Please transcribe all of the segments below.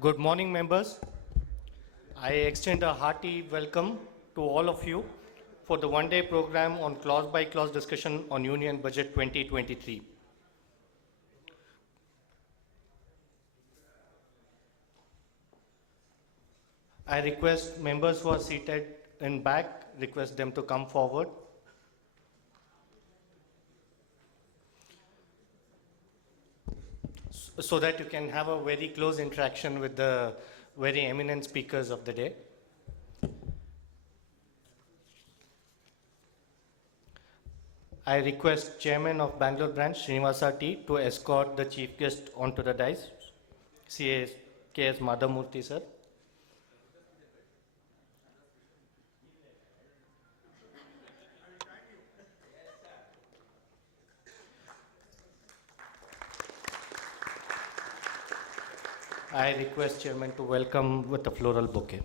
Good morning, members. I extend a hearty welcome to all of you for the one-day program on clause-by-clause discussion on Union Budget 2023. I request members who are seated in back, request them to come forward. So that you can have a very close interaction with the very eminent speakers of the day. I request Chairman of Bangalore Branch, Srinivasa T, to escort the Chief Guest onto the dais, CA K.S. Madhamurthy, sir. I request Chairman to welcome with a floral bouquet.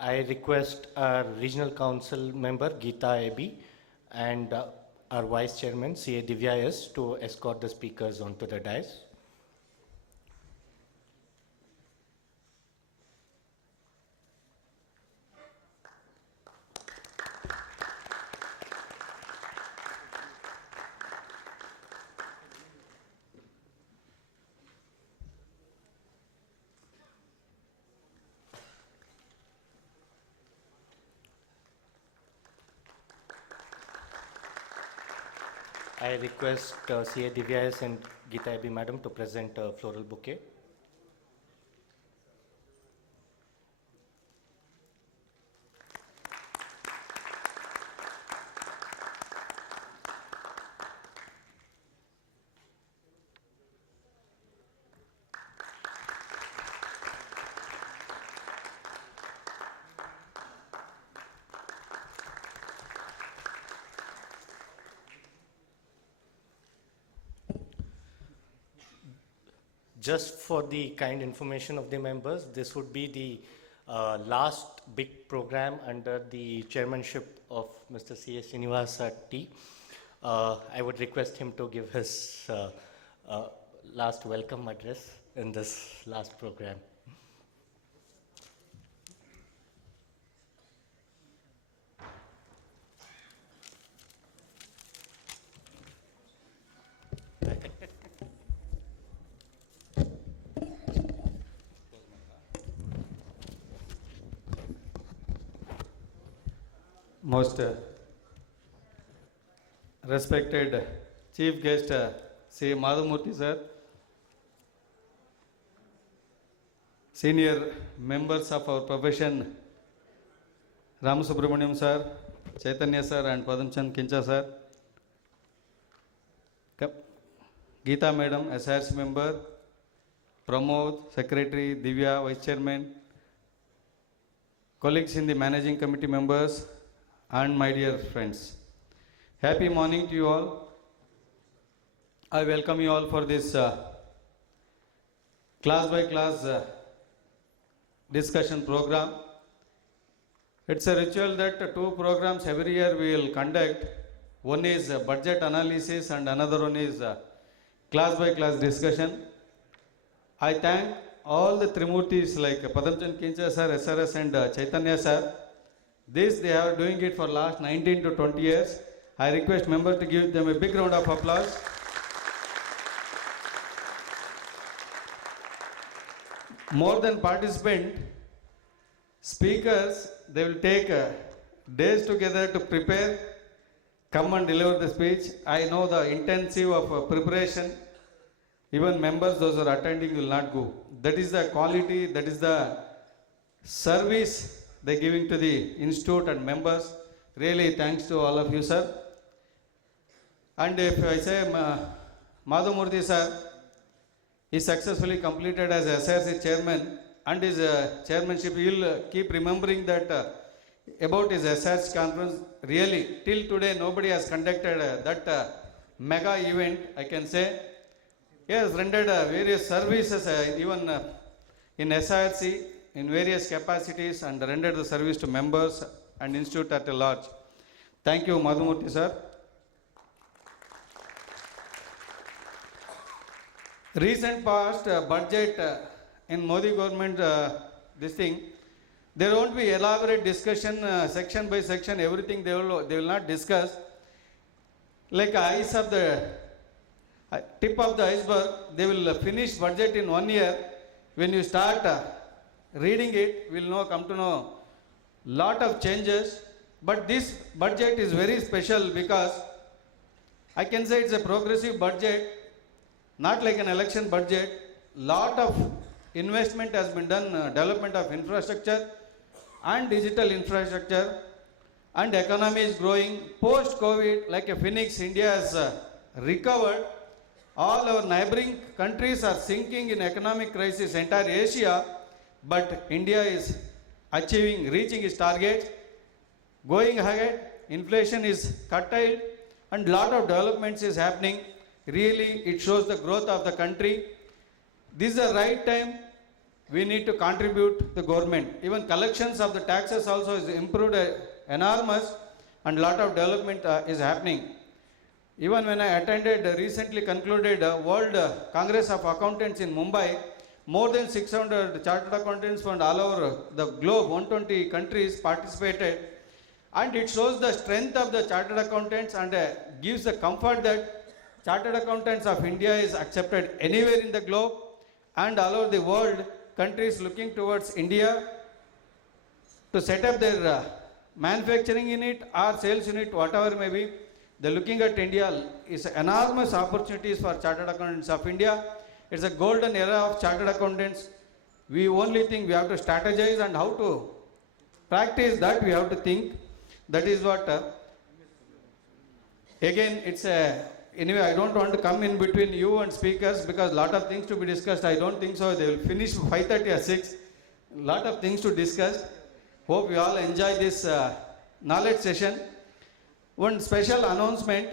I request our Regional Council member, Geeta Abi, and our Vice Chairman, CA Divya S, to escort the speakers onto the dais. I request CA Divya S and Geeta Abi Madam to present a floral bouquet. Just for the kind information of the members, this would be the last big program under the chairmanship of Mr. C. S. Srinivasa T. I would request him to give his last welcome address in this last program. Most respected Chief Guest, C. Madhamurthy sir, senior members of our profession, Ramasubramanian sir, Chythanya sir and Padamchand Khincha sir, Geeta madam, SRC member, Pramod, Secretary, Divya, Vice Chairman, colleagues in the Managing Committee members, and my dear friends. Happy morning to you all. I welcome you all for this class by class discussion program. It's a ritual that two programs every year we will conduct. One is budget analysis and another one is class by class discussion. I thank all the Trimurtis like Padamchand Khincha sir, SRS and Chythanya sir. This they are doing it for last 19 to 20 years. I request members to give them a big round of applause. More than participant, speakers, they will take days together to prepare, come and deliver the speech. I know the intensive of preparation. Even members, those who are attending will not go. That is the quality, that is the service they giving to the institute and members. Really thanks to all of you, sir. And if I say Madhamurthy sir is successfully completed as SRC chairman and his chairmanship, he will keep remembering that about his SRC conference. Really, till today nobody has conducted that mega event, I can say. He has rendered various services even in SRC. in various capacities and rendered the service to members and institute at large. Thank you, Madhumurthy sir. Recent past budget in Modi government, this thing, there won't be elaborate discussion section by section, everything they will not discuss. Like ice of the tip of the iceberg, they will finish budget in 1 year. When you start reading it, we'll come to know lot of changes. But this budget is very special because I can say it's a progressive budget, not like an election budget. Lot of investment has been done, development of infrastructure and digital infrastructure, and economy is growing. Post-COVID, like a phoenix, India has recovered. All our neighboring countries are sinking in economic crisis, entire Asia, but India is reaching its targets. Going ahead, inflation is curtailed and lot of developments is happening. Really, it shows the growth of the country. This is the right time we need to contribute the government. Even collections of the taxes also is improved enormous and lot of development is happening. Even when I attended recently concluded World Congress of Accountants in Mumbai, more than 600 chartered accountants from all over the globe, 120 countries participated, and it shows the strength of the chartered accountants and gives the comfort that chartered accountants of India is accepted anywhere in the globe, and all over the world, countries looking towards India to set up their manufacturing unit or sales unit, whatever may be. They're looking at India is enormous opportunities for chartered accountants of India. It's a golden era of chartered accountants. We only think we have to strategize and how to practice that we have to think. That is what, again, it's anyway, I don't want to come in between you and speakers because lot of things to be discussed. I don't think so. They will finish 5:30 or 6. Lot of things to discuss. Hope you all enjoy this knowledge session. One special announcement.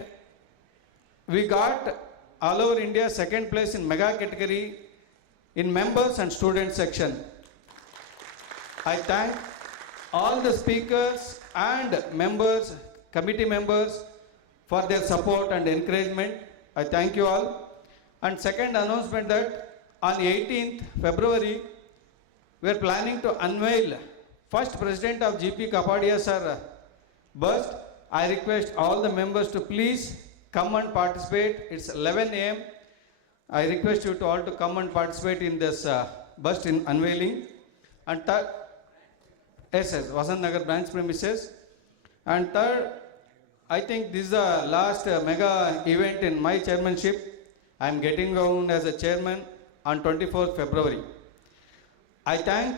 We got all over India second place in mega category in members and students section. I thank all the speakers and members, committee members for their support and encouragement. I thank you all. And second announcement that on 18th February, we are planning to unveil first president of GP Kapadia sir bust. I request all the members to please come and participate. It's 11 a.m. I request you to all to come and participate in this bust in unveiling. And third, yes, Vasant Nagar branch premises. And third, I think this is the last mega event in my chairmanship. I am getting on as a chairman on 24th February. I thank,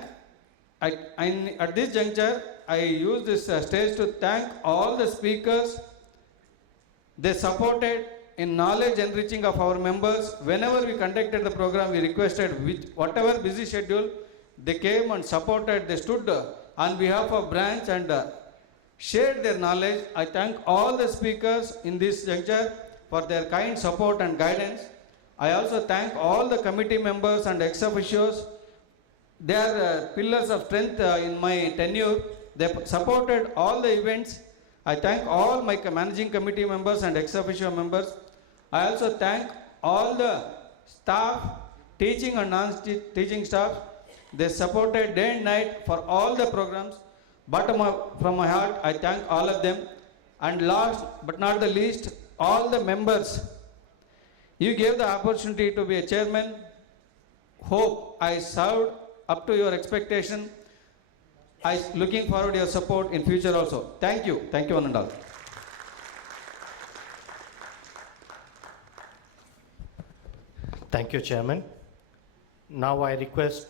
at this juncture, I use this stage to thank all the speakers. They supported in knowledge enriching of our members. Whenever we conducted the program, we requested with whatever busy schedule, they came and supported. They stood on behalf of branch and shared their knowledge. I thank all the speakers in this juncture for their kind support and guidance. I also thank all the committee members and ex-officios. They are pillars of strength in my tenure. They supported all the events. I thank all my managing committee members and ex-officio members. I also thank all the staff, teaching and non-teaching staff. They supported day and night for all the programs. Bottom up from my heart, I thank all of them. And last but not the least, all the members. You gave the opportunity to be a chairman. Hope I served up to your expectation. I looking forward to your support in future also. Thank you. Thank you one and all. Thank you, Chairman. Now I request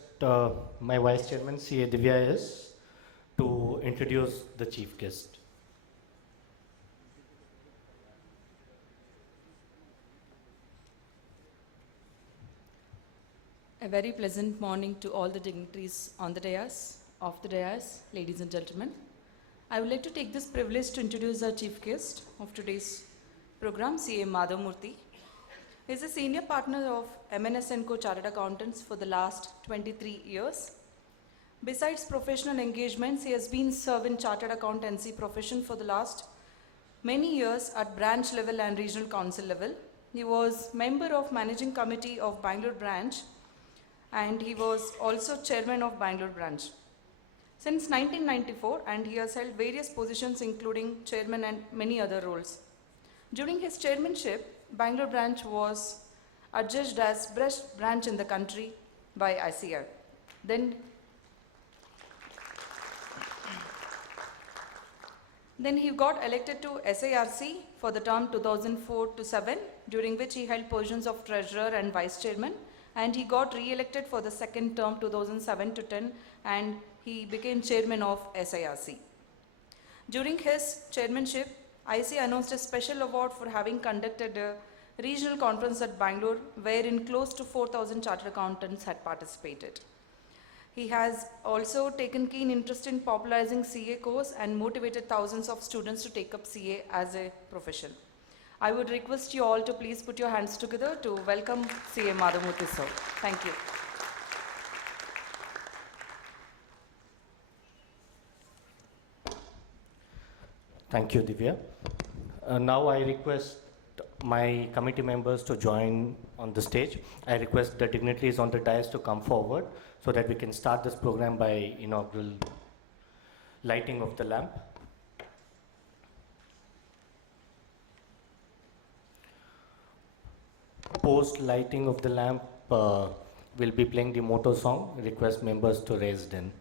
my Vice Chairman, C.A. Divya S., to introduce the chief guest. A very pleasant morning to all the dignitaries on the dais, off the dais, ladies and gentlemen. I would like to take this privilege to introduce our chief guest of today's program, C.A. Madhavamurthy. He is a senior partner of M&S & Co. Chartered Accountants for the last 23 years. Besides professional engagements, he has been serving chartered accountancy profession for the last many years at branch level and regional council level. He was member of managing committee of Bangalore branch and he was also chairman of Bangalore branch since 1994, and he has held various positions including chairman and many other roles. During his chairmanship, Bangalore branch was adjudged as best branch in the country by ICR. Then he got elected to SARC for the term 2004 to 7, during which he held positions of treasurer and vice chairman, and he got re-elected for the second term 2007 to 10, and he became chairman of SARC. During his chairmanship, IC announced a special award for having conducted a regional conference at Bangalore, wherein close to 4,000 chartered accountants had participated. He has also taken keen interest in popularizing CA course and motivated thousands of students to take up CA as a profession. I would request you all to please put your hands together to welcome CA Madhamurthy sir. Thank you. Thank you, Divya. Now I request my committee members to join on the stage. I request the dignitaries on the dais to come forward so that we can start this program by inaugural lighting of the lamp. Post lighting of the lamp, we'll be playing the motto song. Request members to raise din.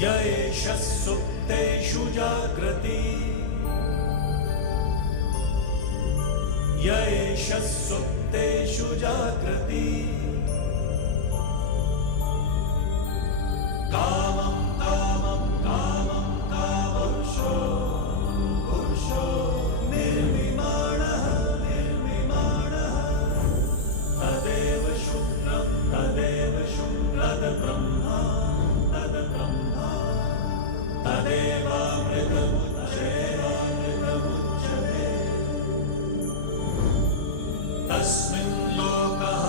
य एष सुप्तेषु जाग्रति य एष सुप्तेषु जाग्रति कामं कामं कामं कामपुरुषो पुरुषो निर्विमाणः निर्विमाणः तदेव शुक्रं तद्ब्रह्मा तदेवामृतमुच्यते तस्मिन् लोकः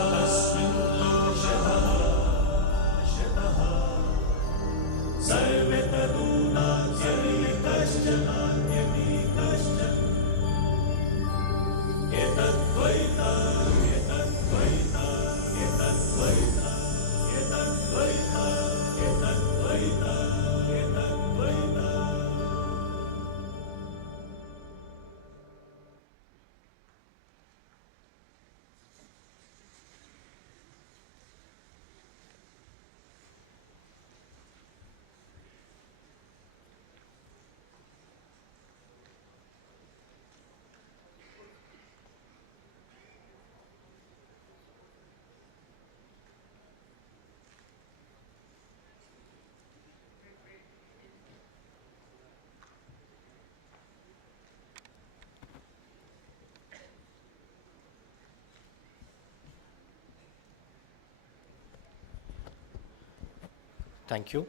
Thank you.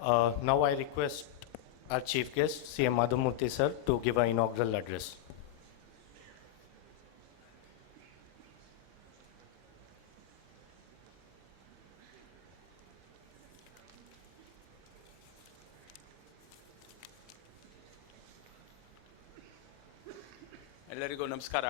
Now I request our chief guest, CM Madhumurthy sir, to give an inaugural address. ಎಲ್ಲರಿಗೂ ನಮಸ್ಕಾರ.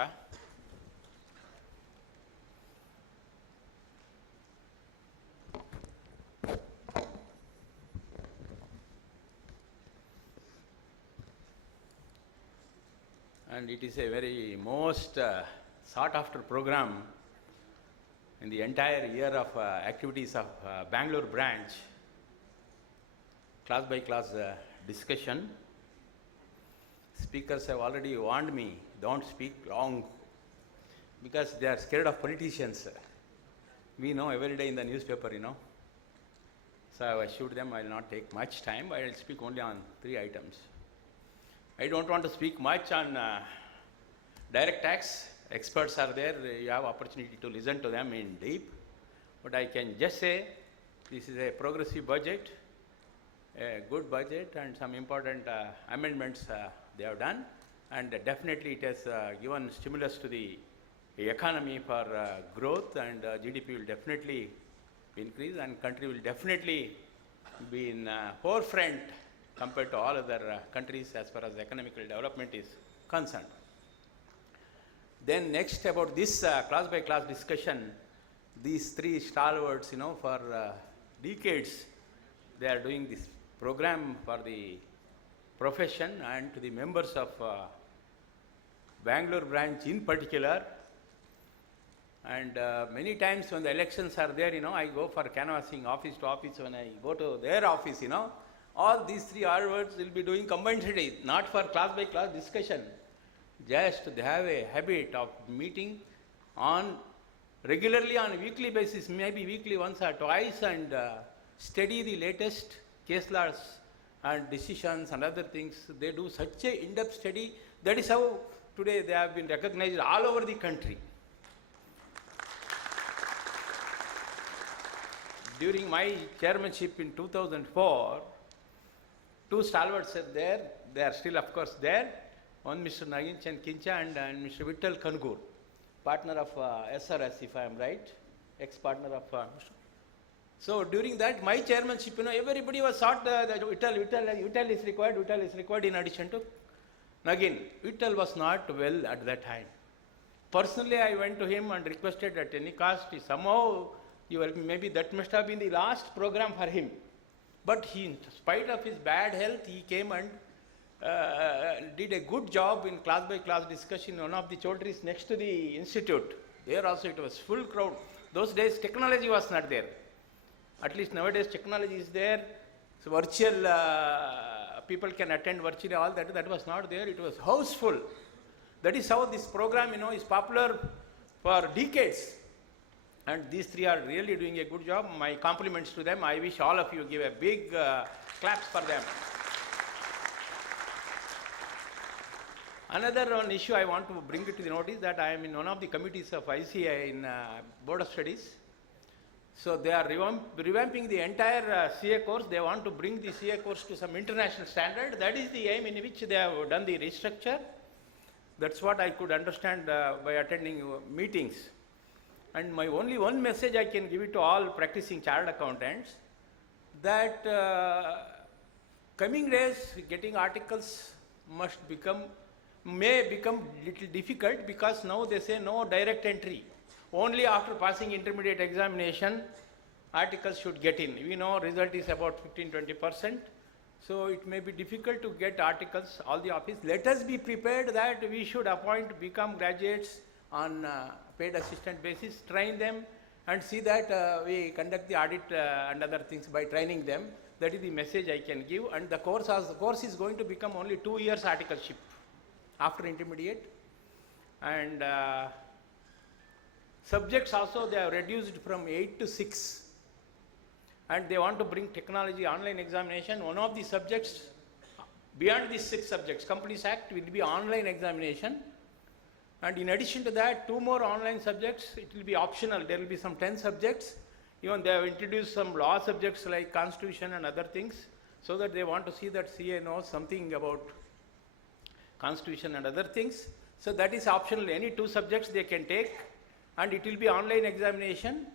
And it is a very most sought after program in the entire year of activities of Bangalore branch, class by class discussion. Speakers have already warned me, don't speak long, because they are scared of politicians. We know every day in the newspaper, you know. So I assured them I will not take much time, I will speak only on 3 items. I don't want to speak much on direct tax. Experts are there, you have opportunity to listen to them in deep. But I can just say, this is a progressive budget, a good budget, and some important amendments they have done. And definitely it has given stimulus to the economy for growth, and GDP will definitely increase, and country will definitely be in forefront compared to all other countries as far as economical development is concerned. Then next, about this class by class discussion, these 3 stalwarts, you know, for decades they are doing this program for the profession and to the members of Bangalore branch in particular. And many times when the elections are there, you know, I go for canvassing office to office. When I go to their office, you know, all these 3 hours will be doing combined study, not for class by class discussion. Just they have a habit of meeting on regularly on a weekly basis, maybe weekly once or twice, and study the latest case laws and decisions and other things. They do such a in-depth study. That is how today they have been recognized all over the country. During my chairmanship in 2004, 2 stalwarts are there. They are still, of course, there. One, Mr. Khincha, and Mr. Vittal Kangur, partner of SRS, if I am right, ex-partner of Mr. So during that, my chairmanship, you know, everybody was thought that Vittal is required in addition to Nagin. Vittal was not well at that time. Personally, I went to him and requested at any cost, somehow, maybe that must have been the last program for him. But he, in spite of his bad health, he came and did a good job in class by class discussion in one of the chaudhries next to the institute. There also it was full crowd. Those days technology was not there. At least nowadays technology is there. So virtual people can attend virtually, all that was not there. It was houseful. That is how this program, you know, is popular for decades. And these 3 are really doing a good job. My compliments to them. I wish all of you give a big claps for them. Another one issue I want to bring it to the notice, that I am in one of the committees of ICI in Board of Studies. So they are revamping the entire CA course. They want to bring the CA course to some international standard. That is the aim in which they have done the restructure. That's what I could understand by attending meetings. And my only one message I can give it to all practicing chartered accountants, that coming days getting articles may become little difficult, because now they say no direct entry. Only after passing intermediate examination, articles should get in. We know result is about 15-20%. So it may be difficult to get articles, all the office. Let us be prepared that we should become graduates on paid assistant basis, train them, and see that we conduct the audit and other things by training them. That is the message I can give. And the course is going to become only 2 years articleship after intermediate. And subjects also they have reduced from 8 to 6. And they want to bring technology online examination. One of the subjects, beyond these 6 subjects, Companies Act will be online examination. And in addition to that, 2 more online subjects, it will be optional. There will be some 10 subjects. Even they have introduced some law subjects like constitution and other things, so that they want to see that CA knows something about constitution and other things. So that is optional. Any 2 subjects they can take, and it will be online examination.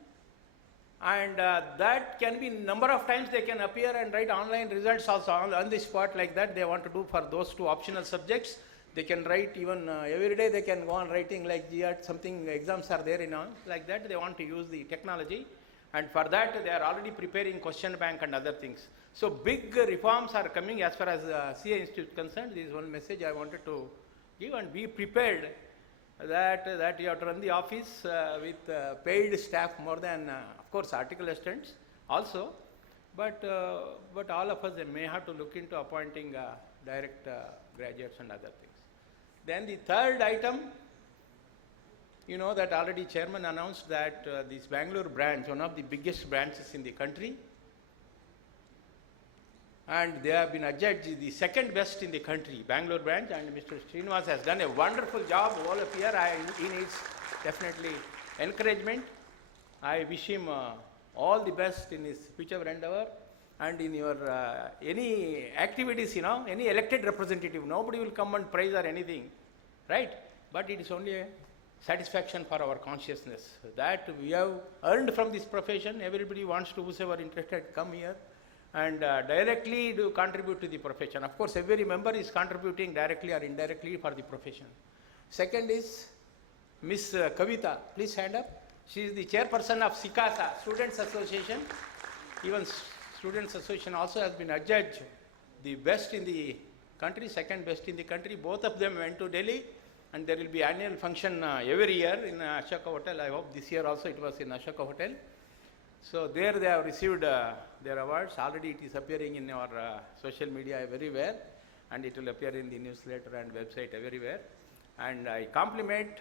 And that can be number of times they can appear and write online results also on the spot, like that they want to do for those 2 optional subjects. They can write even every day, they can go on writing like JCIT, something exams are there, like that. They want to use the technology, and for that they are already preparing question bank and other things. So big reforms are coming as far as CA Institute is concerned. This is one message I wanted to give, and be prepared that you have to run the office with paid staff more than, of course, article assistants also, but all of us may have to look into appointing direct graduates and other things. Then the third item, you know that already chairman announced that this Bangalore branch, one of the biggest branches in the country, and they have been adjudged the second best in the country, Bangalore branch, and Mr. Srinivas has done a wonderful job all of here. He needs definitely encouragement. I wish him all the best in his future endeavor, and in your any activities, any elected representative, nobody will come and praise or anything, right? But it is only a satisfaction for our consciousness that we have earned from this profession. Everybody wants to, whosoever interested, come here and directly do contribute to the profession. Of course, every member is contributing directly or indirectly for the profession. Second is Miss Kavita. Please stand up. She is the chairperson of SICASA, Students Association. Even Students Association also has been adjudged the best in the country, second best in the country. Both of them went to Delhi, and there will be annual function every year in Ashoka Hotel. I hope this year also it was in Ashoka Hotel. So there they have received their awards. Already it is appearing in our social media everywhere, and it will appear in the newsletter and website everywhere. And I compliment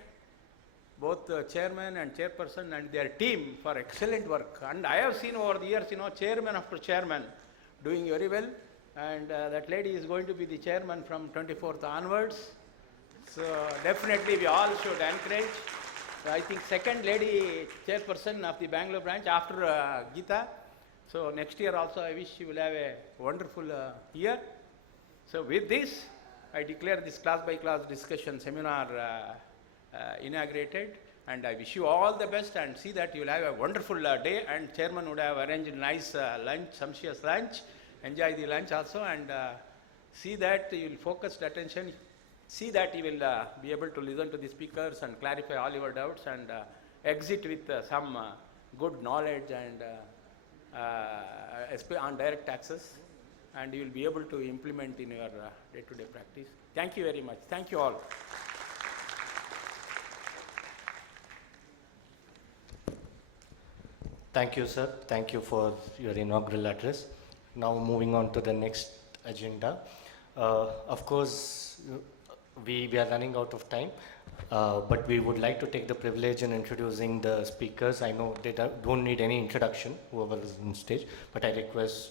both the chairman and chairperson and their team for excellent work. And I have seen over the years, chairman after chairman doing very well. And that lady is going to be the chairman from 24th onwards. So definitely we all should encourage. So I think second lady chairperson of the Bangalore branch after Geeta. So next year also I wish you will have a wonderful year. So with this, I declare this class by class discussion seminar inaugurated, and I wish you all the best, and see that you will have a wonderful day, and chairman would have arranged a nice lunch, sumptuous lunch. Enjoy the lunch also, and see that you will focus attention, see that you will be able to listen to the speakers and clarify all your doubts, and exit with some good knowledge and on direct taxes, and you will be able to implement in your day-to-day practice. Thank you very much. Thank you all. Thank you, sir. Thank you for your inaugural address. Now moving on to the next agenda. Of course, we are running out of time, but we would like to take the privilege in introducing the speakers. I know they don't need any introduction, whoever is on stage, but I request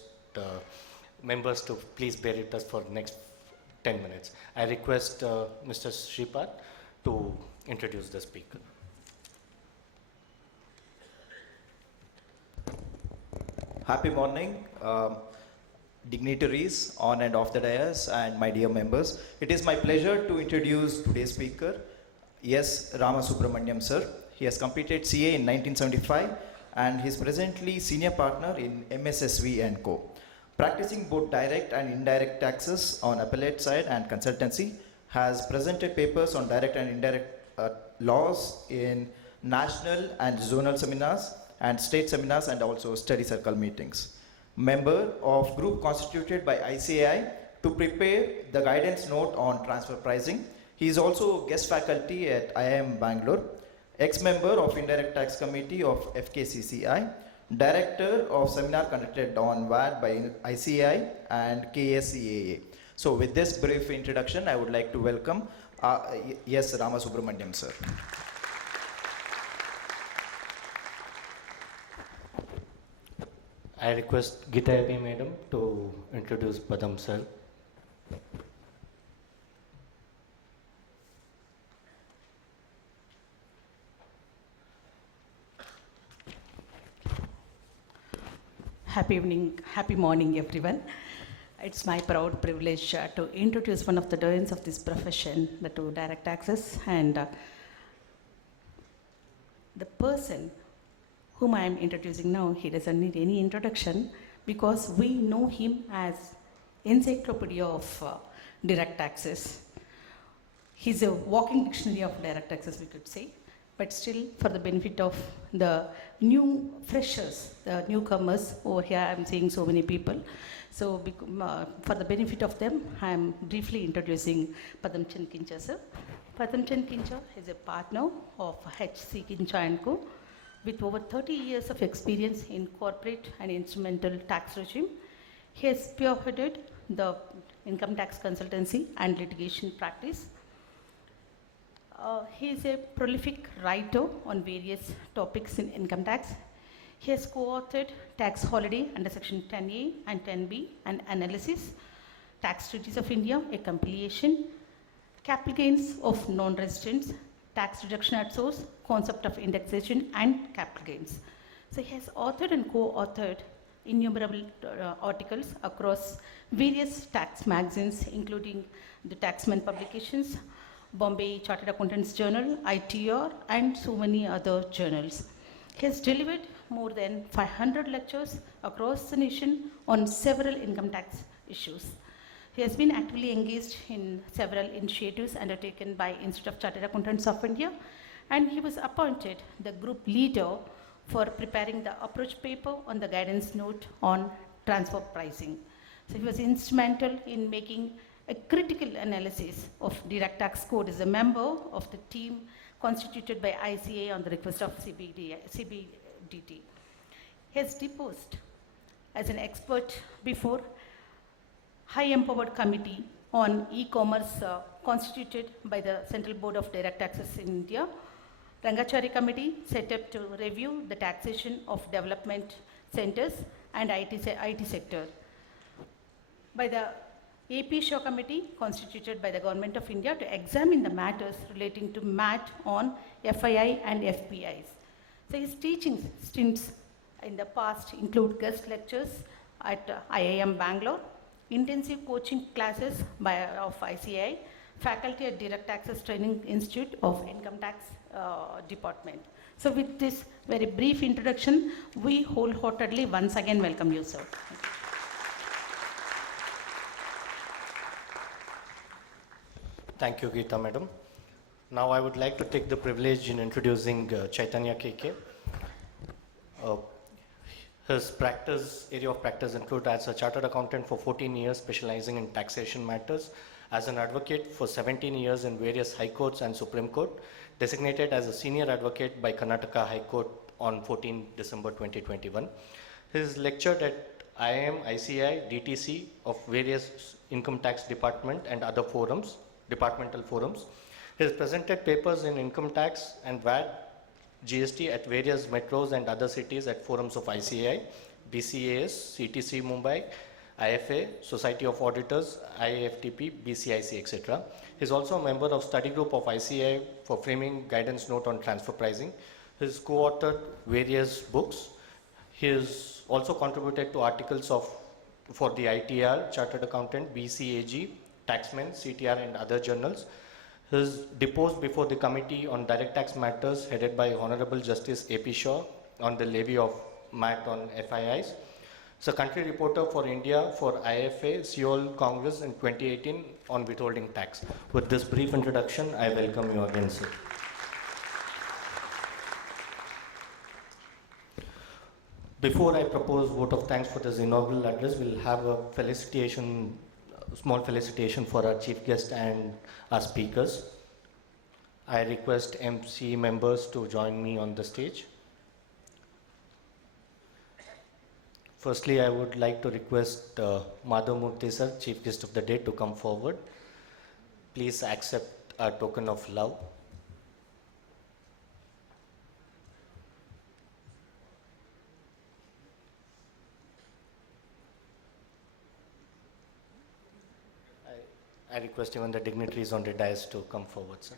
members to please bear with us for the next 10 minutes. I request Mr. Shripad to introduce the speaker. Happy morning, dignitaries on and off the dais, and my dear members. It is my pleasure to introduce today's speaker, yes, Ramasubramanian sir. He has completed CA in 1975 and he is presently senior partner in MSSV & Co. Practicing both direct and indirect taxes on appellate side and consultancy, has presented papers on direct and indirect laws in national and zonal seminars and state seminars, and also study circle meetings. Member of group constituted by ICAI to prepare the guidance note on transfer pricing. He is also guest faculty at IIM Bangalore, ex-member of Indirect Tax Committee of FKCCI, director of seminar conducted on VAT by ICAI and KSCAA. So with this brief introduction, I would like to welcome yes, Ramasubramanian sir. I request Gita Abi madam to introduce Padam sir. Happy evening, happy morning, everyone. It's my proud privilege to introduce one of the doyens of this profession, the to direct taxes, and the person whom I am introducing now, he doesn't need any introduction because we know him as encyclopedia of direct taxes. He's a walking dictionary of direct taxes, we could say. But still, for the benefit of the new freshers, the newcomers over here, I'm seeing so many people. So, for the benefit of them, I'm briefly introducing Padamchand Khincha, sir. Padamchand Khincha is a partner of HC Khincha & Co. with over 30 years of experience in corporate and instrumental tax regime. He has spearheaded the income tax consultancy and litigation practice. He is a prolific writer on various topics in income tax. He has co-authored Tax Holiday under Section 10A and 10B, an analysis, Tax Treaties of India, a compilation, capital gains of non-residents, tax reduction at source, concept of indexation, and capital gains. So he has authored and co-authored innumerable articles across various tax magazines, including the Taxman publications, Bombay Chartered Accountants Journal, ITR, and so many other journals. He has delivered more than 500 lectures across the nation on several income tax issues. He has been actively engaged in several initiatives undertaken by Institute of Chartered Accountants of India, and he was appointed the group leader for preparing the approach paper on the guidance note on transfer pricing. So he was instrumental in making a critical analysis of direct tax code as a member of the team constituted by ICA on the request of CBDT. He has deposed as an expert before High Empowered Committee on E-Commerce constituted by the Central Board of Direct Taxes in India, Rangachari Committee set up to review the taxation of development centers and IT sector, by the AP Shaw Committee constituted by the Government of India to examine the matters relating to MAT on FII and FPIs. So his teaching stints in the past include guest lectures at IIM Bangalore, intensive coaching classes of ICI, faculty at Direct Taxes Training Institute of Income Tax Department. So with this very brief introduction, we wholeheartedly once again welcome you, sir. Thank you, Geeta Madam. Now I would like to take the privilege in introducing Chythanya KK. His area of practice include as a chartered accountant for 14 years, specializing in taxation matters, as an advocate for 17 years in various high courts and Supreme Court, designated as a senior advocate by Karnataka High Court on 14 December 2021. He has lectured at IIM, ICI, DTC of various income tax department and other forums, departmental forums. He has presented papers in income tax and VAT, GST at various metros and other cities at forums of ICI, BCAS, CTC Mumbai, IFA, Society of Auditors, IAFTP, BCIC, etc. He is also a member of study group of ICI for framing guidance note on transfer pricing. He has co-authored various books. He has also contributed to articles for the ITR, Chartered Accountant, BCAG, Taxman, CTR, and other journals. He is deposed before the Committee on Direct Tax Matters headed by Honorable Justice A.P. Shaw on the levy of MAT on FIIs. He is a country reporter for India for IFA Seoul Congress in 2018 on withholding tax. With this brief introduction, I welcome you again, sir. Before I propose vote of thanks for this inaugural address, we'll have a small felicitation for our chief guest and our speakers. I request MC members to join me on the stage. Firstly, I would like to request Madhav Murthy sir, chief guest of the day, to come forward. Please accept a token of love. I request even the dignitaries on the dais to come forward, sir.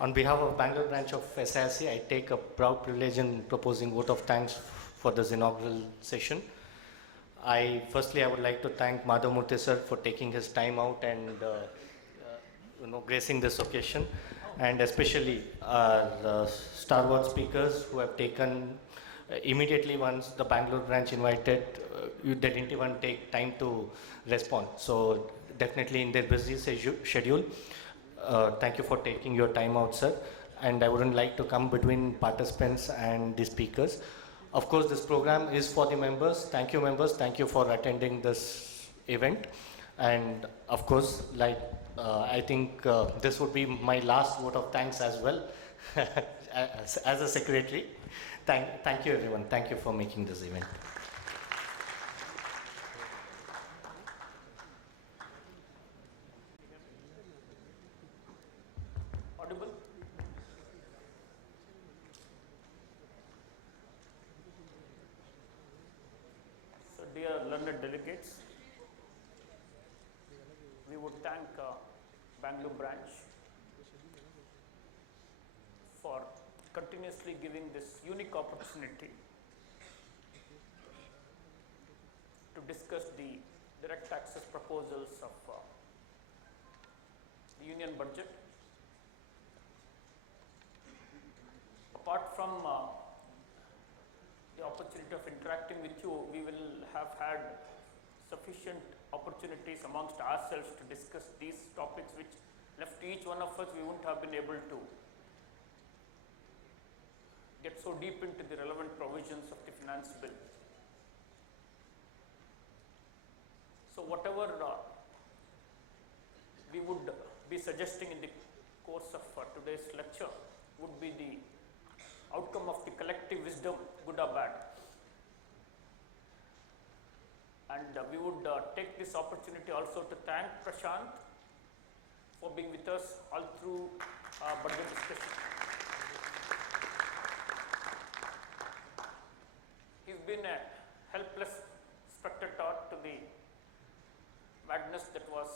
On behalf of Bangalore branch of SIRC, I take a proud privilege in proposing vote of thanks for this inaugural session. Firstly, I would like to thank Madhavamurthy sir for taking his time out and gracing this occasion, and especially our stalwart speakers who have taken immediately once the Bangalore branch invited, they didn't even take time to respond. So definitely in their busy schedule, thank you for taking your time out, sir. And I wouldn't like to come between participants and the speakers. Of course, this program is for the members. Thank you, members. Thank you for attending this event. And of course, I think this would be my last vote of thanks as well as a secretary. Thank you, everyone. Thank you for making this event. Audible? So, dear learned delegates, we would thank Bangalore branch for continuously giving this unique opportunity to discuss the direct taxes proposals of the union budget. Apart from the opportunity of interacting with you, we will have had sufficient opportunities amongst ourselves to discuss these topics which left to each one of us we wouldn't have been able to get so deep into the relevant provisions of the finance bill. So whatever we would be suggesting in the course of today's lecture would be the outcome of the collective wisdom, good or bad. And we would take this opportunity also to thank Prashant for being with us all through budget discussion. He's been a helpless spectator to the madness that was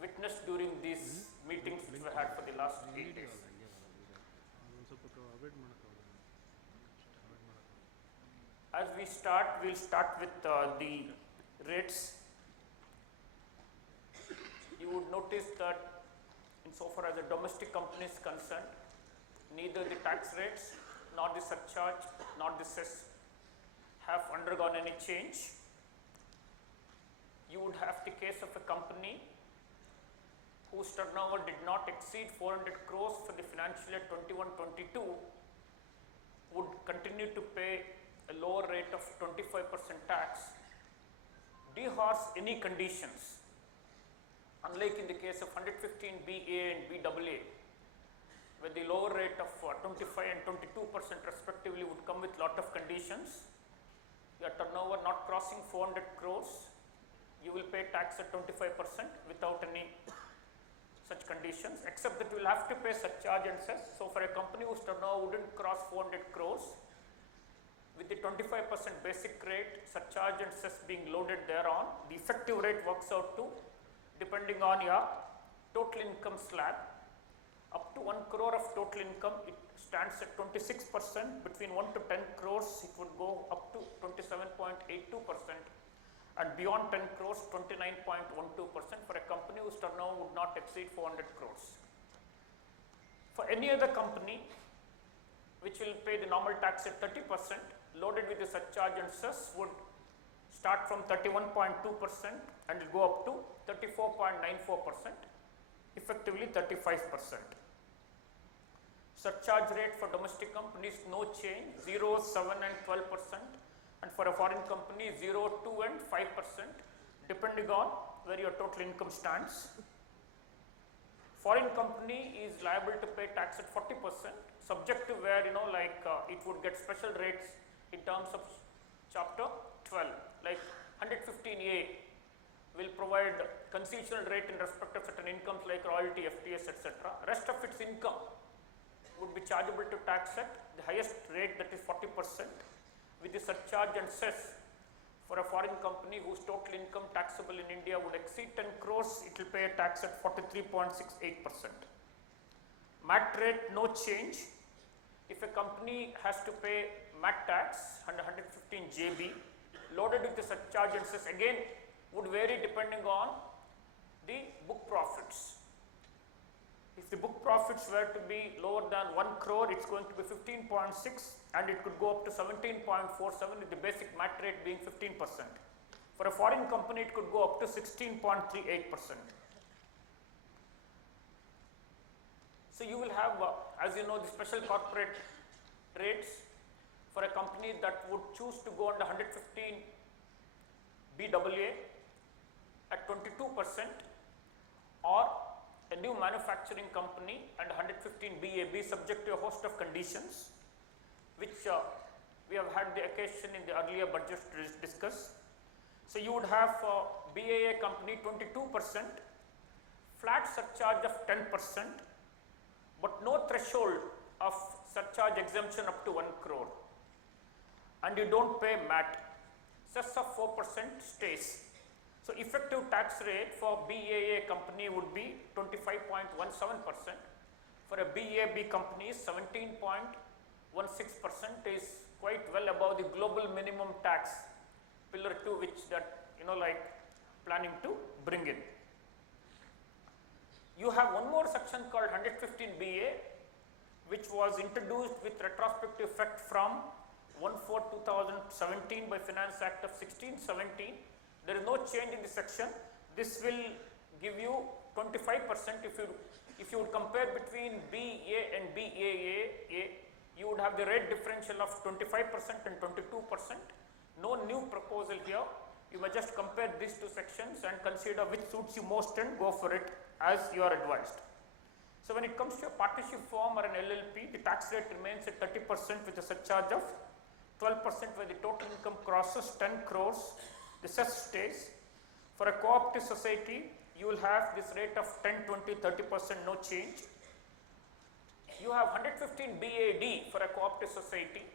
witnessed during these meetings which we had for the last 8 days. As we start, we'll start with the rates. You would notice that insofar as the domestic company is concerned, neither the tax rates nor the surcharge nor the cess have undergone any change. You would have the case of a company whose turnover did not exceed 400 crores for the financial year 21-22 would continue to pay a lower rate of 25% tax, deharsh any conditions, unlike in the case of 115BA and BAA, where the lower rate of 25 and 22% respectively would come with lot of conditions. Your turnover not crossing 400 crores, you will pay tax at 25% without any such conditions, except that you will have to pay surcharge and cess. So for a company whose turnover wouldn't cross 400 crores, with the 25% basic rate, surcharge and cess being loaded thereon, the effective rate works out to, depending on your total income slab, up to 1 crore of total income, it stands at 26%. Between 1 to 10 crores, it would go up to 27.82%. And beyond 10 crores, 29.12% for a company whose turnover would not exceed 400 crores. For any other company, which will pay the normal tax at 30%, loaded with the surcharge and cess, would start from 31.2% and will go up to 34.94%, effectively 35%. Surcharge rate for domestic companies, no change, 0, 7 and 12%, and for a foreign company, 0, 2 and 5%, depending on where your total income stands. Foreign company is liable to pay tax at 40%, subject to where it would get special rates in terms of chapter 12, like 115A will provide concessional rate in respect of certain incomes like royalty, FTS, etc. Rest of its income would be chargeable to tax at the highest rate, that is 40%, with the surcharge and cess. For a foreign company whose total income taxable in India would exceed 10 crores, it will pay a tax at 43.68%. MAT rate, no change. If a company has to pay MAT tax under 115 JB, loaded with the surcharge and cess, again would vary depending on the book profits. If the book profits were to be lower than 1 crore, it's going to be 15.6, and it could go up to 17.47 with the basic MAT rate being 15%. For a foreign company, it could go up to 16.38%. So you will have, as you know, the special corporate rates for a company that would choose to go under 115 BAA at 22%, or a new manufacturing company and 115 BAB subject to a host of conditions, which we have had the occasion in the earlier budget to discuss. So you would have for BAA company 22%, flat surcharge of 10%, but no threshold of surcharge exemption up to 1 crore, and you don't pay MAT. Cess of 4% stays. So effective tax rate for BAA company would be 25.17%. For a BAB company, 17.16% is quite well above the global minimum tax, pillar 2, which that planning to bring in. You have one more section called 115 BA, which was introduced with retrospective effect from 1/4/2017 by Finance Act of 1617. There is no change in the section. This will give you 25%. If you would compare between BA and BAA, you would have the rate differential of 25% and 22%. No new proposal here. You may just compare these two sections and consider which suits you most and go for it as you are advised. So when it comes to a partnership form or an LLP, the tax rate remains at 30% with a surcharge of 12% where the total income crosses 10 crores. The cess stays. For a cooperative society, you will have this rate of 10, 20, 30%, no change. You have 115 BAD for a cooperative society,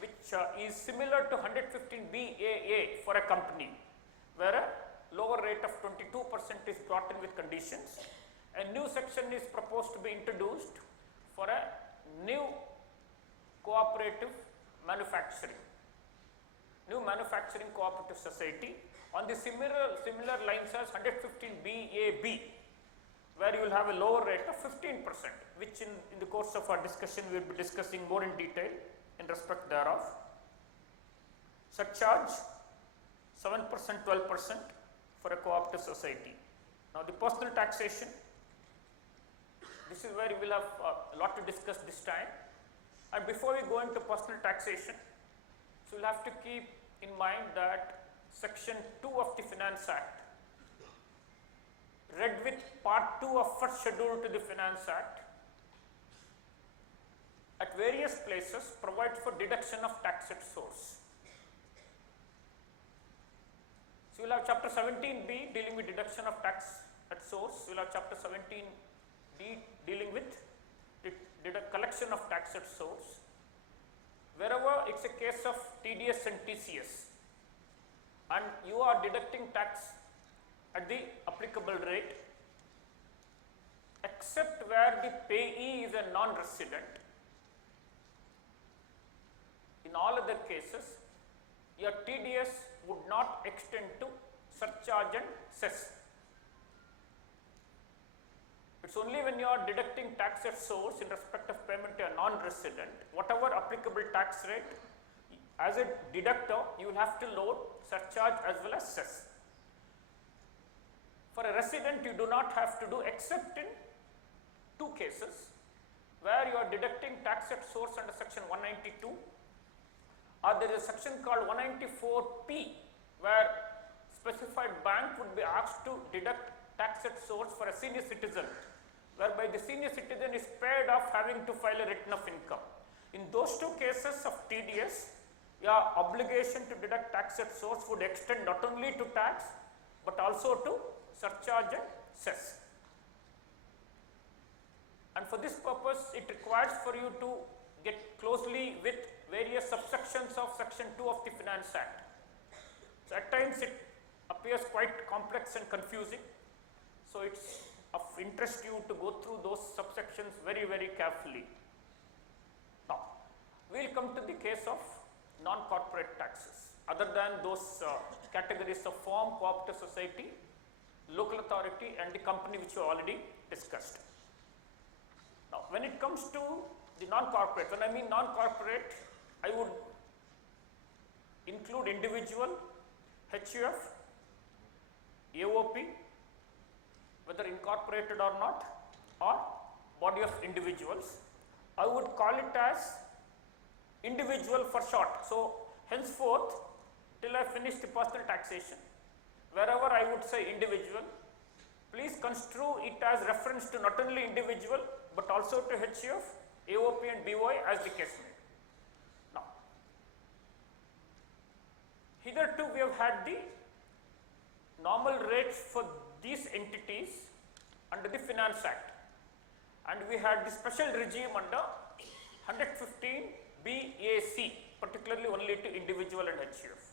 which is similar to 115 BAA for a company, where a lower rate of 22% is brought in with conditions. A new section is proposed to be introduced for a new cooperative manufacturing, new manufacturing cooperative society on the similar lines as 115 BAB, where you will have a lower rate of 15%, which in the course of our discussion we will be discussing more in detail in respect thereof. Surcharge 7%, 12% for a cooperative society. Now the personal taxation, this is where we will have a lot to discuss this time. And before we go into personal taxation, so we will have to keep in mind that section 2 of the Finance Act, read with part 2 of first schedule to the Finance Act, at various places provides for deduction of tax at source. So you will have chapter 17B dealing with deduction of tax at source. You will have chapter 17D dealing with the collection of tax at source. Wherever it's a case of TDS and TCS, and you are deducting tax at the applicable rate, except where the payee is a non-resident. In all other cases, your TDS would not extend to surcharge and cess. It's only when you are deducting tax at source in respect of payment to a non-resident, whatever applicable tax rate, as a deductor, you will have to load surcharge as well as cess. For a resident, you do not have to do, except in 2 cases, where you are deducting tax at source under section 192, or there is a section called 194P, where specified bank would be asked to deduct tax at source for a senior citizen, whereby the senior citizen is paid off having to file a return of income. In those 2 cases of TDS, your obligation to deduct tax at source would extend not only to tax, but also to surcharge and cess. And for this purpose, it requires for you to get closely with various subsections of section 2 of the Finance Act. So at times it appears quite complex and confusing. So it's of interest to you to go through those subsections very, very carefully. Now, we will come to the case of non-corporate taxes, other than those categories of firm, cooperative society, local authority and the company which we already discussed. Now, when it comes to the non-corporate, when I mean non-corporate, I would include individual, HUF, AOP, whether incorporated or not, or body of individuals. I would call it as individual for short. So, henceforth, till I finish the personal taxation, wherever I would say individual, please construe it as reference to not only individual, but also to HUF, AOP and BOI as the case may be. Now, hitherto we have had the normal rates for these entities under the Finance Act, and we had the special regime under 115 BAC, particularly only to individual and HUF.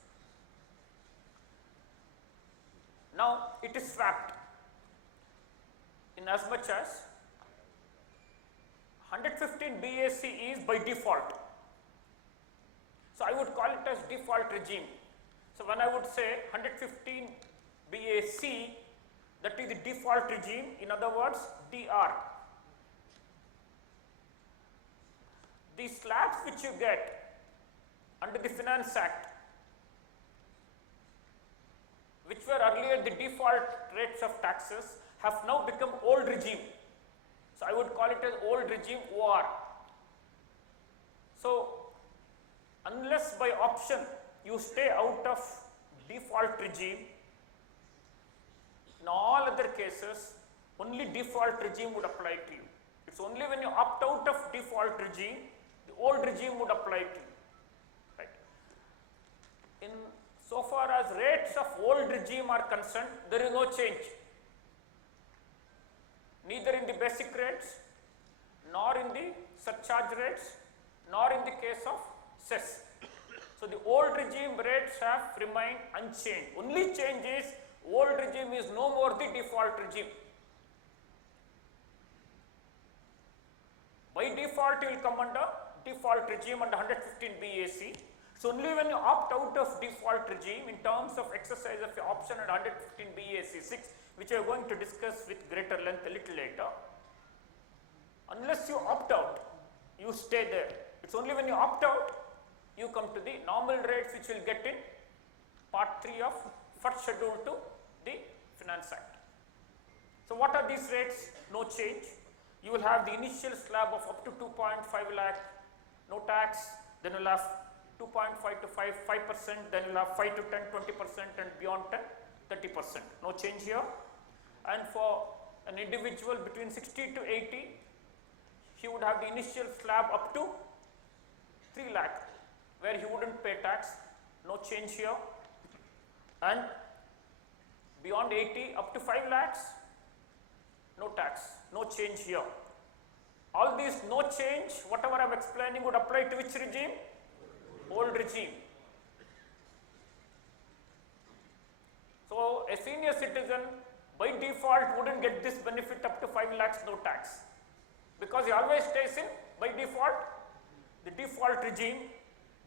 Now, it is swapped in as much as 115 BAC is by default. So, I would call it as default regime. So, when I would say 115 BAC, that is the default regime, in other words DR. The slabs which you get under the Finance Act, which were earlier the default rates of taxes, have now become old regime. So, I would call it as old regime OR. So, unless by option you stay out of default regime, in all other cases only default regime would apply to you. It is only when you opt out of default regime, the old regime would apply to you. Right. In so far as rates of old regime are concerned, there is no change, neither in the basic rates, nor in the surcharge rates, nor in the case of cess. So, the old regime rates have remained unchanged. Only change is old regime is no more the default regime. By default, you will come under default regime under 115 BAC. So, only when you opt out of default regime in terms of exercise of your option at 115 BAC 6, which we are going to discuss with greater length a little later, unless you opt out, you stay there. It is only when you opt out, you come to the normal rates which you will get in part 3 of first schedule to the Finance Act. So, what are these rates? No change. You will have the initial slab of up to 2.5 lakh, no tax, then you will have 2.5 to 5%, then you will have 5 to 10, 20% and beyond 10, 30%. No change here. And for an individual between 60 to 80, he would have the initial slab up to 3 lakh, where he would not pay tax, no change here. And beyond 80 up to 5 lakhs, no tax, no change here. All these no change, whatever I am explaining would apply to which regime? Old regime. So, a senior citizen by default would not get this benefit up to 5 lakhs no tax, because he always stays in by default the default regime.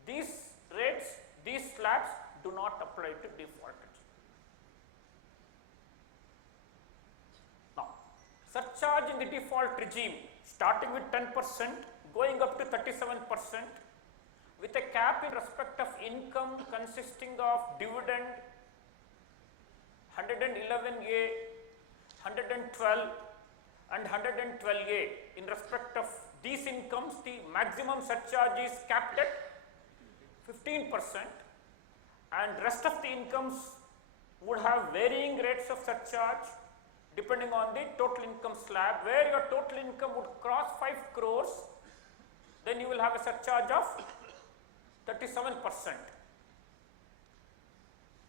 These rates, these slabs do not apply to default regime. Now, surcharge in the default regime starting with 10%, going up to 37%, with a cap in respect of income consisting of dividend 111A, 112 and 112A. In respect of these incomes, the maximum surcharge is capped at 15%, and rest of the incomes would have varying rates of surcharge depending on the total income slab. Where your total income would cross 5 crores, then you will have a surcharge of 37%.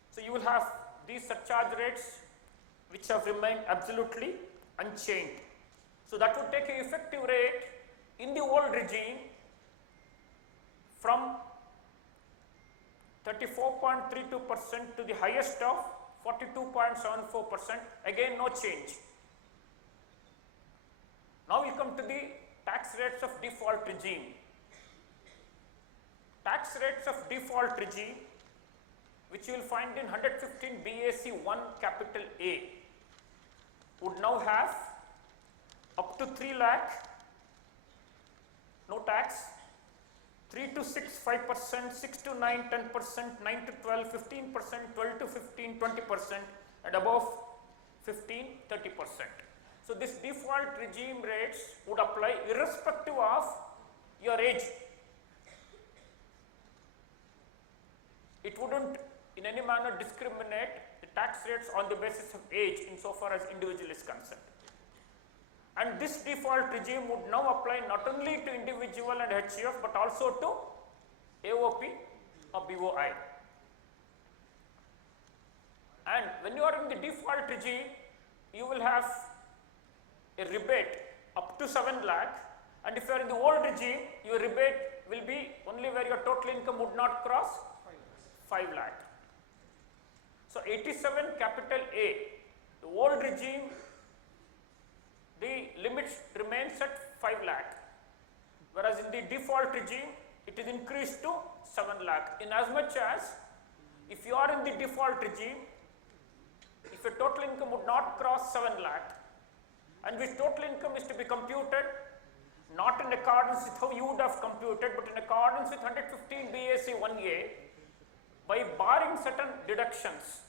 So, you will have these surcharge rates which have remained absolutely unchanged. So, that would take an effective rate in the old regime from 34.32% to the highest of 42.74%, again no change. Now we come to the tax rates of default regime. Tax rates of default regime, which you will find in 115 BAC 1 capital A, would now have up to 3 lakh, no tax, 3 to 6, 5%, 6 to 9, 10%, 9 to 12, 15%, 12 to 15, 20%, and above 15, 30%. So this default regime rates would apply irrespective of your age. It wouldn't in any manner discriminate the tax rates on the basis of age insofar as individual is concerned. And this default regime would now apply not only to individual and HUF but also to AOP or BOI. And when you are in the default regime, you will have a rebate up to 7 lakh, and if you are in the old regime, your rebate will be only where your total income would not cross 5 lakh. So 87 capital A, the old regime, the limit remains at 5 lakh, whereas in the default regime, it is increased to 7 lakh. In as much as if you are in the default regime, if your total income would not cross 7 lakh, and which total income is to be computed not in accordance with how you would have computed, but in accordance with 115 BAC 1A, by barring certain deductions,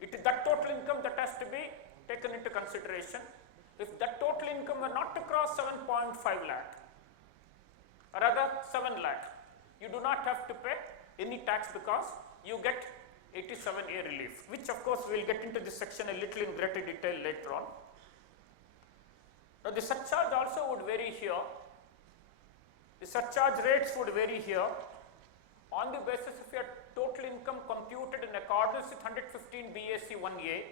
it is that total income that has to be taken into consideration. If that total income were not to cross 7.5 lakh, or rather 7 lakh, you do not have to pay any tax because you get 87A relief, which of course we will get into this section a little in greater detail later on. Now the surcharge also would vary here. The surcharge rates would vary here on the basis of your total income computed in accordance with 115 BAC 1A.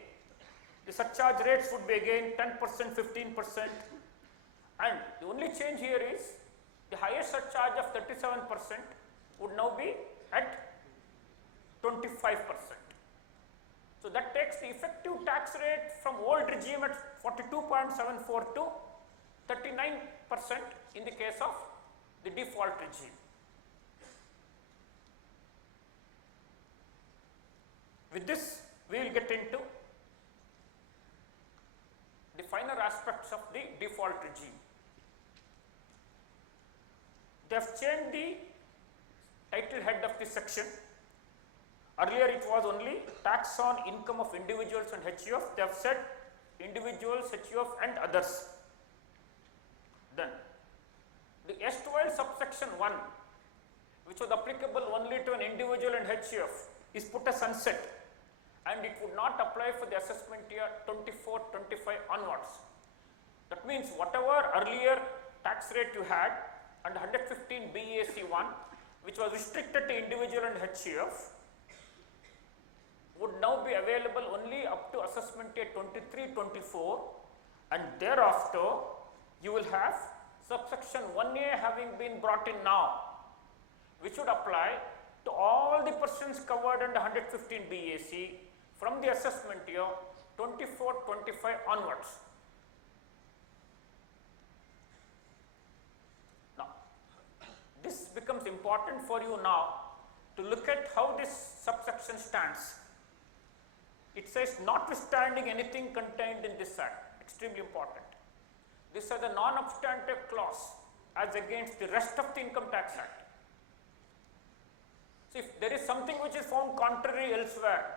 The surcharge rates would be again 10%, 15%, and the only change here is the highest surcharge of 37% would now be at 25%. So that takes the effective tax rate from old regime at 42.74 to 39% in the case of the default regime. With this, we will get into the finer aspects of the default regime. They have changed the title head of this section. Earlier it was only tax on income of individuals and HUF. They have said individuals, HUF and others. Then the erstwhile subsection 1, which was applicable only to an individual and HUF, is put as sunset, and it would not apply for the assessment year 24-25 onwards. That means whatever earlier tax rate you had under 115 BAC 1, which was restricted to individual and HUF, would now be available only up to assessment year 23-24, and thereafter you will have subsection 1A having been brought in now, which would apply to all the persons covered under 115 BAC from the assessment year 24-25 onwards. Now, this becomes important for you now to look at how this subsection stands. It says notwithstanding anything contained in this act, extremely important. This is a non-obstante clause as against the rest of the Income Tax Act. So if there is something which is found contrary elsewhere,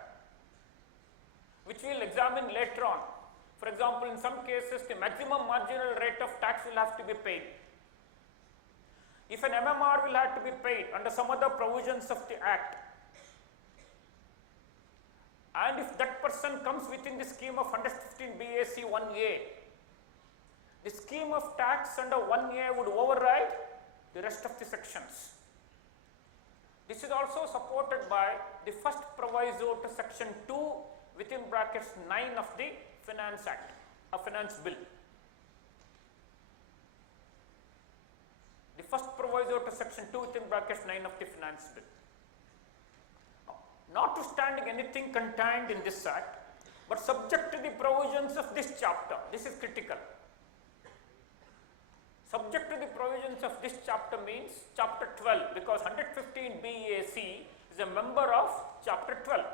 which we will examine later on, for example, in some cases the maximum marginal rate of tax will have to be paid. If an MMR will have to be paid under some other provisions of the Act, and if that person comes within the scheme of 115 BAC 1A, the scheme of tax under 1A would override the rest of the sections. This is also supported by the first proviso to section 2 within brackets 9 of the Finance Act, a Finance Bill. The first proviso to section 2 within brackets 9 of the Finance Bill. Notwithstanding anything contained in this Act, but subject to the provisions of this chapter, this is critical. Subject to the provisions of this chapter means chapter 12, because 115 BAC is a member of chapter 12.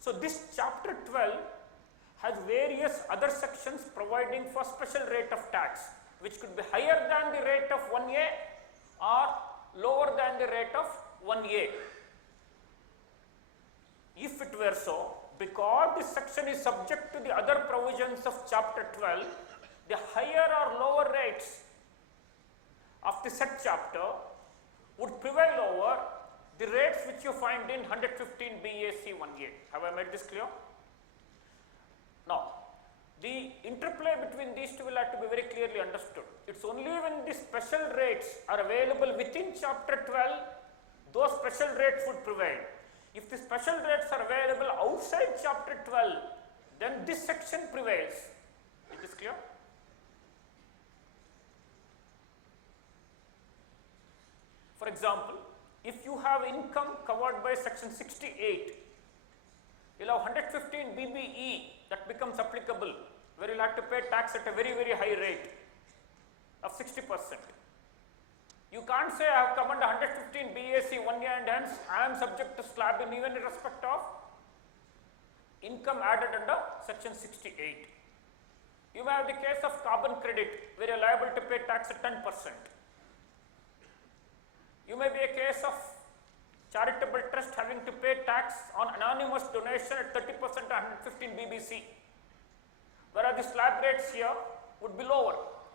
So this chapter 12 has various other sections providing for special rate of tax, which could be higher than the rate of 1A or lower than the rate of 1A. If it were so, because this section is subject to the other provisions of chapter 12, the higher or lower rates of the said chapter would prevail over the rates which you find in 115 BAC 1A. Have I made this clear? Now, the interplay between these two will have to be very clearly understood. It's only when the special rates are available within chapter 12, those special rates would prevail. If the special rates are available outside chapter 12, then this section prevails. It is clear? For example, if you have income covered by section 68, you'll have 115 BBE that becomes applicable, where you'll have to pay tax at a very, very high rate of 60%. You can't say I have come under 115 BAC 1A and hence I am subject to slab in even in respect of income added under section 68. You may have the case of carbon credit, where you are liable to pay tax at 10%. You may be a case of charitable trust having to pay tax on anonymous donation at 30% and 115 BBC, whereas the slab rates here would be lower.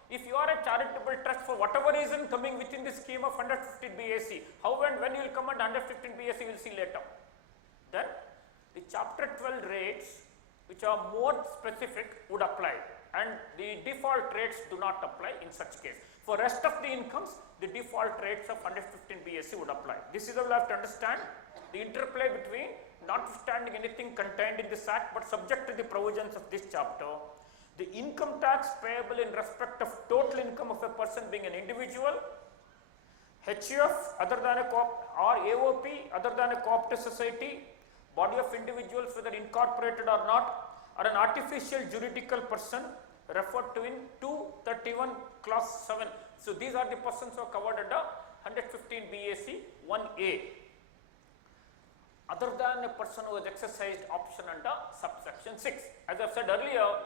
If you are a charitable trust for whatever reason coming within the scheme of 115 BAC, how and when you will come under 115 BAC we will see later. Then the chapter 12 rates which are more specific would apply, and the default rates do not apply in such case. For rest of the incomes, the default rates of 115 BAC would apply. This is how we have to understand the interplay between notwithstanding anything contained in this act but subject to the provisions of this chapter. The income tax payable in respect of total income of a person being an individual, HUF other than a or AOP other than a cooperative society, body of individuals whether incorporated or not, or an artificial juridical person referred to in 231 clause 7. So these are the persons who are covered under 115 BAC 1A. Other than a person who has exercised option under subsection 6. As I have said earlier,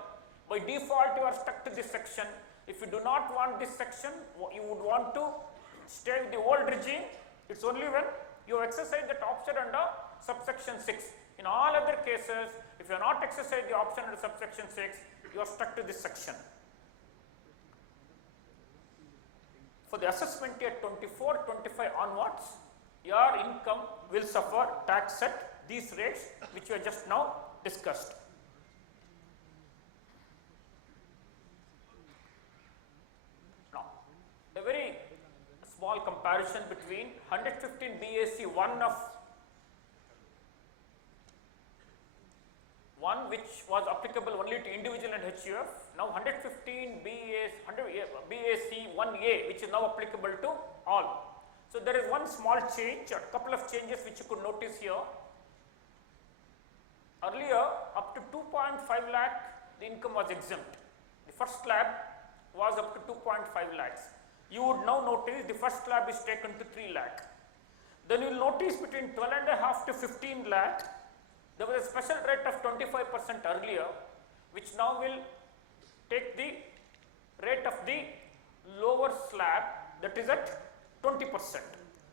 by default you are stuck to this section. If you do not want this section, you would want to stay with the old regime. It's only when you exercise that option under subsection 6. In all other cases, if you have not exercised the option under subsection 6, you are stuck to this section. For the assessment year 24, 25 onwards, your income will suffer tax at these rates which we have just now discussed. Now, a very small comparison between 115 BAC 1 of 1 which was applicable only to individual and HUF, now 115 BAC 1A which is now applicable to all. So there is one small change, a couple of changes which you could notice here. Earlier up to 2.5 lakh the income was exempt. The first slab was up to 2.5 lakhs. You would now notice the first slab is taken to 3 lakh. Then you will notice between 12.5 to 15 lakh there was a special rate of 25% earlier, which now will take the rate of the lower slab, that is at 20%.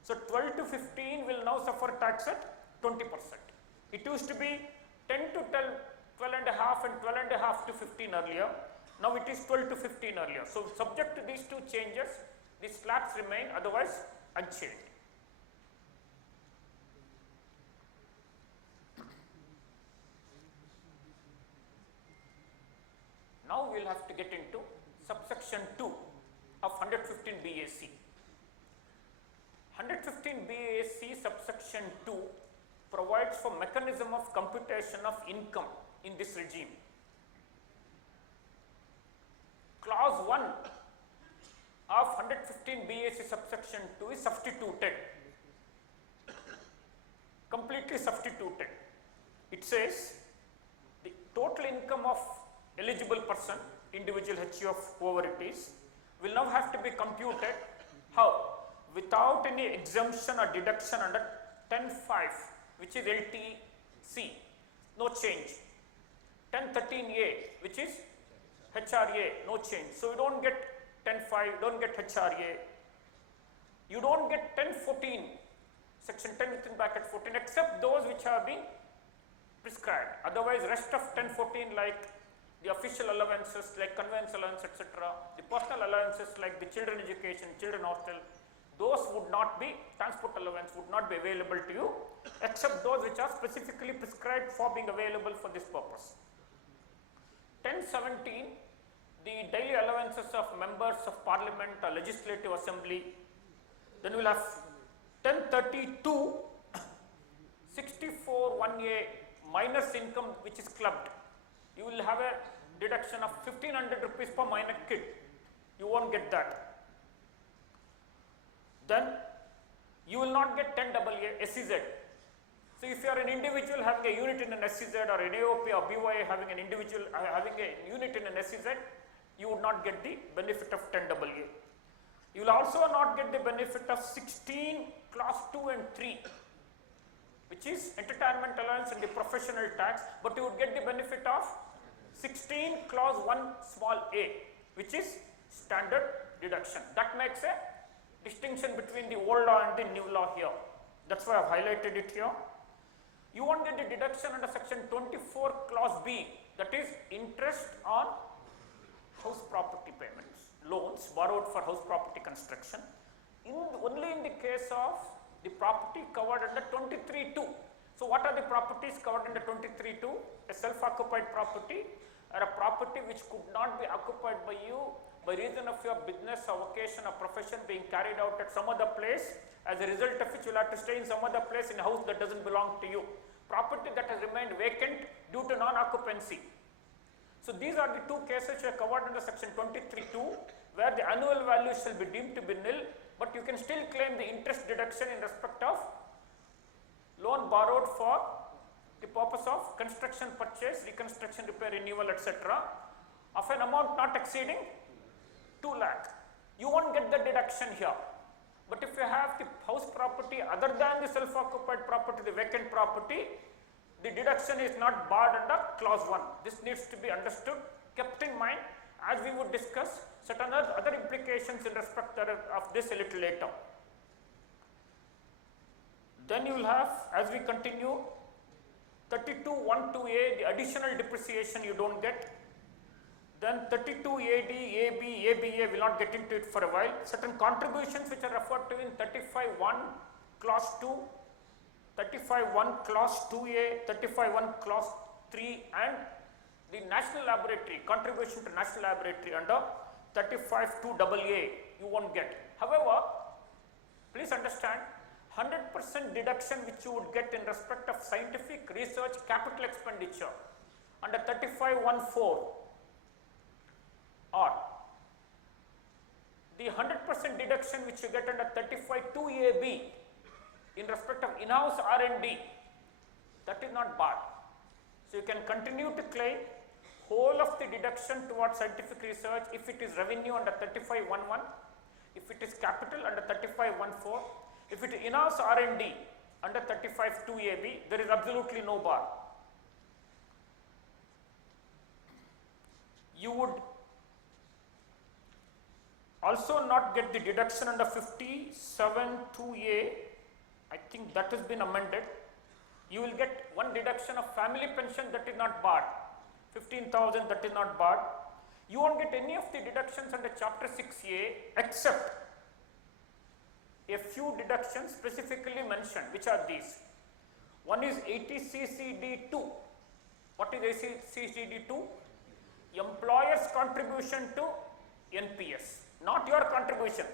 So 12 to 15 will now suffer tax at 20%. It used to be 10 to 12.5 and 12.5 to 15 earlier. Now it is 12 to 15 earlier. So subject to these two changes, the slabs remain otherwise unchanged. Now we will have to get into subsection 2 of 115 BAC. 115 BAC subsection 2 provides for mechanism of computation of income in this regime. Clause 1 of 115 BAC subsection 2 is substituted, completely substituted. It says the total income of eligible person, individual HUF, whoever it is, will now have to be computed. How? Without any exemption or deduction under 10(5), which is LTC, no change. 10(13)A, which is HRA, no change. So you don't get 10(5), you don't get HRA. You don't get 10(14), section 10 within bracket 14, except those which have been prescribed. Otherwise, rest of 10(14), like the official allowances, like conveyance allowance, etc., the personal allowances like the children education, children hostel, those would not be, transport allowance would not be available to you, except those which are specifically prescribed for being available for this purpose. 10(17), the daily allowances of members of parliament or legislative assembly. Then we will have 10(32), 64(1)A minus income which is clubbed. You will have a deduction of 1500 rupees per minor kid. You won't get that. Then you will not get 10AA SEZ. So if you are an individual having a unit in an SEZ, or an AOP or BYA having an individual having a unit in an SEZ, you would not get the benefit of 10AA. You will also not get the benefit of 16 class 2 and 3, which is entertainment allowance and the professional tax, but you would get the benefit of 16 clause 1 small a, which is standard deduction. That makes a distinction between the old law and the new law here. That's why I have highlighted it here. You won't get the deduction under section 24 clause B, that is interest on house property payments, loans borrowed for house property construction, only in the case of the property covered under 23(2). So what are the properties covered under 23(2)? A self-occupied property, or a property which could not be occupied by you by reason of your business or vocation or profession being carried out at some other place, as a result of which you will have to stay in some other place in a house that doesn't belong to you. Property that has remained vacant due to non-occupancy. So these are the two cases which are covered under section 23(2), where the annual value shall be deemed to be nil, but you can still claim the interest deduction in respect of loan borrowed for the purpose of construction purchase, reconstruction, repair, renewal, etc., of an amount not exceeding 2 lakh. You won't get the deduction here. But if you have the house property other than the self-occupied property, the vacant property, the deduction is not barred under clause 1. This needs to be understood, kept in mind, as we would discuss certain other implications in respect of this a little later. Then you will have, as we continue, 32(1)(2)A, the additional depreciation you don't get. Then 32(AD), AB, ABA, will not get into it for a while. Certain contributions which are referred to in 35(1) clause 2, 35(1) clause 2A, 35(1) clause 3, and the national laboratory, contribution to national laboratory under 35(2)AA, you won't get. However, please understand, 100% deduction which you would get in respect of scientific research capital expenditure under 35(1)(4), or the 100% deduction which you get under 35(2)AB in respect of in-house R&D, that is not barred. So you can continue to claim whole of the deduction towards scientific research if it is revenue under 35(1)(1), if it is capital under 35(1)(4), if it is in-house R&D under 35(2)AB, there is absolutely no bar. You would also not get the deduction under 57(2)A, I think that has been amended. You will get one deduction of family pension, that is not barred, 15,000, that is not barred. You won't get any of the deductions under chapter 6A except a few deductions specifically mentioned, which are these. One is 80CCD2. What is 80CCD2? Employer's contribution to NPS, not your contribution.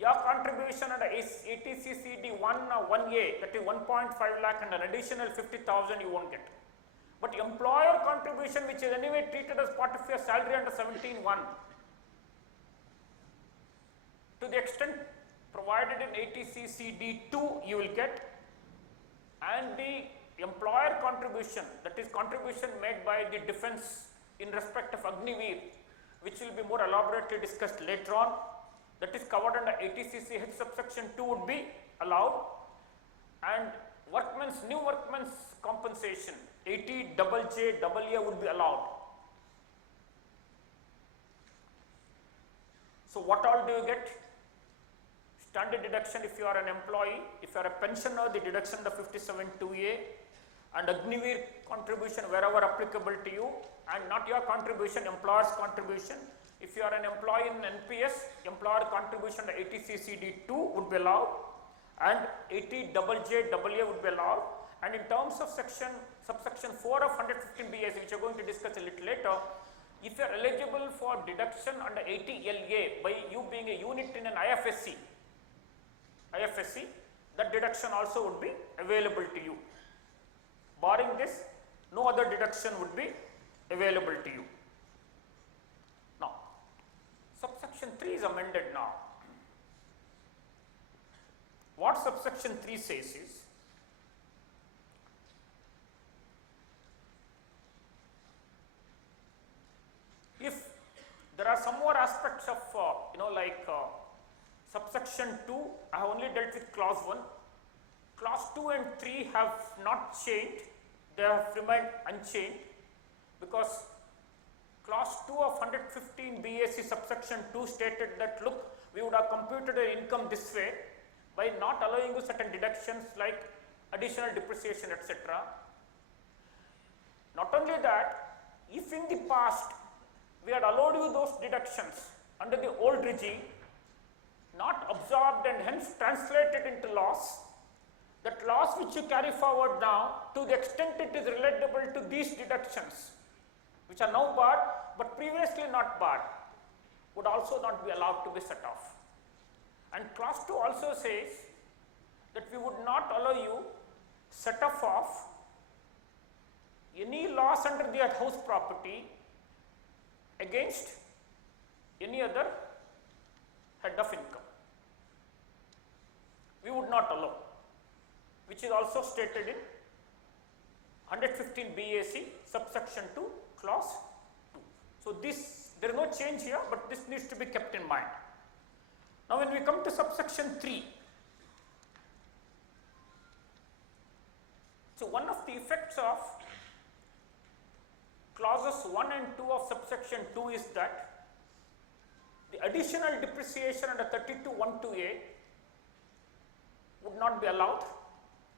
Your contribution under 80CCD1 or 1A, that is 1.5 lakh, and an additional 50,000 you won't get. But employer contribution, which is anyway treated as part of your salary under 17(1), to the extent provided in 80CCD2 you will get, and the employer contribution, that is contribution made by the defense in respect of Agniveer, which will be more elaborately discussed later on, that is covered under 80cc subsection 2 would be allowed, and new workmen's compensation 80JJAA would be allowed. So what all do you get? Standard deduction if you are an employee, if you are a pensioner, the deduction of 57(2)A, and Agniveer contribution wherever applicable to you, and not your contribution, employer's contribution. If you are an employee in NPS, employer contribution to 80CCD2 would be allowed, and 80JJAA would be allowed. And in terms of subsection 4 of 115BS, which we are going to discuss a little later, if you are eligible for deduction under 80LA by you being a unit in an IFSC, that deduction also would be available to you. Barring this, no other deduction would be available to you. Now, subsection 3 is amended now. What subsection 3 says is, if there are some more aspects of, subsection 2, I have only dealt with clause 1. Clause 2 and 3 have not changed, they have remained unchanged, because clause 2 of 115 BAC subsection 2 stated that, look, we would have computed your income this way by not allowing you certain deductions like additional depreciation, etc. Not only that, if in the past we had allowed you those deductions under the old regime, not absorbed and hence translated into loss, that loss which you carry forward now, to the extent it is relatable to these deductions, which are now barred but previously not barred, would also not be allowed to be set off. And clause 2 also says that we would not allow you set off of any loss under the house property against any other head of income. We would not allow, which is also stated in 115 BAC subsection 2 clause 2. So this, there is no change here, but this needs to be kept in mind. Now when we come to subsection 3, so one of the effects of clauses 1 and 2 of subsection 2 is that the additional depreciation under 32(1)(2)A would not be allowed,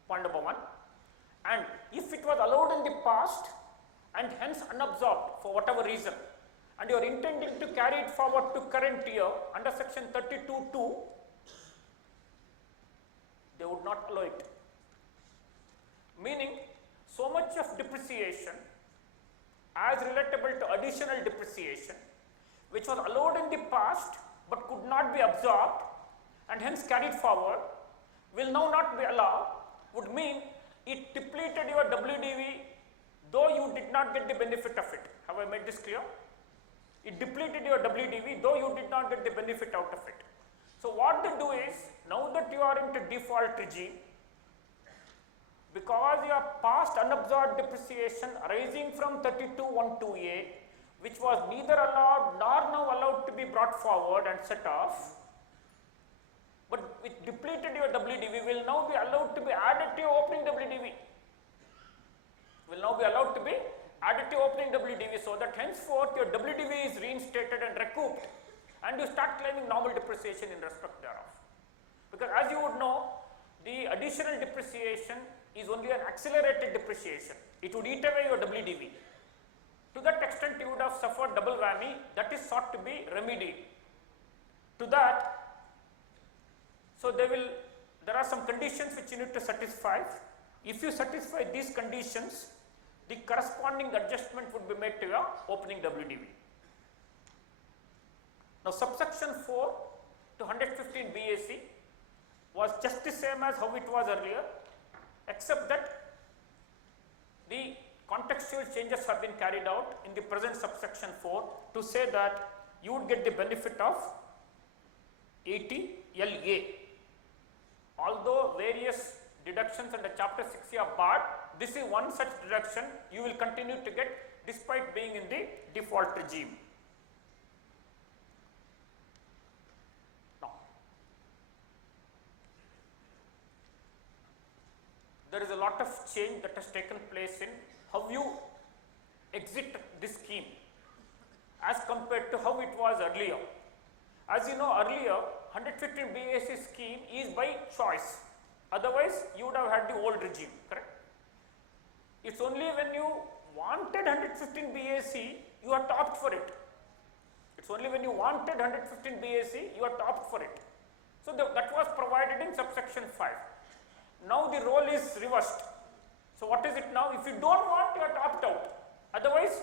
point number 1, and if it was allowed in the past and hence unabsorbed for whatever reason, and you are intending to carry it forward to current year under section 32(2), they would not allow it. Meaning, so much of depreciation as relatable to additional depreciation, which was allowed in the past but could not be absorbed and hence carried forward, will now not be allowed, would mean it depleted your WDV, though you did not get the benefit of it. Have I made this clear? It depleted your WDV, though you did not get the benefit out of it. So what they do is, now that you are into default regime, because your past unabsorbed depreciation arising from 32(1)(2)A, which was neither allowed nor now allowed to be brought forward and set off, but it depleted your WDV, will now be allowed to be added to your opening WDV. Will now be allowed to be added to your opening WDV, so that henceforth your WDV is reinstated and recouped, and you start claiming normal depreciation in respect thereof. Because as you would know, the additional depreciation is only an accelerated depreciation. It would eat away your WDV. To that extent, you would have suffered double whammy, that is sought to be remedied. To that, so there are some conditions which you need to satisfy. If you satisfy these conditions, the corresponding adjustment would be made to your opening WDV. Now subsection 4 to 115 BAC was just the same as how it was earlier, except that the contextual changes have been carried out in the present subsection 4 to say that you would get the benefit of 80LA. Although various deductions under chapter 60 are barred, this is one such deduction you will continue to get despite being in the default regime. there is a lot of change that has taken place in how you exit this scheme as compared to how it was earlier. As you know, earlier 115 BAC scheme is by choice, otherwise you would have had the old regime, correct? It's only when you wanted 115 BAC you have to opt for it. It's only when you wanted 115 BAC you have to opt for it. So that was provided in subsection 5. Now the role is reversed. So what is it now? If you don't want, you have to opt out. Otherwise,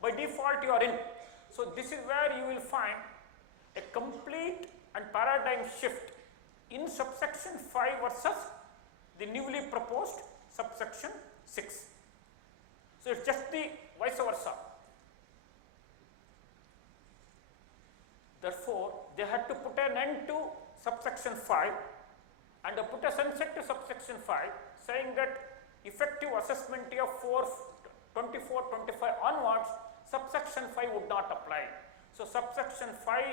by default you are in. So this is where you will find a complete and paradigm shift in subsection 5 versus the newly proposed subsection 6. So it's just the vice versa. Therefore, they had to put an end to subsection 5 and put a sunset to subsection 5, saying that effective assessment year 24-25 onwards, subsection 5 would not apply. So subsection 5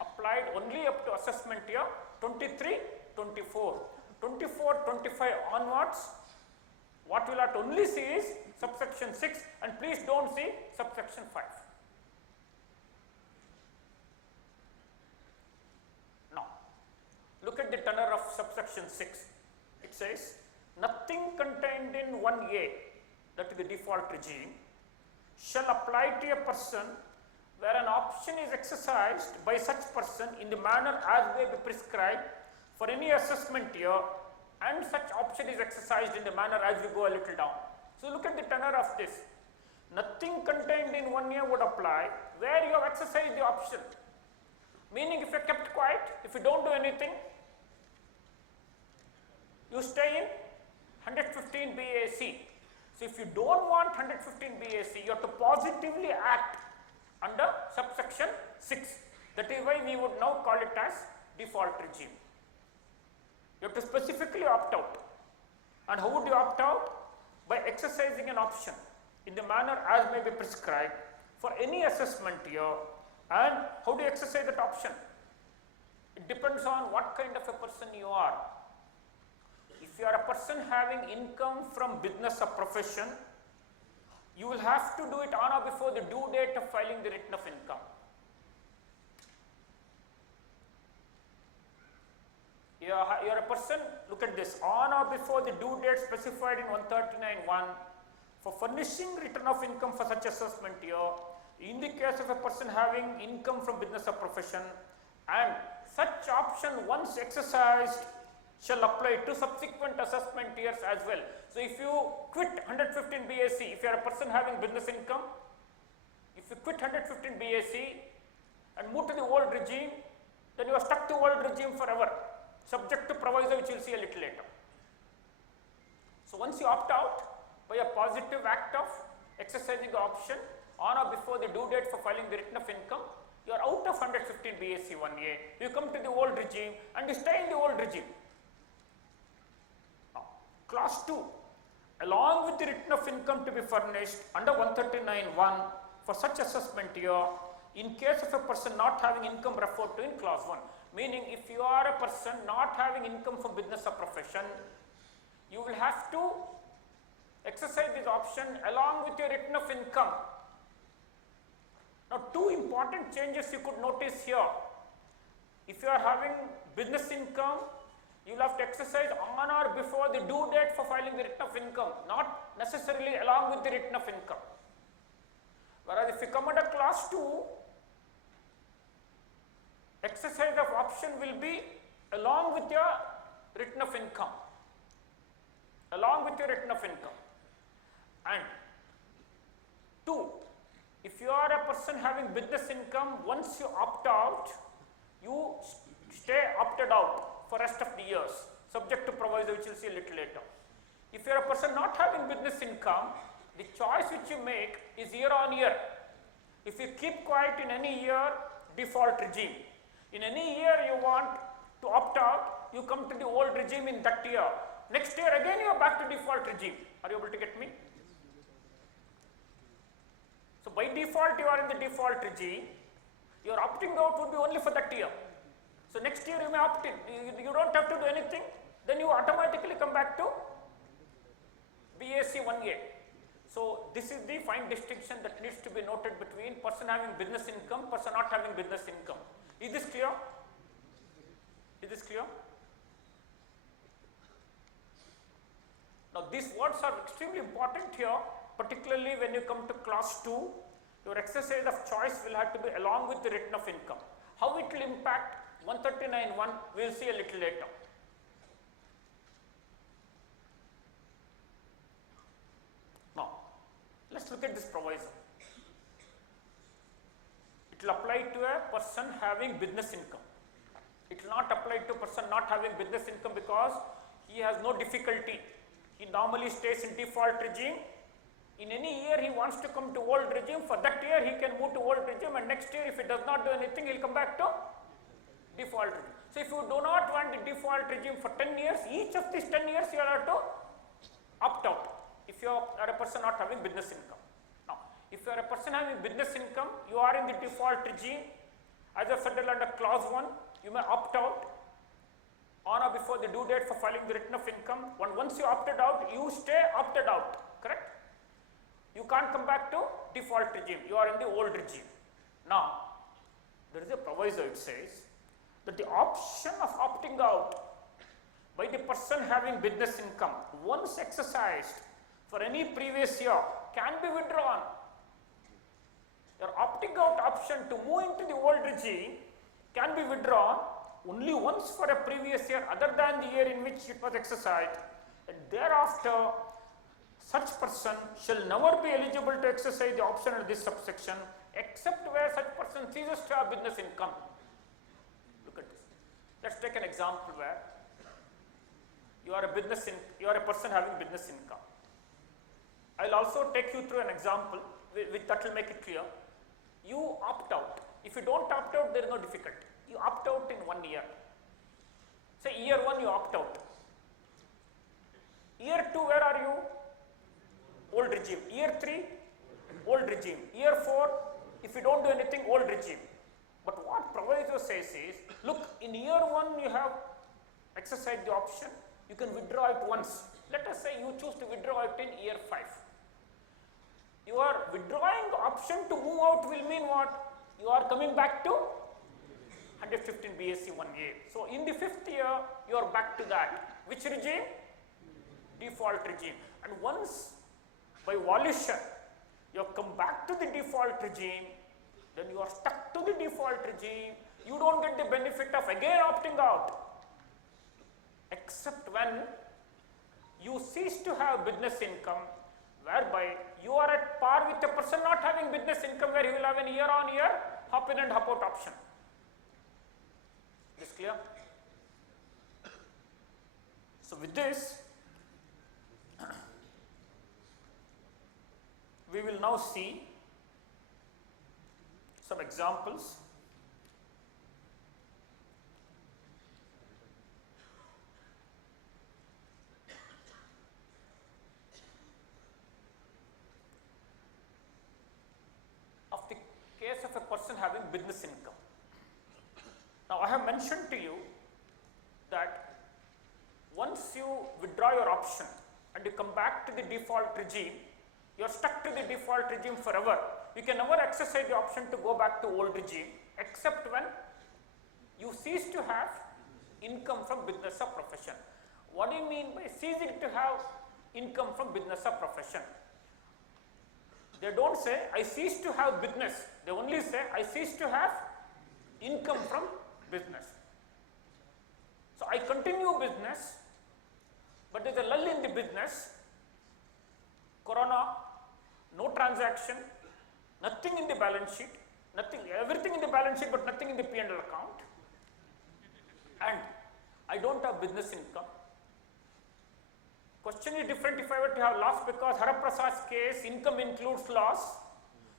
applied only up to assessment year 23-24. 24-25 onwards, what we will have to only see is subsection 6, and please don't see subsection 5. Now, look at the tenor of subsection 6. It says, nothing contained in 1A, that is the default regime, shall apply to a person where an option is exercised by such person in the manner as may be prescribed for any assessment year, and such option is exercised in the manner as we go a little down. So look at the tenor of this. Nothing contained in 1 year would apply where you have exercised the option. Meaning if you are kept quiet, if you don't do anything, you stay in 115 BAC. So if you don't want 115 BAC, you have to positively act under subsection 6. That is why we would now call it as default regime. You have to specifically opt out. And how would you opt out? By exercising an option in the manner as may be prescribed for any assessment year. And how do you exercise that option? It depends on what kind of a person you are. If you are a person having income from business or profession, you will have to do it on or before the due date of filing the return of income. You are a person, look at this, on or before the due date specified in 139(1) for furnishing return of income for such assessment year, in the case of a person having income from business or profession, and such option once exercised shall apply to subsequent assessment years as well. So if you quit 115 BAC, if you are a person having business income, if you quit 115 BAC and move to the old regime, then you are stuck to old regime forever, subject to proviso which you will see a little later. So once you opt out by a positive act of exercising the option on or before the due date for filing the return of income, you are out of 115 BAC 1A, you come to the old regime and you stay in the old regime. Now, clause 2, along with the return of income to be furnished under 139(1) for such assessment year, in case of a person not having income referred to in clause 1. Meaning, if you are a person not having income from business or profession, you will have to exercise this option along with your return of income. Now, two important changes you could notice here. If you are having business income, you will have to exercise on or before the due date for filing the return of income, not necessarily along with the return of income. Whereas if you come under clause 2, exercise of option will be along with your return of income. Along with your return of income. And 2, if you are a person having business income, once you opt out, you stay opted out for rest of the years, subject to proviso which you will see a little later. If you are a person not having business income, the choice which you make is year on year. If you keep quiet in any year, default regime. In any year you want to opt out, you come to the old regime in that year. Next year again you are back to default regime. Are you able to get me? So by default you are in the default regime. Your opting out would be only for that year. So next year you may opt in. You don't have to do anything. Then you automatically come back to BAC 1A. So this is the fine distinction that needs to be noted between person having business income, person not having business income. Is this clear? Is this clear? Now these words are extremely important here, particularly when you come to class 2. Your exercise of choice will have to be along with the written of income. How it will impact 139.1 we will see a little later. Now let us look at this proviso. It will apply to a person having business income. It will not apply to a person not having business income because he has no difficulty. He normally stays in default regime. In any year he wants to come to old regime, for that year he can move to old regime, and next year if he does not do anything he will come back to default regime. So if you do not want the default regime for 10 years, each of these 10 years you have to opt out if you are a person not having business income. Now if you are a person having business income, you are in the default regime. As I said under clause 1, you may opt out on or before the due date for filing the return of income. Once you opted out, you stay opted out, correct? You can't come back to default regime, you are in the old regime. Now there is a proviso, it says that the option of opting out by the person having business income, once exercised for any previous year, can be withdrawn. Your opting out option to move into the old regime can be withdrawn only once for a previous year other than the year in which it was exercised, and thereafter such person shall never be eligible to exercise the option under this subsection except where such person ceases to have business income. Look at this. Let us take an example where you are a person having business income. I will also take you through an example that will make it clear. You opt out. If you don't opt out, there is no difficulty. You opt out in 1 year. Say year 1 you opt out. Year 2 where are you? Old regime. Year 3 old regime. Year 4 if you don't do anything, old regime. But what proviso says is, look, in year 1 you have exercised the option, you can withdraw it once. Let us say you choose to withdraw it in year 5. You are withdrawing the option to move out will mean what? You are coming back to 115 BSc 1A. So in the 5th year you are back to that. Which regime? Default regime. And once by volition you have come back to the default regime, then you are stuck to the default regime. You don't get the benefit of again opting out, except when you cease to have business income, whereby you are at par with a person not having business income, where he will have an year on year hop in and hop out option. Is clear? So with this, we will now see some examples. Of the case of a person having business income. Now I have mentioned to you that once you withdraw your option and you come back to the default regime, you are stuck to the default regime forever. You can never exercise the option to go back to old regime except when you cease to have income from business or profession. What do you mean by ceasing to have income from business or profession? They don't say I cease to have business, they only say I cease to have income from business. So I continue business, but there is a lull in the business, corona, no transaction, nothing in the balance sheet, everything in the balance sheet but nothing in the P&L account, and I don't have business income. Question is different if I were to have loss, because Haraprasad's case income includes loss.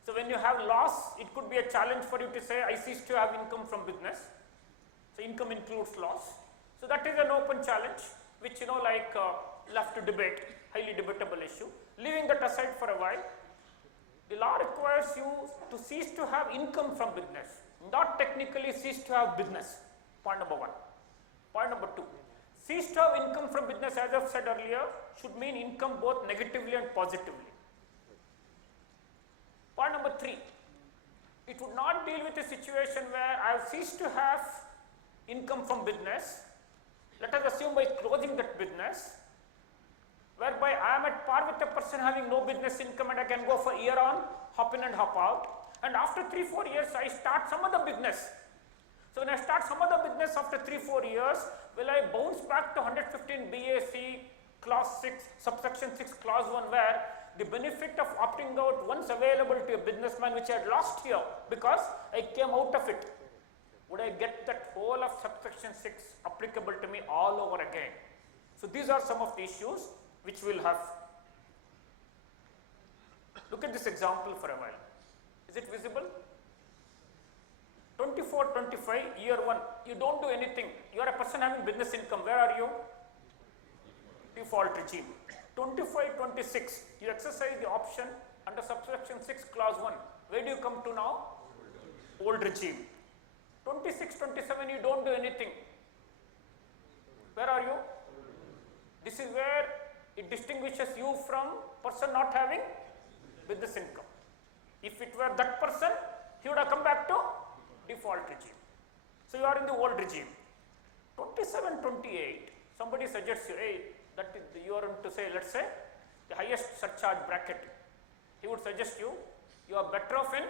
So when you have loss, it could be a challenge for you to say I cease to have income from business. So income includes loss. So that is an open challenge which we'll have to debate, highly debatable issue. Leaving that aside for a while, the law requires you to cease to have income from business, not technically cease to have business. Point number 1. Point number 2, cease to have income from business, as I've said earlier, should mean income both negatively and positively. Point number 3, it would not deal with a situation where I have ceased to have income from business. Let us assume by closing that business, whereby I am at par with a person having no business income and I can go for year on, hop in and hop out. And after 3-4 years, I start some other business. So when I start some other business after 3-4 years, will I bounce back to 115 BAC clause 6, subsection 6 clause 1, where the benefit of opting out once available to a businessman which I had lost here because I came out of it, would I get that whole of subsection 6 applicable to me all over again? So these are some of the issues which we'll have. Look at this example for a while. Is it visible? 24-25, year 1, you don't do anything. You are a person having business income. Where are you? Default regime. 25-26, you exercise the option under subsection 6 clause 1. Where do you come to now? Old regime. 26-27, you don't do anything. Where are you? This is where it distinguishes you from person not having business income. If it were that person, he would have come back to default regime. So you are in the old regime. 27-28, somebody suggests you, hey, that is you are to say, let's say, the highest surcharge bracket. He would suggest you are better off in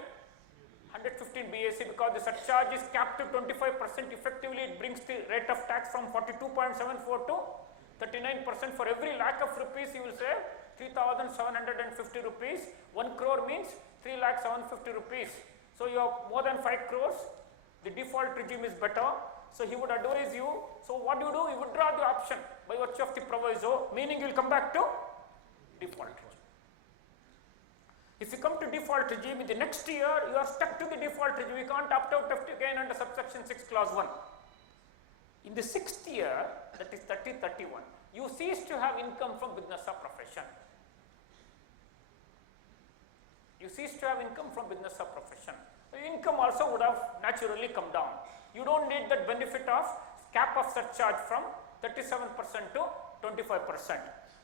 115 BAC because the surcharge is capped to 25%. Effectively, it brings the rate of tax from 42.74 to 39%. For every lakh of rupees, you will save 3,750 rupees. 1 crore means 3,750 rupees. So you have more than 5 crores. The default regime is better. So he would advise you. So what do? You withdraw the option by virtue of the proviso, meaning you will come back to default regime. If you come to default regime, in the next year you are stuck to the default regime. You can't opt out of it again under subsection 6 clause 1. In the 6th year, that is 30-31, you cease to have income from business or profession. You cease to have income from business or profession. So income also would have naturally come down. You don't need that benefit of cap of surcharge from 37% to 25%.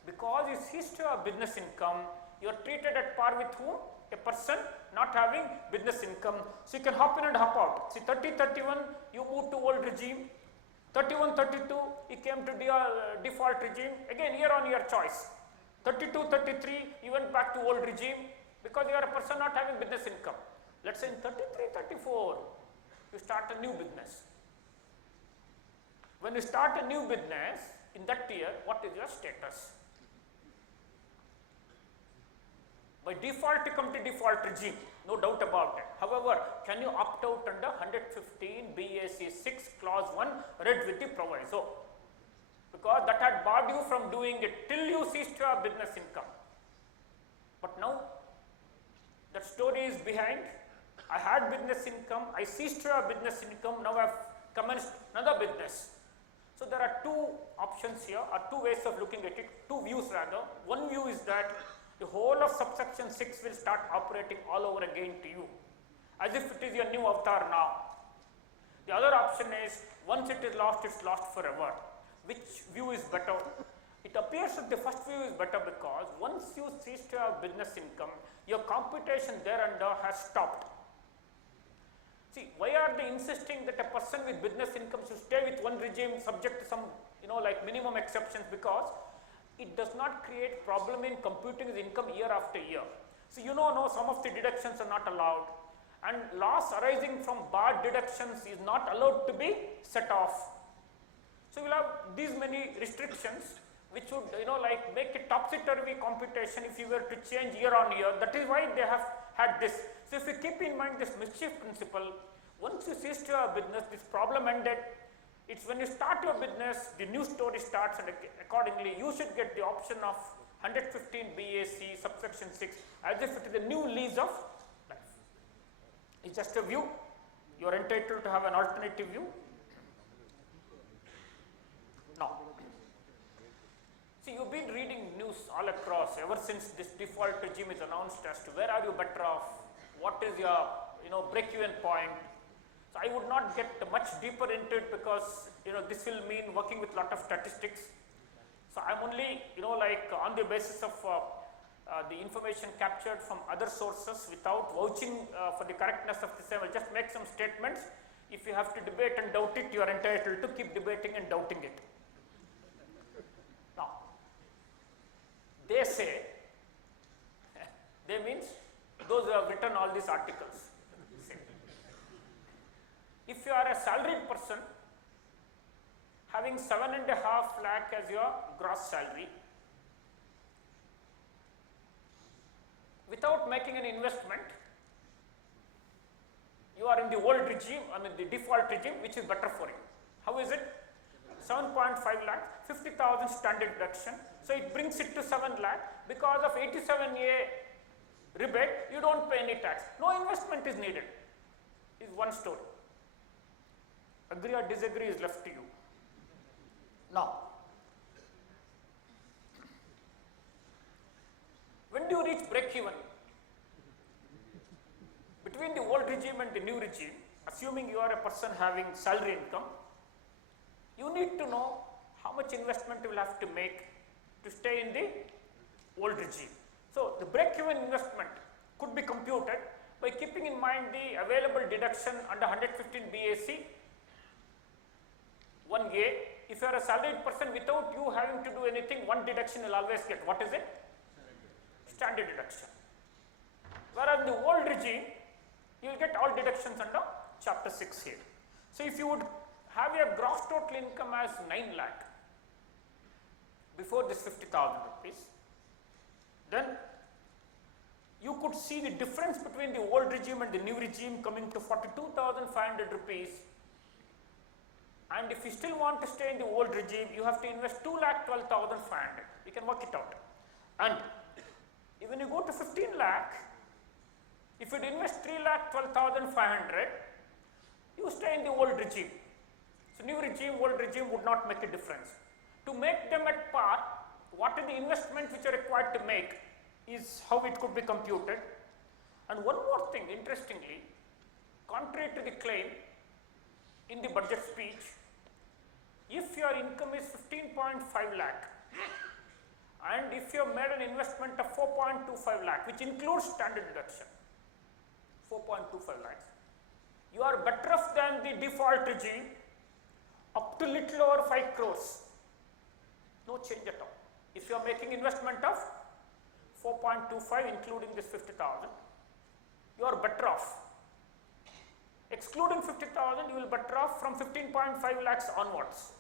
Because you cease to have business income, you are treated at par with whom? A person not having business income. So you can hop in and hop out. See, 30-31, you move to old regime. 31-32, you came to default regime. Again, year on year choice. 32-33, you went back to old regime because you are a person not having business income. Let's say in 33-34, you start a new business. When you start a new business, in that year, what is your status? By default, you come to default regime, no doubt about it. However, can you opt out under 115 BAC 6 clause 1 read with the proviso? Because that had barred you from doing it till you cease to have business income. But now, that story is behind. I had business income, I ceased to have business income, now I have commenced another business. So there are two options here, or two ways of looking at it, two views rather. One view is that the whole of subsection 6 will start operating all over again to you, as if it is your new avatar now. The other option is, once it is lost, it's lost forever. Which view is better? It appears that the first view is better because once you cease to have business income, your computation thereunder has stopped. See, why are they insisting that a person with business income should stay with one regime subject to some, like minimum exceptions? Because it does not create problem in computing his income year after year. So no, some of the deductions are not allowed, and loss arising from barred deductions is not allowed to be set off. So we'll have these many restrictions which would like make a topsy-turvy computation if you were to change year on year. That is why they have had this. So if you keep in mind this mischief principle, once you cease to have business, this problem ended. It's when you start your business, the new story starts, and accordingly you should get the option of 115 BAC subsection 6 as if it is a new lease of life. It's just a view. You are entitled to have an alternative view. Now, see, you've been reading news all across ever since this default regime is announced as to where are you better off, what is your break-even point. So So I would not get much deeper into it because this will mean working with lot of statistics. So I'm only like on the basis of the information captured from other sources without vouching for the correctness of the same. I'll just make some statements. If you have to debate and doubt it, you are entitled to keep debating and doubting it. Now, they say, they means those who have written all these articles. If you are a salaried person having 7.5 lakh as your gross salary, without making an investment, you are in the old regime, the default regime, which is better for you. How is it? 7.5 lakh, 50,000 standard deduction. So it brings it to 7 lakh. Because of 87A rebate, you don't pay any tax. No investment is needed. Is one story. Agree or disagree is left to you. Now, when do you reach break even? Between the old regime and the new regime, assuming you are a person having salary income, you need to know how much investment you will have to make to stay in the old regime. So, the break even investment could be computed by keeping in mind the available deduction under 115 BAC 1A. If you are a salaried person, without you having to do anything, one deduction you will always get. What is it? Standard deduction. Whereas in the old regime, you will get all deductions under chapter 6 here. So if you would have your gross total income as 9 lakh before this 50,000 rupees, then you could see the difference between the old regime and the new regime coming to 42,500 rupees. And if you still want to stay in the old regime, you have to invest 2,12,500. You can work it out. And when you go to 15 lakh, if you invest 3,12,500, you stay in the old regime. So new regime, old regime would not make a difference. To make them at par, what is the investment which are required to make is how it could be computed. And one more thing, interestingly, contrary to the claim in the budget speech, if your income is 15.5 lakh and if you have made an investment of 4.25 lakh, which includes standard deduction, 4.25 lakhs, you are better off than the default regime up to little over 5 crores. No change at all. If you are making investment of 4.25 including this 50,000, you are better off. Excluding 50,000, you will better off from 15.5 lakhs onwards.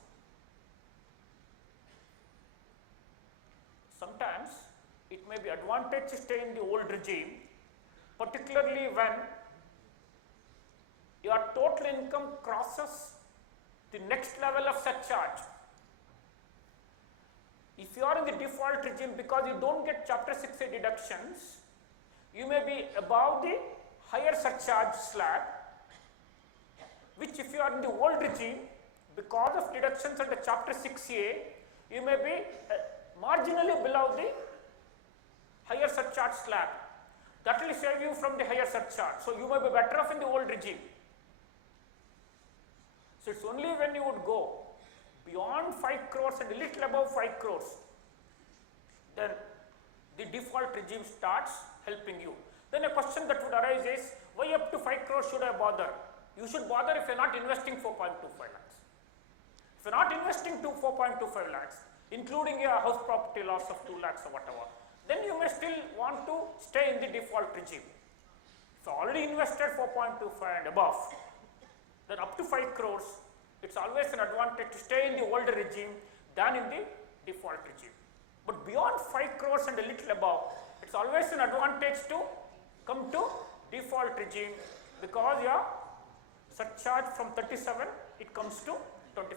Sometimes it may be advantage to stay in the old regime, particularly when your total income crosses the next level of surcharge. If you are in the default regime, because you don't get chapter 6A deductions, you may be above the higher surcharge slab, which if you are in the old regime, because of deductions under chapter 6A, you may be marginally below the higher surcharge slab. That will save you from the higher surcharge. So you may be better off in the old regime. So it's only when you would go beyond 5 crores and a little above 5 crores, then the default regime starts helping you. Then a question that would arise is, why up to 5 crores should I bother? You should bother if you are not investing 4.25 lakhs. If you are not investing 4.25 lakhs, including a house property loss of 2 lakhs or whatever, then you may still want to stay in the default regime. If you already invested 4.25 and above, then up to 5 crores, it's always an advantage to stay in the older regime than in the default regime. But beyond 5 crores and a little above, it's always an advantage to come to default regime, because your surcharge from 37, it comes to 25%.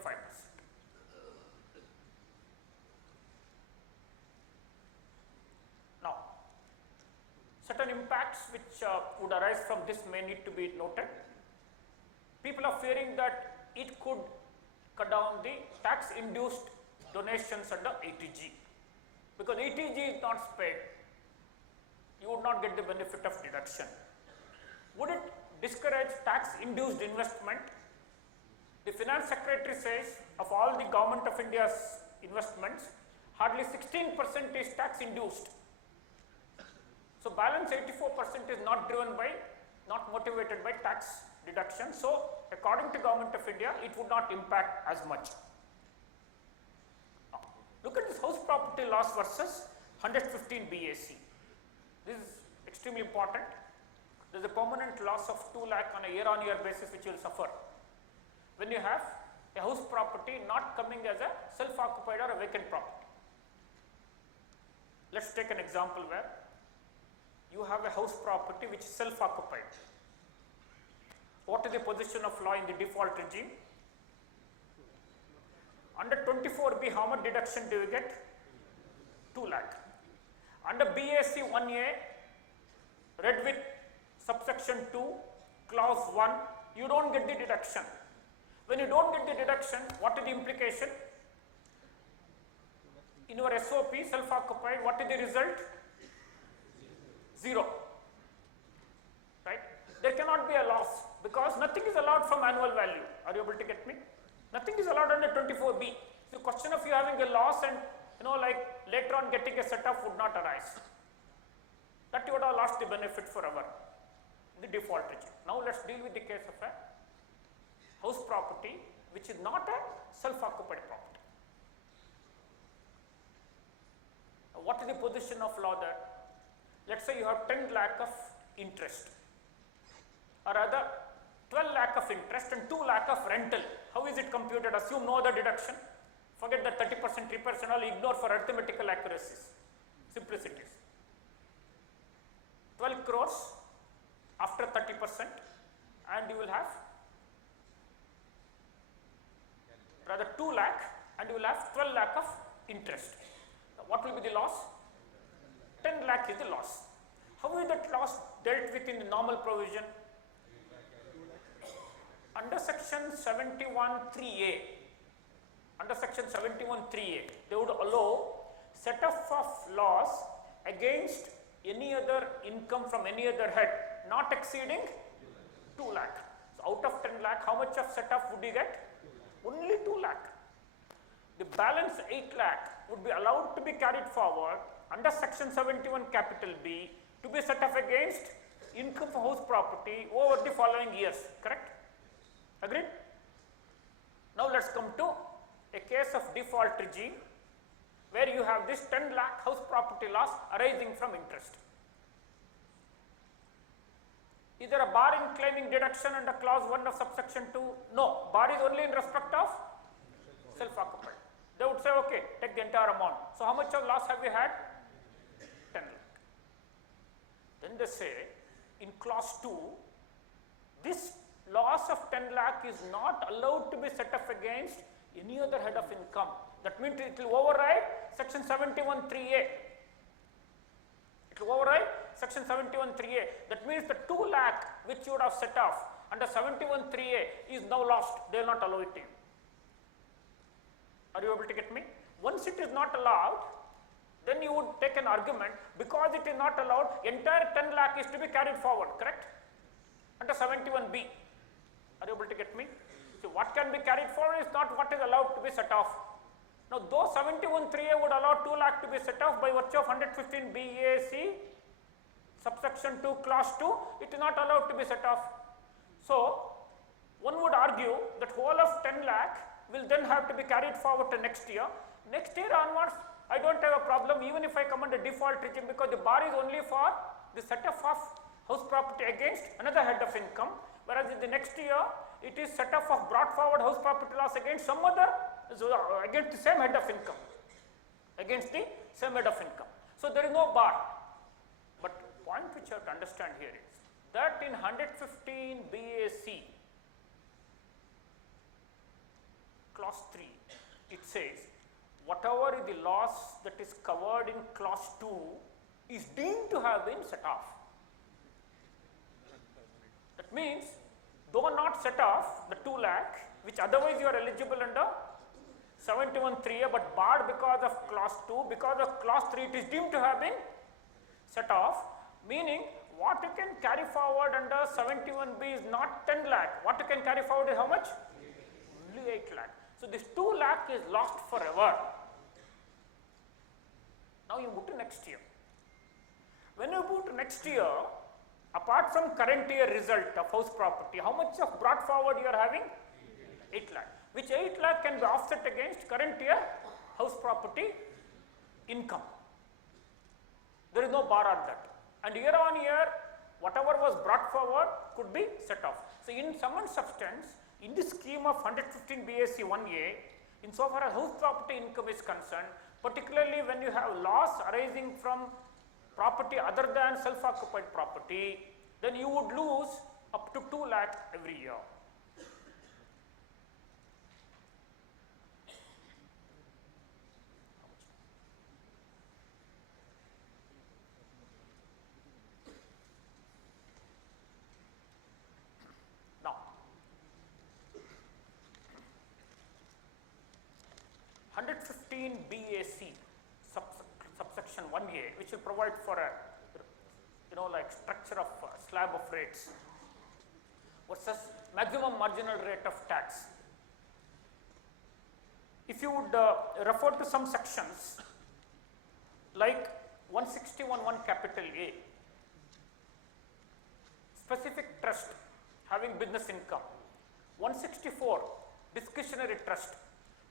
Now, certain impacts which would arise from this may need to be noted. People are fearing that it could cut down the tax-induced donations under ETG. Because ETG is not paid, you would not get the benefit of deduction. Would it discourage tax-induced investment. The Finance Secretary says of all the Government of India's investments, hardly 16% is tax-induced. So balance 84% is not driven by, not motivated by tax deduction. So according to Government of India, it would not impact as much. Look at this house property loss versus 115 BAC. This is extremely important. There is a permanent loss of 2 lakh on a year-on-year basis which you will suffer when you have a house property not coming as a self-occupied or a vacant property. Let us take an example where you have a house property which is self-occupied. What is the position of law in the default regime? Under 24B, how much deduction do you get? 2 lakh. Under BAC 1A, read with subsection 2, clause 1, you don't get the deduction. When you don't get the deduction, what is the implication? In your SOP, self-occupied, what is the result? 0. Right? There cannot be a loss because nothing is allowed from annual value. Are you able to get me? Nothing is allowed under 24B. The question of you having a loss and like later on getting a set-off would not arise. That you would have lost the benefit forever. The default regime. Now let us deal with the case of a house property which is not a self-occupied property. What is the position of law there? Let us say you have 10 lakh of interest, or rather 12 lakh of interest and 2 lakh of rental. How is it computed? Assume no other deduction. Forget that 30%, 3% all, ignore for arithmetical accuracies, simplicities. 12 crores after 30% and you will have rather 2 lakh and you will have 12 lakh of interest. Now, what will be the loss? 10 lakh is the loss. How is that loss dealt with in the normal provision? Under section 71(3)(a), under section 71(3)(a), they would allow set-off of loss against any other income from any other head not exceeding 2 lakh. So out of 10 lakh, how much of set-off would you get? Only 2 lakh. The balance 8 lakh would be allowed to be carried forward under section 71 capital B to be set off against income from house property over the following years, correct? Agreed? Now let us come to a case of default regime where you have this 10 lakh house property loss arising from interest. Is there a bar in claiming deduction under clause 1 of subsection 2? No, bar is only in respect of self-occupied. They would say, okay, take the entire amount. So how much of loss have we had? 10 lakh. Then they say, in clause 2, this loss of 10 lakh is not allowed to be set off against any other head of income. That means it will override section 71(3)(a). It will override section 71(3)(a). That means the 2 lakh which you would have set off under 71(3)(a) is now lost. They will not allow it to you. Are you able to get me? Once it is not allowed, then you would take an argument because it is not allowed, entire 10 lakh is to be carried forward, correct? Under 71B. Are you able to get me? So what can be carried forward is not what is allowed to be set off. Now though 71(3)(a) would allow 2 lakh to be set off by virtue of 115 BAC subsection 2 clause 2, it is not allowed to be set off. So one would argue that whole of 10 lakh will then have to be carried forward to next year. Next year onwards, I don't have a problem even if I come under default regime because the bar is only for the set off of house property against another head of income, whereas in the next year it is set off of brought forward house property loss against some other, against the same head of income, against the same head of income. So there is no bar. But point which you have to understand here is that in 115 BAC clause 3, it says whatever is the loss that is covered in clause 2 is deemed to have been set off. That means though not set off the 2 lakh which otherwise you are eligible under 71(3)(a) but barred because of clause 2, because of clause 3 it is deemed to have been set off, meaning what you can carry forward under 71B is not 10 lakh. What you can carry forward is how much? Only 8 lakh. So this 2 lakh is lost forever. Now you move to next year. When you move to next year, apart from current year result of house property, how much of brought forward you are having? 8 lakh. Which 8 lakh can be offset against current year house property income. There is no bar on that. And year on year, whatever was brought forward could be set off. So in sum and substance, in the scheme of 115 BAC 1A, insofar as house property income is concerned, particularly when you have loss arising from property other than self-occupied property, then you would lose up to 2 lakh every year. Now, 115 BAC subsection 1A, which will provide for a, like structure of slab of rates versus maximum marginal rate of tax. If you would refer to some sections like 161(1) capital A, specific trust having business income, 164 discretionary trust,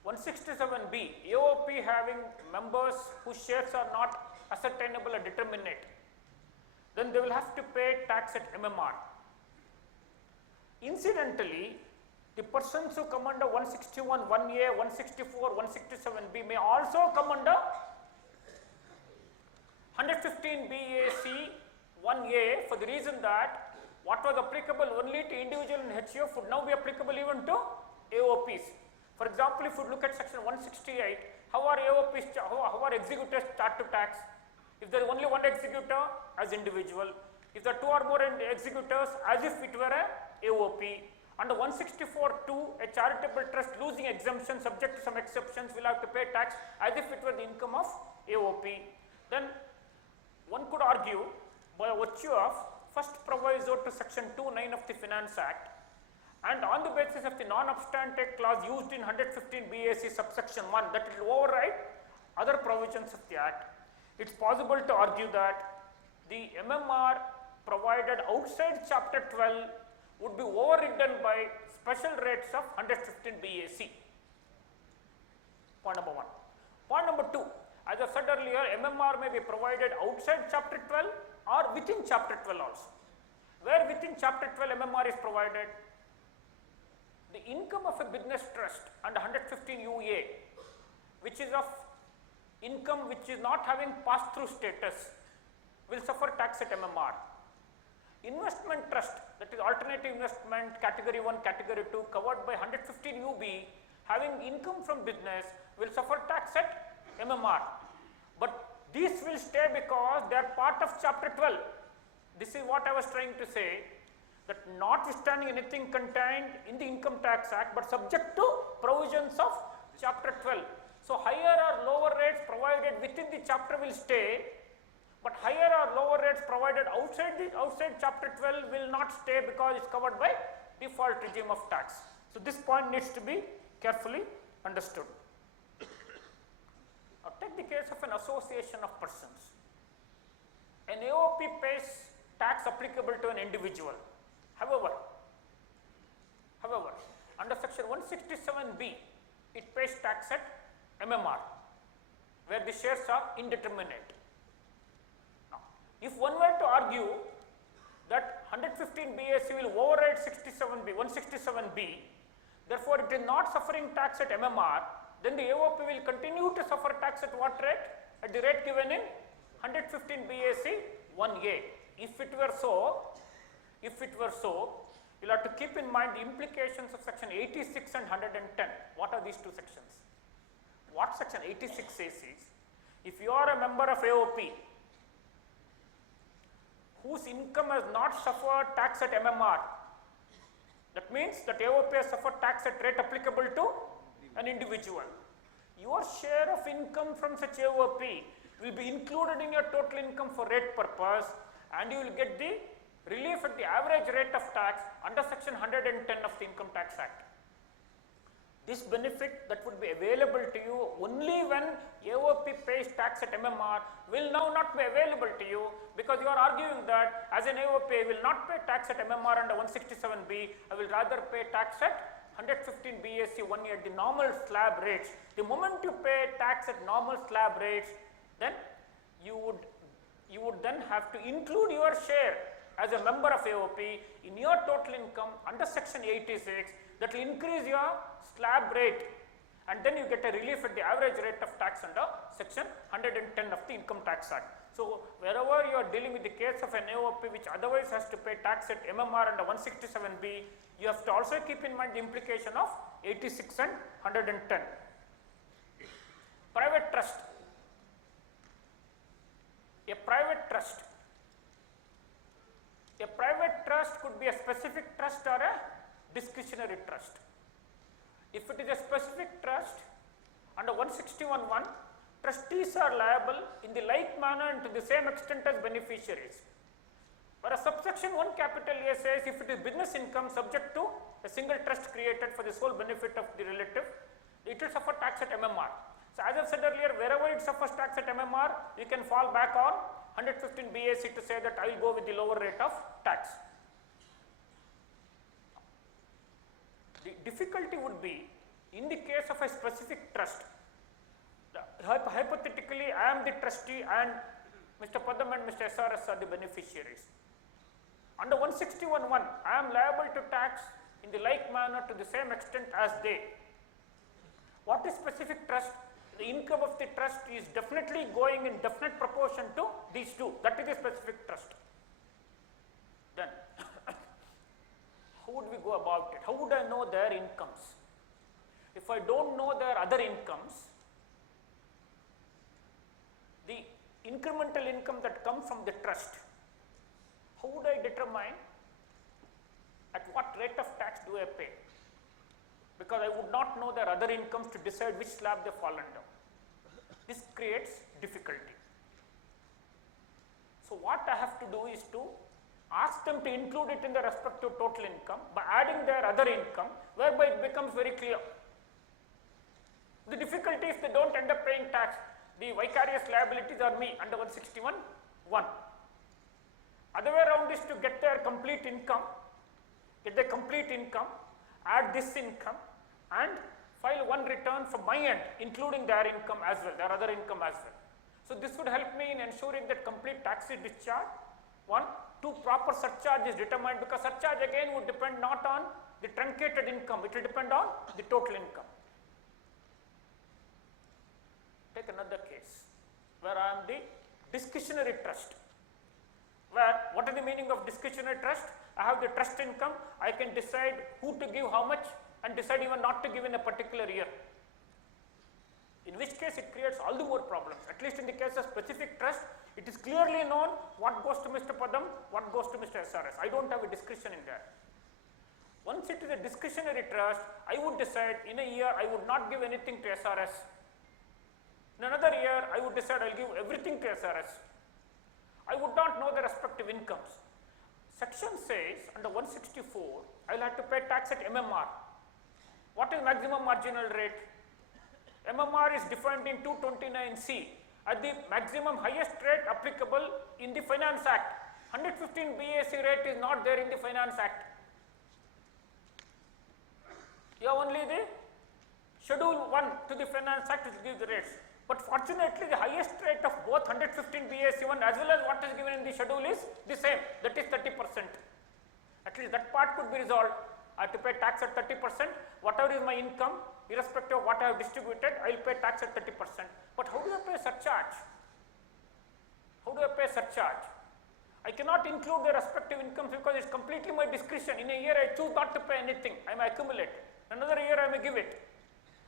167B AOP having members whose shares are not ascertainable or determinate, then they will have to pay tax at MMR. Incidentally, the persons who come under 161 1A, 164, 167B may also come under 115 BAC 1A for the reason that what was applicable only to individual and HUF would now be applicable even to AOPs. For example, if you look at section 168, how are AOPs, how are executors charged to tax? If there is only one executor, as individual. If there are 2 or more executors, as if it were a AOP. Under 164(2), a charitable trust losing exemption subject to some exceptions will have to pay tax as if it were the income of AOP. Then one could argue by virtue of first proviso to section 2(9) of the Finance Act, and on the basis of the non-obstante clause used in 115 BAC subsection 1 that it will override other provisions of the Act, it is possible to argue that the MMR provided outside chapter 12 would be overridden by special rates of 115 BAC. Point number 1. Point number 2, as I said earlier, MMR may be provided outside chapter 12 or within chapter 12 also. Where within chapter 12 MMR is provided? The income of a business trust under 115 UA, which is of income which is not having pass-through status, will suffer tax at MMR. Investment trust, that is alternative investment category 1, category 2 covered by 115 UB having income from business will suffer tax at MMR. But these will stay because they are part of chapter 12. This is what I was trying to say, that notwithstanding anything contained in the Income Tax Act but subject to provisions of chapter 12. So higher or lower rates provided within the chapter will stay, but higher or lower rates provided outside chapter 12 will not stay because it is covered by default regime of tax. So this point needs to be carefully understood. Now take the case of an association of persons. An AOP pays tax applicable to an individual. However, under section 167B, it pays tax at MMR, where the shares are indeterminate. Now, if one were to argue that 115 BAC will override 167B, therefore it is not suffering tax at MMR, then the AOP will continue to suffer tax at what rate? At the rate given in 115 BAC 1A. If it were so, you will have to keep in mind the implications of section 86 and 110. What are these two sections? What section 86 says is, if you are a member of AOP whose income has not suffered tax at MMR, that means that AOP has suffered tax at rate applicable to an individual. Your share of income from such AOP will be included in your total income for rate purpose, and you will get the relief at the average rate of tax under section 110 of the Income Tax Act. This benefit that would be available to you only when AOP pays tax at MMR will now not be available to you, because you are arguing that as an AOP I will not pay tax at MMR under 167B, I will rather pay tax at 115 BAC 1 year, the normal slab rates. The moment you pay tax at normal slab rates, then you would then have to include your share as a member of AOP in your total income under section 86. That will increase your slab rate, and then you get a relief at the average rate of tax under section 110 of the Income Tax Act. So, wherever you are dealing with the case of an AOP which otherwise has to pay tax at MMR under 167B, you have to also keep in mind the implication of 86 and 110. Private trust. A private trust. A private trust could be a specific trust or a discretionary trust. If it is a specific trust, under 161(1), trustees are liable in the like manner and to the same extent as beneficiaries. Whereas subsection 1 capital A says if it is business income subject to a single trust created for the sole benefit of the relative, it will suffer tax at MMR. So, as I said earlier, wherever it suffers tax at MMR, you can fall back on 115 BAC to say that I will go with the lower rate of tax. The difficulty would be in the case of a specific trust. Hypothetically, I am the trustee and Mr. Padam and Mr. SRS are the beneficiaries. Under 161(1), I am liable to tax in the like manner to the same extent as they. What is specific trust? The income of the trust is definitely going in definite proportion to these two. That is a specific trust. Then, how would we go about it? How would I know their incomes? If I don't know their other incomes, the incremental income that comes from the trust, how would I determine at what rate of tax do I pay? Because I would not know their other incomes to decide which slab they fall under. This creates difficulty. So, what I have to do is to ask them to include it in the respective total income by adding their other income, whereby it becomes very clear. The difficulty is they don't end up paying tax. The vicarious liabilities are me under 161(1). Other way around is to get their complete income, add this income and file one return from my end, including their income as well, their other income as well. So, this would help me in ensuring that complete tax is discharged. 1, 2, proper surcharge is determined, because surcharge again would depend not on the truncated income, it will depend on the total income. Take another case where I am the discretionary trust. Where, what is the meaning of discretionary trust? I have the trust income, I can decide who to give how much and decide even not to give in a particular year. In which case it creates all the more problems. At least in the case of specific trust, it is clearly known what goes to Mr. Padam, what goes to Mr. SRS. I don't have a discretion in there. Once it is a discretionary trust, I would decide in a year I would not give anything to SRS. In another year, I would decide I will give everything to SRS. I would not know the respective incomes. Section says under 164, I will have to pay tax at MMR. What is maximum marginal rate? MMR is defined in 229C at the maximum highest rate applicable in the Finance Act. 115 BAC rate is not there in the Finance Act. You have only the Schedule 1 to the Finance Act which gives the rates. But fortunately, the highest rate of both 115 BAC1 as well as what is given in the schedule is the same, that is 30%. At least that part could be resolved. I have to pay tax at 30%. Whatever is my income, irrespective of what I have distributed, I will pay tax at 30%. But how do I pay surcharge? How do I pay surcharge? I cannot include the respective incomes because it is completely my discretion. In a year, I choose not to pay anything, I may accumulate. Another year, I may give it.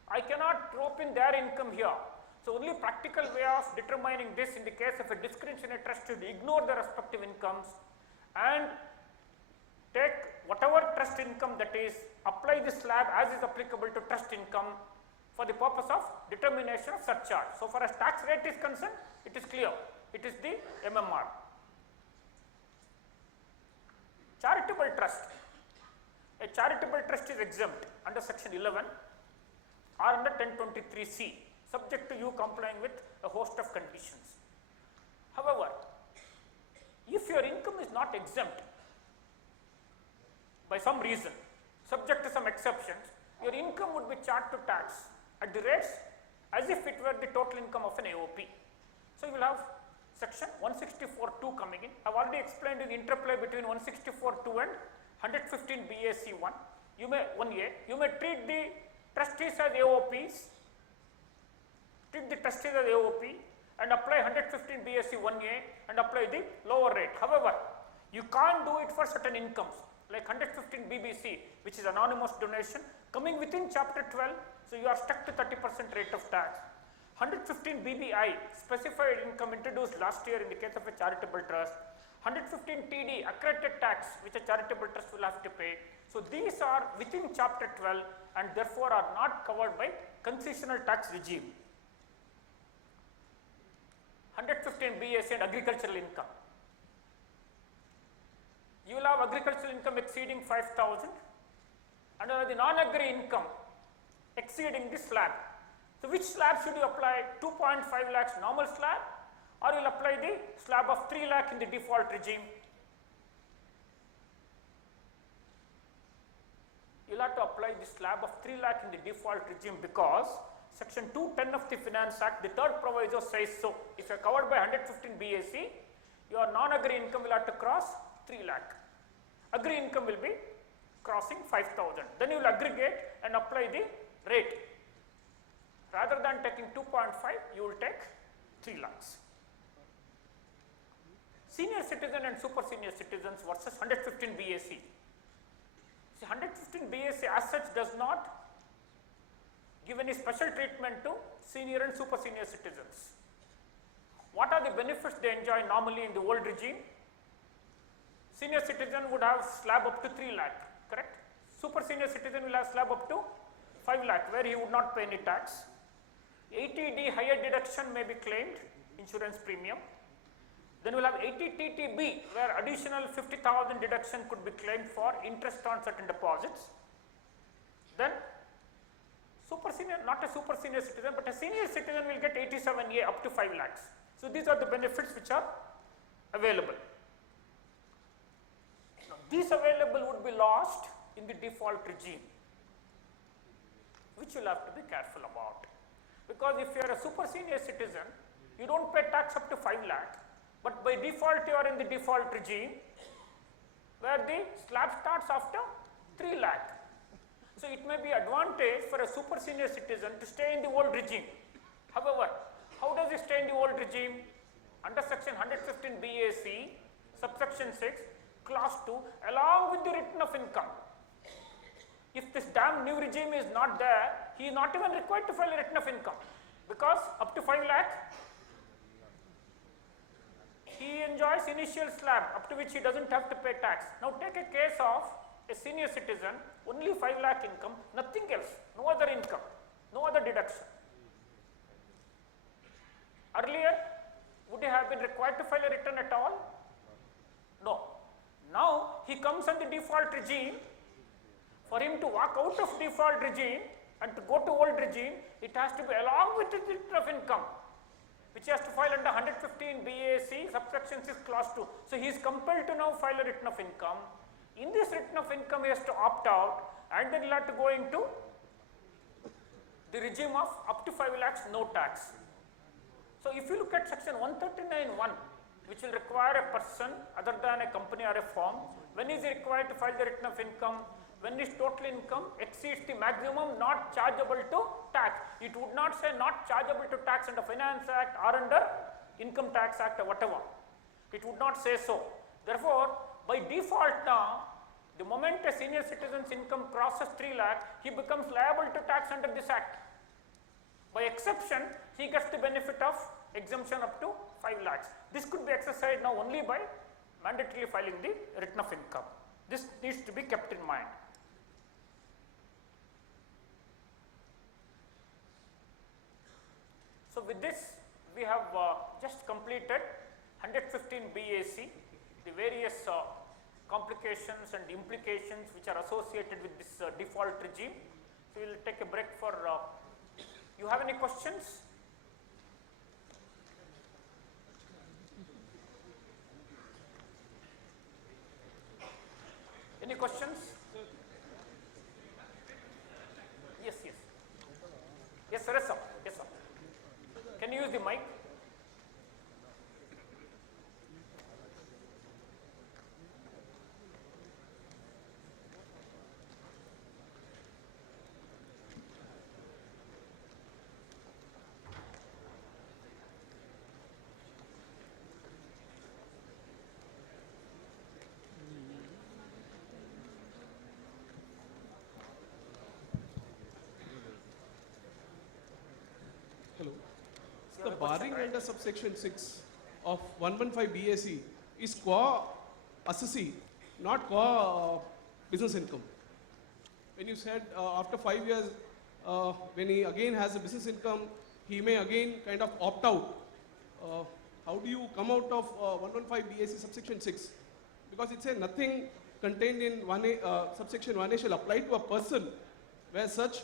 I cannot rope in their income here. So, only practical way of determining this in the case of a discretionary trust is to ignore the respective incomes and take whatever trust income that is, apply the slab as is applicable to trust income for the purpose of determination of surcharge. So, far as tax rate is concerned, it is clear, it is the MMR. Charitable trust. A charitable trust is exempt under section 11 or under 1023C, subject to you complying with a host of conditions. However, if your income is not exempt by some reason, subject to some exceptions, your income would be charged to tax at the rates as if it were the total income of an AOP. So you will have section 164(2) coming in. I have already explained the interplay between 164(2) and 115 BAC1. You may 1A. You may treat the trustees as AOPs, treat the trustees as AOP, and apply 115 BAC 1A and apply the lower rate. However, you can't do it for certain incomes like 115 BBC, which is anonymous donation coming within chapter 12, so you are stuck to 30% rate of tax. 115 BBI, specified income introduced last year in the case of a charitable trust. 115 TD, accreted tax, which a charitable trust will have to pay. So these are within chapter 12 and therefore are not covered by concessional tax regime. 115 BAC and agricultural income. You will have agricultural income exceeding 5,000 and the non-agri income exceeding the slab. So which slab should you apply? 2.5 lakhs normal slab, or you will apply the slab of 3 lakh in the default regime? You will have to apply the slab of 3 lakh in the default regime because section 210 of the Finance Act, the third proviso says so. If you are covered by 115 BAC, your non-agri income will have to cross 3 lakh. Agri income will be crossing 5,000. Then you will aggregate and apply the rate. Rather than taking 2.5, you will take 3 lakhs. Senior citizen and super senior citizens versus 115 BAC. See, 115 BAC as such does not give any special treatment to senior and super senior citizens. What are the benefits they enjoy normally in the old regime? Senior citizen would have slab up to 3 lakh, correct? Super senior citizen will have slab up to 5 lakh, where he would not pay any tax. 80D higher deduction may be claimed, insurance premium. Then we will have 80 TTB, where additional 50,000 deduction could be claimed for interest on certain deposits. Then super senior, not a super senior citizen, but a senior citizen will get 87A up to 5 lakhs. So these are the benefits which are available. Now, these available would be lost in the default regime, which you will have to be careful about. Because if you are a super senior citizen, you don't pay tax up to 5 lakh, but by default you are in the default regime where the slab starts after 3 lakh. So it may be advantage for a super senior citizen to stay in the old regime. However, how does he stay in the old regime? Under section 115 BAC, subsection 6, clause 2, along with the return of income. If this damn new regime is not there, he is not even required to file a return of income, because up to 5 lakh, he enjoys initial slab up to which he does not have to pay tax. Now take a case of a senior citizen, only 5 lakh income, nothing else, no other income, no other deduction. Earlier, would he have been required to file a return at all? No. Now he comes on the default regime. For him to walk out of default regime and to go to old regime, it has to be along with the return of income, which he has to file under 115 BAC, subsection 6, clause 2. So he is compelled to now file a return of income. In this return of income, he has to opt out, and then he will have to go into the regime of up to 5 lakhs, no tax. So if you look at section 139(1), which will require a person other than a company or a firm, when is he required to file the return of income? When his total income exceeds the maximum not chargeable to tax. It would not say not chargeable to tax under Finance Act or under Income Tax Act or whatever. It would not say so. Therefore, by default now, the moment a senior citizen's income crosses 3 lakh, he becomes liable to tax under this act. By exception, he gets the benefit of exemption up to 5 lakhs. This could be exercised now only by mandatorily filing the return of income. This needs to be kept in mind. So with this, we have just completed 115 BAC, the various complications and implications which are associated with this default regime. So we will take a break for, you have any questions? Any questions? Yes, yes. Yes, sir, yes, sir. Yes, sir. Can you use the mic? Hello. The barring under subsection 6 of 115 BAC is qua assessee, not qua business income. When you said after 5 years, when he again has a business income, he may again kind of opt out. How do you come out of 115 BAC subsection 6? Because it says nothing contained in subsection 1A shall apply to a person where such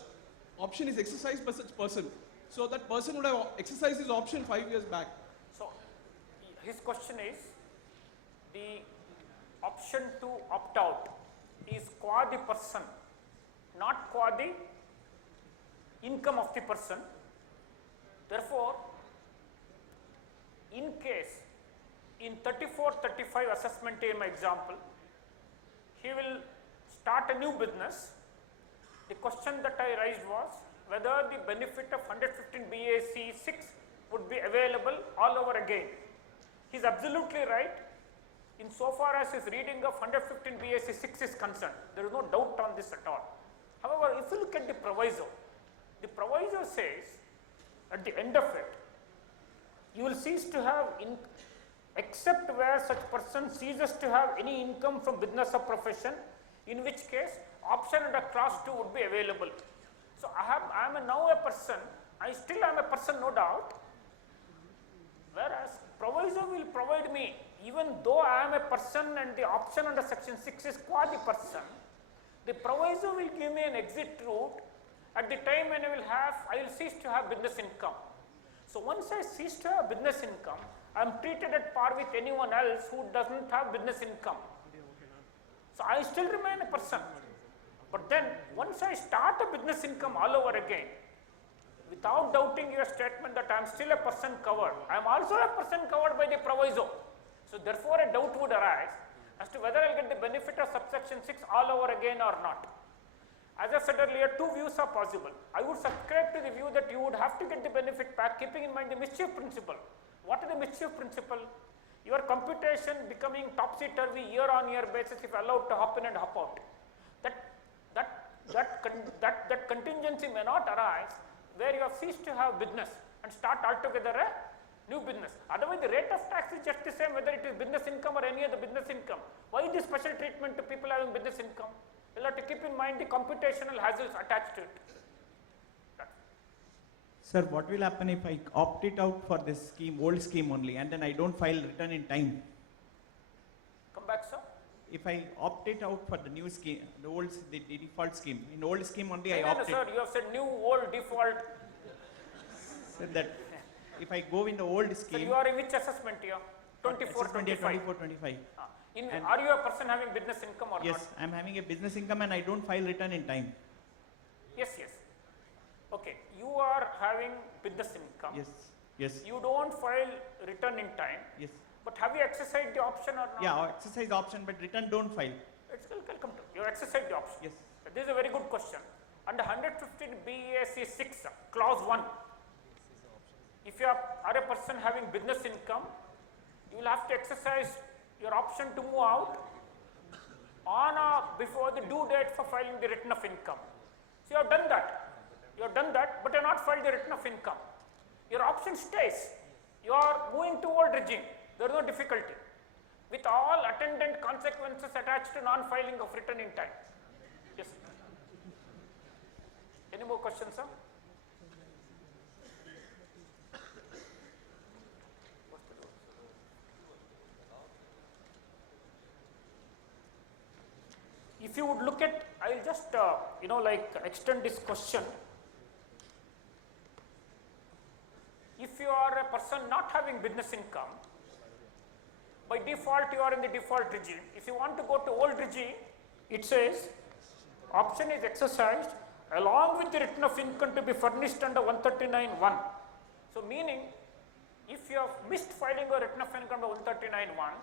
option is exercised by such person. So that person would have exercised his option 5 years back. So his question is, the option to opt out is qua the person, not qua the income of the person. Therefore, in case in 34-35 assessment in my example, he will start a new business. The question that I raised was whether the benefit of 115 BAC 6 would be available all over again. He is absolutely right insofar as his reading of 115 BAC 6 is concerned. There is no doubt on this at all. However, if you look at the proviso says at the end of it, you will cease to have except where such person ceases to have any income from business or profession, in which case option under clause 2 would be available. So I am now a person, I still am a person, no doubt, whereas proviso will provide me, even though I am a person and the option under section 6 is qua the person, the proviso will give me an exit route at the time when I will cease to have business income. So once I cease to have business income, I am treated at par with anyone else who does not have business income. So I still remain a person. But then once I start a business income all over again, without doubting your statement that I am still a person covered, I am also a person covered by the proviso. So therefore a doubt would arise as to whether I will get the benefit of subsection 6 all over again or not. As I said earlier, two views are possible. I would subscribe to the view that you would have to get the benefit back, keeping in mind the mischief principle. What is the mischief principle? Your computation becoming topsy-turvy year on year basis if allowed to hop in and hop out. That contingency may not arise where you have ceased to have business and start altogether a new business. Otherwise, the rate of tax is just the same whether it is business income or any other business income. Why this special treatment to people having business income? You will have to keep in mind the computational hassles attached to it. Sir, what will happen if I opt it out for this scheme, old scheme only, and then I don't file return in time? Come back, sir. If I opt it out for the new scheme, the default scheme, in old scheme only I No, opt it. sir, you have said new, old, default. Sir, that if I go in the old scheme. So you are in which assessment here? 24, 25. 24, 25. Are you a person having business income or yes, not? Yes, I am having a business income and I don't file return in time. Yes, yes. Okay, you are having business income. Yes, yes. You don't file return in time. Yes. But have you exercised the option or not? Yeah, exercise option, but return don't file. Will come to you. Exercise the option. Yes. This is a very good question. Under 115 BAC 6, clause 1, if you are a person having business income, you will have to exercise your option to move out on or before the due date for filing the return of income. So you have done that. You have done that, but you have not filed the return of income. Your option stays. You are moving to old regime. There is no difficulty, with all attendant consequences attached to non-filing of return in time. Yes. Any more questions, sir? if you would look at, I will just, extend this question. If you are a person not having business income, by default you are in the default regime. If you want to go to old regime, it says option is exercised along with the return of income to be furnished under 139(1). So meaning, if you have missed filing a return of income under 139(1),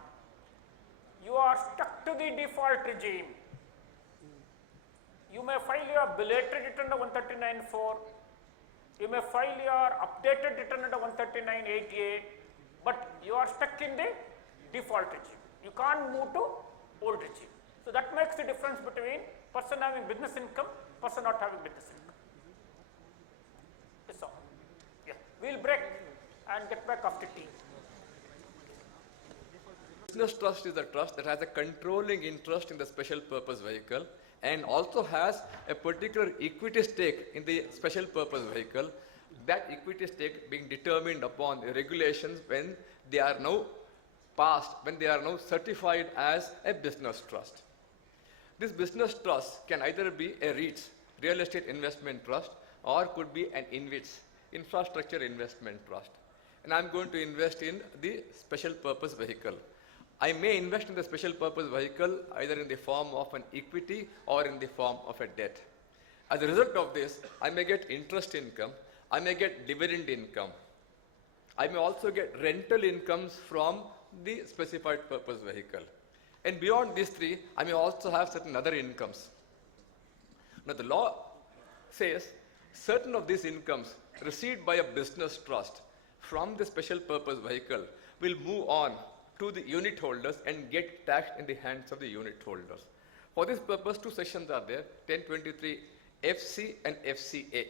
you are stuck to the default regime. You may file your belated return under 139(4). You may file your updated return under 139(88), but you are stuck in the default regime. You can't move to old regime. So that makes the difference between person having business income, person not having business income. Yes, sir. Yeah, we'll break and get back after tea. Business trust is a trust that has a controlling interest in the special purpose vehicle and also has a particular equity stake in the special purpose vehicle. That equity stake being determined upon the regulations when they are now passed, when they are now certified as a business trust. This business trust can either be a REITs, Real Estate Investment Trust, or could be an InvITs, Infrastructure Investment Trust. And I'm going to invest in the special purpose vehicle. I may invest in the special purpose vehicle either in the form of an equity or in the form of a debt. As a result of this, I may get interest income, I may get dividend income, I may also get rental incomes from the specified purpose vehicle. And beyond these three, I may also have certain other incomes. Now the law says certain of these incomes received by a business trust from the special purpose vehicle will move on to the unit holders and get taxed in the hands of the unit holders. For this purpose, two sections are there, 1023 FC and FCA.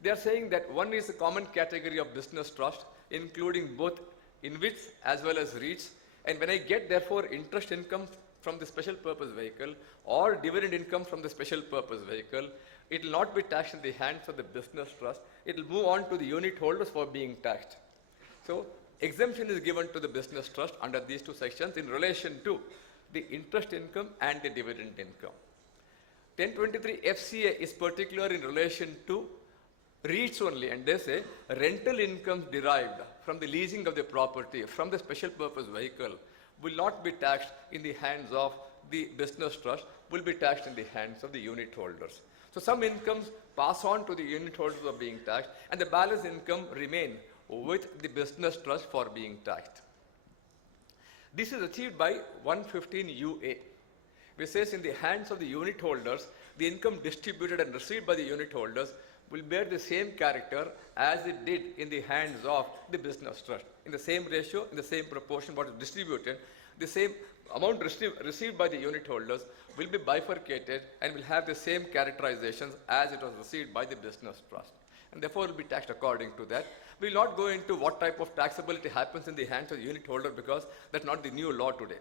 They are saying that one is a common category of business trust, including both InvITs as well as REITs, and when I get therefore interest income from the special purpose vehicle or dividend income from the special purpose vehicle, it will not be taxed in the hands of the business trust, it will move on to the unit holders for being taxed. So exemption is given to the business trust under these two sections in relation to the interest income and the dividend income. 1023 FCA is particular in relation to REITs only, and they say rental incomes derived from the leasing of the property from the special purpose vehicle will not be taxed in the hands of the business trust, will be taxed in the hands of the unit holders. So some incomes pass on to the unit holders of being taxed, and the balance income remain with the business trust for being taxed. This is achieved by 115 UA, which says in the hands of the unit holders, the income distributed and received by the unit holders will bear the same character as it did in the hands of the business trust. In the same ratio, in the same proportion what is distributed, the same amount received by the unit holders will be bifurcated and will have the same characterizations as it was received by the business trust. And therefore will be taxed according to that. We will not go into what type of taxability happens in the hands of the unit holder because that's not the new law today.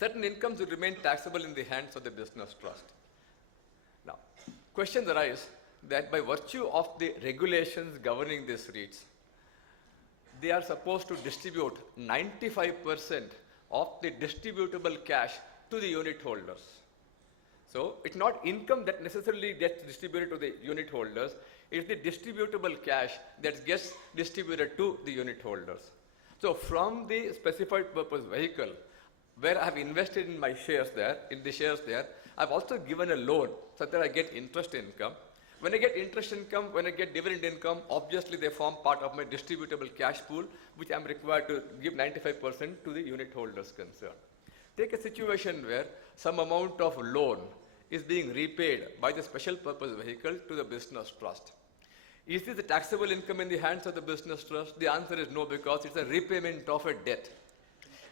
Certain incomes will remain taxable in the hands of the business trust. Now, questions arise that by virtue of the regulations governing these REITs, they are supposed to distribute 95% of the distributable cash to the unit holders. So it's not income that necessarily gets distributed to the unit holders, it's the distributable cash that gets distributed to the unit holders. So from the specified purpose vehicle, where I have invested in my shares there, I've also given a loan so that I get interest income. When I get interest income, when I get dividend income, obviously they form part of my distributable cash pool, which I'm required to give 95% to the unit holders concerned. Take a situation where some amount of loan is being repaid by the special purpose vehicle to the business trust. Is this a taxable income in the hands of the business trust? The answer is no, because it's a repayment of a debt.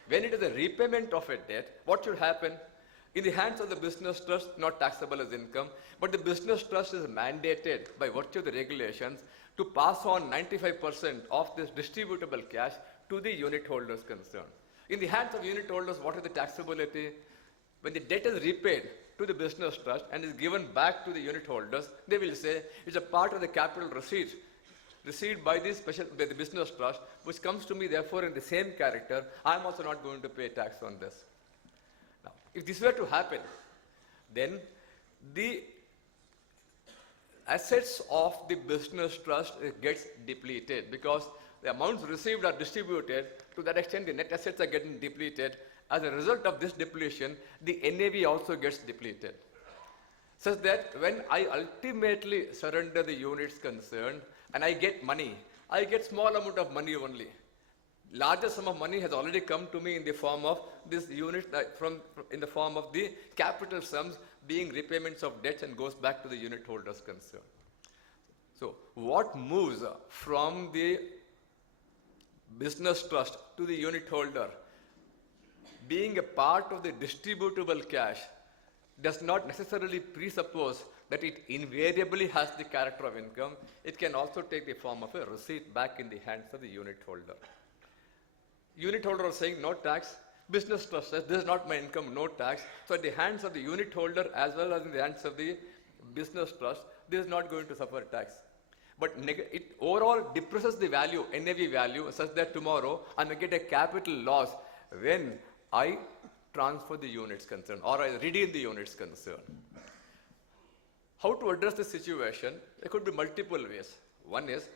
When it is a repayment of a debt, what should happen? In the hands of the business trust, not taxable as income, but the business trust is mandated by virtue of the regulations to pass on 95% of this distributable cash to the unit holders concerned. In the hands of unit holders, what is the taxability? When the debt is repaid to the business trust and is given back to the unit holders, they will say it's a part of the capital receipt received by the business trust, which comes to me therefore in the same character. I'm also not going to pay tax on this. Now, If this were to happen, then the assets of the business trust gets depleted because the amounts received are distributed. To that extent, the net assets are getting depleted. As a result of this depletion, the NAV also gets depleted. Such that when I ultimately surrender the units concerned and I get money, I get small amount of money only. Larger sum of money has already come to me in the form of this unit in the form of the capital sums being repayments of debts and goes back to the unit holders concerned. So what moves from the business trust to the unit holder, being a part of the distributable cash, does not necessarily presuppose that it invariably has the character of income. It can also take the form of a receipt back in the hands of the unit holder. Unit holder is saying no tax. Business trust says this is not my income, no tax. So in the hands of the unit holder as well as in the hands of the business trust, this is not going to suffer tax. But it overall depresses the value, NAV value, such that tomorrow I may get a capital loss when I transfer the units concerned or I redeem the units concerned. How to address this situation? There could be multiple ways. One is,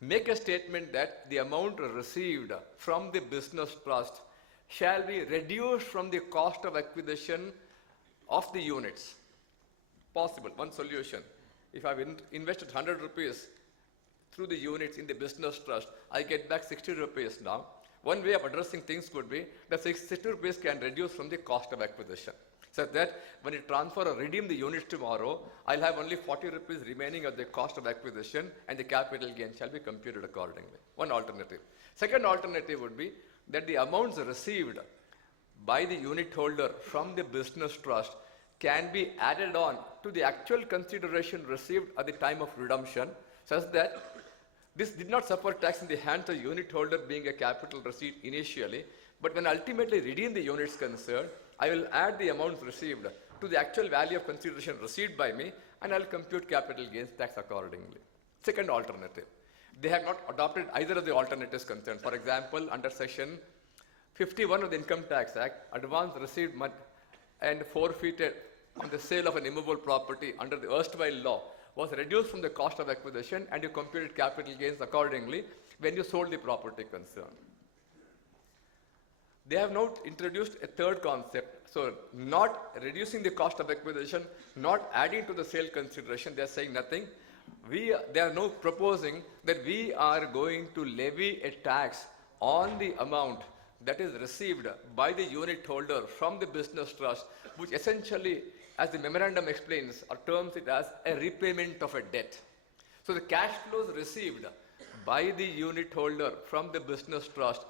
make a statement that the amount received from the business trust shall be reduced from the cost of acquisition of the units. Possible, one solution. If I've invested 100 rupees through the units in the business trust, I get back 60 rupees now. One way of addressing things could be that 60 rupees can reduce from the cost of acquisition. So that when you transfer or redeem the units tomorrow, I'll have only 40 rupees remaining at the cost of acquisition and the capital gain shall be computed accordingly. One alternative. Second alternative would be that the amounts received by the unit holder from the business trust can be added on to the actual consideration received at the time of redemption, such that this did not suffer tax in the hands of the unit holder being a capital receipt initially, but when ultimately redeem the units concerned, I will add the amounts received to the actual value of consideration received by me and I'll compute capital gains tax accordingly. Second alternative. They have not adopted either of the alternatives concerned. For example, under section 51 of the Income Tax Act, advance received and forfeited on the sale of an immovable property under the erstwhile law was reduced from the cost of acquisition and you computed capital gains accordingly when you sold the property concerned. They have now introduced a third concept. So not reducing the cost of acquisition, not adding to the sale consideration, they are saying nothing. They are now proposing that we are going to levy a tax on the amount that is received by the unit holder from the business trust, which essentially, as the memorandum explains, or terms it as a repayment of a debt. So the cash flows received by the unit holder from the business trust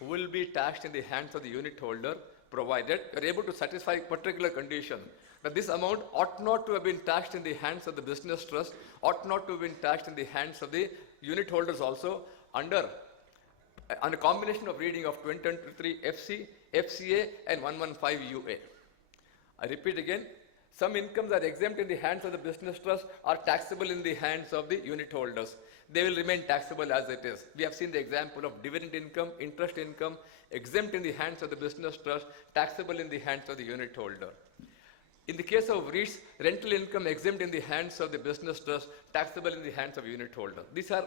will be taxed in the hands of the unit holder, provided you are able to satisfy particular condition that this amount ought not to have been taxed in the hands of the business trust, ought not to have been taxed in the hands of the unit holders also under on a combination of reading of 2023 FC, FCA and 115 UA. I repeat again, some incomes are exempt in the hands of the business trust or taxable in the hands of the unit holders. They will remain taxable as it is. We have seen the example of dividend income, interest income, exempt in the hands of the business trust, taxable in the hands of the unit holder. In the case of REITs, rental income exempt in the hands of the business trust, taxable in the hands of unit holder. These are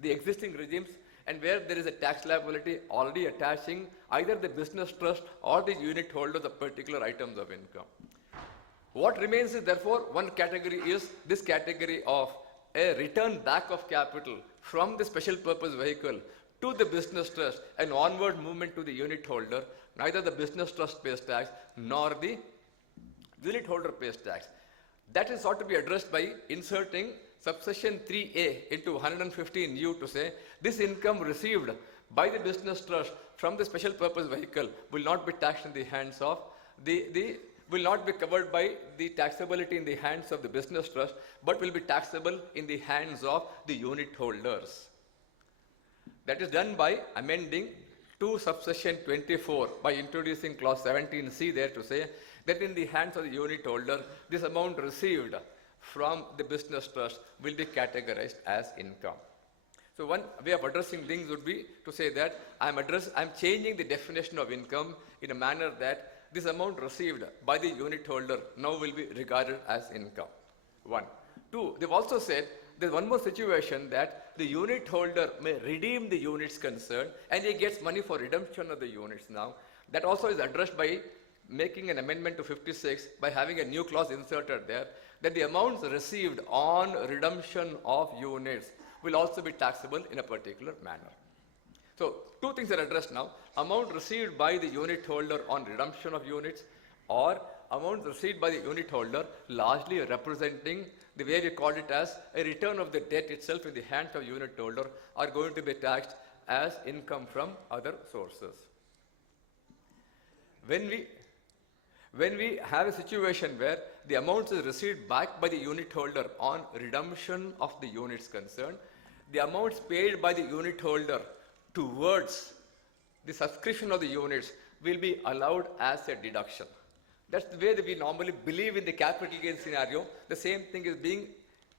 the existing regimes, and where there is a tax liability already attaching either the business trust or the unit holders of particular items of income. What remains is therefore one category is this category of a return back of capital from the special purpose vehicle to the business trust, an onward movement to the unit holder. Neither the business trust pays tax nor the unit holder pays tax. That is ought to be addressed by inserting subsection 3A into 115U to say this income received by the business trust from the special purpose vehicle will not be taxed in the hands of will not be covered by the taxability in the hands of the business trust, but will be taxable in the hands of the unit holders. That is done by amending to subsection 24 by introducing clause 17C there to say that in the hands of the unit holder, this amount received from the business trust will be categorized as income. So one way of addressing things would be to say that I'm changing the definition of income in a manner that this amount received by the unit holder now will be regarded as income. 1. 2, they've also said there's one more situation that the unit holder may redeem the units concerned and he gets money for redemption of the units now. That also is addressed by making an amendment to 56 by having a new clause inserted there that the amounts received on redemption of units will also be taxable in a particular manner. So, two things are addressed now. Amount received by the unit holder on redemption of units or amount received by the unit holder largely representing the way we called it as a return of the debt itself in the hands of unit holder are going to be taxed as income from other sources. When we have a situation where the amount is received back by the unit holder on redemption of the units concerned, the amounts paid by the unit holder towards the subscription of the units will be allowed as a deduction. That's the way that we normally believe in the capital gain scenario. The same thing is being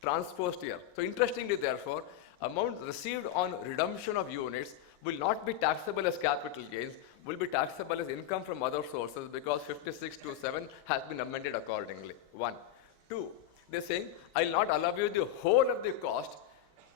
transposed here. So interestingly, therefore, amounts received on redemption of units will not be taxable as capital gains, will be taxable as income from other sources because 5627 has been amended accordingly. 1. 2, they're saying, I'll not allow you the whole of the cost.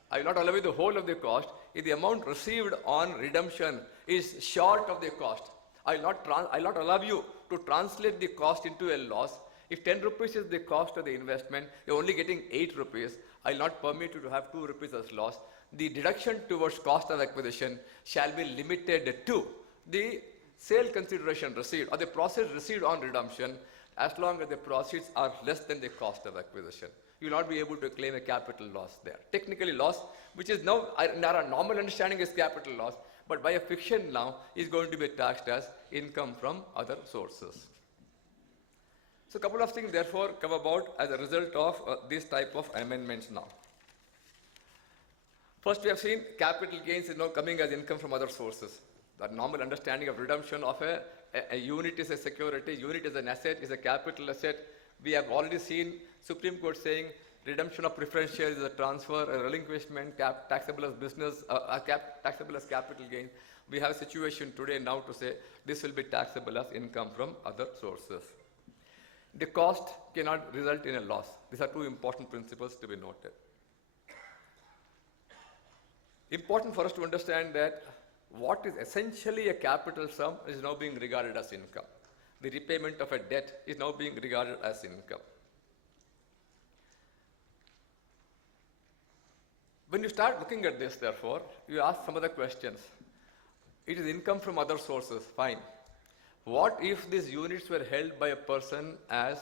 I will not allow you the whole of the cost if the amount received on redemption is short of the cost. I will not allow you to translate the cost into a loss. If 10 rupees is the cost of the investment, you're only getting 8 rupees. I will not permit you to have 2 rupees as loss. The deduction towards cost of acquisition shall be limited to the sale consideration received or the proceeds received on redemption as long as the proceeds are less than the cost of acquisition. You will not be able to claim a capital loss there. Technically loss, which is now, in our normal understanding is capital loss, but by a fiction now is going to be taxed as income from other sources. So a couple of things therefore come about as a result of this type of amendments now. First we have seen capital gains is now coming as income from other sources. The normal understanding of redemption of a unit is a security, unit is an asset, is a capital asset. We have already seen Supreme Court saying redemption of preference shares is a transfer, a relinquishment, taxable as business, taxable as capital gain. We have a situation today now to say this will be taxable as income from other sources. The cost cannot result in a loss. These are two important principles to be noted. Important for us to understand that what is essentially a capital sum is now being regarded as income. The repayment of a debt is now being regarded as income. When you start looking at this, therefore, you ask some other questions. It is income from other sources, fine. What if these units were held by a person as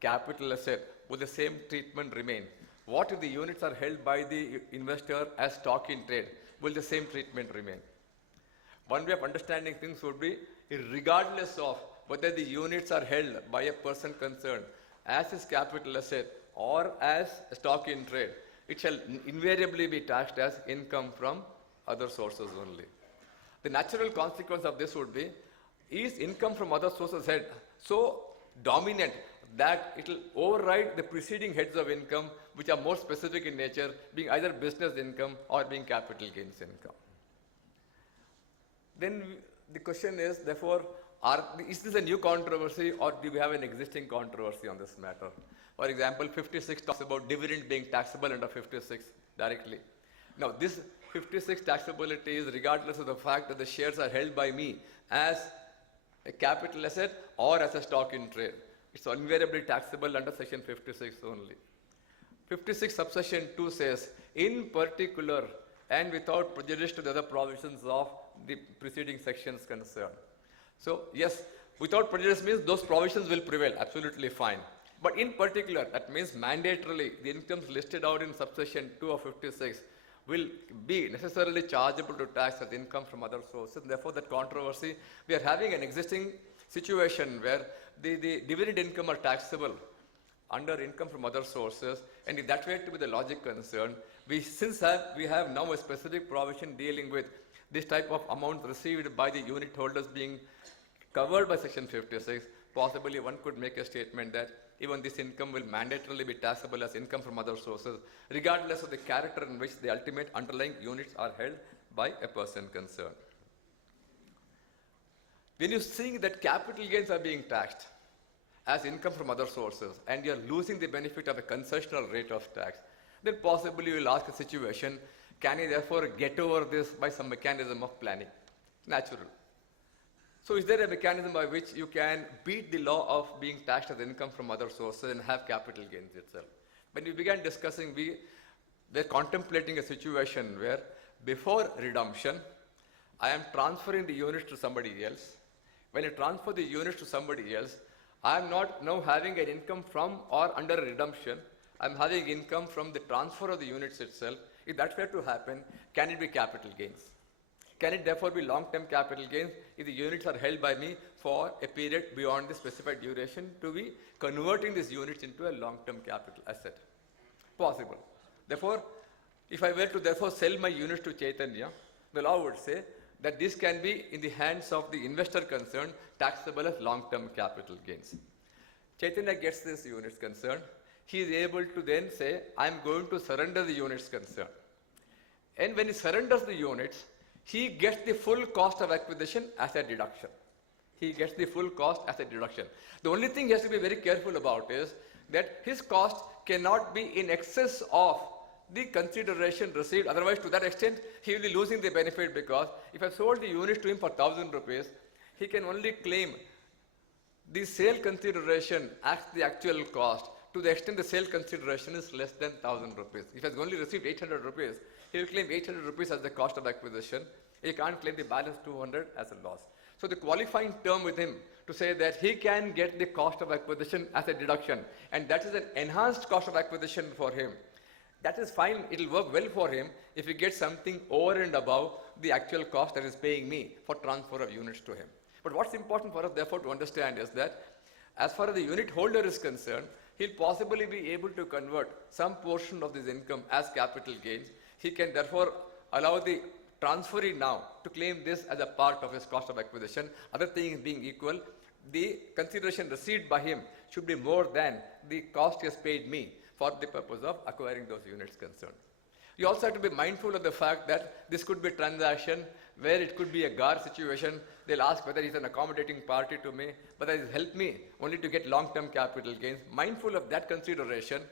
capital asset? Will the same treatment remain? What if the units are held by the investor as stock in trade? Will the same treatment remain? One way of understanding things would be, regardless of whether the units are held by a person concerned as his capital asset or as stock in trade, it shall invariably be taxed as income from other sources only. The natural consequence of this would be, is income from other sources head so dominant that it will override the preceding heads of income which are more specific in nature, being either business income or being capital gains income. Then the question is, therefore, is this a new controversy or do we have an existing controversy on this matter? For example, 56 talks about dividend being taxable under 56 directly. Now, this 56 taxability is regardless of the fact that the shares are held by me as a capital asset or as a stock in trade. It's invariably taxable under section 56 only. 56 subsection 2 says, in particular and without prejudice to the other provisions of the preceding sections concerned. So, yes, without prejudice means those provisions will prevail, absolutely fine. But in particular, that means mandatorily, the incomes listed out in subsection 2 of 56 will be necessarily chargeable to tax as income from other sources. Therefore, that controversy, we are having an existing situation where the dividend income are taxable under income from other sources, and if that were to be the logic concerned, we have now a specific provision dealing with this type of amount received by the unit holders being covered by section 56, possibly one could make a statement that even this income will mandatorily be taxable as income from other sources, regardless of the character in which the ultimate underlying units are held by a person concerned. when you see that capital gains are being taxed as income from other sources and you're losing the benefit of a concessional rate of tax, then possibly you will ask a situation, can you therefore get over this by some mechanism of planning? Natural. So is there a mechanism by which you can beat the law of being taxed as income from other sources and have capital gains itself? When we began discussing, we were contemplating a situation where before redemption, I am transferring the units to somebody else. When you transfer the units to somebody else, I am not now having an income from or under a redemption. I am having income from the transfer of the units itself. If that were to happen, can it be capital gains? Can it therefore be long-term capital gains if the units are held by me for a period beyond the specified duration to be converting these units into a long-term capital asset? Possible. Therefore, if I were to therefore sell my units to Chythanya, the law would say that this can be in the hands of the investor concerned taxable as long-term capital gains. Chythanya gets these units concerned. He is able to then say, I am going to surrender the units concerned. And when he surrenders the units, he gets the full cost of acquisition as a deduction. He gets the full cost as a deduction. The only thing he has to be very careful about is that his cost cannot be in excess of the consideration received. Otherwise, to that extent, he will be losing the benefit, because if I sold the units to him for 1,000 rupees, he can only claim the sale consideration as the actual cost to the extent the sale consideration is less than 1,000 rupees. If he has only received 800 rupees, he will claim 800 rupees as the cost of acquisition. He can't claim the balance 200 as a loss. So the qualifying term with him to say that he can get the cost of acquisition as a deduction, and that is an enhanced cost of acquisition for him. That is fine, it will work well for him if he gets something over and above the actual cost that is paying me for transfer of units to him. But what's important for us therefore to understand is that as far as the unit holder is concerned, he'll possibly be able to convert some portion of this income as capital gains. He can therefore allow the transferee now to claim this as a part of his cost of acquisition. Other things being equal, the consideration received by him should be more than the cost he has paid me for the purpose of acquiring those units concerned. You also have to be mindful of the fact that this could be a transaction where it could be a GAR situation. They'll ask whether he's an accommodating party to me, whether he's helped me only to get long-term capital gains. Mindful of that consideration,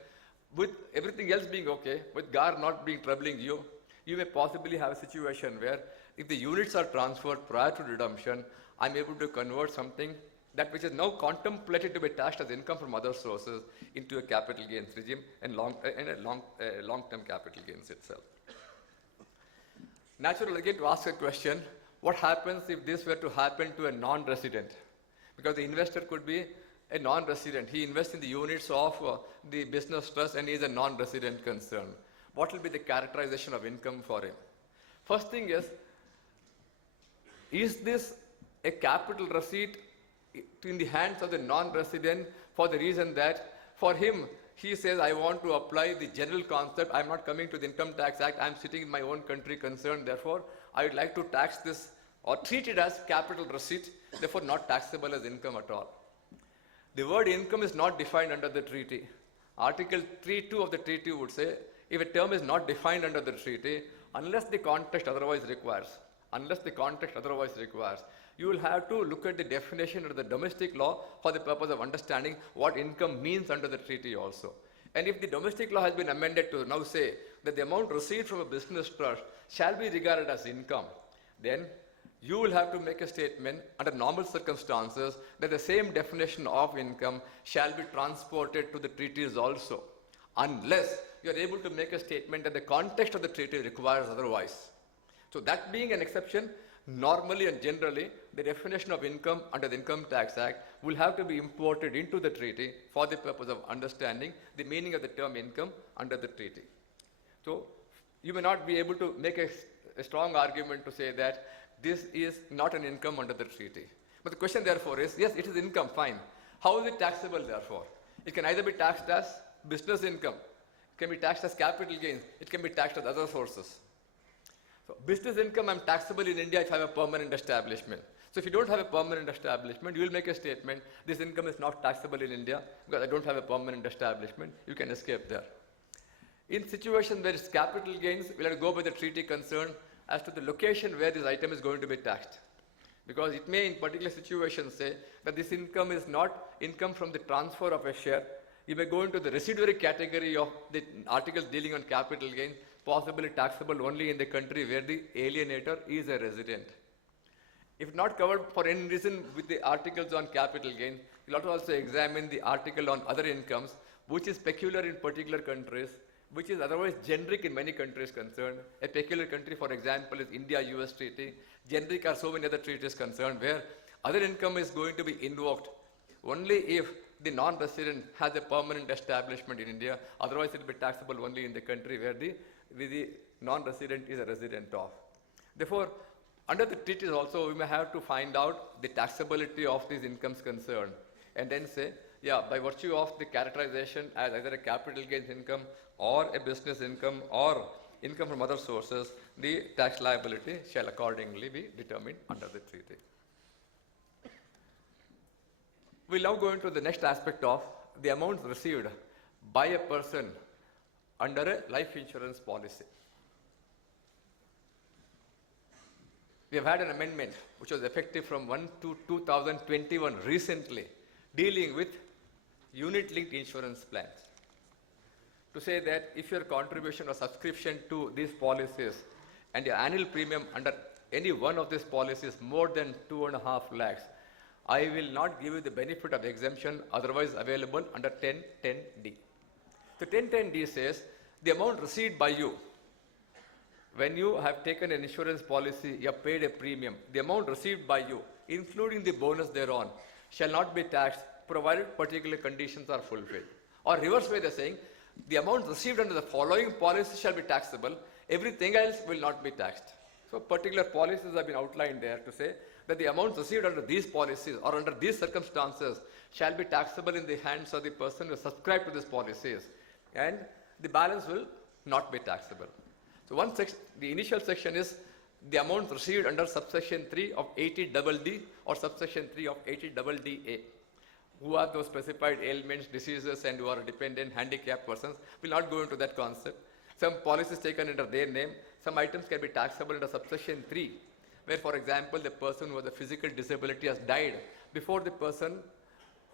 with everything else being okay, with GAR not being troubling you, you may possibly have a situation where if the units are transferred prior to redemption, I'm able to convert something that which is now contemplated to be taxed as income from other sources into a capital gains regime and long-term capital gains itself. Natural again to ask a question, what happens if this were to happen to a non-resident? Because the investor could be a non-resident. He invests in the units of the business trust and he is a non-resident concern. What will be the characterization of income for him? First thing is this a capital receipt in the hands of the non-resident for the reason that for him, he says, I want to apply the general concept, I'm not coming to the Income Tax Act, I'm sitting in my own country concerned, therefore, I would like to tax this or treat it as capital receipt, therefore not taxable as income at all. The word income is not defined under the treaty. Article 3.2 of the treaty would say, if a term is not defined under the treaty, unless the context otherwise requires, you will have to look at the definition of the domestic law for the purpose of understanding what income means under the treaty also. And if the domestic law has been amended to now say that the amount received from a business trust shall be regarded as income, then you will have to make a statement under normal circumstances that the same definition of income shall be transported to the treaties also, unless you are able to make a statement that the context of the treaty requires otherwise. So that being an exception, normally and generally, the definition of income under the Income Tax Act will have to be imported into the treaty for the purpose of understanding the meaning of the term income under the treaty. So you may not be able to make a strong argument to say that this is not an income under the treaty. But the question therefore is, yes, it is income, fine. How is it taxable therefore? It can either be taxed as business income, it can be taxed as capital gains, it can be taxed as other sources. So business income, I'm taxable in India if I have a permanent establishment. So if you don't have a permanent establishment, you will make a statement, this income is not taxable in India because I don't have a permanent establishment. You can escape there. In situations where it's capital gains, we'll have to go by the treaty concern as to the location where this item is going to be taxed. Because it may in particular situations say that this income is not income from the transfer of a share. You may go into the residuary category of the articles dealing on capital gain, possibly taxable only in the country where the alienator is a resident. If not covered for any reason with the articles on capital gain, you'll have to also examine the article on other incomes, which is peculiar in particular countries, which is otherwise generic in many countries concerned. A peculiar country, for example, is India-US treaty. Generic are so many other treaties concerned where other income is going to be invoked only if the non-resident has a permanent establishment in India. Otherwise, it will be taxable only in the country where the non-resident is a resident of. Therefore, under the treaties also, we may have to find out the taxability of these incomes concerned and then say, yeah, by virtue of the characterization as either a capital gains income or a business income or income from other sources, the tax liability shall accordingly be determined under the treaty. We'll now go into the next aspect of the amounts received by a person under a life insurance policy. We have had an amendment which was effective from 1/2/2021 recently, dealing with unit-linked insurance plans. To say that if your contribution or subscription to these policies and your annual premium under any one of these policies more than 2.5 lakhs, I will not give you the benefit of exemption otherwise available under 1010D. So 1010D says the amount received by you when you have taken an insurance policy, you have paid a premium, the amount received by you, including the bonus thereon, shall not be taxed provided particular conditions are fulfilled. Or reverse way they're saying, the amount received under the following policy shall be taxable, everything else will not be taxed. So particular policies have been outlined there to say that the amounts received under these policies or under these circumstances shall be taxable in the hands of the person who subscribed to these policies, and the balance will not be taxable. So one section, the initial section is the amount received under subsection 3 of 80DD or subsection 3 of 80DDA. Who are those specified ailments, diseases, and who are dependent, handicapped persons. We'll not go into that concept. Some policies taken under their name, some items can be taxable under subsection 3, where, for example, the person who has a physical disability has died before the person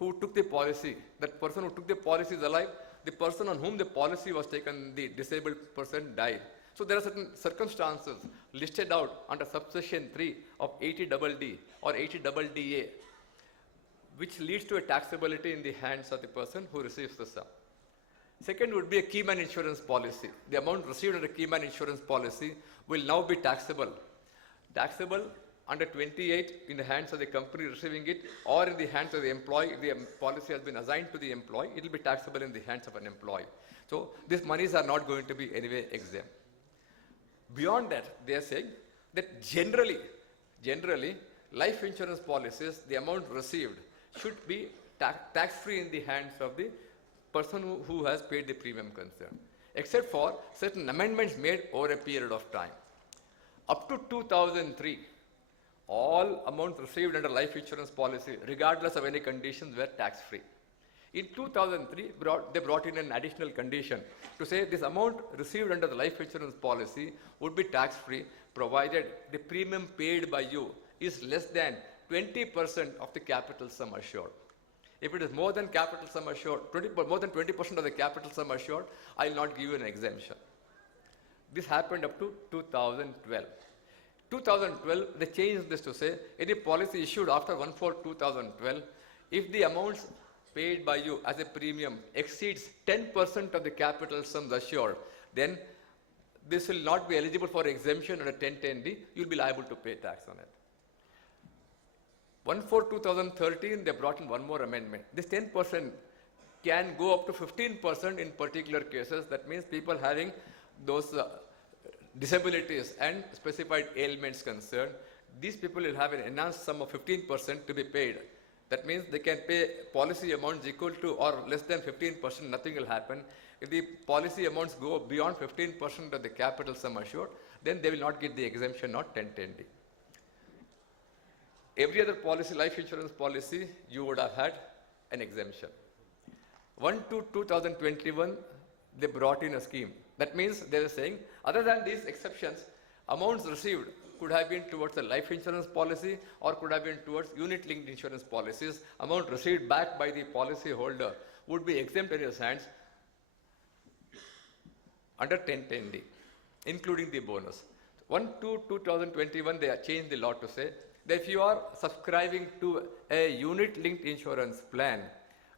who took the policy. That person who took the policy is alive, the person on whom the policy was taken, the disabled person, died. So there are certain circumstances listed out under subsection 3 of 80DD or 80DDA, which leads to a taxability in the hands of the person who receives the sum. Second would be a keyman insurance policy. The amount received under keyman insurance policy will now be taxable. Taxable under 28 in the hands of the company receiving it or in the hands of the employee. If the policy has been assigned to the employee, it will be taxable in the hands of an employee. So these monies are not going to be anyway exempt. Beyond that, they are saying that generally, life insurance policies, the amount received should be tax-free in the hands of the person who has paid the premium concern, except for certain amendments made over a period of time. Up to 2003, all amounts received under life insurance policy, regardless of any conditions, were tax-free. In 2003, they brought in an additional condition to say this amount received under the life insurance policy would be tax-free provided the premium paid by you is less than 20% of the capital sum assured. If it is more than capital sum assured, more than 20% of the capital sum assured, I will not give you an exemption. This happened up to 2012. 2012, they changed this to say any policy issued after 1/4/2012, if the amounts paid by you as a premium exceeds 10% of the capital sums assured, then this will not be eligible for exemption under 1010D. You will be liable to pay tax on it. 1/4/2013, they brought in one more amendment. This 10% can go up to 15% in particular cases. That means people having those disabilities and specified ailments concerned. These people will have an enhanced sum of 15% to be paid. That means they can pay policy amounts equal to or less than 15%, nothing will happen. If the policy amounts go beyond 15% of the capital sum assured, then they will not get the exemption, not 1010D. Every other policy, life insurance policy, you would have had an exemption. 1/2/2021, they brought in a scheme. That means they were saying, other than these exceptions, amounts received could have been towards a life insurance policy or could have been towards unit-linked insurance policies. Amount received back by the policy holder would be exempt in his hands under 1010D, including the bonus. 1/2/2021, they have changed the law to say that if you are subscribing to a unit-linked insurance plan,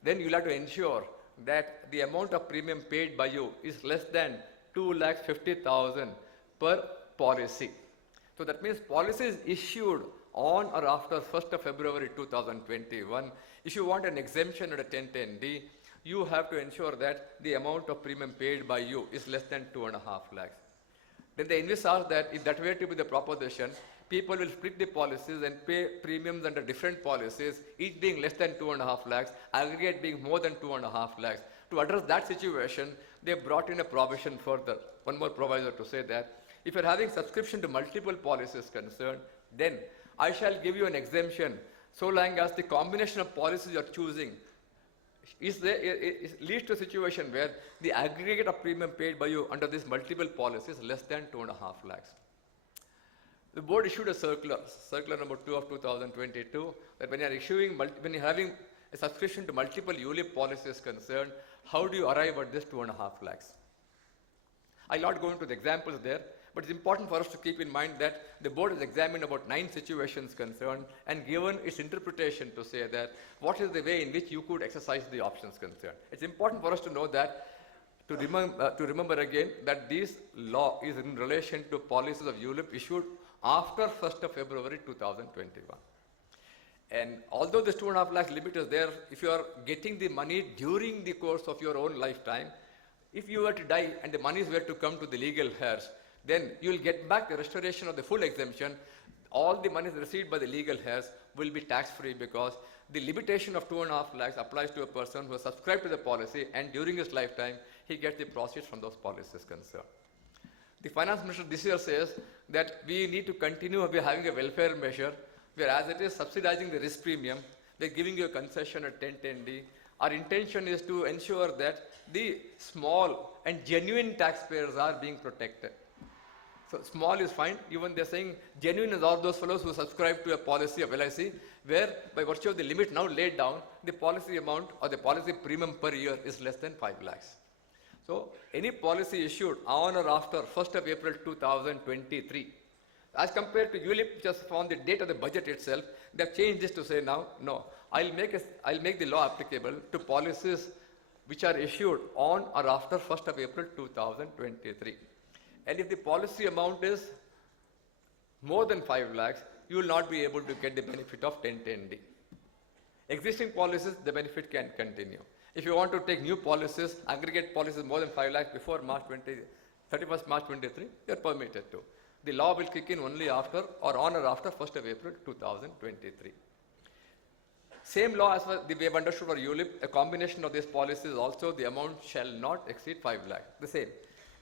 then you'll have to ensure that the amount of premium paid by you is less than 2,50,000 per policy. So that means policies issued on or after 1st of February 2021, if you want an exemption under 1010D, you have to ensure that the amount of premium paid by you is less than 2.5 lakhs. Then the envisage that if that were to be the proposition, people will split the policies and pay premiums under different policies, each being less than 2.5 lakhs, aggregate being more than 2.5 lakhs. To address that situation, they brought in a provision further, one more proviso to say that if you're having subscription to multiple policies concerned, then I shall give you an exemption so long as the combination of policies you're choosing leads to a situation where the aggregate of premium paid by you under these multiple policies is less than 2.5 lakhs. The board issued a circular number 2 of 2022, that when you're having a subscription to multiple ULIP policies concerned, how do you arrive at this 2.5 lakhs? I'll not go into the examples there, but it's important for us to keep in mind that the board has examined about 9 situations concerned and given its interpretation to say that what is the way in which you could exercise the options concerned. It's important for us to know that, to remember again that this law is in relation to policies of ULIP issued after 1st of February 2021. And although this 2.5 lakh limit is there, if you are getting the money during the course of your own lifetime, if you were to die and the monies were to come to the legal heirs, then you will get back the restoration of the full exemption. All the monies received by the legal heirs will be tax-free because the limitation of 2.5 lakhs applies to a person who has subscribed to the policy and during his lifetime, he gets the proceeds from those policies concerned. The finance minister this year says that we need to continue having a welfare measure where as it is subsidizing the risk premium, they're giving you a concession at 1010D. Our intention is to ensure that the small and genuine taxpayers are being protected. So small is fine, even they're saying genuine is all those fellows who subscribe to a policy of LIC, where by virtue of the limit now laid down, the policy amount or the policy premium per year is less than 5 lakhs. So any policy issued on or after 1st of April 2023, as compared to ULIP just from the date of the budget itself, they've changed this to say now, no, I'll make the law applicable to policies which are issued on or after 1st of April 2023. And if the policy amount is more than 5 lakhs, you will not be able to get the benefit of 1010D. Existing policies, the benefit can continue. If you want to take new policies, aggregate policies more than 5 lakhs before 31st March 23, they are permitted to. The law will kick in only after or on or after 1st of April 2023. Same law as we have understood for ULIP, a combination of these policies also, the amount shall not exceed 5 lakhs, the same.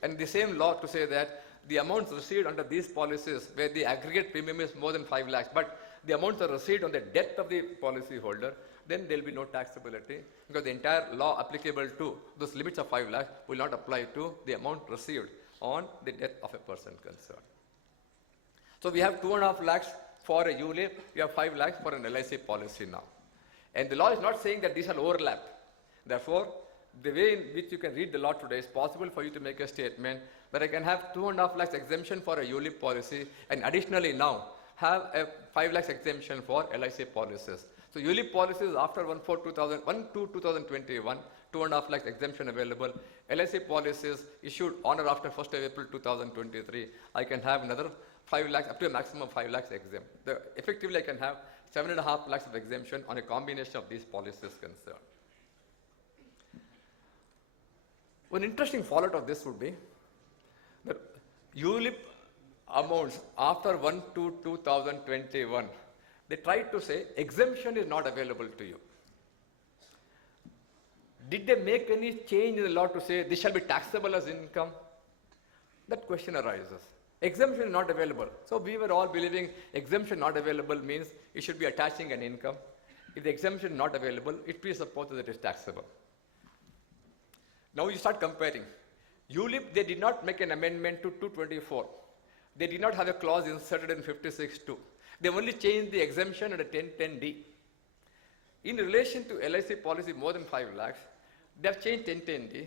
And the same law to say that the amounts received under these policies where the aggregate premium is more than 5 lakhs, but the amounts are received on the death of the policy holder, then there will be no taxability because the entire law applicable to those limits of 5 lakhs will not apply to the amount received on the death of a person concerned. So we have 2.5 lakhs for a ULIP, we have 5 lakhs for an LIC policy now. And the law is not saying that these are overlapped. Therefore, the way in which you can read the law today is possible for you to make a statement that I can have 2.5 lakhs exemption for a ULIP policy and additionally now have a 5 lakhs exemption for LIC policies. So ULIP policies after 1/2/2021, 2.5 lakhs exemption available. LIC policies issued on or after 1st of April 2023, I can have another 5 lakhs, up to a maximum of 5 lakhs exempt. Effectively, I can have 7.5 lakhs of exemption on a combination of these policies concerned. One interesting fallout of this would be that ULIP amounts after 1/2/2021, they tried to say exemption is not available to you. Did they make any change in the law to say this shall be taxable as income? That question arises. Exemption is not available. So we were all believing exemption not available means it should be attaching an income. If the exemption is not available, it presupposes that it is taxable. Now you start comparing. ULIP, they did not make an amendment to 224. they did not have a clause inserted in 56.2. They only changed the exemption under 1010D. In relation to LIC policy more than 5 lakhs, they have changed 1010D,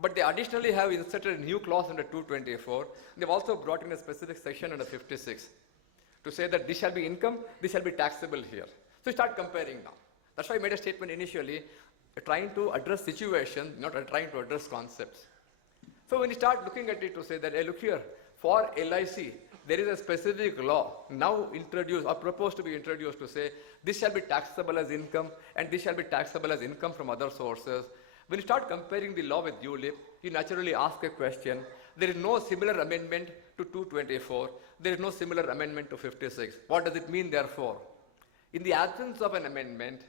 but they additionally have inserted a new clause under 224. They've also brought in a specific section under 56 to say that this shall be income, this shall be taxable here. So start comparing now. That's why I made a statement initially, trying to address situations, not trying to address concepts. So when you start looking at it to say that, hey, look here, for LIC, there is a specific law now introduced or proposed to be introduced to say this shall be taxable as income and this shall be taxable as income from other sources. When you start comparing the law with ULIP, you naturally ask a question. There is no similar amendment to 224. There is no similar amendment to 56. What does it mean therefore? In the absence of an amendment,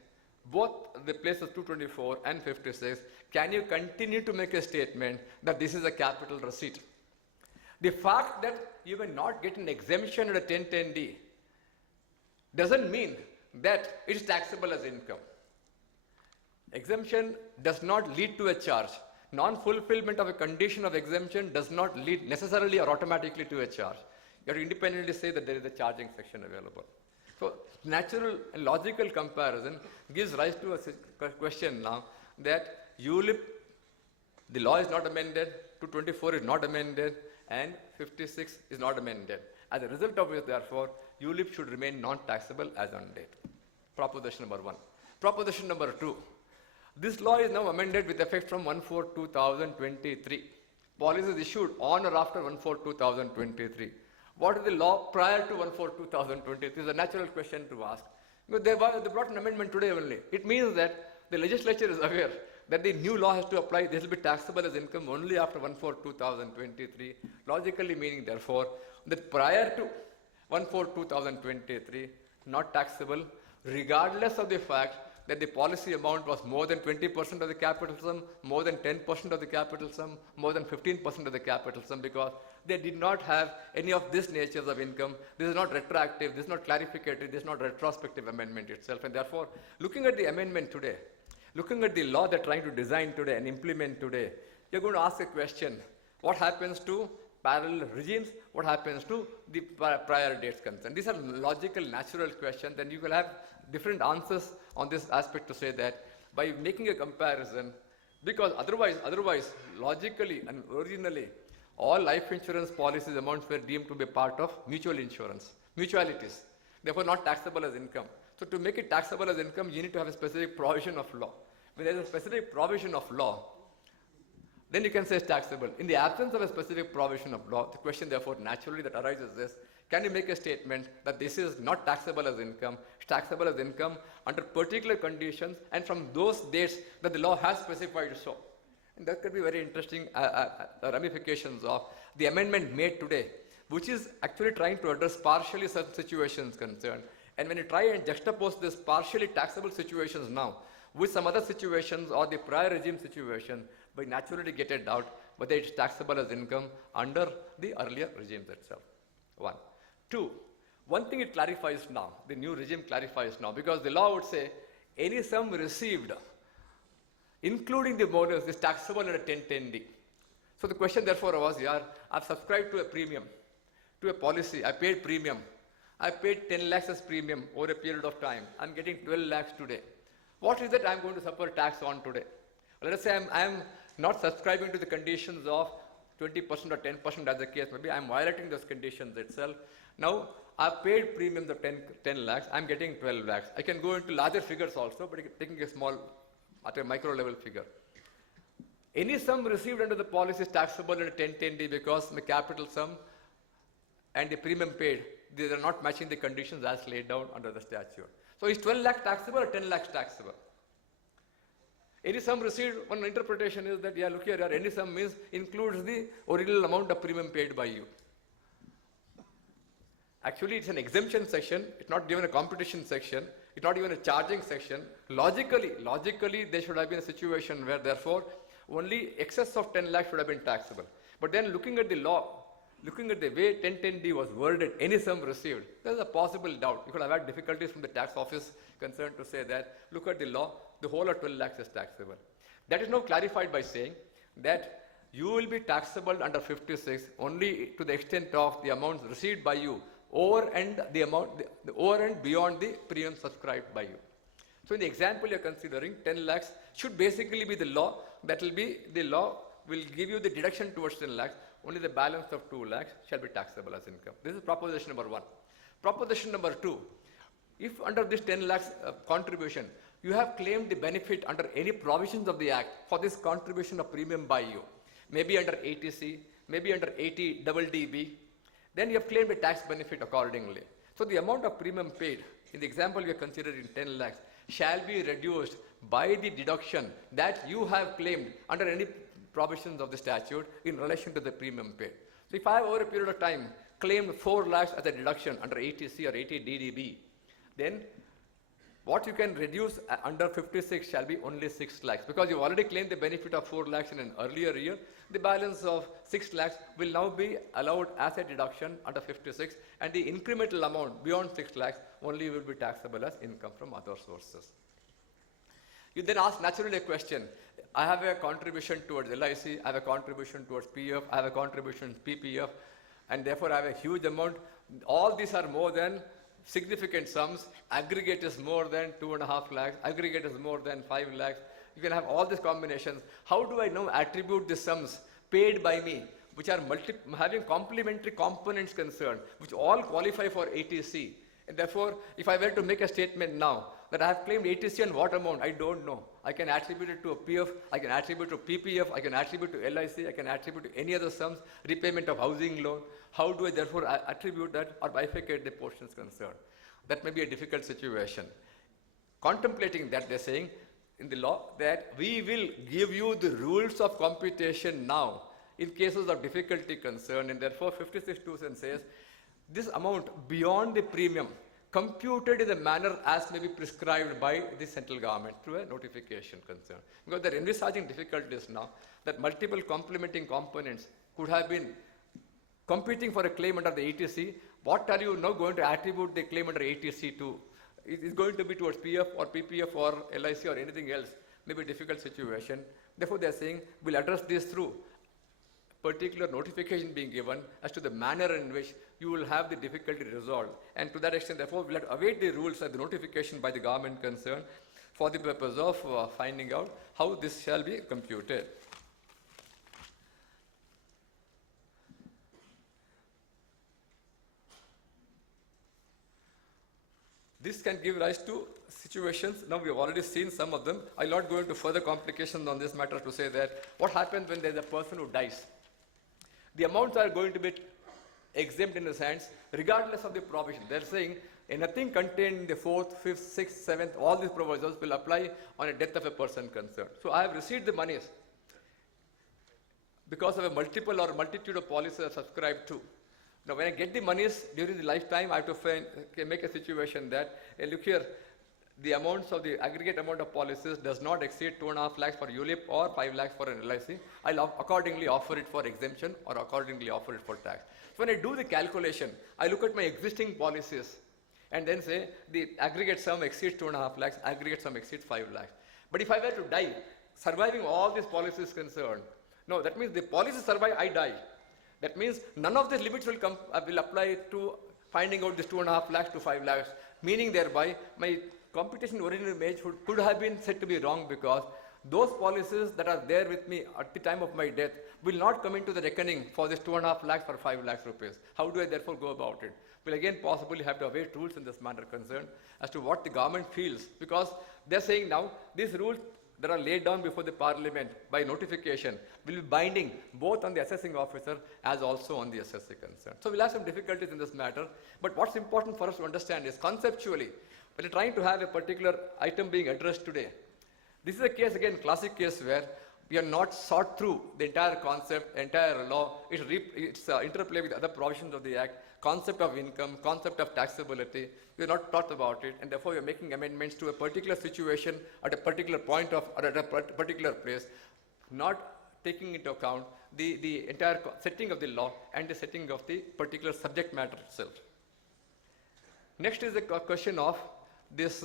both the places 224 and 56, can you continue to make a statement that this is a capital receipt? The fact that you may not get an exemption under 1010D doesn't mean that it is taxable as income. Exemption does not lead to a charge. Non-fulfillment of a condition of exemption does not lead necessarily or automatically to a charge. You have to independently say that there is a charging section available. So natural and logical comparison gives rise to a question now that ULIP, the law is not amended, 224 is not amended, and 56 is not amended. As a result of which, therefore, ULIP should remain non-taxable as on date. Proposition number 1. Proposition number 2. This law is now amended with effect from 1/4/2023. Policies issued on or after 1/4/2023. What is the law prior to 1/4/2023 is a natural question to ask. Because they brought an amendment today only. It means that the legislature is aware that the new law has to apply, this will be taxable as income only after 1/4/2023, logically meaning therefore that prior to 1/4/2023, not taxable, regardless of the fact that the policy amount was more than 20% of the capital sum, more than 10% of the capital sum, more than 15% of the capital sum, because they did not have any of these natures of income. This is not retroactive, this is not clarificatory, this is not retrospective amendment itself. And therefore, looking at the amendment today, looking at the law they're trying to design today and implement today, you're going to ask a question. What happens to parallel regimes? What happens to the prior dates concerned? These are logical, natural questions, and you will have different answers on this aspect to say that by making a comparison, because otherwise, logically and originally, all life insurance policies amounts were deemed to be part of mutual insurance, mutualities, therefore not taxable as income. So to make it taxable as income, you need to have a specific provision of law. When there is a specific provision of law, then you can say it's taxable. In the absence of a specific provision of law, the question therefore naturally that arises is, can you make a statement that this is not taxable as income, it's taxable as income under particular conditions and from those dates that the law has specified so. And that could be very interesting ramifications of the amendment made today, which is actually trying to address partially certain situations concerned. And when you try and juxtapose this partially taxable situations now with some other situations or the prior regime situation, we naturally get a doubt whether it's taxable as income under the earlier regimes itself. 1. 2. One thing it clarifies now, the new regime clarifies now, because the law would say any sum received, including the bonus, is taxable under 1010D. So the question therefore was, I've subscribed to a premium, to a policy, I paid premium. I paid 10 lakhs as premium over a period of time. I'm getting 12 lakhs today. What is that I'm going to suffer tax on today? Let us say I'm not subscribing to the conditions of 20% or 10% as the case may be. I'm violating those conditions itself. Now, I've paid premiums of 10 lakhs. I'm getting 12 lakhs. I can go into larger figures also, but taking a small, at a micro level figure. Any sum received under the policy is taxable under 1010D because the capital sum and the premium paid, they are not matching the conditions as laid down under the statute. So is 12 lakhs taxable or 10 lakhs taxable? Any sum received, one interpretation is that, look here, any sum means includes the original amount of premium paid by you. Actually, it's an exemption section. It's not given a computation section. It's not even a charging section. Logically, there should have been a situation where, therefore, only excess of 10 lakhs should have been taxable. But then looking at the law, looking at the way 1010D was worded, any sum received, there's a possible doubt. You could have had difficulties from the tax office concerned to say that, look at the law, the whole of 12 lakhs is taxable. That is now clarified by saying that you will be taxable under 56 only to the extent of the amounts received by you over and the amount, over and beyond the premium subscribed by you. So in the example you're considering, 10 lakhs should basically be the law. That will be, the law will give you the deduction towards 10 lakhs. Only the balance of 2 lakhs shall be taxable as income. This is proposition number 1. Proposition number 2, if under this 10 lakhs contribution, you have claimed the benefit under any provisions of the Act for this contribution of premium by you, maybe under 80C, maybe under 80DDB, then you have claimed a tax benefit accordingly. So the amount of premium paid, in the example we are considering 10 lakhs, shall be reduced by the deduction that you have claimed under any provisions of the statute in relation to the premium paid. So if I have over a period of time claimed 4 lakhs as a deduction under 80C or 80DDB, then what you can reduce under 56 shall be only 6 lakhs, because you already claimed the benefit of 4 lakhs in an earlier year. The balance of 6 lakhs will now be allowed as a deduction under 56, and the incremental amount beyond 6 lakhs only will be taxable as income from other sources. You then ask naturally a question, I have a contribution towards LIC, I have a contribution towards PF, I have a contribution to PPF, and therefore I have a huge amount. All these are more than significant sums. Aggregate is more than 2.5 lakhs, aggregate is more than 5 lakhs. You can have all these combinations. How do I now attribute the sums paid by me, which are having complementary components concerned, which all qualify for 80C? And therefore, if I were to make a statement now that I have claimed 80C on what amount, I don't know. I can attribute it to a PF, I can attribute to PPF, I can attribute to LIC, I can attribute to any other sums, repayment of housing loan. How do I therefore attribute that or bifurcate the portions concerned? That may be a difficult situation. Contemplating that, they're saying in the law that we will give you the rules of computation now in cases of difficulty concerned, and therefore 56(2) says this amount beyond the premium computed in the manner as may be prescribed by the central government through a notification concern. Because they're envisaging difficulties now that multiple complementing components could have been competing for a claim under the 80C. What are you now going to attribute the claim under 80C to? It is going to be towards PF or PPF or LIC or anything else. Maybe a difficult situation. Therefore, they are saying we'll address this through particular notification being given as to the manner in which you will have the difficulty resolved. And to that extent, therefore, we'll have to await the rules and the notification by the government concerned for the purpose of finding out how this shall be computed. This can give rise to situations. Now we've already seen some of them. I'll not go into further complications on this matter to say that what happens when there's a person who dies. The amounts are going to be exempt in the sense, regardless of the provision. They're saying anything contained in the 4th, 5th, 6th, 7th, all these provisions will apply on a death of a person concerned. So I have received the monies because of a multiple or multitude of policies I've subscribed to. Now, when I get the monies during the lifetime, I have to make a situation that, hey, look here, the amounts of the aggregate amount of policies does not exceed 2.5 lakhs for ULIP or 5 lakhs for an LIC. I'll accordingly offer it for exemption or accordingly offer it for tax. So when I do the calculation, I look at my existing policies and then say the aggregate sum exceeds 2.5 lakhs, aggregate sum exceeds 5 lakhs. But if I were to die, surviving all these policies concerned, no, that means the policies survive, I die. That means none of the limits will apply to finding out this 2.5 lakhs to 5 lakhs, meaning thereby my computation original image could have been said to be wrong, because those policies that are there with me at the time of my death will not come into the reckoning for this 2.5 lakhs or 5 lakhs rupees. How do I therefore go about it? We'll again possibly have to await rules in this matter concerned as to what the government feels, because they're saying now these rules that are laid down before the parliament by notification will be binding both on the assessing officer as also on the assessor concerned. So we'll have some difficulties in this matter, but what's important for us to understand is conceptually, when you're trying to have a particular item being addressed today, this is a case, again, classic case where we are not sought through the entire concept, entire law, it's interplay with other provisions of the Act, concept of income, concept of taxability. We are not taught about it, and therefore we are making amendments to a particular situation at a particular point of, or at a particular place, not taking into account the entire setting of the law and the setting of the particular subject matter itself. Next is the question of this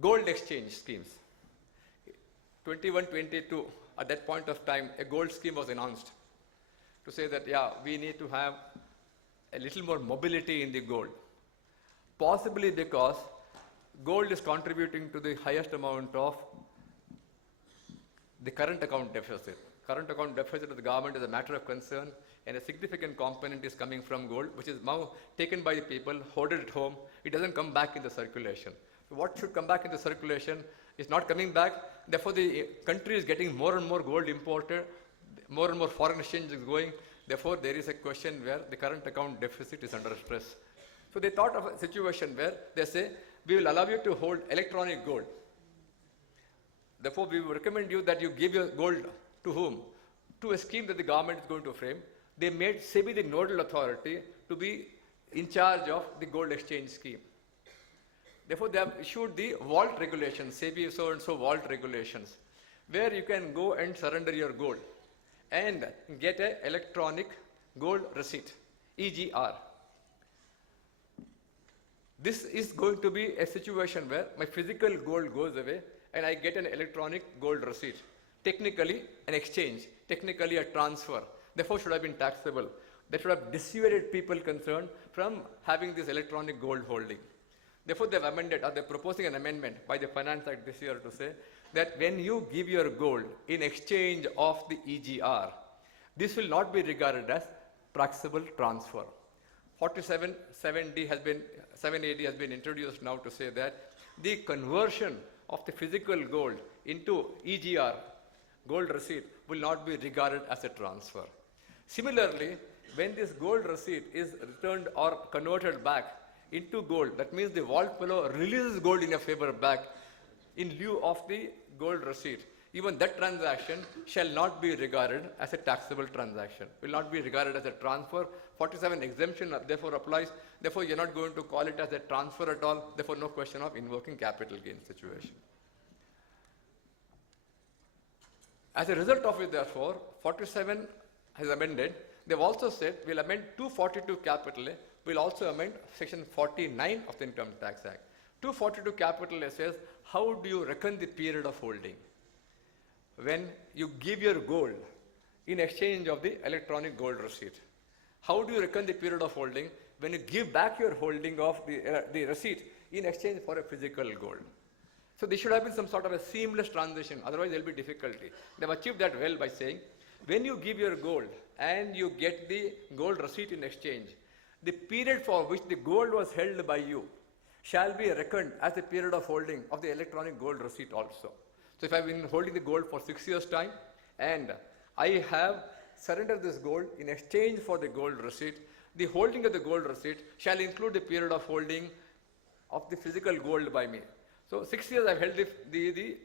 gold exchange schemes. 21-22 at that point of time, a gold scheme was announced to say that, yeah, we need to have a little more mobility in the gold. Possibly because gold is contributing to the highest amount of the current account deficit. Current account deficit of the government is a matter of concern, and a significant component is coming from gold, which is now taken by the people, hoarded at home. It doesn't come back in the circulation. So what should come back in the circulation is not coming back. Therefore, the country is getting more and more gold imported, more and more foreign exchange is going. Therefore, there is a question where the current account deficit is under stress. So they thought of a situation where they say, we will allow you to hold electronic gold. Therefore, we will recommend you that you give your gold to whom? To a scheme that the government is going to frame. They made SEBI the nodal authority to be in charge of the gold exchange scheme. Therefore, they have issued the vault regulations, SEBI so-and-so vault regulations, where you can go and surrender your gold and get an electronic gold receipt, EGR. This is going to be a situation where my physical gold goes away and I get an electronic gold receipt. Technically, an exchange, technically a transfer. Therefore, should have been taxable. That should have dissuaded people concerned from having this electronic gold holding. Therefore, they've amended, or they're proposing an amendment by the Finance Act this year to say that when you give your gold in exchange of the EGR, this will not be regarded as taxable transfer. 47(7) has been 7AD has been introduced now to say that the conversion of the physical gold into EGR, gold receipt, will not be regarded as a transfer. Similarly, when this gold receipt is returned or converted back into gold, that means the vault fellow releases gold in your favor back in lieu of the gold receipt. Even that transaction shall not be regarded as a taxable transaction, will not be regarded as a transfer. 47 exemption therefore applies. Therefore, you're not going to call it as a transfer at all. Therefore, no question of invoking capital gain situation. As a result of it, therefore, 47 has amended. They've also said we'll amend 242 capital A. We'll also amend section 49 of the Income Tax Act. 242 capital A says, how do you reckon the period of holding? When you give your gold in exchange of the electronic gold receipt. How do you reckon the period of holding? When you give back your holding of the receipt in exchange for a physical gold. So there should have been some sort of a seamless transition, otherwise there will be difficulty. They've achieved that well by saying, when you give your gold and you get the gold receipt in exchange, the period for which the gold was held by you shall be reckoned as the period of holding of the electronic gold receipt also. So if I've been holding the gold for 6 years' time and I have surrendered this gold in exchange for the gold receipt, the holding of the gold receipt shall include the period of holding of the physical gold by me. So 6 years I've held the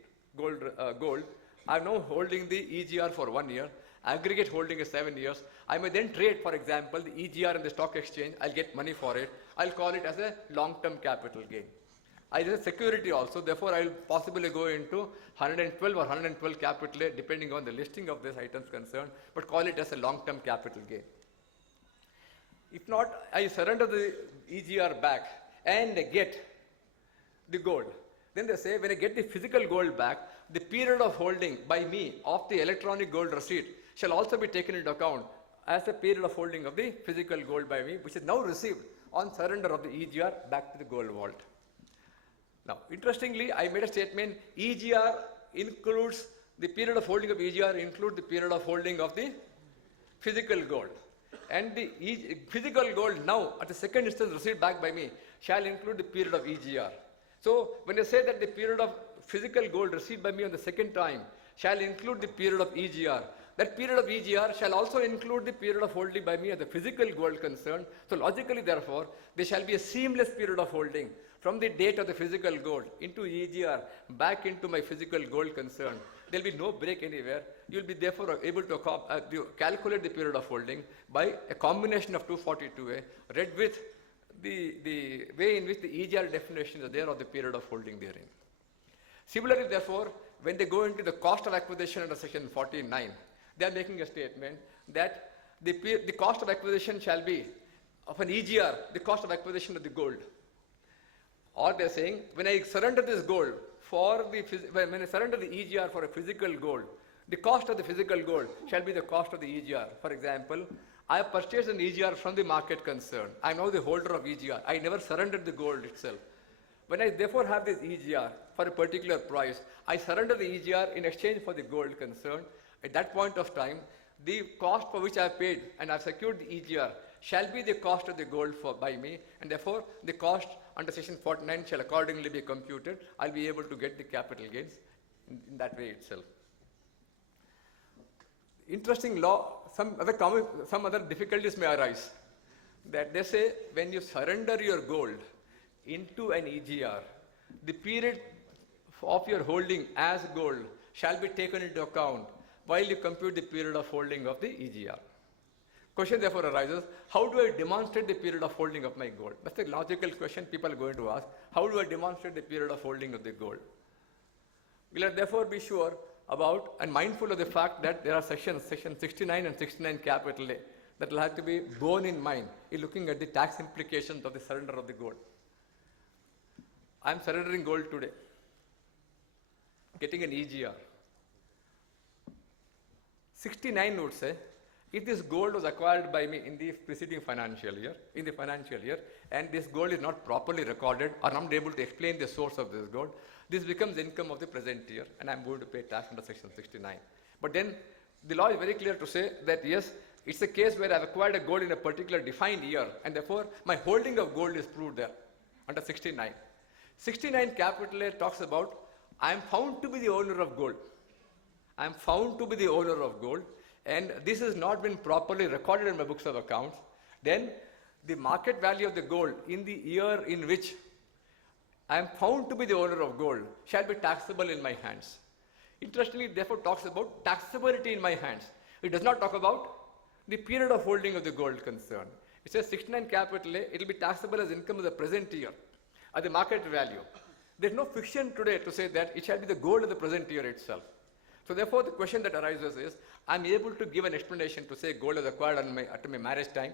gold. I'm now holding the EGR for 1 year. Aggregate holding is 7 years. I may then trade, for example, the EGR in the stock exchange. I'll get money for it. I'll call it as a long-term capital gain. I have security also. Therefore, I'll possibly go into 112 or 112 capital A, depending on the listing of these items concerned, but call it as a long-term capital gain. If not, I surrender the EGR back and get the gold. Then they say, when I get the physical gold back, the period of holding by me of the electronic gold receipt shall also be taken into account as a period of holding of the physical gold by me, which is now received on surrender of the EGR back to the gold vault. Now, interestingly, I made a statement, EGR includes, the period of holding of EGR includes the period of holding of the physical gold. And the physical gold now, at the second instance received back by me, shall include the period of EGR. So, when I say that the period of physical gold received by me on the second time shall include the period of EGR, that period of EGR shall also include the period of holding by me as the physical gold concerned. So, logically, therefore, there shall be a seamless period of holding from the date of the physical gold into EGR back into my physical gold concerned. There will be no break anywhere. You will be therefore able to calculate the period of holding by a combination of 242A read with the way in which the EGR definitions are there of the period of holding therein. Similarly, therefore, when they go into the cost of acquisition under section 49, they are making a statement that the cost of acquisition shall be of an EGR, the cost of acquisition of the gold. Or they are saying, when I surrender this gold for when I surrender the EGR for a physical gold, The cost of the physical gold shall be the cost of the EGR. For example, I have purchased an EGR from the market concern. I am now the holder of EGR. I never surrendered the gold itself. When I therefore have this EGR for a particular price, I surrender the EGR in exchange for the gold concerned. At that point of time, the cost for which I have paid and I have secured the EGR shall be the cost of the gold by me, and therefore the cost under section 49 shall accordingly be computed. I'll be able to get the capital gains in that way itself. Interesting law, some other difficulties may arise. That they say when you surrender your gold into an EGR, the period of your holding as gold shall be taken into account while you compute the period of holding of the EGR. Question therefore arises, how do I demonstrate the period of holding of my gold? That's a logical question people are going to ask. How do I demonstrate the period of holding of the gold? We'll therefore be sure about and mindful of the fact that there are section 69 and 69 capital A that will have to be borne in mind in looking at the tax implications of the surrender of the gold. I am surrendering gold today, getting an EGR. 69 would say, if this gold was acquired by me in the preceding financial year, and this gold is not properly recorded or I'm not able to explain the source of this gold, this becomes income of the present year and I'm going to pay tax under section 69. But then the law is very clear to say that yes, it's a case where I've acquired a gold in a particular defined year and therefore my holding of gold is proved there under 69. 69 capital A talks about I am found to be the owner of gold. I am found to be the owner of gold, and this has not been properly recorded in my books of accounts. Then the market value of the gold in the year in which I am found to be the owner of gold shall be taxable in my hands. Interestingly, it therefore talks about taxability in my hands. It does not talk about the period of holding of the gold concerned. It says 69 capital A, it will be taxable as income of the present year at the market value. There is no fiction today to say that it shall be the gold of the present year itself. So therefore, the question that arises is, I am able to give an explanation to say gold is acquired at my marriage time,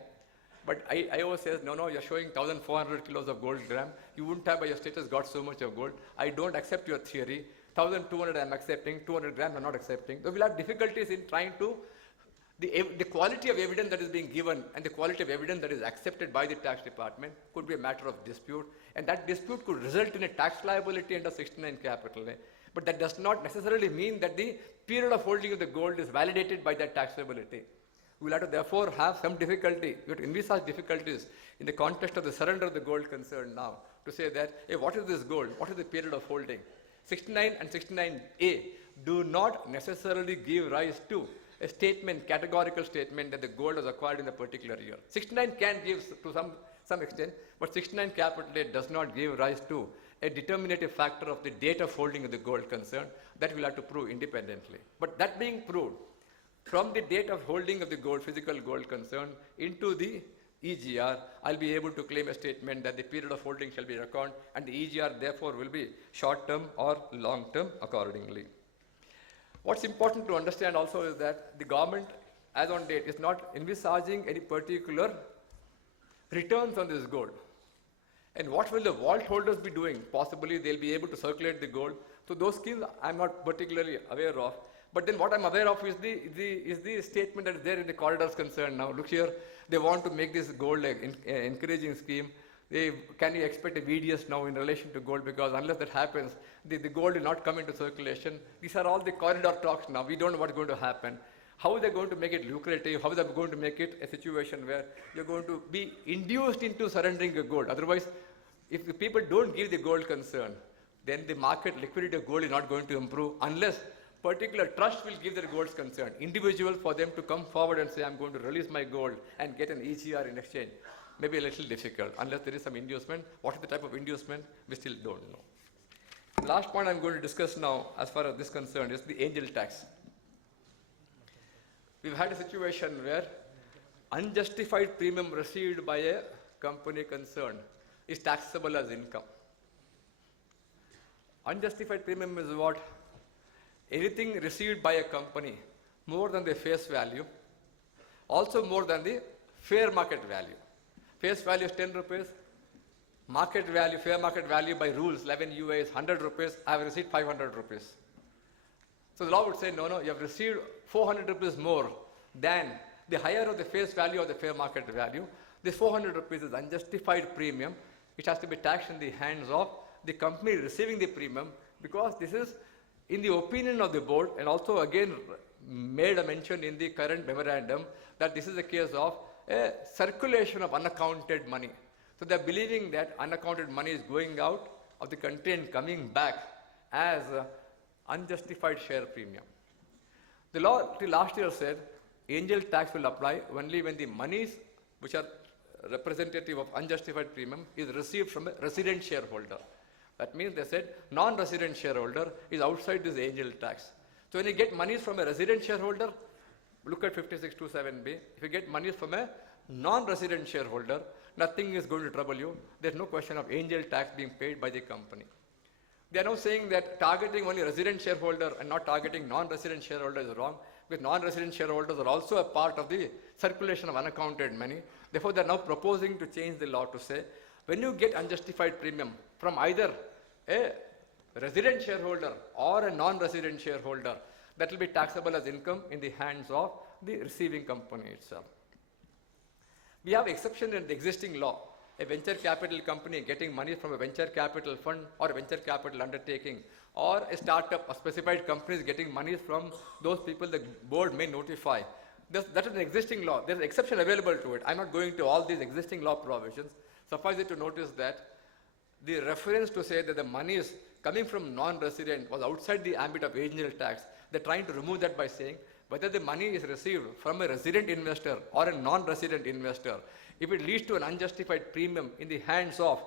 but IO says, no, you're showing 1,400 kilos of gold gram. You wouldn't have by your status got so much of gold. I don't accept your theory. 1,200 I'm accepting, 200 grams I'm not accepting. So we'll have difficulties in trying to, the quality of evidence that is being given and the quality of evidence that is accepted by the tax department could be a matter of dispute, and that dispute could result in a tax liability under 69 capital A. But that does not necessarily mean that the period of holding of the gold is validated by that taxability. We will have to therefore have some difficulty, we have to envisage difficulties in the context of the surrender of the gold concerned now to say that, hey, what is this gold? What is the period of holding? 69 and 69A do not necessarily give rise to a statement, categorical statement that the gold was acquired in a particular year. 69 can give to some extent, but 69 capital A does not give rise to a determinative factor of the date of holding of the gold concerned. That we'll have to prove independently. But that being proved, from the date of holding of the gold, physical gold concerned, into the EGR, I'll be able to claim a statement that the period of holding shall be reckoned, and the EGR therefore will be short-term or long-term accordingly. What's important to understand also is that the government, as on date, is not envisaging any particular returns on this gold. And what will the vault holders be doing? Possibly they'll be able to circulate the gold. So those schemes I'm not particularly aware of. But then what I'm aware of is the statement that is there in the corridors concerned now. Look here, they want to make this gold an encouraging scheme. Can you expect a VDS now in relation to gold? Because unless that happens, the gold will not come into circulation. These are all the corridor talks now. We don't know what's going to happen. How are they going to make it lucrative? How are they going to make it a situation where you're going to be induced into surrendering your gold? Otherwise, if the people don't give the gold concern, then the market liquidity of gold is not going to improve unless particular trust will give their gold's concern. Individuals, for them to come forward and say, I'm going to release my gold and get an EGR in exchange, may be a little difficult unless there is some inducement. What is the type of inducement? We still don't know. The last point I'm going to discuss now, as far as this is concerned, is the angel tax. We've had a situation where unjustified premium received by a company concerned is taxable as income. Unjustified premium is what? Anything received by a company more than the face value, also more than the fair market value. Face value is 10 rupees, market value, fair market value by rules, 11 UA is 100 rupees, I have received 500 rupees. So the law would say, no, no, you have received 400 rupees more than the higher of the face value or the fair market value. This 400 rupees is unjustified premium. It has to be taxed in the hands of the company receiving the premium, because this is in the opinion of the board, and also again made a mention in the current memorandum that this is a case of a circulation of unaccounted money. So they are believing that unaccounted money is going out of the country and coming back as unjustified share premium. The law till last year said angel tax will apply only when the monies which are representative of unjustified premium is received from a resident shareholder. That means they said non-resident shareholder is outside this angel tax. So when you get monies from a resident shareholder, look at 5627B. If you get monies from a non-resident shareholder, nothing is going to trouble you. There's no question of angel tax being paid by the company. They are now saying that targeting only resident shareholder and not targeting non-resident shareholder is wrong, because non-resident shareholders are also a part of the circulation of unaccounted money. Therefore, they are now proposing to change the law to say, when you get unjustified premium from either a resident shareholder or a non-resident shareholder, that will be taxable as income in the hands of the receiving company itself. We have exception in the existing law. A venture capital company getting money from a venture capital fund or a venture capital undertaking, or a startup, a specified company is getting money from those people the board may notify. That is an existing law. There is an exception available to it. I'm not going to all these existing law provisions. Suffice it to notice that the reference to say that the money is coming from non-resident was outside the ambit of angel tax. They're trying to remove that by saying whether the money is received from a resident investor or a non-resident investor, if it leads to an unjustified premium in the hands of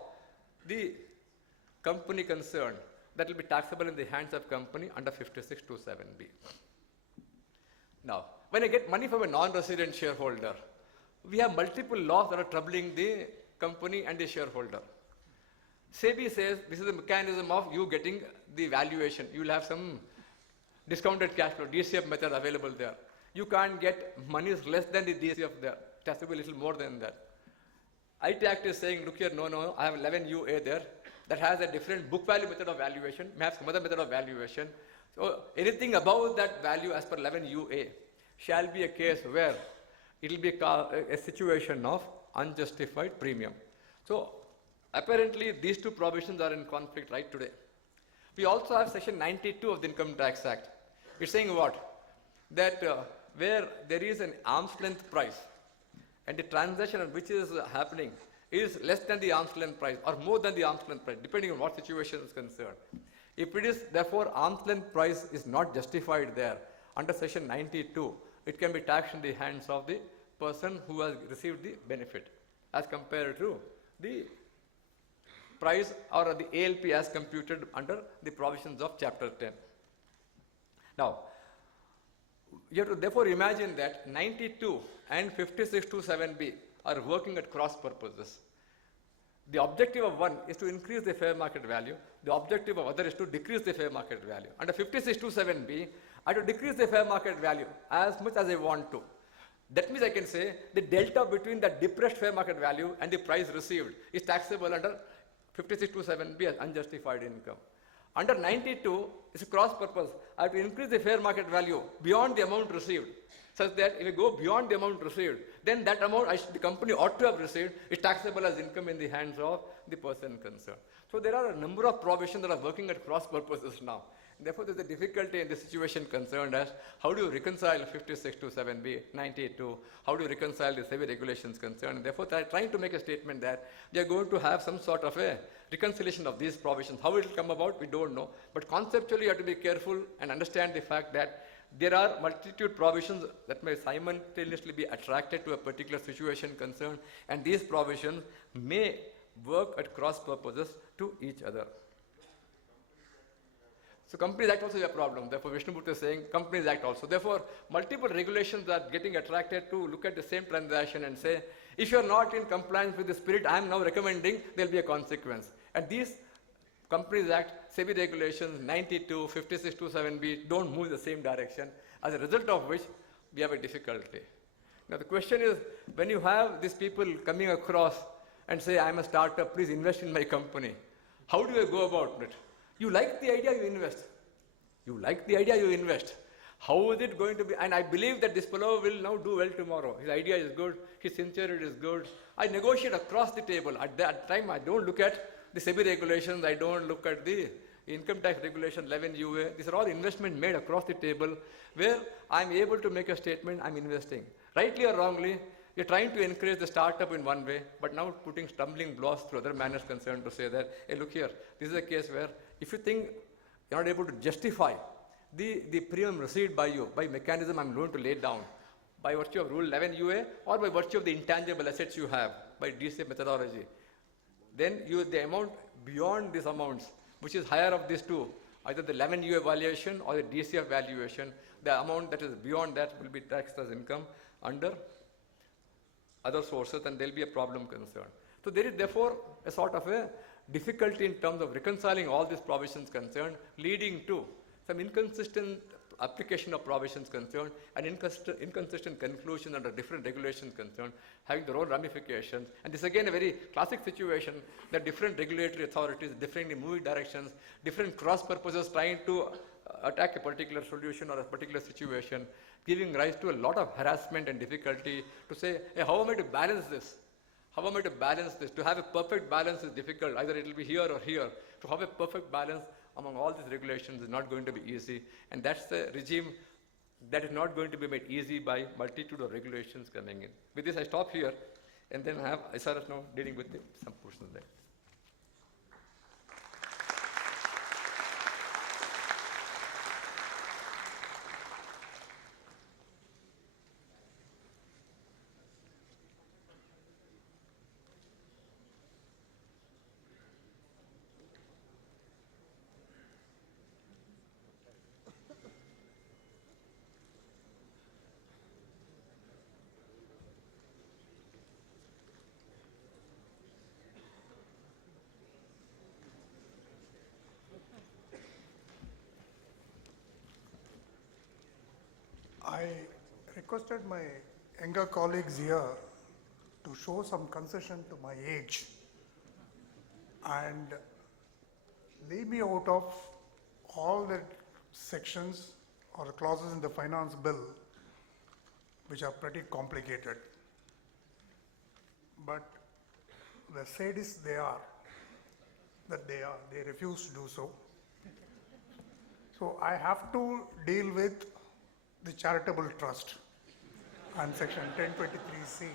the company concerned, that will be taxable in the hands of company under 5627B. Now, when I get money from a non-resident shareholder, we have multiple laws that are troubling the company and the shareholder. SEBI says this is a mechanism of you getting the valuation. You will have some discounted cash flow, DCF method available there. You can't get monies less than the DCF there. It has to be a little more than that. IT Act is saying, look here, no, I have 11UA there that has a different book value method of valuation, may have some other method of valuation. So anything above that value as per 11UA shall be a case where it will be a situation of unjustified premium. So apparently these two provisions are in conflict right today. We also have section 92 of the Income Tax Act. It's saying what? That where there is an arm's length price and the transaction which is happening is less than the arm's length price or more than the arm's length price, depending on what situation is concerned. If it is, therefore, arm's length price is not justified there, under section 92, it can be taxed in the hands of the person who has received the benefit as compared to the price or the ALP as computed under the provisions of chapter 10. Now, you have to therefore imagine that 92 and 5627B are working at cross purposes. The objective of one is to increase the fair market value. The objective of other is to decrease the fair market value. Under 5627B, I have to decrease the fair market value as much as I want to. That means I can say the delta between the depressed fair market value and the price received is taxable under 5627B as unjustified income. Under 92, it's a cross purpose. I have to increase the fair market value beyond the amount received, such that if I go beyond the amount received, then that amount the company ought to have received is taxable as income in the hands of the person concerned. So there are a number of provisions that are working at cross purposes now. Therefore, there's a difficulty in the situation concerned as how do you reconcile 5627B, 92, how do you reconcile the SEBI regulations concerned. And therefore, they're trying to make a statement that they are going to have some sort of a reconciliation of these provisions. How it will come about, we don't know. But conceptually, you have to be careful and understand the fact that there are multitude provisions that may simultaneously be attracted to a particular situation concerned, and these provisions may work at cross purposes to each other. So Companies Act also is a problem. Therefore, Vishnumurthy is saying Companies Act also. Therefore, multiple regulations are getting attracted to look at the same transaction and say, if you are not in compliance with the spirit I am now recommending, there will be a consequence. And these Companies Act, SEBI regulations, 92, 5627B don't move in the same direction, as a result of which we have a difficulty. Now the question is, when you have these people coming across and say, I am a startup, please invest in my company, how do you go about it? You like the idea, you invest. You like the idea, you invest. How is it going to be? And I believe that this fellow will now do well tomorrow. His idea is good, his sincerity is good. I negotiate across the table. At that time, I don't look at the SEBI regulations, I don't look at the income tax regulation, 11 UA. These are all investment made across the table where I'm able to make a statement, I'm investing. Rightly or wrongly, you're trying to encourage the startup in one way, but now putting stumbling blocks through other manners concerned to say that, hey, look here, this is a case where if you think you're not able to justify the premium received by you, by mechanism I'm going to lay down, by virtue of Rule 11 UA or by virtue of the intangible assets you have, by DCF methodology, then the amount beyond these amounts, which is higher of these two, either the 11 UA valuation or the DCF valuation, the amount that is beyond that will be taxed as income under other sources, and there will be a problem concerned. So there is therefore a sort of a difficulty in terms of reconciling all these provisions concerned, leading to some inconsistent application of provisions concerned and inconsistent conclusion under different regulations concerned, having their own ramifications. And this is again a very classic situation that different regulatory authorities, differently moving directions, different cross purposes trying to attack a particular solution or a particular situation, giving rise to a lot of harassment and difficulty to say, hey, how am I to balance this? How am I to balance this? To have a perfect balance is difficult. Either it will be here or here. To have a perfect balance among all these regulations is not going to be easy. And that's the regime that is not going to be made easy by multitude of regulations coming in. With this, I stop here and then have SRF now dealing with some portions there. I requested my younger colleagues here to show some concession to my age and leave me out of all the sections or clauses in the finance bill which are pretty complicated. But the sadists they are, they refuse to do so. So I have to deal with the charitable trust and section 1023C.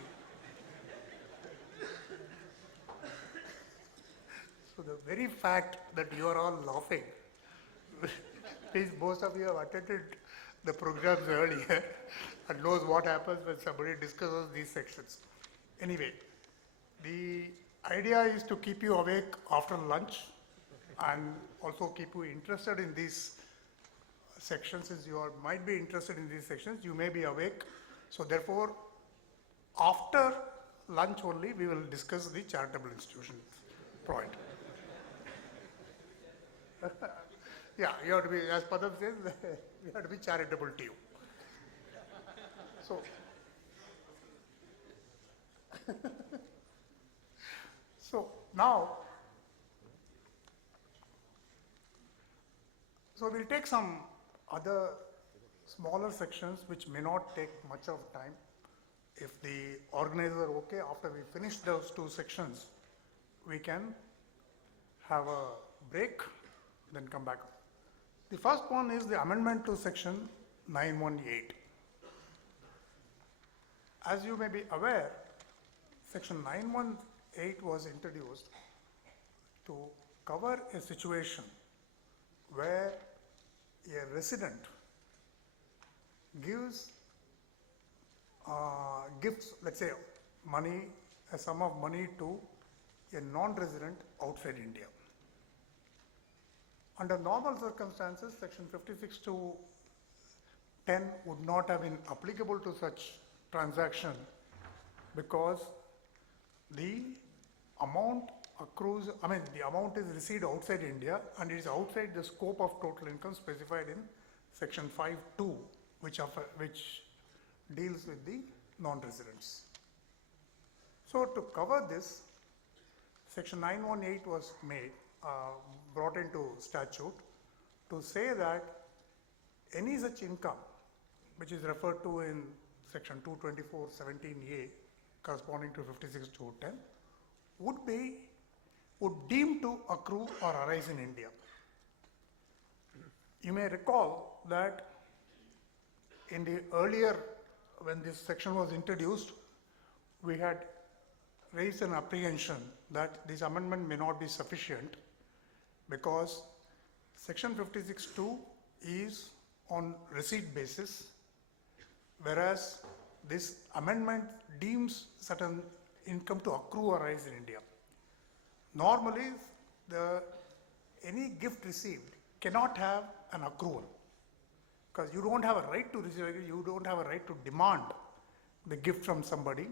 So the very fact that you are all laughing, please, most of you have attended the programs earlier and knows what happens when somebody discusses these sections. Anyway, the idea is to keep you awake after lunch and also keep you interested in these sections. Since you might be interested in these sections, you may be awake. So therefore, after lunch only, we will discuss the charitable institution point. Yeah, you have to be, as Padam says, we have to be charitable to you. So now, so we'll take some other smaller sections which may not take much of time. If the organizers are okay, after we finish those two sections, we can have a break, then come back. The first one is the amendment to section 918. As you may be aware, section 918 was introduced to cover a situation where a resident gives gifts, let's say money, a sum of money to a non-resident outside India. Under normal circumstances, section 56 to 10 would not have been applicable to such transaction because the amount accrues, the amount is received outside India and it is outside the scope of total income specified in section 5.2, which deals with the non-residents. So to cover this, section 918 was made, brought into statute to say that any such income which is referred to in section 224(17)(a) corresponding to 56(2)(10) would deem to accrue or arise in India. You may recall that in the earlier, when this section was introduced, we had raised an apprehension that this amendment may not be sufficient because section 56(2) is on receipt basis, whereas this amendment deems certain income to accrue or arise in India. Normally, any gift received cannot have an accrual because you don't have a right to receive, you don't have a right to demand the gift from somebody,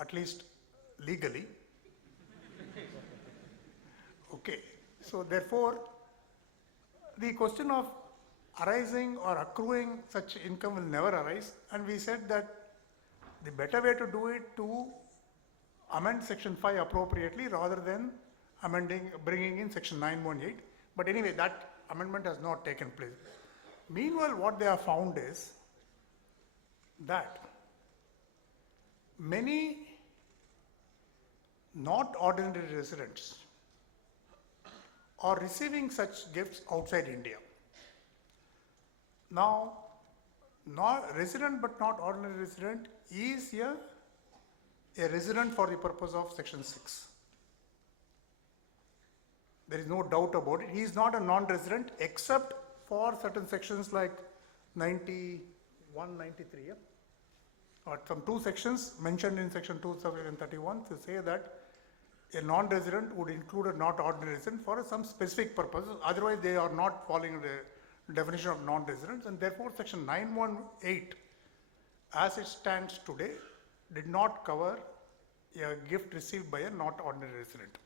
at least legally. Okay, so therefore, the question of arising or accruing such income will never arise, and we said that the better way to do it to amend section 5 appropriately rather than bringing in section 918. But anyway, that amendment has not taken place. Meanwhile, what they have found is that many not ordinary residents are receiving such gifts outside India. Now, not resident but not ordinary resident is a resident for the purpose of section 6. There is no doubt about it. He is not a non-resident except for certain sections like 91, 93. Yeah? Or some two sections mentioned in section 231 to say that a non-resident would include a not ordinary resident for some specific purposes. Otherwise, they are not following the definition of non-residents, and therefore section 918 as it stands today did not cover a gift received by a not ordinary resident.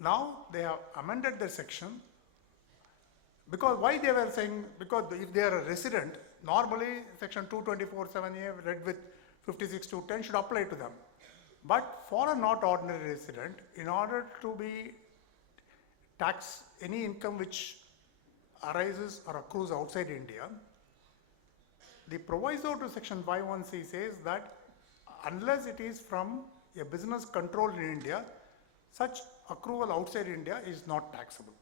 Now they have amended the section because why they were saying, because if they are a resident, normally section 224(7)(a) read with 56(2)(10) should apply to them. But for a not ordinary resident, in order to be taxed any income which arises or accrues outside India, the proviso to section 51C says that unless it is from a business controlled in India, such accrual outside India is not taxable.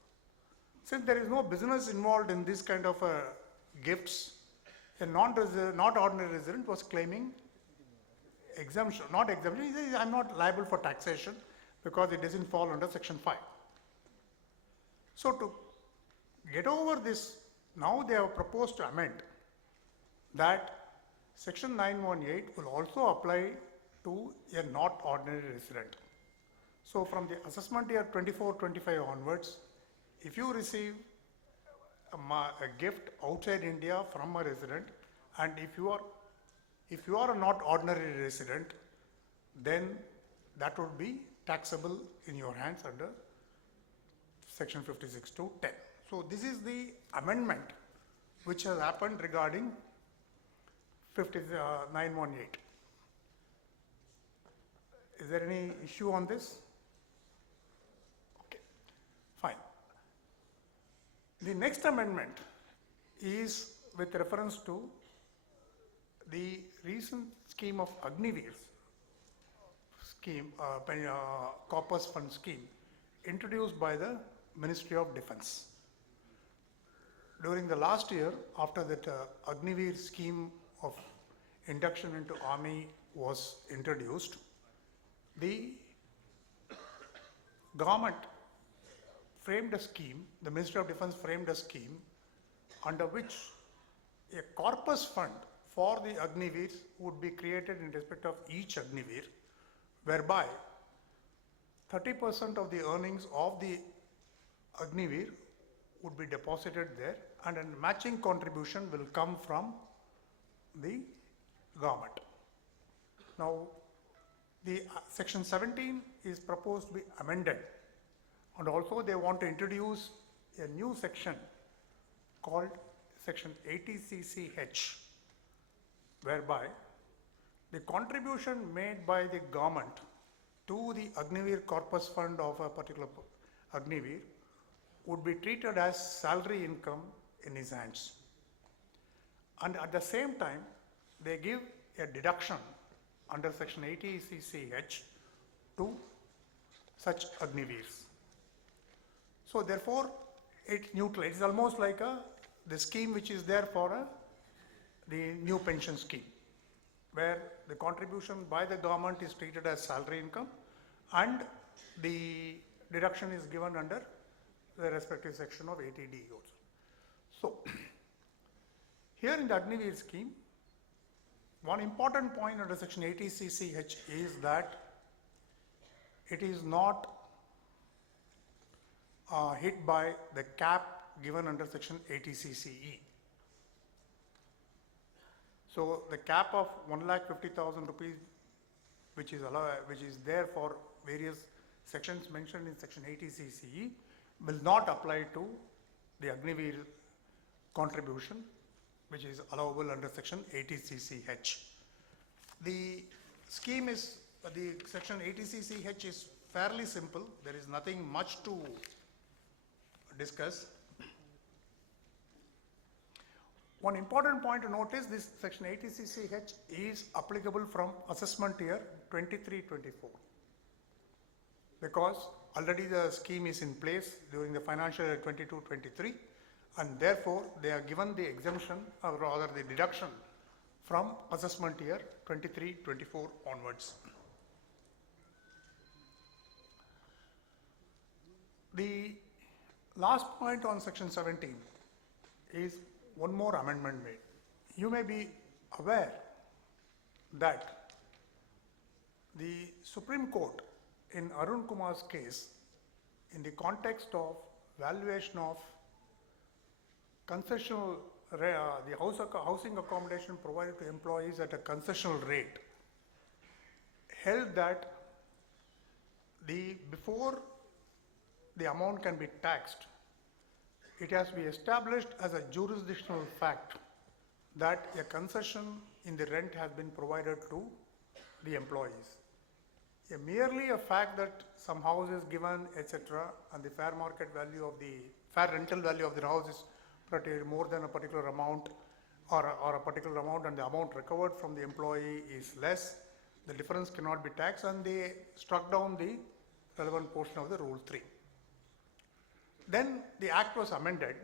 Since there is no business involved in this kind of gifts, a not ordinary resident was claiming exemption, not exemption, he says, I'm not liable for taxation because it doesn't fall under section 5. So to get over this, now they have proposed to amend that section 918 will also apply to a not ordinary resident. So from the assessment year 24-25 onwards, if you receive a gift outside India from a resident, and if you are a not ordinary resident, then that would be taxable in your hands under section 56(2)(10). So this is the amendment which has happened regarding 918. Is there any issue on this? Okay, fine. The next amendment is with reference to the recent scheme of Agniveer scheme, Corpus fund scheme, introduced by the Ministry of Defence. During the last year, after that Agniveer scheme of induction into army was introduced, the government framed a scheme, the Ministry of Defence framed a scheme under which a corpus fund for the Agniveers would be created in respect of each Agniveer, whereby 30% of the earnings of the Agniveer would be deposited there, and a matching contribution will come from the government. Now, the section 17 is proposed to be amended, and also they want to introduce a new section called section 80CCH, whereby the contribution made by the government to the Agniveer corpus fund of a particular Agniveer would be treated as salary income in his hands. And at the same time, they give a deduction under section 80 CCH to such Agniveers. So therefore, it's neutral. It's almost like the scheme which is there for the new pension scheme, where the contribution by the government is treated as salary income and the deduction is given under the respective section of 80D also. So, here in the Agniveer scheme, one important point under section 80 CCH is that it is not hit by the cap given under section 80 CCE. So the cap of 1,50,000 rupees, which is there for various sections mentioned in section 80 CCE, will not apply to the Agniveer contribution, which is allowable under section 80 CCH. The scheme is, the section 80 CCH is fairly simple. There is nothing much to discuss. One important point to note is this section 80 CCH is applicable from assessment year 23-24, because already the scheme is in place during the financial year 22-23, and therefore they are given the exemption, or rather the deduction, from assessment year 23-24 onwards. The last point on section 17 is one more amendment made. You may be aware that the Supreme Court in Arun Kumar's case, in the context of valuation of concessional, the housing accommodation provided to employees at a concessional rate, held that before the amount can be taxed, it has to be established as a jurisdictional fact that a concession in the rent has been provided to the employees. Merely a fact that some house is given, etc., and the fair market value of the fair rental value of the house is more than a particular amount, or a particular amount, and the amount recovered from the employee is less, the difference cannot be taxed, and they struck down the relevant portion of the Rule 3. Then the Act was amended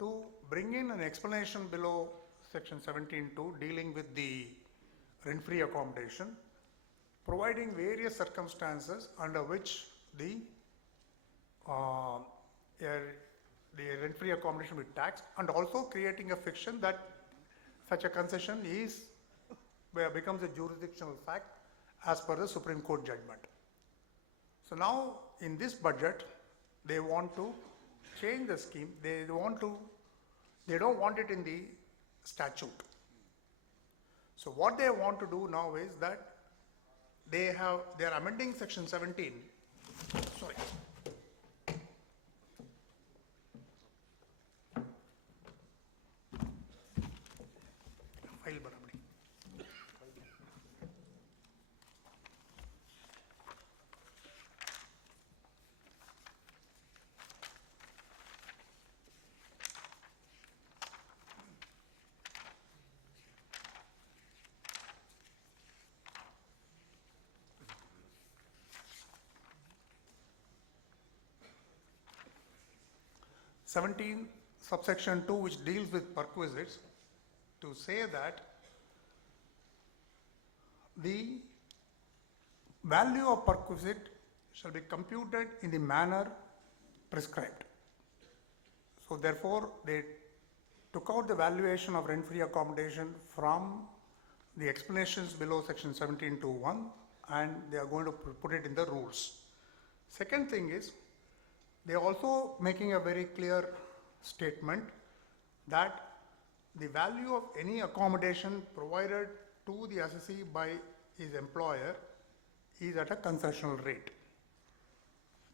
to bring in an explanation below section 17.2 dealing with the rent-free accommodation, providing various circumstances under which the rent-free accommodation will be taxed, and also creating a fiction that such a concession becomes a jurisdictional fact as per the Supreme Court judgment. So now in this budget, they want to change the scheme. They don't want it in the statute. So what they want to do now is that they are amending section 17. Sorry. File barabadi. 17 subsection 2, which deals with perquisites, to say that the value of perquisite shall be computed in the manner prescribed. So therefore, they took out the valuation of rent-free accommodation from the explanations below section 17.2.1, and they are going to put it in the rules. Second thing is, they are also making a very clear statement that the value of any accommodation provided to the assessee by his employer is at a concessional rate.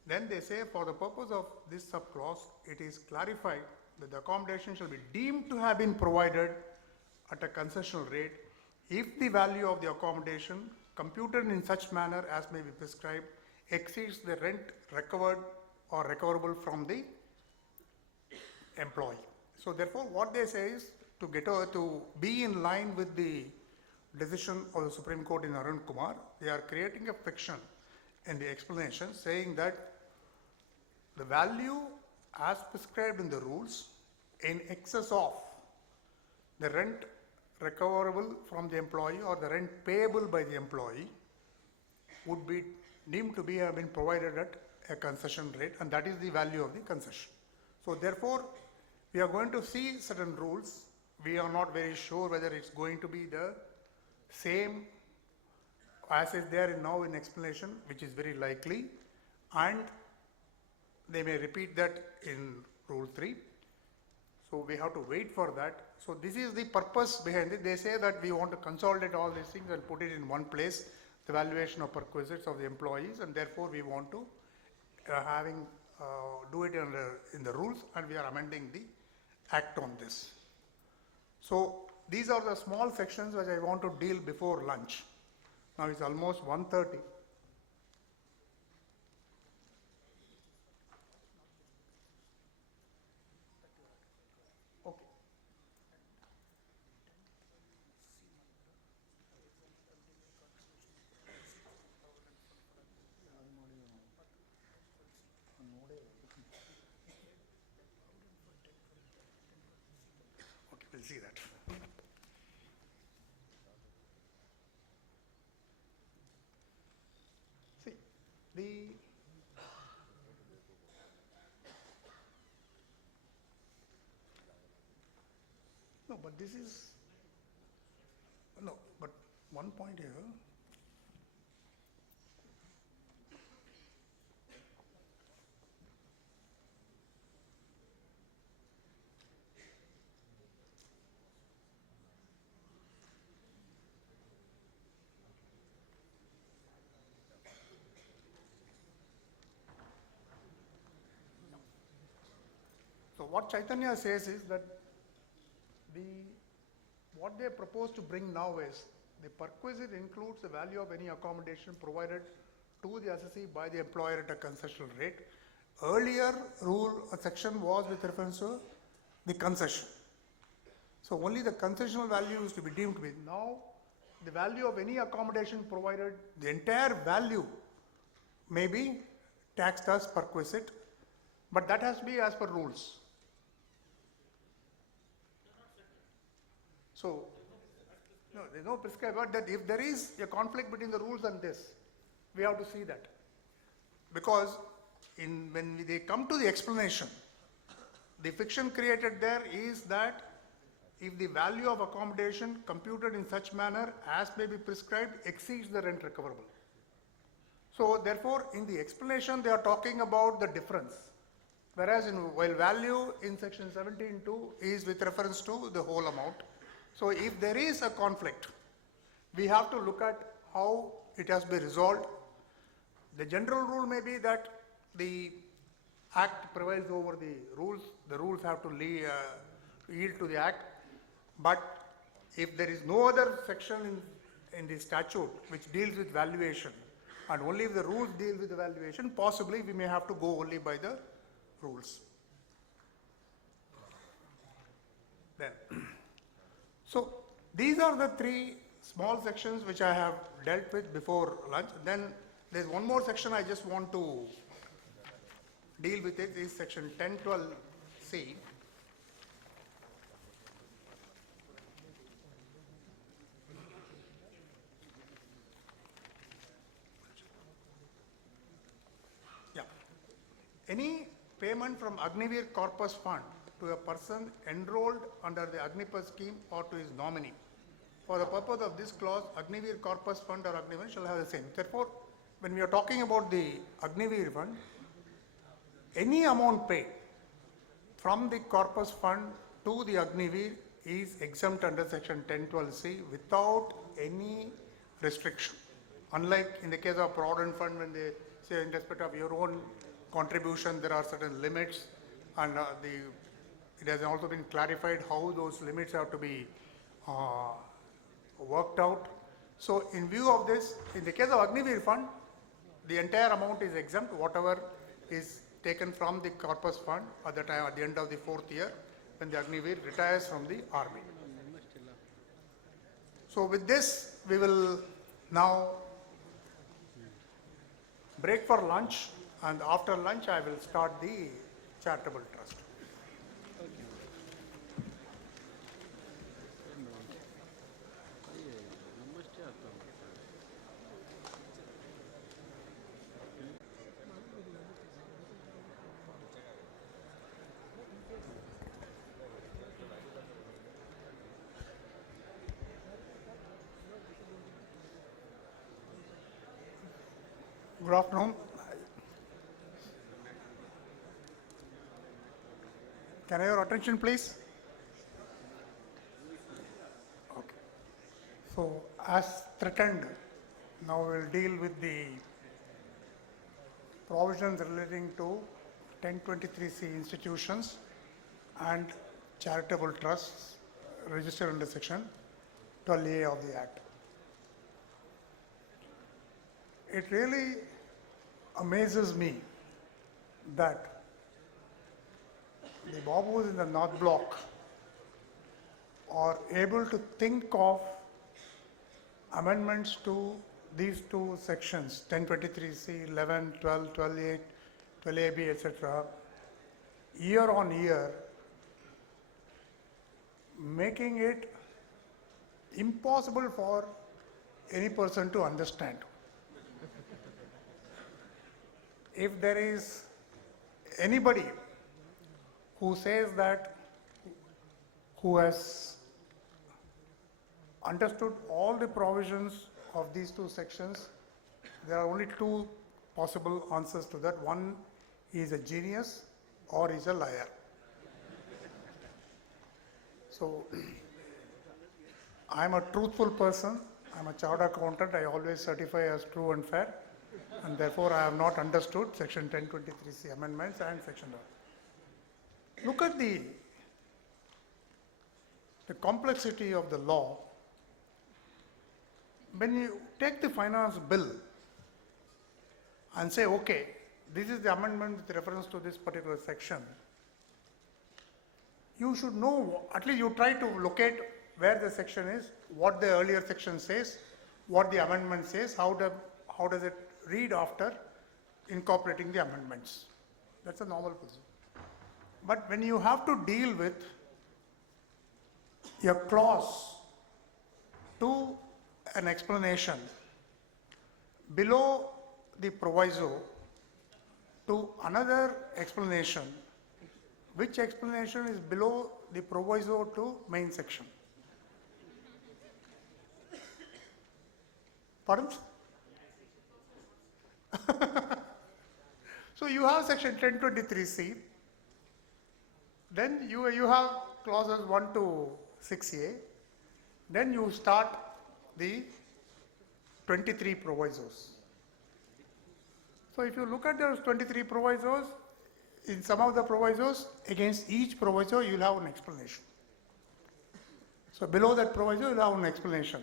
Then they say, for the purpose of this subclause, it is clarified that the accommodation shall be deemed to have been provided at a concessional rate if the value of the accommodation computed in such manner as may be prescribed exceeds the rent recovered or recoverable from the employee. So therefore, what they say is to to be in line with the decision of the Supreme Court in Arun Kumar, they are creating a fiction in the explanation saying that the value as prescribed in the rules in excess of the rent recoverable from the employee or the rent payable by the employee would be deemed to be have been provided at a concession rate, and that is the value of the concession. So therefore, we are going to see certain rules. We are not very sure whether it's going to be the same as is there now in explanation, which is very likely, and they may repeat that in Rule 3. So we have to wait for that. So this is the purpose behind it. They say that we want to consolidate all these things and put it in one place, the valuation of perquisites of the employees, and therefore we want to do it in the rules, and we are amending the act on this. So these are the small sections which I want to deal before lunch. Now it's almost 1:30. Okay. Okay, we'll see that. No, but this is, no, but one point here. So what Chythanya says is that what they propose to bring now is the perquisite includes the value of any accommodation provided to the assessee by the employer at a concessional rate. Earlier section was with reference to the concession. So only the concessional value is to be deemed to be. Now the value of any accommodation provided, the entire value may be taxed as perquisite, but that has to be as per rules. So, no, there is no prescribed, but that if there is a conflict between the rules and this, we have to see that. Because when they come to the explanation, the fiction created there is that if the value of accommodation computed in such manner as may be prescribed exceeds the rent recoverable. So therefore, in the explanation, they are talking about the difference. Whereas while value in section 17.2 is with reference to the whole amount. So if there is a conflict, we have to look at how it has been resolved. The general rule may be that the act prevails over the rules have to yield to the act. But if there is no other section in the statute which deals with valuation, and only if the rules deal with the valuation, possibly we may have to go only by the rules. Then. So these are the three small sections which I have dealt with before lunch. Then there's one more section I just want to deal with. It is section 1012C. Yeah. Any payment from Agniveer Corpus Fund to a person enrolled under the Agnipas scheme or to his nominee. For the purpose of this clause, Agniveer Corpus Fund or Agniveer shall have the same. Therefore, when we are talking about the Agniveer Fund, any amount paid from the Corpus Fund to the Agniveer is exempt under section 1012C without any restriction. Unlike in the case of Provident Fund, when they say in respect of your own contribution, there are certain limits, and it has also been clarified how those limits have to be worked out. So in view of this, in the case of Agniveer Fund, the entire amount is exempt, whatever is taken from the Corpus Fund at the time, at the end of the 4th year, when the Agniveer retires from the army. So with this, we will now break for lunch, and after lunch I will start the charitable trust. Good afternoon. Can I have your attention, please? Okay. So, as threatened, now we'll deal with the provisions relating to 1023C institutions and charitable trusts registered under section 12A of the Act. It really amazes me that the Babus in the North Block are able to think of amendments to these two sections, 1023C, 11, 12, 12A, 12AB, etc., year on year, making it impossible for any person to understand. If there is anybody who says that, who has understood all the provisions of these two sections, there are only two possible answers to that. One is a genius or is a liar. So, I am a truthful person. I am a chartered accountant. I always certify as true and fair, and therefore I have not understood section 1023C amendments and section 1. Look at the complexity of the law. When you take the finance bill and say, okay, this is the amendment with reference to this particular section, you should know, at least you try to locate where the section is, what the earlier section says, what the amendment says, how does it read after incorporating the amendments. That's a normal procedure. But when you have to deal with a clause to an explanation below the proviso to another explanation, which explanation is below the proviso to main section? Pardon? So you have section 1023C, then you have clauses 1 to 6A, then you start the 23 provisos. So if you look at those 23 provisos, in some of the provisos, against each proviso you will have an explanation. So below that proviso you will have an explanation.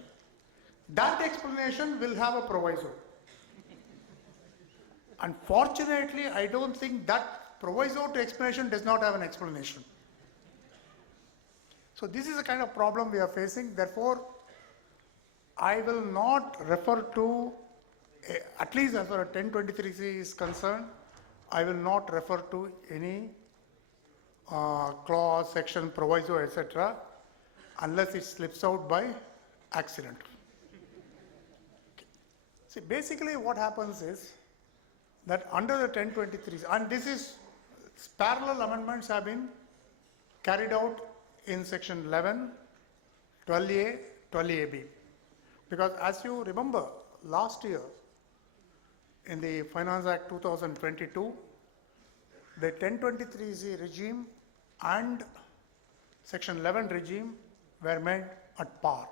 That explanation will have a proviso. Unfortunately, I don't think that proviso to explanation does not have an explanation. So this is the kind of problem we are facing. Therefore, I will not refer to, at least as far as 1023C is concerned, I will not refer to any clause, section, proviso, etc., unless it slips out by accident. Okay. See, basically what happens is that under the 1023, and this is, parallel amendments have been carried out in section 11, 12A, 12AB. Because as you remember, last year, in the Finance Act 2022, the 1023C regime and section 11 regime were made at par.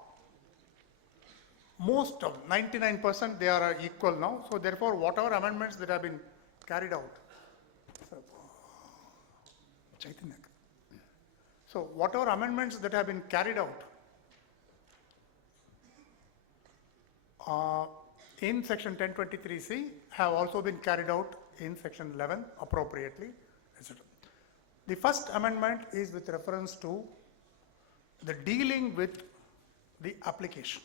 Most of 99% they are equal now. So therefore, whatever amendments that have been carried out, Chythanya. So whatever amendments that have been carried out in section 1023C have also been carried out in section 11 appropriately, etc. The first amendment is with reference to the dealing with the application.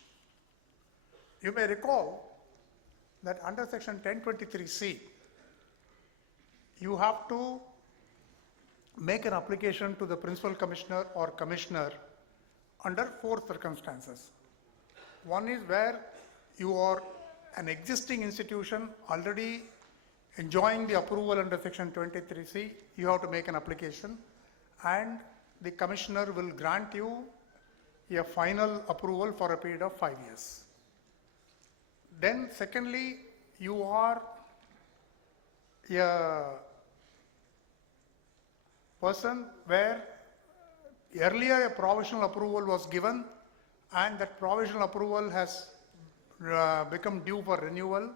You may recall that under section 1023C, you have to make an application to the principal commissioner or commissioner under 4 circumstances. One is where you are an existing institution already enjoying the approval under section 23C, you have to make an application and the commissioner will grant you a final approval for a period of 5 years. Then secondly, you are a person where earlier a provisional approval was given and that provisional approval has become due for renewal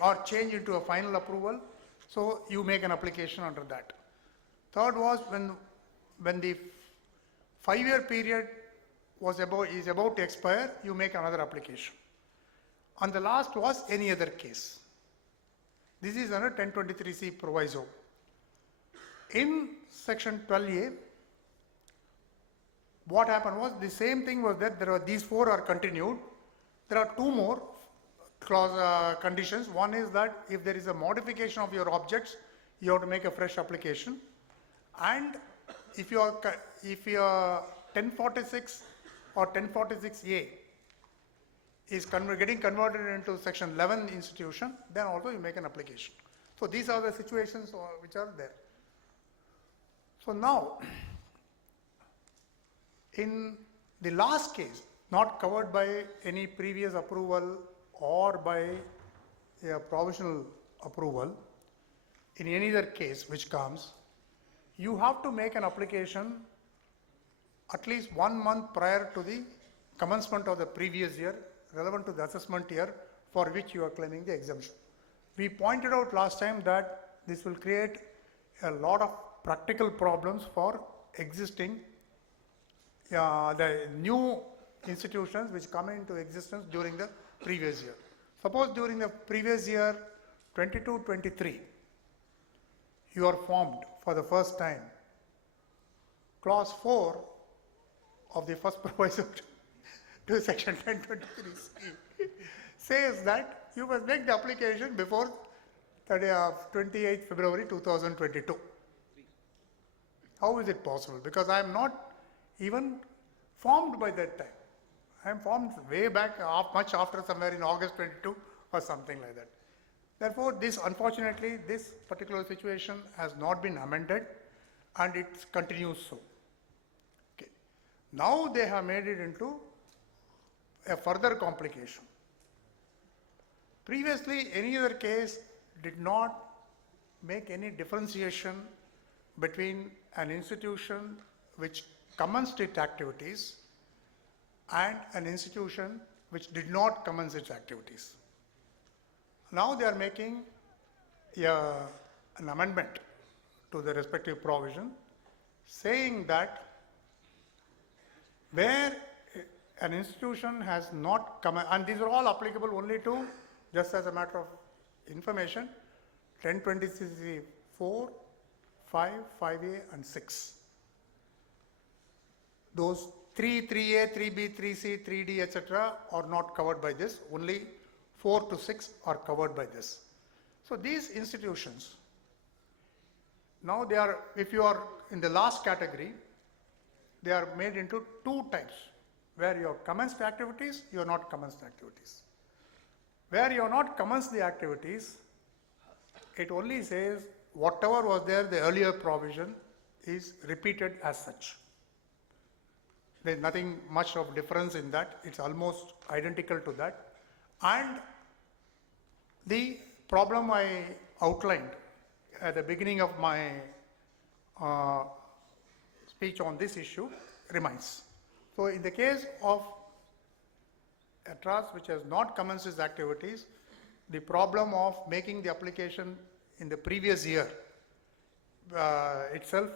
or change into a final approval, so you make an application under that. Third was when the 5-year period is about to expire, you make another application. And the last was any other case. This is under 1023C proviso. In section 12A, what happened was the same thing was that there are these 4 are continued. There are 2 more conditions. One is that if there is a modification of your objects, you have to make a fresh application. And if your 1046 or 1046A is getting converted into section 11 institution, then also you make an application. So these are the situations which are there. So now, in the last case, not covered by any previous approval or by a provisional approval, in any other case which comes, you have to make an application at least 1 month prior to the commencement of the previous year, relevant to the assessment year for which you are claiming the exemption. We pointed out last time that this will create a lot of practical problems for existing, the new institutions which come into existence during the previous year. Suppose during the previous year 22-23, you are formed for the first time. Clause 4 of the first proviso to section 1023C says that you must make the application before 28th February 2022. How is it possible? Because I am not even formed by that time. I am formed way back, much after, somewhere in August 22 or something like that. Therefore, unfortunately, this particular situation has not been amended and it continues so. Okay. Now they have made it into a further complication. Previously, any other case did not make any differentiation between an institution which commenced its activities and an institution which did not commence its activities. Now they are making an amendment to the respective provision saying that where an institution has not come, and these are all applicable only to, just as a matter of information, 1020cc 4, 5, 5A and 6. Those 3, 3A, 3B, 3C, 3D, etc. are not covered by this. Only 4 to 6 are covered by this. So these institutions, now they are, if you are in the last category, they are made into 2 types. Where you have commenced activities, you have not commenced activities. Where you have not commenced the activities, it only says whatever was there, the earlier provision is repeated as such. There is nothing much of difference in that. It's almost identical to that. And the problem I outlined at the beginning of my speech on this issue remains. So in the case of a trust which has not commenced its activities, the problem of making the application in the previous year itself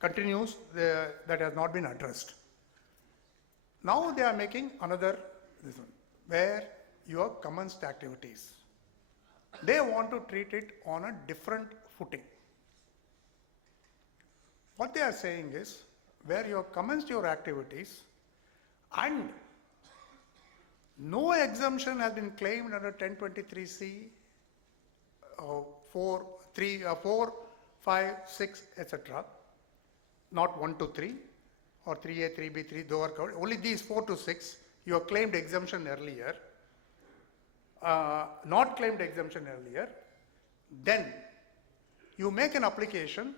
continues, that has not been addressed. Now they are making another, this one, where you have commenced activities. They want to treat it on a different footing. What they are saying is, where you have commenced your activities and no exemption has been claimed under 1023C, 4, 3, 4, 5, 6, etc. Not 1 to 3 or 3A, 3B, 3, those are covered. Only these 4 to 6, you have claimed exemption earlier, not claimed exemption earlier, then you make an application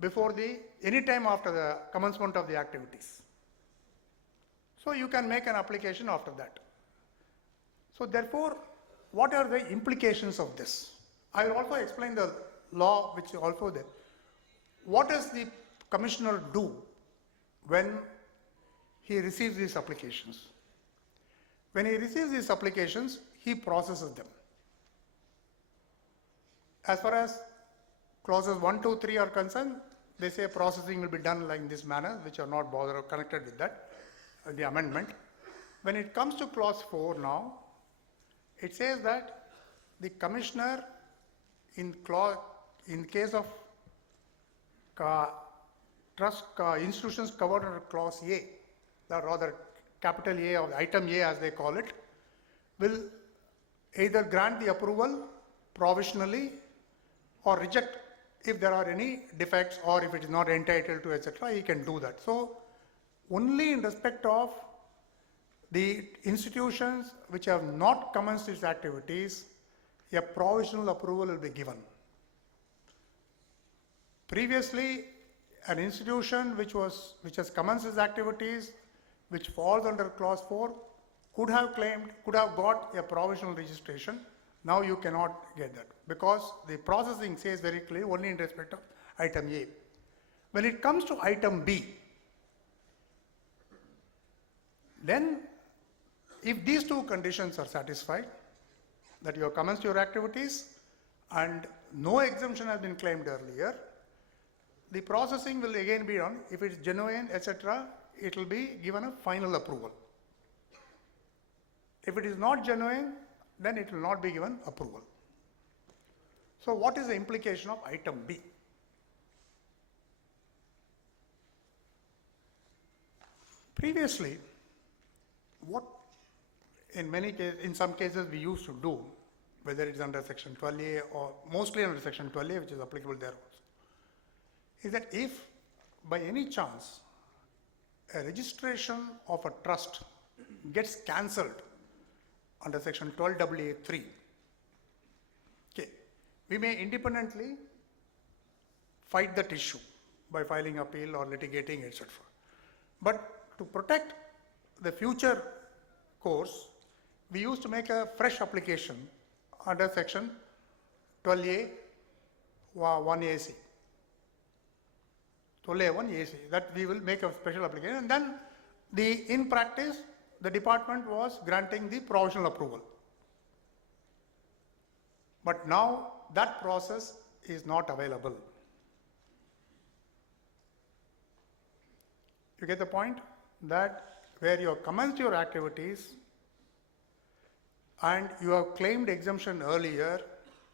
before any time after the commencement of the activities. So you can make an application after that. So therefore, what are the implications of this? I will also explain the law which is also there. What does the commissioner do when he receives these applications? When he receives these applications, he processes them. As far as clauses 1, 2, 3 are concerned, they say processing will be done like this manner, which are not bothered or connected with that, the amendment. When it comes to clause 4 now, it says that the commissioner in case of trust institutions covered under clause A, or rather capital A or item A as they call it, will either grant the approval provisionally or reject if there are any defects or if it is not entitled to, etc. He can do that. So only in respect of the institutions which have not commenced its activities, a provisional approval will be given. Previously, an institution which has commenced its activities, which falls under clause 4, could have got a provisional registration. Now you cannot get that because the processing says very clearly only in respect of item A. When it comes to item B, then if these two conditions are satisfied, that you have commenced your activities and no exemption has been claimed earlier, the processing will again be done. If it is genuine, etc., it will be given a final approval. If it is not genuine, then it will not be given approval. So what is the implication of item B? Previously, what in some cases we used to do, whether it is under section 12A or mostly under section 12A, which is applicable there also, is that if by any chance a registration of a trust gets cancelled under section 12AA3, okay, we may independently fight that issue by filing appeal or litigating, etc. But to protect the future course, we used to make a fresh application under section 12A 1AC. 12A1 AC, that we will make a special application, and then in practice the department was granting the provisional approval. But now that process is not available. You get the point? That where you have commenced your activities and you have claimed exemption earlier,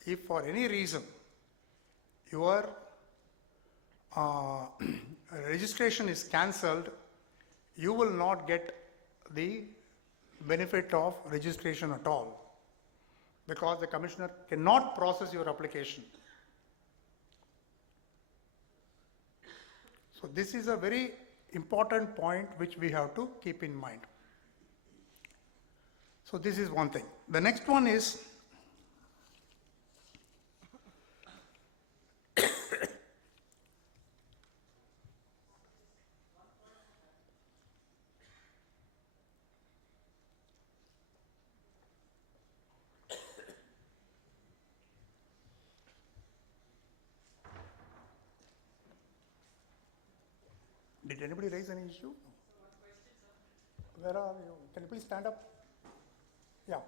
if for any reason your registration is cancelled, you will not get the benefit of registration at all because the commissioner cannot process your application. So this is a very important point which we have to keep in mind. So this is one thing. The next one is did anybody raise any issue? Where are you? Can you please stand up? Yeah.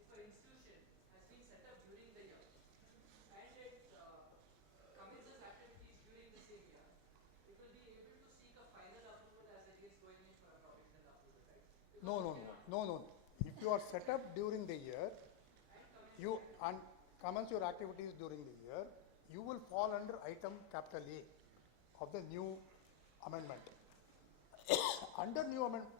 If an institution has been set up during the year and it commences activities during the same year, it will be able to seek a final approval as against going in for a provisional approval, right? No. If you are set up during the year, commence your activities during the year, you will fall under item capital A of the new amendment. Under new amendment.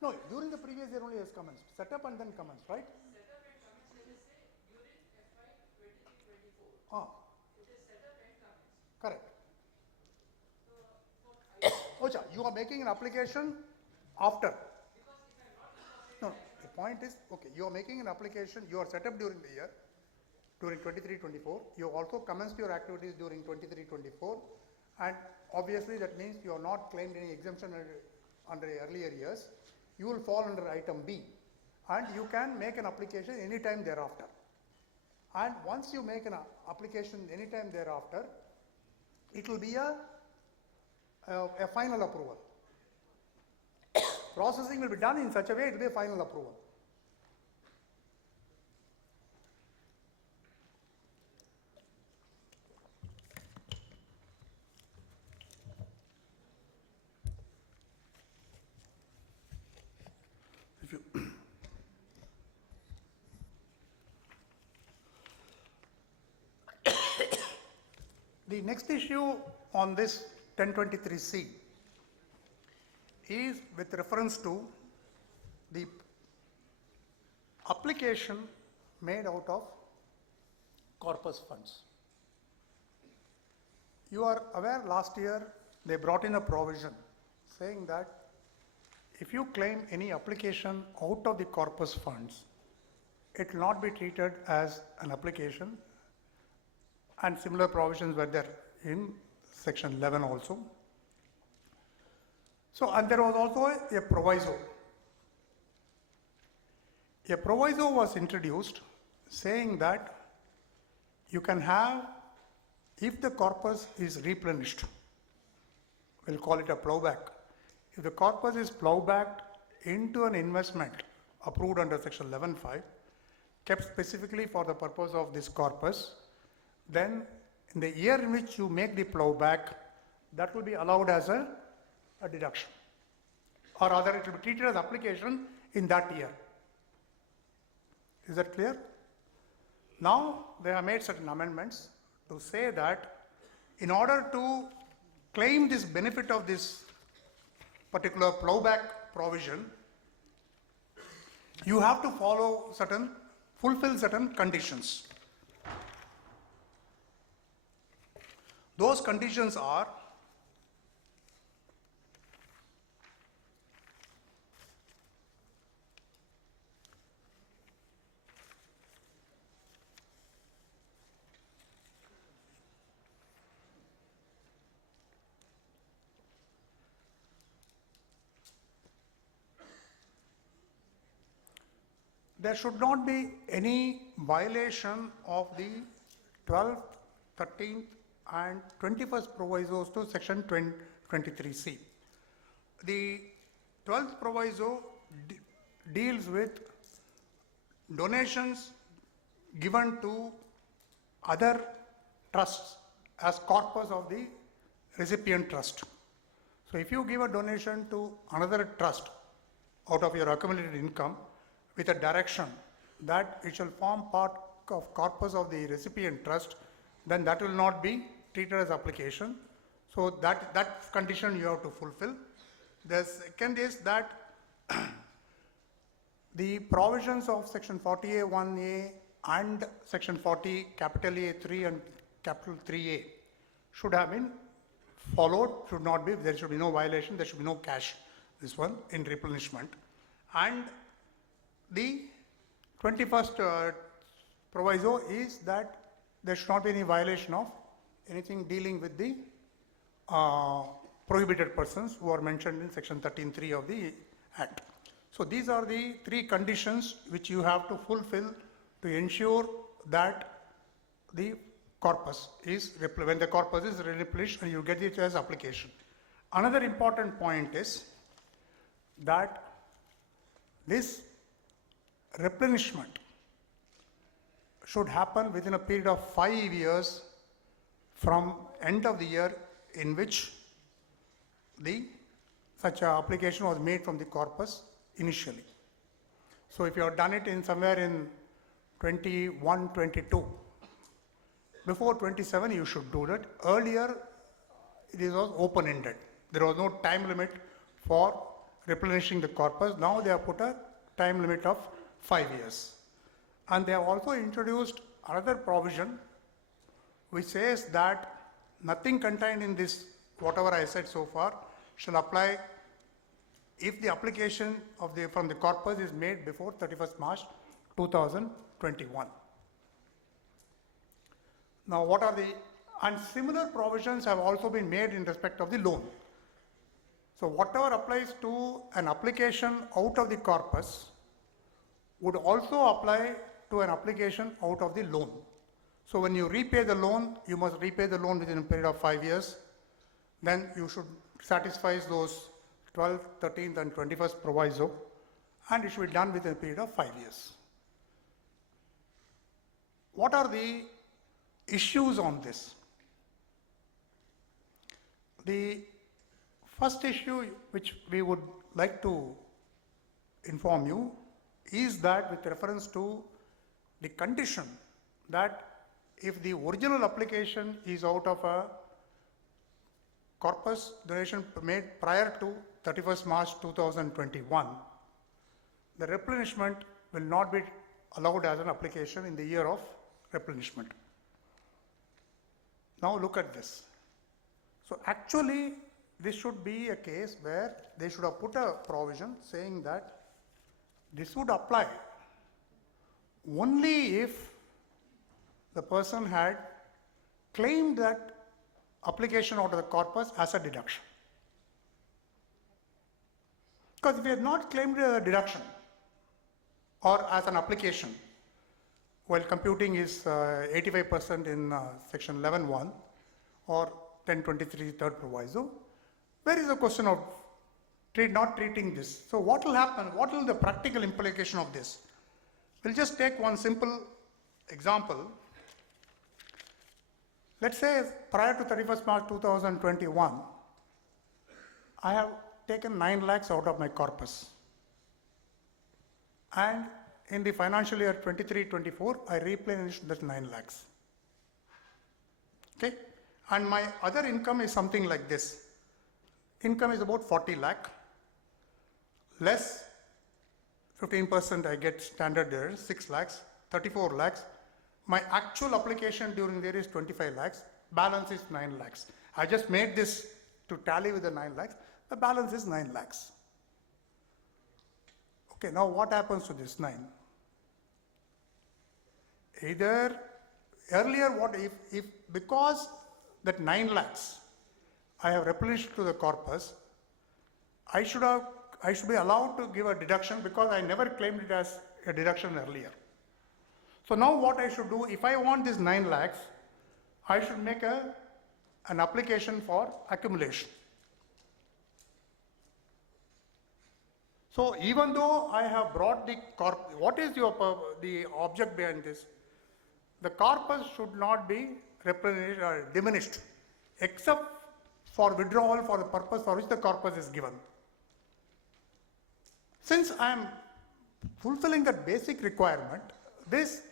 No, during the previous year only has commenced. Set up and then commenced, right? Set up and commence, let us say, during FY 23-24. Ah, It is set up and commenced. correct. So, for Ocha, you are making an application after. because if I am not incorporated, No, the point is, okay, you are making an application, you are set up during the year, during 23-24. You also commenced your activities during 23-24, and obviously that means you are not claimed any exemption under earlier years. You will fall under item B, and you can make an application anytime thereafter. And once you make an application anytime thereafter, it will be a final approval. Processing will be done in such a way it will be a final approval. If you the next issue on this 1023C is with reference to the application made out of corpus funds. You are aware last year they brought in a provision saying that if you claim any application out of the corpus funds, it will not be treated as an application, and similar provisions were there in section 11 also. So, and there was also a proviso. A proviso was introduced saying that you can have, if the corpus is replenished, we'll call it a plowback. If the corpus is plowbacked into an investment approved under section 11.5, kept specifically for the purpose of this corpus, then in the year in which you make the plowback, that will be allowed as a deduction, or rather it will be treated as application in that year. Is that clear? Now they have made certain amendments to say that in order to claim this benefit of this particular plowback provision, you have to fulfill certain conditions. Those conditions are: there should not be any violation of the 12th, 13th and 21st provisos to section 23C. The 12th proviso deals with donations given to other trusts as corpus of the recipient trust. So if you give a donation to another trust out of your accumulated income with a direction that it shall form part of corpus of the recipient trust, then that will not be treated as application. So that condition you have to fulfill. The second is that the provisions of section 40A1A and section 40 capital A3 and capital 3A should have been followed, there should be no violation, there should be no cash, this one, in replenishment. And the 21st proviso is that there should not be any violation of anything dealing with the prohibited persons who are mentioned in section 13.3 of the Act. So these are the three conditions which you have to fulfill to ensure that the corpus is, when the corpus is replenished and you get it as application. Another important point is that this replenishment should happen within a period of 5 years from end of the year in which such a application was made from the corpus initially. So if you have done it in somewhere in 21, 22. Before 27, you should do that. Earlier, it was open-ended. There was no time limit for replenishing the corpus. Now they have put a time limit of 5 years. And they have also introduced another provision which says that nothing contained in this, whatever I said so far, shall apply if the application of from the corpus is made before 31st March 2021. Now what are the, and similar provisions have also been made in respect of the loan. So whatever applies to an application out of the corpus would also apply to an application out of the loan. So when you repay the loan, you must repay the loan within a period of 5 years. Then you should satisfy those 12th, 13th and 21st proviso, and it should be done within a period of 5 years. What are the issues on this? The first issue which we would like to inform you is that with reference to the condition that if the original application is out of a corpus donation made prior to 31st March 2021, the replenishment will not be allowed as an application in the year of replenishment. Now look at this. So actually this should be a case where they should have put a provision saying that this would apply only if the person had claimed that application out of the corpus as a deduction. Because if he had not claimed a deduction or as an application, while computing is 85% in section 11.1 or 1023 third proviso, where is the question of not treating this? So what will happen? What will the practical implication of this? We'll just take one simple example. Let's say prior to 31st March 2021, I have taken 9 lakhs out of my corpus. And in the financial year 23-24, I replenished that 9 lakhs. Okay? And my other income is something like this. Income is about 40 lakh, less 15% I get standard there, 6 lakhs, 34 lakhs. My actual application during there is 25 lakhs, balance is 9 lakhs. I just made this to tally with the 9 lakhs, the balance is 9 lakhs. Okay, now what happens to this 9? Either earlier what if because that 9 lakhs I have replenished to the corpus, I should be allowed to give a deduction because I never claimed it as a deduction earlier. So now what I should do, if I want this 9 lakhs, I should make an application for accumulation. So even though I have brought the corpus, what is the object behind this? The corpus should not be replenished or diminished except for withdrawal for the purpose for which the corpus is given. Since I am fulfilling that basic requirement, this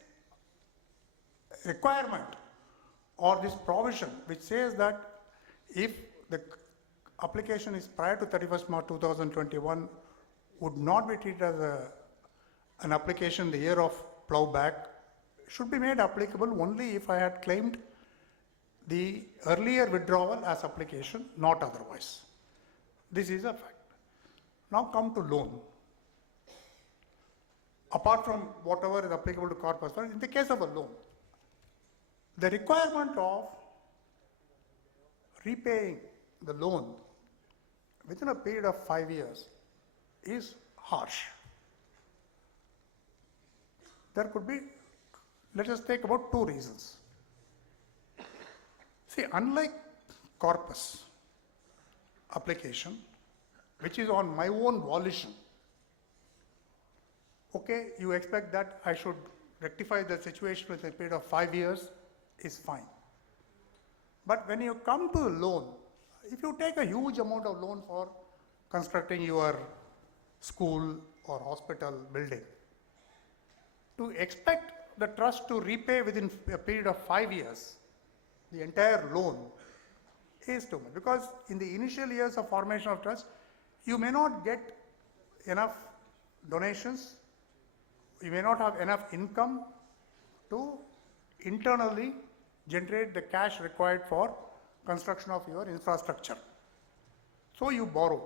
requirement or this provision which says that if the application is prior to 31st March 2021 would not be treated as an application in the year of plowback, should be made applicable only if I had claimed the earlier withdrawal as application, not otherwise. This is a fact. Now come to loan. Apart from whatever is applicable to corpus, in the case of a loan, the requirement of repaying the loan within a period of 5 years is harsh. There could be, let us take about 2 reasons. See, unlike corpus application, which is on my own volition, okay, you expect that I should rectify the situation within a period of 5 years is fine. But when you come to a loan, if you take a huge amount of loan for constructing your school or hospital building, to expect the trust to repay within a period of 5 years, the entire loan, is too much. Because in the initial years of formation of trust, you may not get enough donations, you may not have enough income to internally generate the cash required for construction of your infrastructure. So you borrow.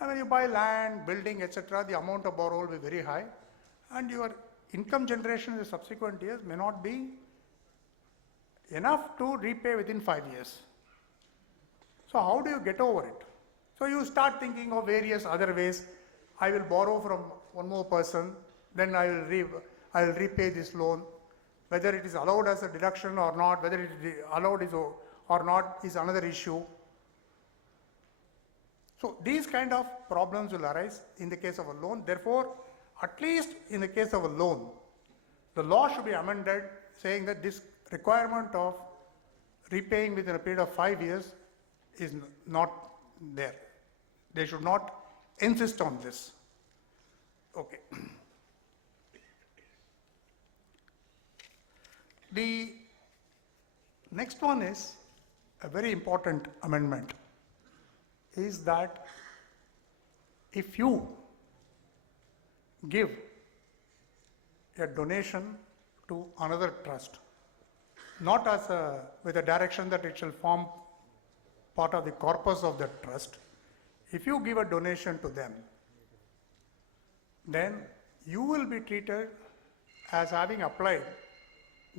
And when you buy land, building, etc., the amount of borrow will be very high, and your income generation in the subsequent years may not be enough to repay within 5 years. So how do you get over it? So you start thinking of various other ways. I will borrow from one more person, then I will repay this loan. Whether it is allowed as a deduction or not, whether it is allowed or not is another issue. So these kind of problems will arise in the case of a loan. Therefore, at least in the case of a loan, the law should be amended saying that this requirement of repaying within a period of 5 years is not there. They should not insist on this. Okay. The next one is a very important amendment, is that if you give a donation to another trust, not as with a direction that it shall form part of the corpus of that trust, if you give a donation to them, then you will be treated as having applied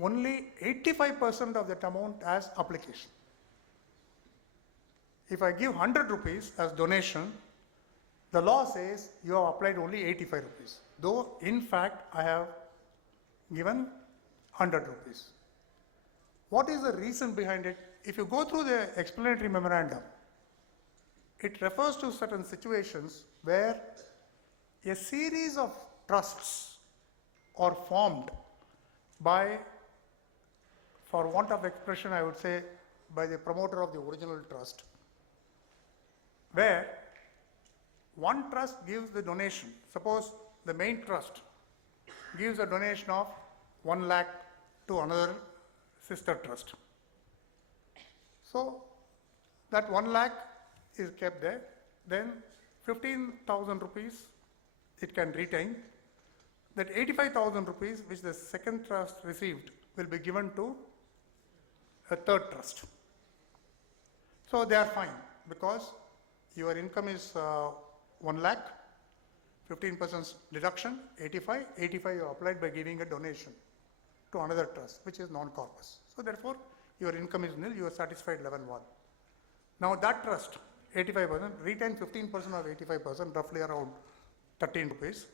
only 85% of that amount as application. If I give 100 rupees as donation, the law says you have applied only 85 rupees, though in fact I have given 100 rupees. What is the reason behind it? If you go through the explanatory memorandum, it refers to certain situations where a series of trusts are formed by, for want of expression, I would say, by the promoter of the original trust, where one trust gives the donation. Suppose the main trust gives a donation of 1 lakh to another sister trust. So that 1 lakh is kept there, then 15,000 rupees it can retain. That 85,000 rupees which the second trust received will be given to a third trust. So they are fine because your income is 1 lakh, 15% deduction, 85 you applied by giving a donation to another trust which is non-corpus. So therefore your income is nil, you are satisfied level 1. Now that trust, 85%, retain 15% of 85%, roughly around 13 rupees,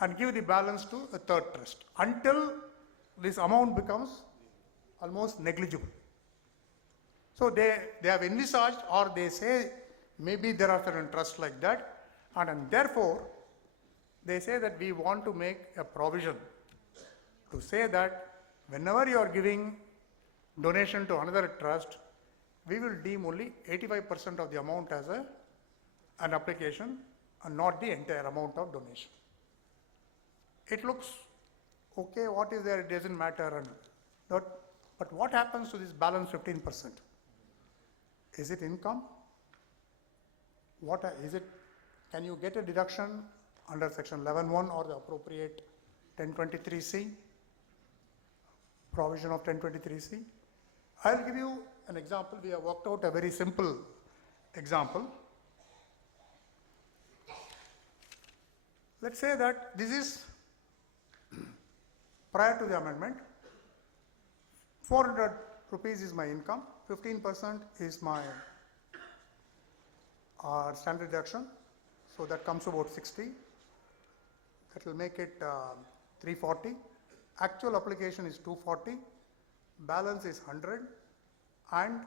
and give the balance to a third trust until this amount becomes almost negligible. So they have envisaged, or they say maybe there are certain trusts like that, and therefore they say that we want to make a provision to say that whenever you are giving donation to another trust, we will deem only 85% of the amount as an application and not the entire amount of donation. It looks okay, what is there, it doesn't matter. But what happens to this balance 15%? Is it income? What is it? Can you get a deduction under section 11(1) or the appropriate 1023C? Provision of 1023C? I'll give you an example. We have worked out a very simple example. Let's say that this is prior to the amendment. 400 rupees is my income, 15% is my standard deduction, so that comes to about 60. That will make it 340. Actual application is 240, balance is 100, and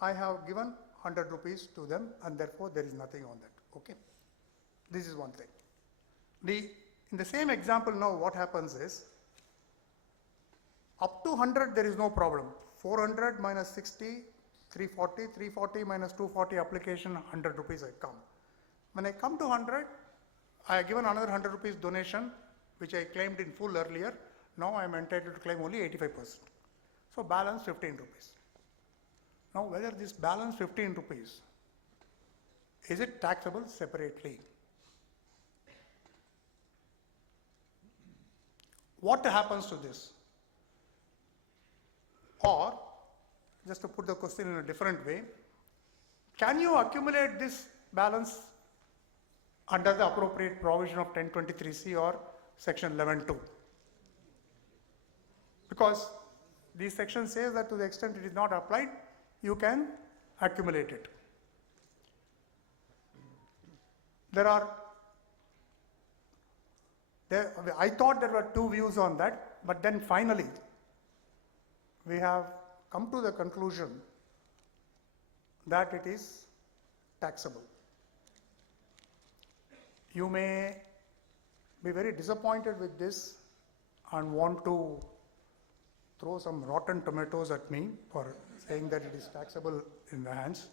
I have given 100 rupees to them, and therefore there is nothing on that. Okay, this is one thing. In the same example now, what happens is, up to 100 there is no problem. 400 minus 60, 340, 340 minus 240 application, 100 rupees I come. When I come to 100, I have given another 100 rupees donation, which I claimed in full earlier. Now I am entitled to claim only 85%. So balance 15 rupees. Now whether this balance 15 rupees, is it taxable separately? What happens to this? Or, just to put the question in a different way, can you accumulate this balance under the appropriate provision of 1023C or section 11.2? Because this section says that to the extent it is not applied, you can accumulate it. I thought there were two views on that, but then finally we have come to the conclusion that it is taxable. You may be very disappointed with this and want to throw some rotten tomatoes at me for saying that it is taxable in the hands.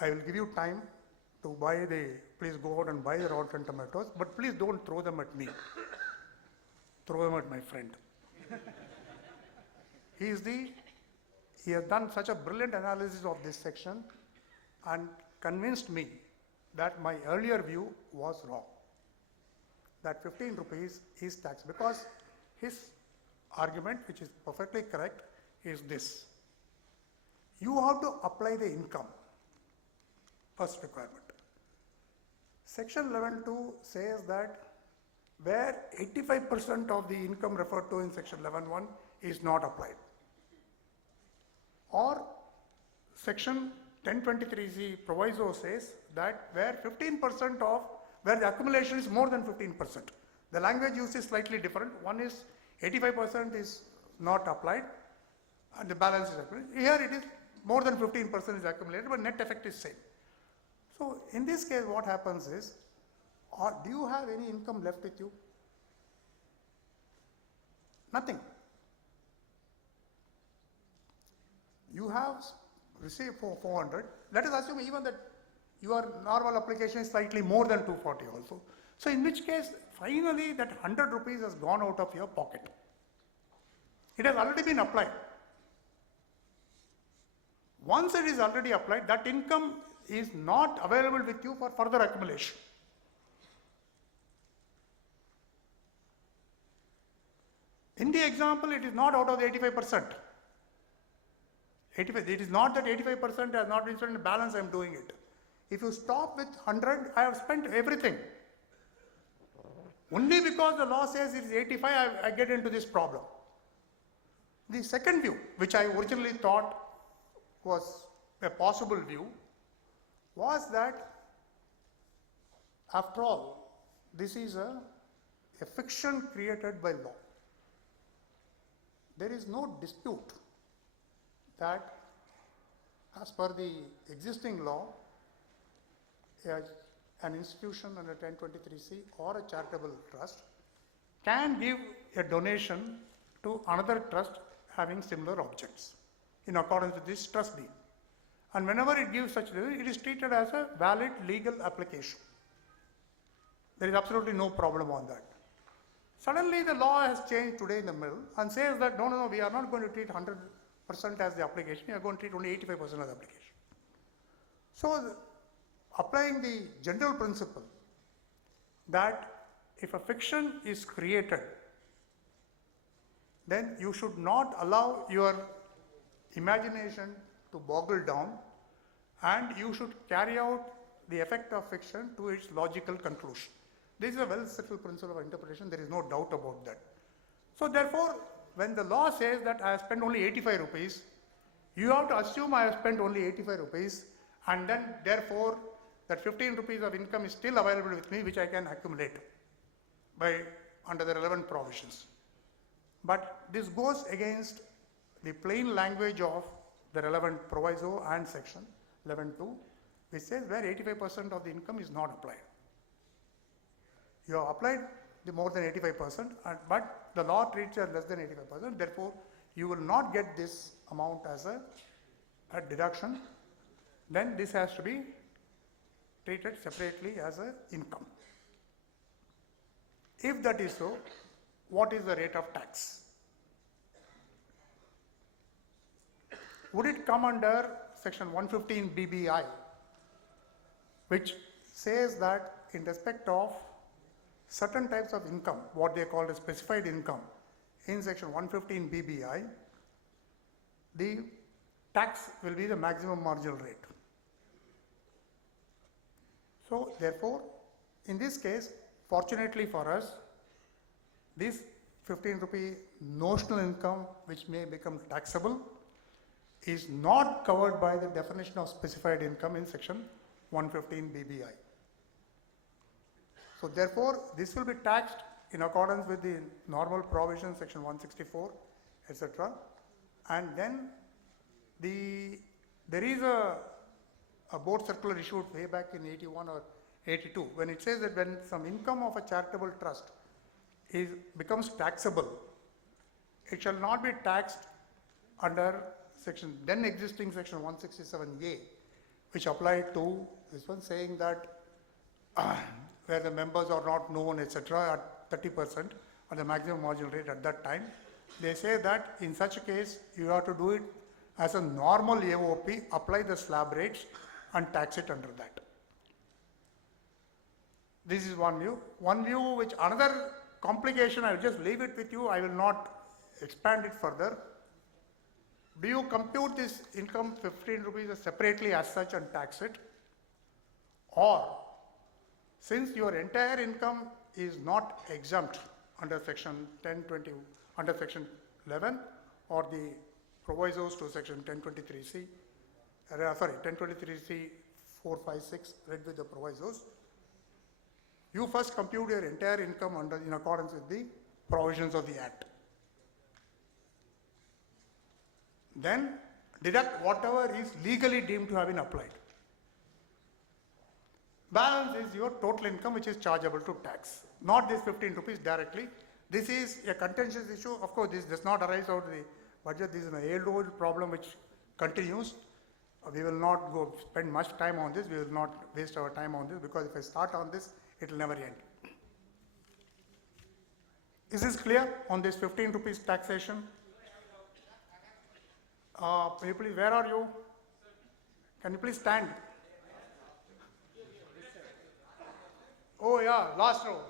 I will give you time to buy please go out and buy the rotten tomatoes, but please don't throw them at me. Throw them at my friend. He has done such a brilliant analysis of this section and convinced me that my earlier view was wrong. That 15 rupees is tax, because his argument, which is perfectly correct, is this. You have to apply the income, first requirement. Section 11.2 says that where 85% of the income referred to in section 11.1 is not applied. Or section 1023C proviso says that where 15% of, where the accumulation is more than 15%. The language used is slightly different. One is 85% is not applied and the balance is applied. Here it is more than 15% is accumulated, but net effect is same. So in this case what happens is, do you have any income left with you? Nothing. You have received 400. Let us assume even that your normal application is slightly more than 240 also. So in which case, finally that 100 rupees has gone out of your pocket. It has already been applied. Once it is already applied, that income is not available with you for further accumulation. In the example, it is not out of the 85%. It is not that 85% has not been spent in the balance, I am doing it. If you stop with 100, I have spent everything. Only because the law says it is 85, I get into this problem. The second view, which I originally thought was a possible view, was that after all, this is a fiction created by law. There is no dispute that as per the existing law, an institution under 1023C or a charitable trust can give a donation to another trust having similar objects in accordance with this trust deed. And whenever it gives such donation, it is treated as a valid legal application. There is absolutely no problem on that. Suddenly the law has changed today in the middle and says that no, we are not going to treat 100% as the application, we are going to treat only 85% as the application. So applying the general principle that if a fiction is created, then you should not allow your imagination to boggle down and you should carry out the effect of fiction to its logical conclusion. This is a well settled principle of interpretation, there is no doubt about that. So therefore, when the law says that I have spent only 85 rupees, you have to assume I have spent only 85 rupees and then therefore that 15 rupees of income is still available with me, which I can accumulate under the relevant provisions. But this goes against the plain language of the relevant proviso and section 11.2, which says where 85% of the income is not applied. You have applied the more than 85%, but the law treats you as less than 85%, therefore you will not get this amount as a deduction. Then this has to be treated separately as an income. If that is so, what is the rate of tax? Would it come under section 115 BBI, which says that in respect of certain types of income, what they call a specified income, in section 115 BBI, the tax will be the maximum marginal rate. So therefore, in this case, fortunately for us, this 15 rupee notional income, which may become taxable, is not covered by the definition of specified income in section 115 BBI. So therefore, this will be taxed in accordance with the normal provision, section 164, etc. And then there is a board circular issued way back in 81 or 82, when it says that when some income of a charitable trust becomes taxable, it shall not be taxed under then existing section 167A, which applied to this one, saying that where the members are not known, etc., at 30% or the maximum marginal rate at that time. They say that in such a case, you have to do it as a normal AOP, apply the slab rates and tax it under that. This is one view. One view which another complication, I will just leave it with you, I will not expand it further. Do you compute this income 15 rupees separately as such and tax it? Or since your entire income is not exempt under section 1020, under section 11 or the provisos to section 1023C, 1023C 456 read with the provisos, you first compute your entire income in accordance with the provisions of the Act. Then deduct whatever is legally deemed to have been applied. Balance is your total income which is chargeable to tax, not this 15 rupees directly. This is a contentious issue. Of course, this does not arise out of the budget. This is an age-old problem which continues. We will not spend much time on this. We will not waste our time on this, because if I start on this, it will never end. Is this clear on this 15 rupees taxation? Please, where are you? Can you please stand? Oh yeah, last row.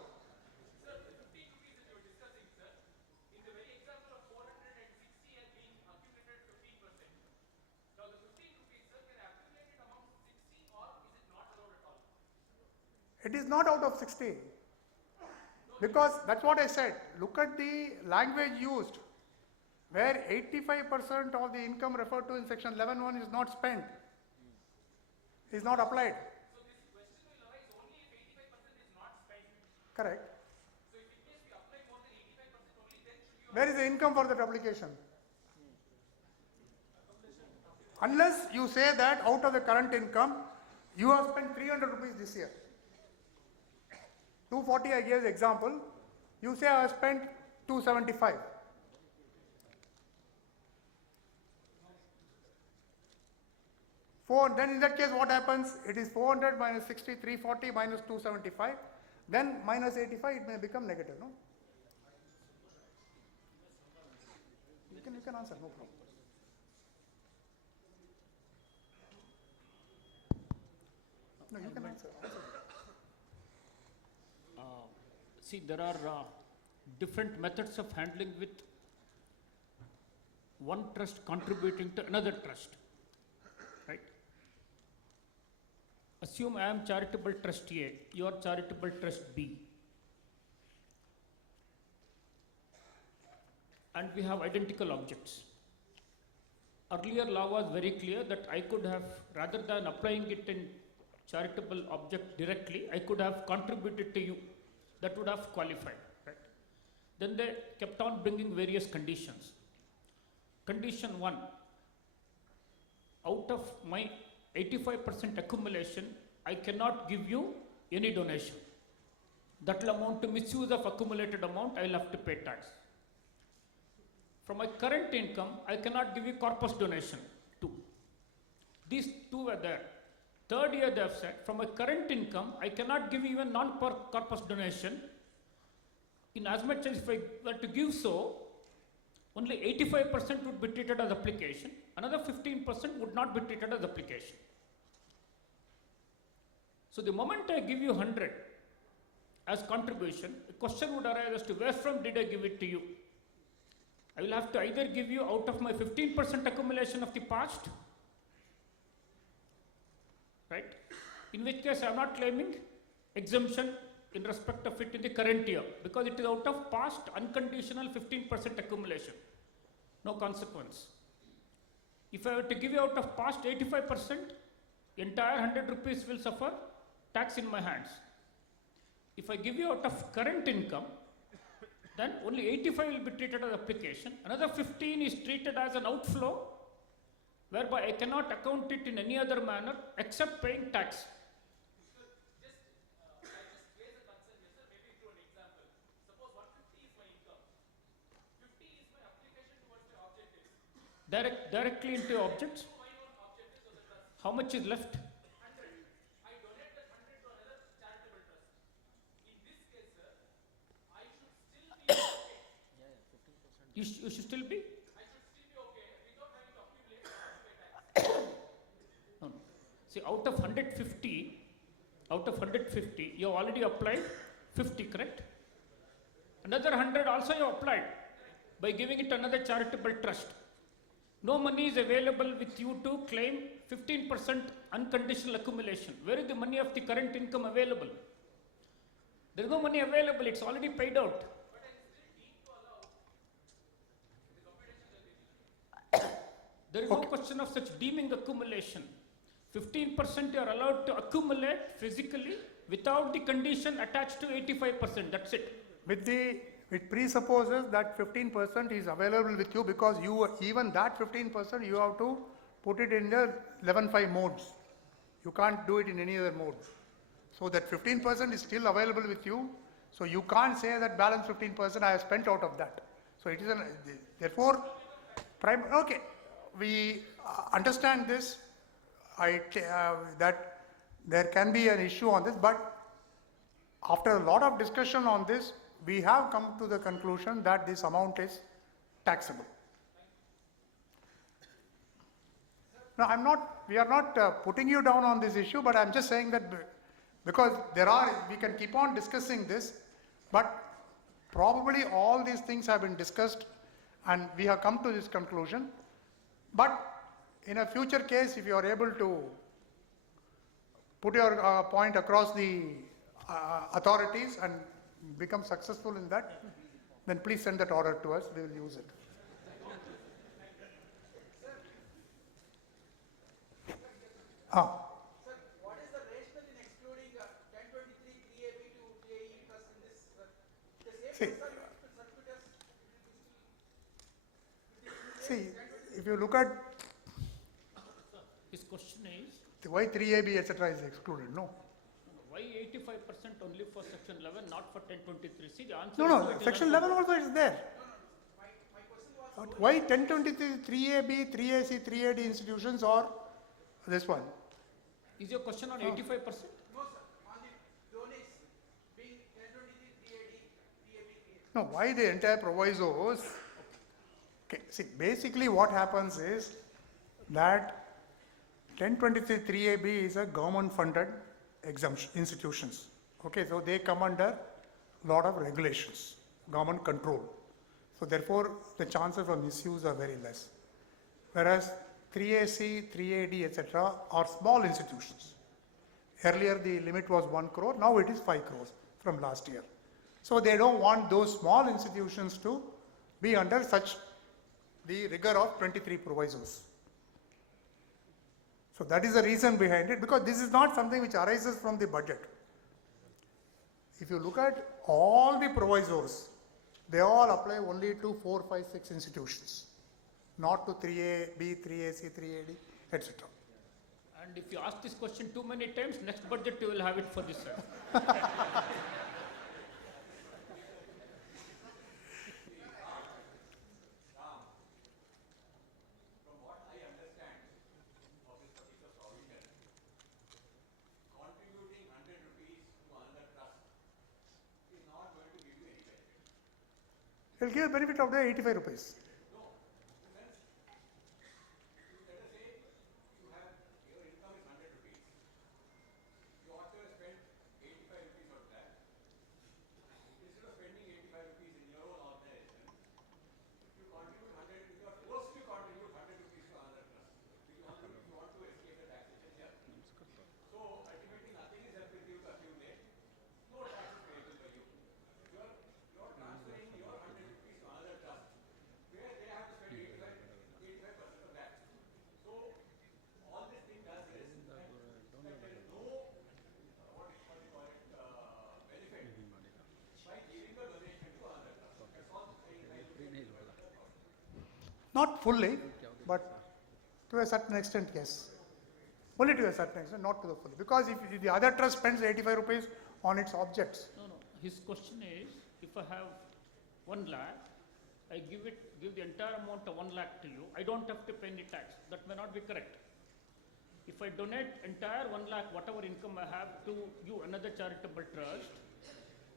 It is not out of 60. Because that's what I said. Look at the language used, where 85% of the income referred to in section 11.1 is not spent, is not applied. So this question will arise only if 85% is not spent. Correct. So if in case we apply more than 85% only, then should you... Where is the income for that application? Unless you say that out of the current income, you have spent 300 rupees this year. 240 I gave the example. You say I have spent 275. Then in that case what happens? It is 400 minus 60, 340 minus 275. Then minus 85, it may become negative, no? You can answer, no problem. No, you can answer. See, there are different methods of handling with one trust contributing to another trust, right? Assume I am charitable trust A, you are charitable trust B. And we have identical objects. Earlier law was very clear that I could have, rather than applying it in charitable object directly, I could have contributed to you. That would have qualified, right? Then they kept on bringing various conditions. Condition 1, out of my 85% accumulation, I cannot give you any donation. That will amount to misuse of accumulated amount, I will have to pay tax. From my current income, I cannot give you corpus donation, 2. These 2 were there. Third year they have said, from my current income, I cannot give even non-corpus donation. in as much as if I were to give so, only 85% would be treated as application, another 15% would not be treated as application. So the moment I give you 100 as contribution, a question would arise as to where from did I give it to you? I will have to either give you out of my 15% accumulation of the past, right? In which case I am not claiming exemption in respect of it in the current year, because it is out of past unconditional 15% accumulation, no consequence. If I were to give you out of past 85%, entire 100 rupees will suffer tax in my hands. If I give you out of current income, then only 85 will be treated as application. Another 15 is treated as an outflow, whereby I cannot account it in any other manner except paying tax. Directly into objects. How much is left? You should still be? No, no. See, out of 150, you have already applied 50, correct? Another 100 also you applied by giving it another charitable trust. No money is available with you to claim 15% unconditional accumulation. Where is the money of the current income available? There is no money available, it's already paid out. There is no question of such deeming accumulation. 15% you are allowed to accumulate physically without the condition attached to 85%, that's it. It presupposes that 15% is available with you, because even that 15% you have to put it in the 11.5 modes. You can't do it in any other mode. So that 15% is still available with you. So you can't say that balance 15% I have spent out of that. So it is therefore, okay, we understand this. That there can be an issue on this, but after a lot of discussion on this, we have come to the conclusion that this amount is taxable. Now, we are not putting you down on this issue, but I'm just saying that because we can keep on discussing this, but probably all these things have been discussed and we have come to this conclusion. But in a future case, if you are able to put your point across the authorities and become successful in that, then please send that order to us, we will use it. Sir, what is the rationale in excluding 1023 3AB to JE plus in this? See, if you look at His question is, why 3AB etc. is excluded, no? why 85% only for section 11, not for 1023? See, the answer No, is section 11 also is there. Why 1023 3AB, 3AC, 3AD institutions or this one? Is your question on 85%? No, sir. On the donors being 1023 3AD, 3AB. No, why the entire provisos? Okay, see, basically what happens is that 1023 3AB is a government funded exemption institutions. Okay, so they come under lot of regulations, government control. So therefore, the chances of misuse are very less. Whereas 3AC, 3AD, etc. are small institutions. Earlier the limit was 1 crore, now it is 5 crores from last year. So they don't want those small institutions to be under such the rigor of 23 provisos. So that is the reason behind it, because this is not something which arises from the budget. If you look at all the provisos, they all apply only to 4, 5, 6 institutions, not to 3A, 3AC, 3AD, etc. And if you ask this question too many times, next budget you will have it for this sir. He'll give a benefit of the 85 rupees. Not fully, but to a certain extent, yes. Only to a certain extent, not to the full. Because if the other trust spends 85 rupees on its objects. No. His question is, if I have 1 lakh, I give the entire amount of 1 lakh to you. I don't have to pay any tax. That may not be correct. If I donate entire 1 lakh, whatever income I have, to you, another charitable trust,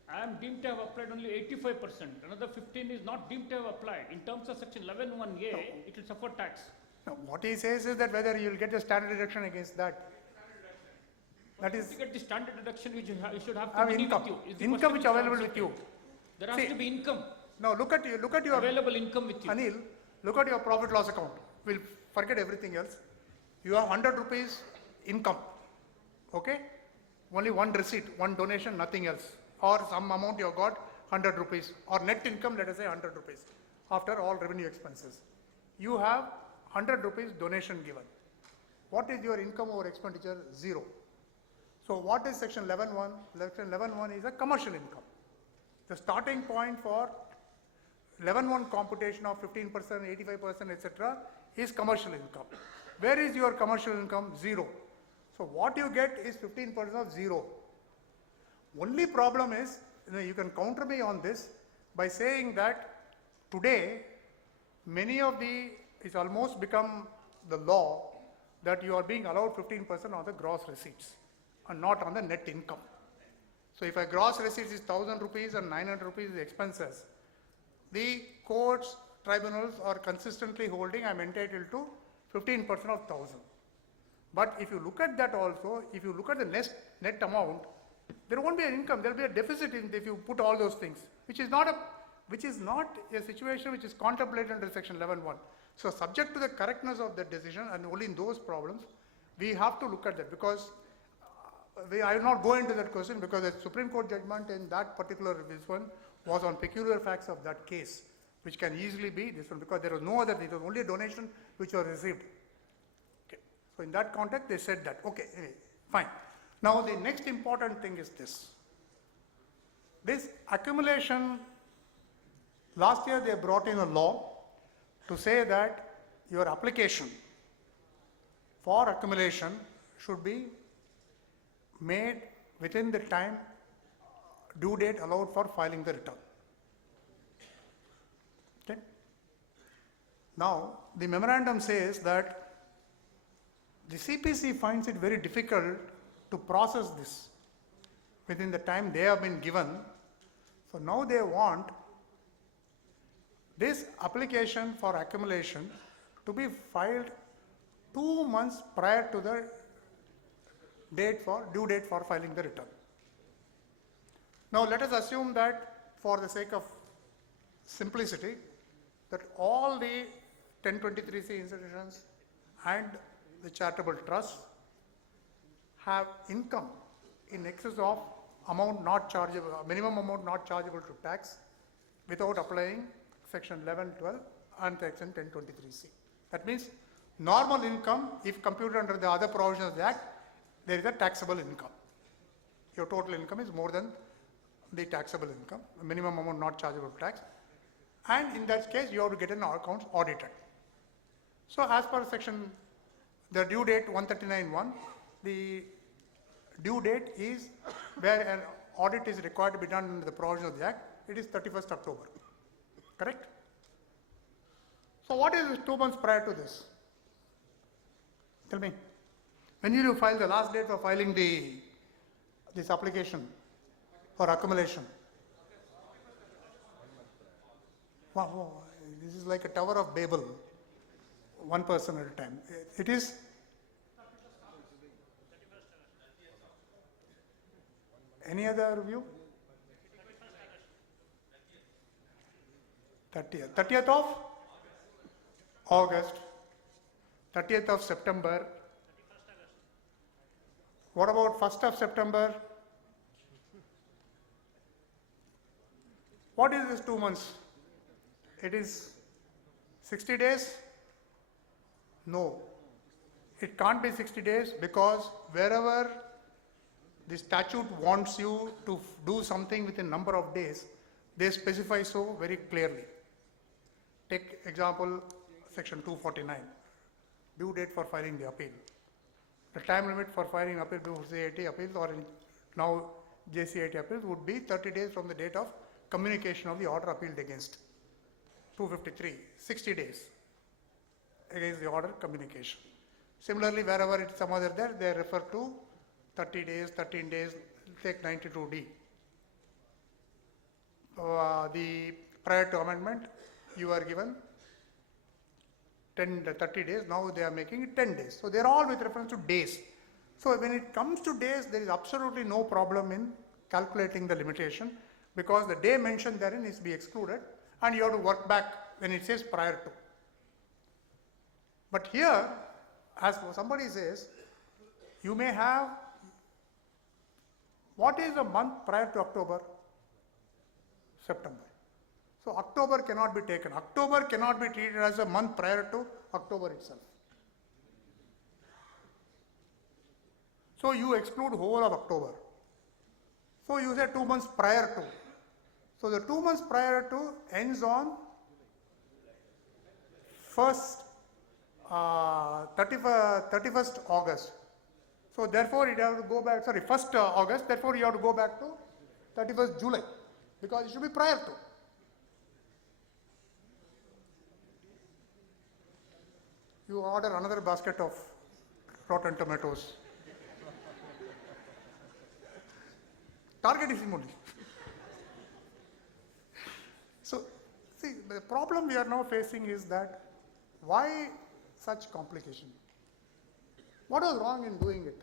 I am deemed to have applied only 85%. Another 15 is not deemed to have applied. In terms of section 11(1)(a), it will suffer tax. No, what he says is that whether you will get a standard deduction against that. That is, to get the standard deduction, you should have have money income. with you. Is the Income question which is available also with you. There has See, to be income. Now look at your Available income with you. Anil, look at your profit loss account. We'll forget everything else. You have 100 rupees income. Okay? Only one receipt, one donation, nothing else. Or some amount you have got 100 rupees. Or net income, let us say 100 rupees. After all revenue expenses. You have 100 rupees donation given. What is your income over expenditure? 0. So what is section 11(1)? Section 11(1) is a commercial income. The starting point for 11(1) computation of 15%, 85%, etc. is commercial income. Where is your commercial income? 0. So what you get is 15% of 0. Only problem is, you can counter me on this by saying that today many of it's almost become the law that you are being allowed 15% on the gross receipts and not on the net income. So if a gross receipts is 1,000 rupees and 900 rupees is expenses, the courts, tribunals are consistently holding I am entitled to 15% of 1,000. But if you look at that also, if you look at the net amount, there won't be an income, there will be a deficit if you put all those things, which is not a situation which is contemplated under section 11(1). So subject to the correctness of that decision and only in those problems, we have to look at that because I will not go into that question because the Supreme Court judgment in that particular this one was on peculiar facts of that case, which can easily be this one because there was no other, it was only a donation which was received. Okay. So in that context, they said that. Okay, anyway, fine. Now the next important thing is this. This accumulation, last year they brought in a law to say that your application for accumulation should be made within the time due date allowed for filing the return. Okay. Now the memorandum says that the CPC finds it very difficult to process this within the time they have been given. So now they want this application for accumulation to be filed 2 months prior to the due date for filing the return. Now let us assume that for the sake of simplicity that all the 1023C institutions and the charitable trusts have income in excess of amount not chargeable, minimum amount not chargeable to tax without applying section 11(12) and section 1023C. That means normal income, if computed under the other provisions of the Act, there is a taxable income. Your total income is more than the taxable income, minimum amount not chargeable to tax. And in that case, you have to get an accounts audited. So as per section, the due date 139(1), the due date is where an audit is required to be done under the provisions of the Act, it is 31st October. Correct? So what is 2 months prior to this? Tell me. When will you file the last date for filing this application for accumulation? Wow, wow, this is like a Tower of Babel, one person at a time. It is any other view? 30th of August, 30th of September. What about 1st of September? What is this 2 months? It is 60 days? No, it can't be 60 days because wherever the statute wants you to do something within number of days, they specify so very clearly. Take example, section 249, due date for filing the appeal. The time limit for filing appeal before JCIT appeals or now JCIT appeals would be 30 days from the date of communication of the order appealed against. 253, 60 days against the order communication. Similarly, wherever it's some other there, they refer to 30 days, 13 days, take 92D. The prior to amendment, you are given 30 days, now they are making it 10 days. So they are all with reference to days. So when it comes to days, there is absolutely no problem in calculating the limitation because the day mentioned therein is to be excluded and you have to work back when it says prior to. But here, as somebody says, you may have, what is the month prior to October? September. So October cannot be taken. October cannot be treated as a month prior to October itself. So you exclude whole of October. So you say 2 months prior to. So the 2 months prior to ends on 31st August. So therefore it have to go back, 1st August, therefore you have to go back to 31st July because it should be prior to. You order another basket of rotten tomatoes. Target is only. So, see, the problem we are now facing is that why such complication? What was wrong in doing it?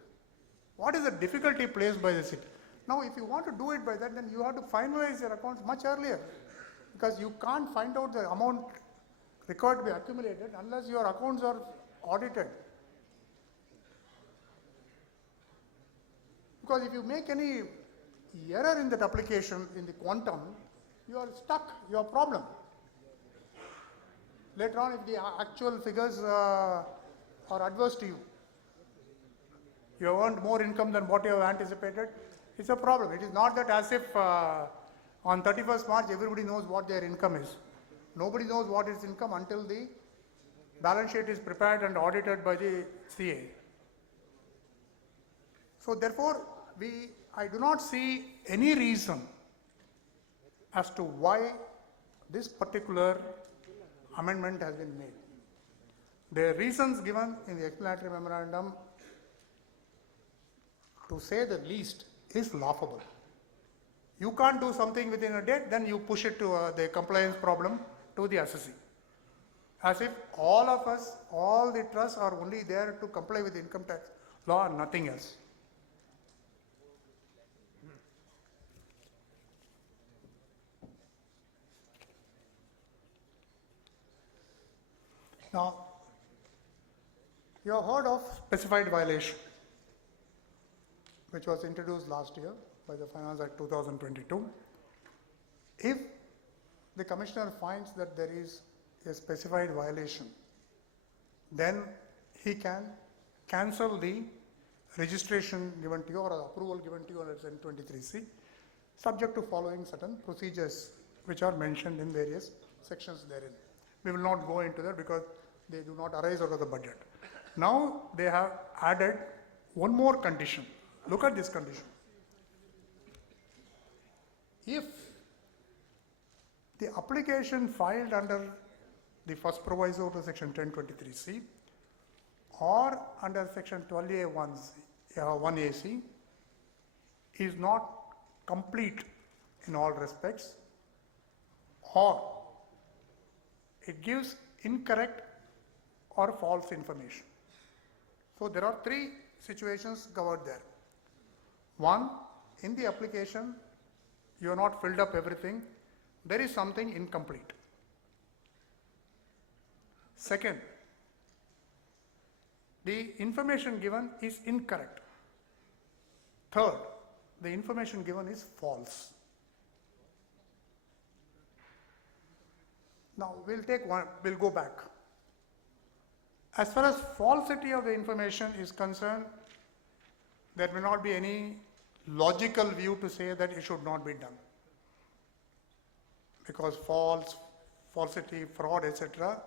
What is the difficulty placed by the city? Now, if you want to do it by that, then you have to finalize your accounts much earlier because you can't find out the amount required to be accumulated unless your accounts are audited. Because if you make any error in that application, in the quantum, you are stuck, you have a problem. Later on, if the actual figures are adverse to you, you have earned more income than what you have anticipated, it's a problem. It is not that as if on 31st March everybody knows what their income is. Nobody knows what is income until the balance sheet is prepared and audited by the CA. So therefore, I do not see any reason as to why this particular amendment has been made. The reasons given in the explanatory memorandum, to say the least, is laughable. You can't do something within a date, then you push it to the compliance problem to the assessee. As if all of us, all the trusts are only there to comply with the income tax law and nothing else. Now, you have heard of specified violation, which was introduced last year by the Finance Act 2022. If the Commissioner finds that there is a specified violation, then he can cancel the registration given to you or approval given to you under Section 23C, subject to following certain procedures which are mentioned in various sections therein. We will not go into that because they do not arise out of the budget. Now they have added one more condition. Look at this condition. If the application filed under the first proviso to Section 1023C or under Section 12A1AC is not complete in all respects, or it gives incorrect or false information. So there are three situations covered there. One, in the application, you have not filled up everything. There is something incomplete. Second, the information given is incorrect. Third, the information given is false. Now we'll take one, we'll go back. As far as falsity of the information is concerned, there may not be any logical view to say that it should not be done. Because falsity, fraud, etc.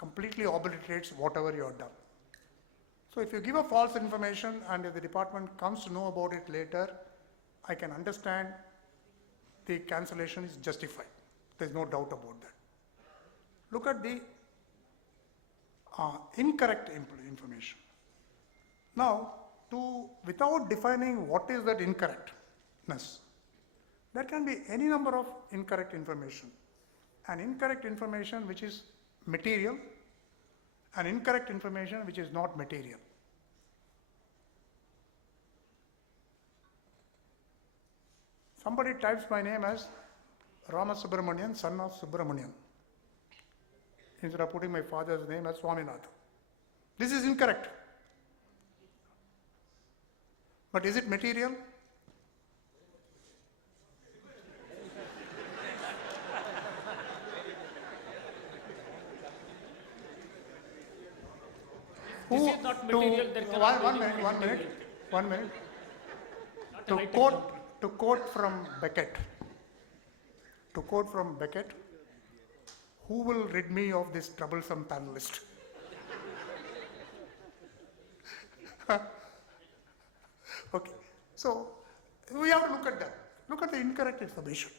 completely obliterates whatever you have done. So if you give a false information and if the department comes to know about it later, I can understand the cancellation is justified. There's no doubt about that. Look at the incorrect information. Now, without defining what is that incorrectness, there can be any number of incorrect information. An incorrect information which is material, and incorrect information which is not material. Somebody types my name as Ramasubramanian, son of Subramanian, instead of putting my father's name as Swaminath. This is incorrect. But is it material? This is not material, there cannot one be any minute. Not To a high-tech quote from Beckett, who will rid me of this troublesome panelist? Okay, so we have to look at that. Look at the incorrect information.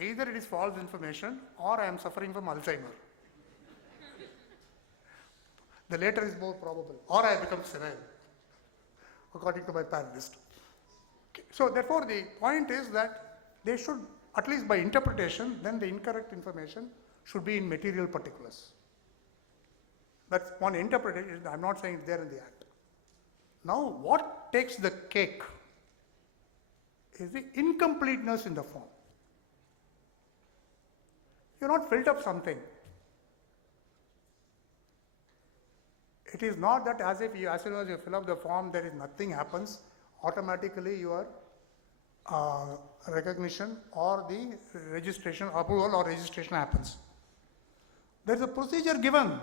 Either it is false information or I am suffering from Alzheimer. The latter is more probable, or I become senile, according to my panelist. Okay. So therefore the point is that they should, at least by interpretation, then the incorrect information should be in material particulars. That's one interpretation. I'm not saying it's there in the act. Now what takes the cake is the incompleteness in the form. You've not filled up something. It is not that as soon as you fill up the form, there is nothing happens, automatically your recognition or the registration, approval or registration happens. There is a procedure given.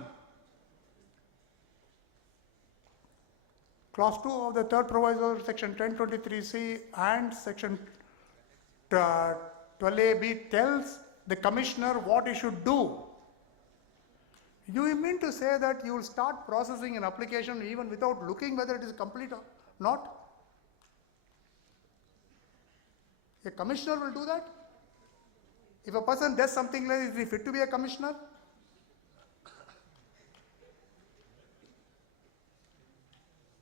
Clause 2 of the third proviso, section 1023C and section 12AB tells the commissioner what he should do. You mean to say that you will start processing an application even without looking whether it is complete or not? A commissioner will do that? If a person does something like this, is he fit to be a commissioner?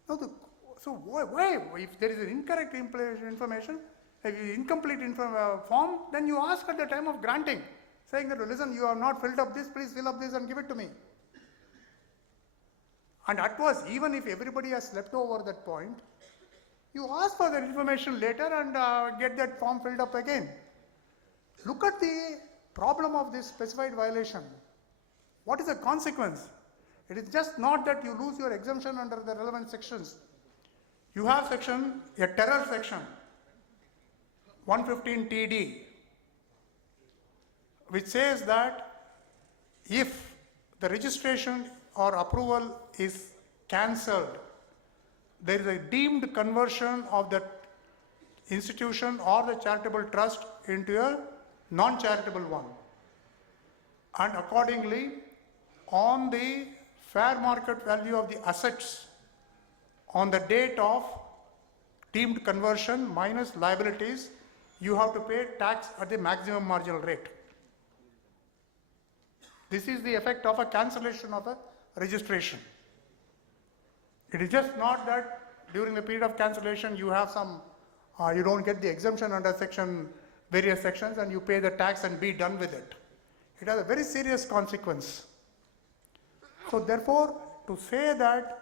No, so why? If there is an incorrect information, if you incomplete form, then you ask at the time of granting, saying that, listen, you have not filled up this, please fill up this and give it to me. And at worst, even if everybody has slept over that point, you ask for that information later and get that form filled up again. Look at the problem of this specified violation. What is the consequence? It is just not that you lose your exemption under the relevant sections. You have a terror section, 115 TD, which says that if the registration or approval is cancelled, there is a deemed conversion of that institution or the charitable trust into a non-charitable one. And accordingly, on the fair market value of the assets on the date of deemed conversion minus liabilities, you have to pay tax at the maximum marginal rate. This is the effect of a cancellation of a registration. It is just not that during the period of cancellation you have some, you don't get the exemption under various sections and you pay the tax and be done with it. It has a very serious consequence. So therefore, to say that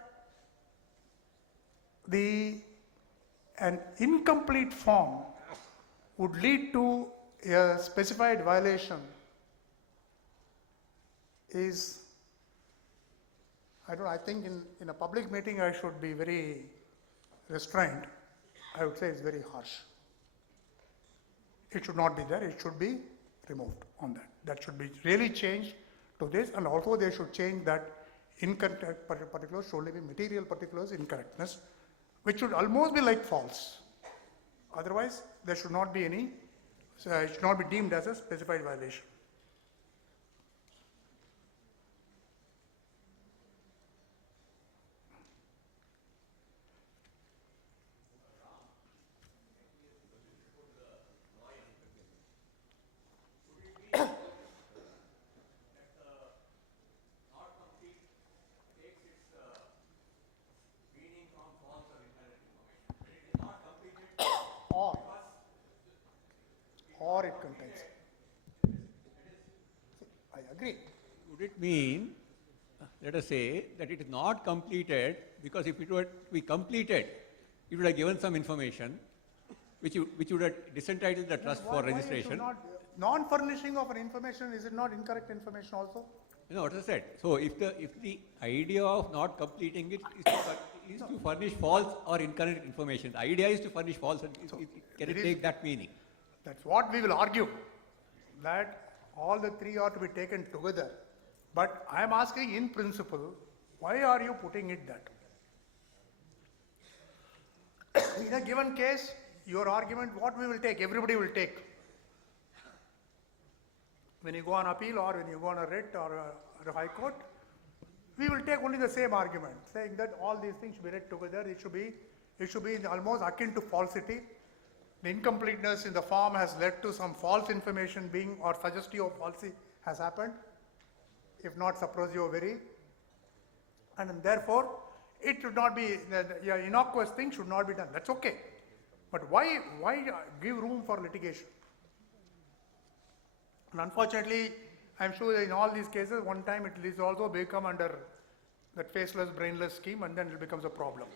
an incomplete form would lead to a specified violation is, I think in a public meeting I should be very restrained. I would say it's very harsh. It should not be there, it should be removed on that. That should be really changed to this, and also they should change that incorrect particulars should only be material particulars incorrectness, which should almost be like false. Otherwise, there should not be any, it should not be deemed as a specified violation. Or it contains. I agree. Would it mean, let us say, that it is not completed because if it were to be completed, it would have given some information which would have disentitled the trust for registration? Non-furnishing of an information, is it not incorrect information also? No, what I said. So if the idea of not completing it is to furnish false or incorrect information, the idea is to furnish false, and can it take that meaning? That's what we will argue, that all the three are to be taken together. But I am asking in principle, why are you putting it that? In a given case, your argument, what we will take, everybody will take. When you go on appeal or when you go on a writ or a high court, we will take only the same argument, saying that all these things should be read together, it should be almost akin to falsity. The incompleteness in the form has led to some false information being, or suggestive of falsity has happened, if not suppositio veri, and therefore it should not be, the innocuous thing should not be done. That's okay. But why give room for litigation? And unfortunately, I'm sure that in all these cases, one time it will also become under that faceless, brainless scheme, and then it becomes a problem.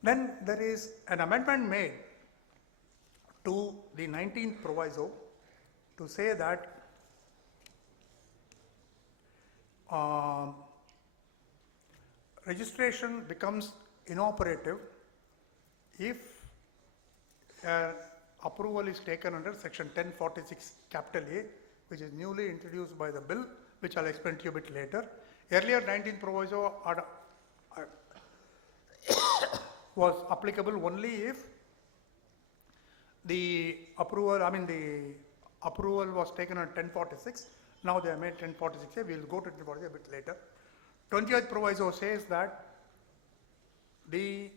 Then there is an amendment made to the 19th proviso to say that registration becomes inoperative if approval is taken under section 1046 capital A, which is newly introduced by the bill, which I'll explain to you a bit later. Earlier 19th proviso was applicable only if the approval was taken on 1046. Now they have made 1046A. We will go to 1046 a bit later. 20th proviso says that they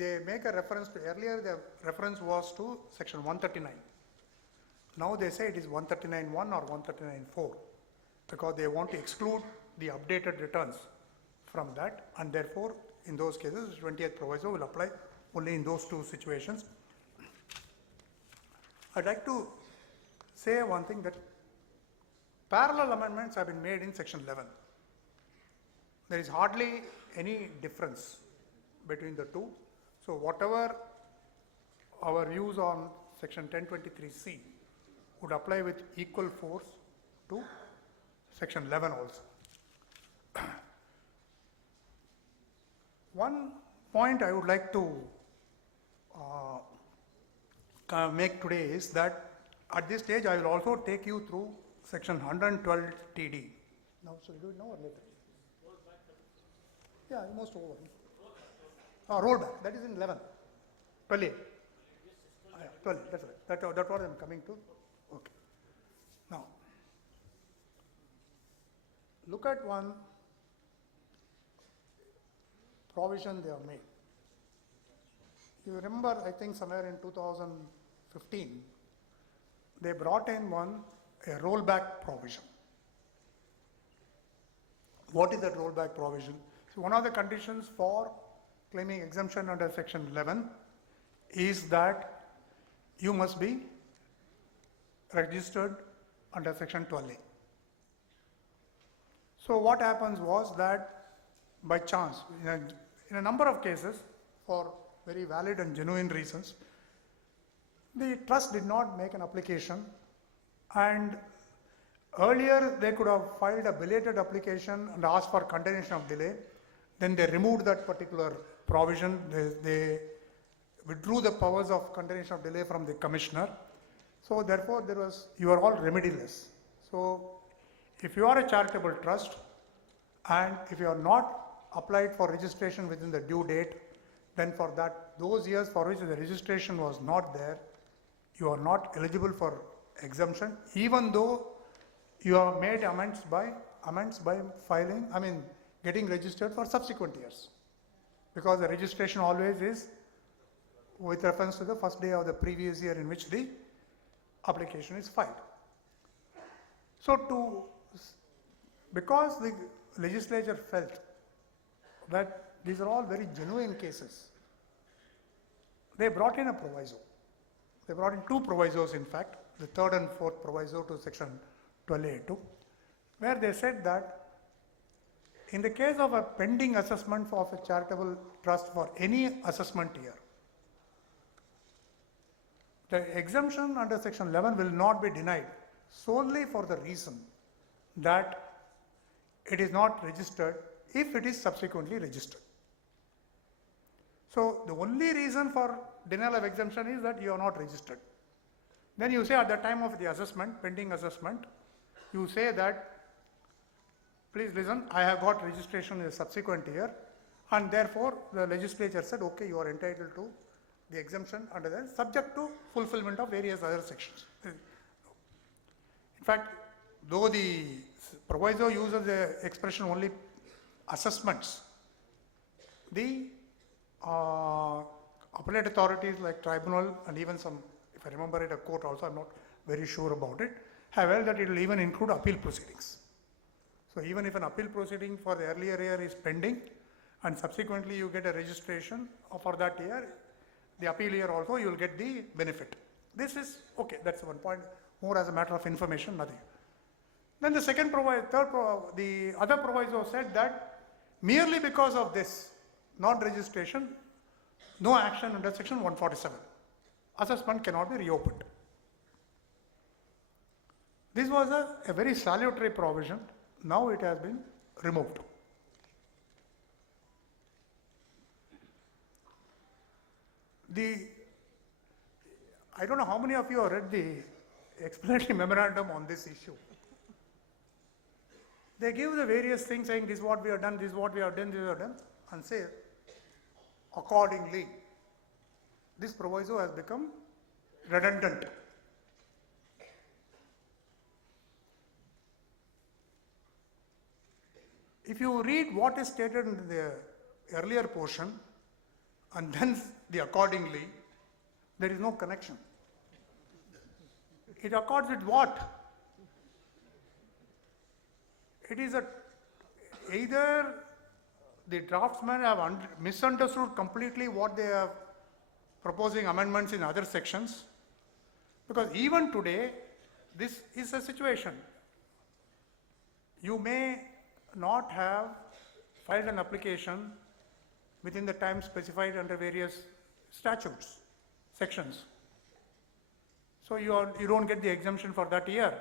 make a reference to, earlier the reference was to section 139. Now they say it is 139.1 or 139.4 because they want to exclude the updated returns from that, and therefore in those cases 20th proviso will apply only in those two situations. I'd like to say one thing, that parallel amendments have been made in section 11. There is hardly any difference between the two. So whatever our views on section 1023C would apply with equal force to section 11 also. One point I would like to make today is that at this stage I will also take you through section 112 TD. Now, shall we do it now or later? Yeah, almost over. Roll back, that is in 11. 12. Yeah, 12, that's right. That's what I'm coming to. Okay. Now, look at one provision they have made. You remember, I think somewhere in 2015, they brought in a rollback provision. What is that rollback provision? So one of the conditions for claiming exemption under section 11 is that you must be registered under section 12A. So what happens was that by chance, in a number of cases, for very valid and genuine reasons, the trust did not make an application, and earlier they could have filed a belated application and asked for continuation of delay. Then they removed that particular provision. They withdrew the powers of continuation of delay from the commissioner. So therefore, you are all remediless. So if you are a charitable trust and if you are not applied for registration within the due date, then for those years for which the registration was not there, you are not eligible for exemption, even though you have made amends by getting registered for subsequent years. Because the registration always is with reference to the first day of the previous year in which the application is filed. So because the legislature felt that these are all very genuine cases, they brought in a proviso. They brought in two provisos, in fact, the third and fourth proviso to section 12A2, where they said that in the case of a pending assessment of a charitable trust for any assessment year, the exemption under section 11 will not be denied solely for the reason that it is not registered if it is subsequently registered. So the only reason for denial of exemption is that you are not registered. Then you say at the time of the assessment, pending assessment, you say that, please listen, I have got registration in the subsequent year, and therefore the legislature said, okay, you are entitled to the exemption under that, subject to fulfillment of various other sections. In fact, though the proviso uses the expression only assessments, the appellate authorities like tribunal and even some, if I remember it, a court also, I'm not very sure about it, have held that it will even include appeal proceedings. So even if an appeal proceeding for the earlier year is pending and subsequently you get a registration for that year, the appeal year also you will get the benefit. This is okay, that's one point, more as a matter of information, nothing. Then the the other proviso said that merely because of this non-registration, no action under section 147. Assessment cannot be reopened. This was a very salutary provision. Now it has been removed. I don't know how many of you have read the explanatory memorandum on this issue. They give the various things saying this is what we have done, this is what we have done, this is what we have done, and say accordingly. This proviso has become redundant. If you read what is stated in the earlier portion and then the accordingly, there is no connection. It accords with what? It is either the draftsmen have misunderstood completely what they are proposing amendments in other sections, because even today this is a situation. You may not have filed an application within the time specified under various statutes, sections. So you don't get the exemption for that year,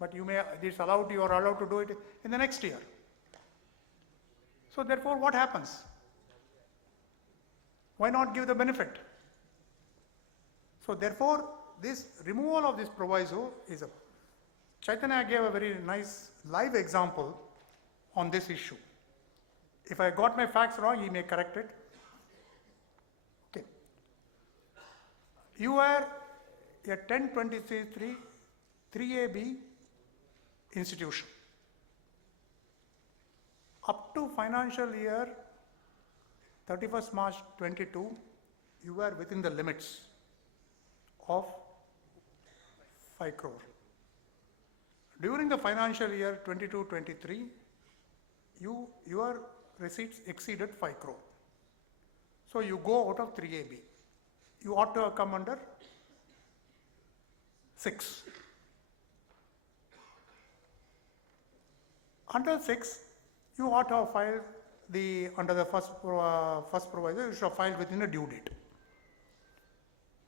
but you are allowed to do it in the next year. So therefore what happens? Why not give the benefit? So therefore this removal of this proviso is Chythanya gave a very nice live example on this issue. If I got my facts wrong, he may correct it. Okay. You are a 1023 3AB institution. Up to financial year 31st March 22, you were within the limits of 5 crore. During the financial year 22-23, your receipts exceeded 5 crore. So you go out of 3AB. You ought to have come under 6. Under 6, you ought to have filed under the first proviso, you should have filed within a due date.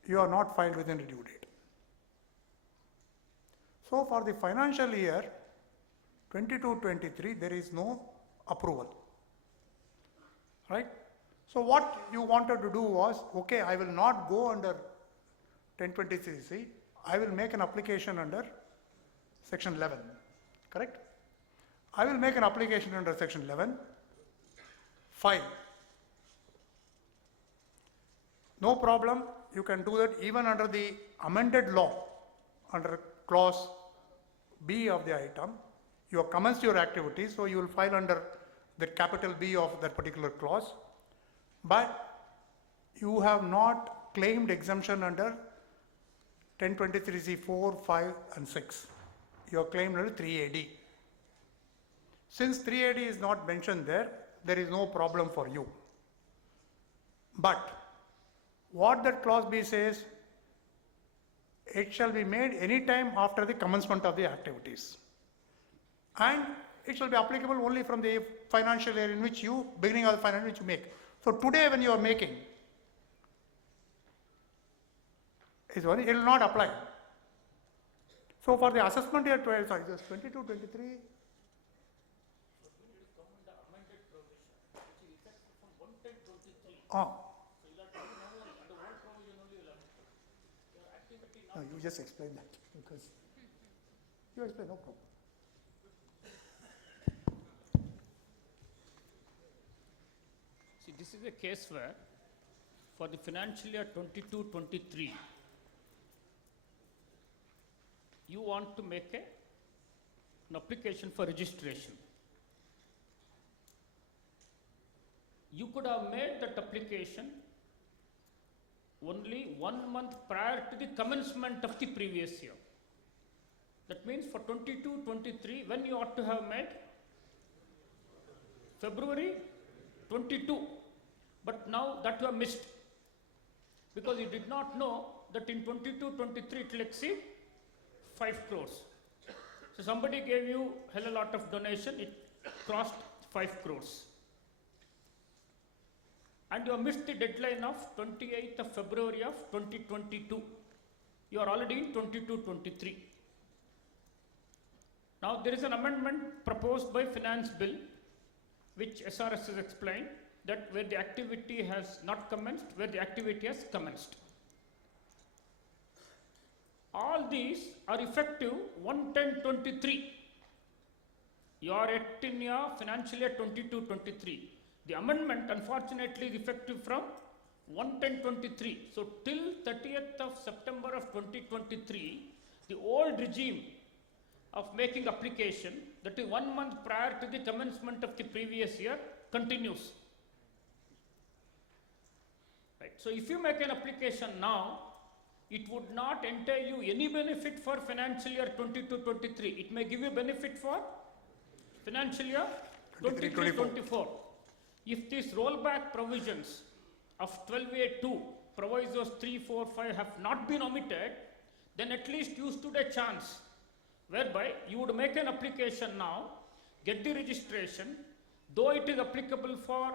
You are not filed within a due date. So for the financial year 22-23, there is no approval, right? So what you wanted to do was, okay, I will not go under 1023C, I will make an application under section 11, correct? I will make an application under section 11, file. No problem, you can do that even under the amended law, under clause B of the item. You have commenced your activity, so you will file under the capital B of that particular clause, but you have not claimed exemption under 1023C 4, 5 and 6. You have claimed under 3AD. Since 3AD is not mentioned there, there is no problem for you. But what that clause B says, it shall be made any time after the commencement of the activities. And it shall be applicable only from the financial year in which you, beginning of the financial year which you make. So today when you are making, it will not apply. So for the assessment year 22-23, no, you just explain that because you explain, no problem. See, this is a case where for the financial year 22-23, you want to make an application for registration. You could have made that application only 1 month prior to the commencement of the previous year. That means for 22-23, when you ought to have made? February 22. But now that you have missed, because you did not know that in 22-23 it will exceed 5 crores. So somebody gave you hell a lot of donation, it crossed 5 crores. And you have missed the deadline of 28th of February of 2022. You are already in 22-23. Now there is an amendment proposed by Finance Bill, which SRS has explained, that where the activity has not commenced, where the activity has commenced. All these are effective 1/10/23. You are at in your financial year 22-23. The amendment, unfortunately, is effective from 1/10/23. So till 30th of September of 2023, the old regime of making application, that is 1 month prior to the commencement of the previous year, continues. Right. So if you make an application now, it would not entail you any benefit for financial year 22-23. It may give you benefit for financial year 23-24. If these rollback provisions of 12A2, provisos 3, 4, 5 have not been omitted, then at least you stood a chance whereby you would make an application now, get the registration, though it is applicable for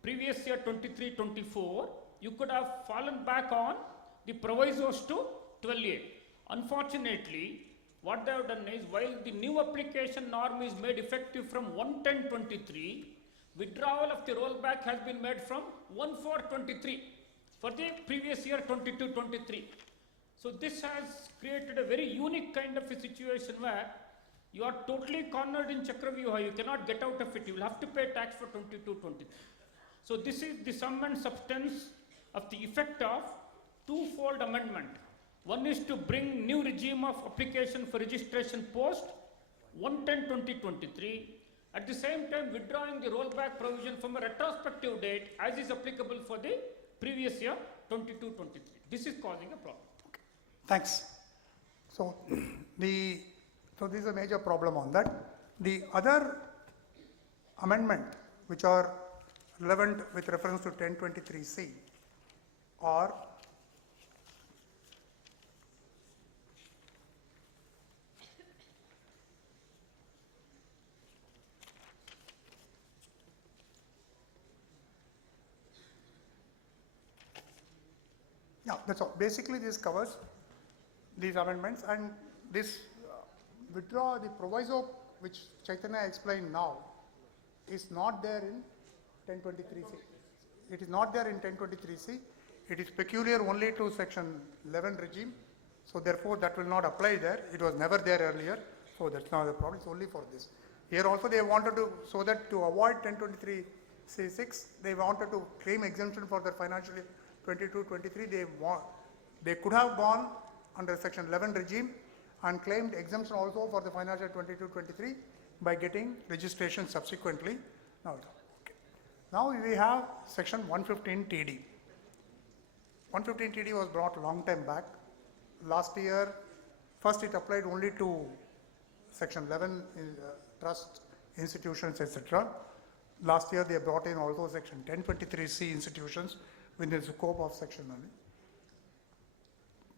previous year 23-24, you could have fallen back on the provisos to 12A. Unfortunately, what they have done is, while the new application norm is made effective from 1/10/23, withdrawal of the rollback has been made from 1/4/23 for the previous year 22-23. So this has created a very unique kind of a situation where you are totally cornered in Chakravyuha. You cannot get out of it. You will have to pay tax for 22-23. So this is the sum and substance of the effect of twofold amendment. One is to bring new regime of application for registration post 1/10/2023. At the same time, withdrawing the rollback provision from a retrospective date as is applicable for the previous year 22-23. This is causing a problem. Thanks. So, so this is a major problem on that. The other amendment which are relevant with reference to 1023C are yeah, that's all. Basically, this covers these amendments, and this withdraw the proviso which Chythanya explained now is not there in 1023C. It is not there in 1023C. It is peculiar only to section 11 regime. So therefore, that will not apply there. It was never there earlier. So that's not the problem. It's only for this. Here also they wanted to, so that to avoid 1023C6, they wanted to claim exemption for their financial year 22-23. They could have gone under section 11 regime and claimed exemption also for the financial 22-23 by getting registration subsequently. Now we have section 115 TD. 115 TD was brought a long time back. Last year, first it applied only to section 11 trust institutions, etc. Last year they brought in also section 1023C institutions within the scope of section only.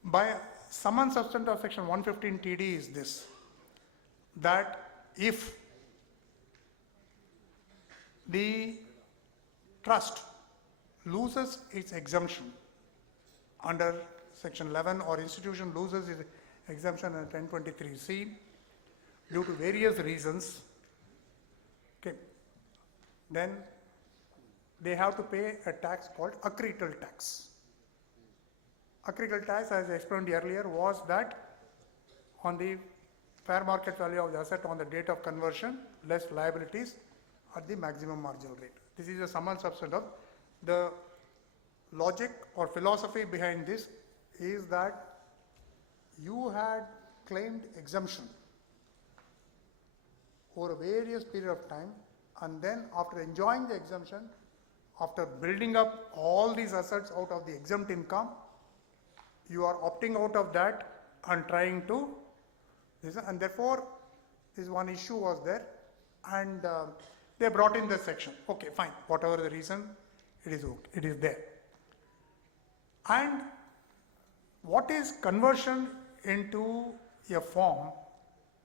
By sum and substance of section 115 TD is this, that if the trust loses its exemption under section 11 or institution loses its exemption under 1023C due to various reasons, okay, then they have to pay a tax called accreted tax. Accreted tax, as I explained earlier, was that on the fair market value of the asset on the date of conversion less liabilities at the maximum marginal rate. This is a sum and substance of the logic or philosophy behind this is that you had claimed exemption over a various period of time, and then after enjoying the exemption, after building up all these assets out of the exempt income, you are opting out of that and trying to, and therefore this one issue was there, and they brought in the section. Okay, fine, whatever the reason, it is okay, it is there. And what is conversion into a form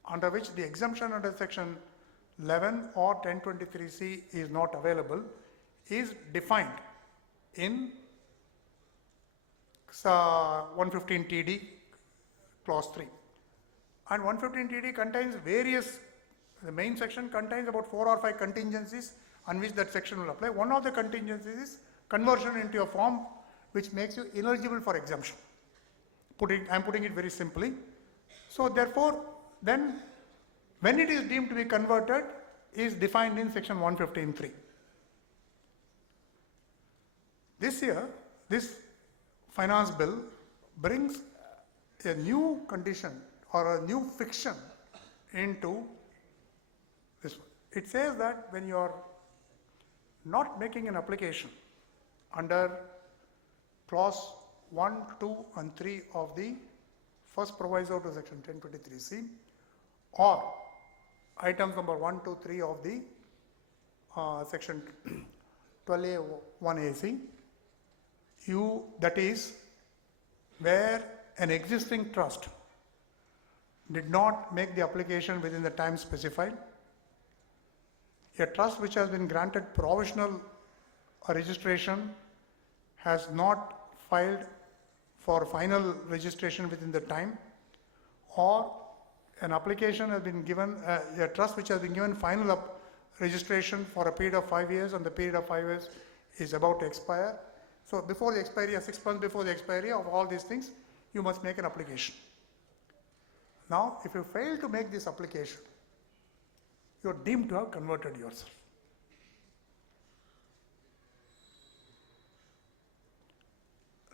under which the exemption under section 11 or 1023C is not available is defined in 115 TD clause 3. And 115 TD contains various, the main section contains about 4 or 5 contingencies on which that section will apply. One of the contingencies is conversion into a form which makes you ineligible for exemption. I am putting it very simply. So therefore, then when it is deemed to be converted is defined in section 115.3. This year, this finance bill brings a new condition or a new fiction into this one. It says that when you are not making an application under clause 1, 2 and 3 of the first proviso to section 1023C or items number 1, 2, 3 of the section 12A 1AC, that is where an existing trust did not make the application within the time specified, a trust which has been granted provisional registration has not filed for final registration within the time, or an application has been given, a trust which has been given final registration for a period of 5 years, and the period of 5 years is about to expire. So before the expiry, 6 months before the expiry of all these things, you must make an application. Now, if you fail to make this application, you are deemed to have converted yourself.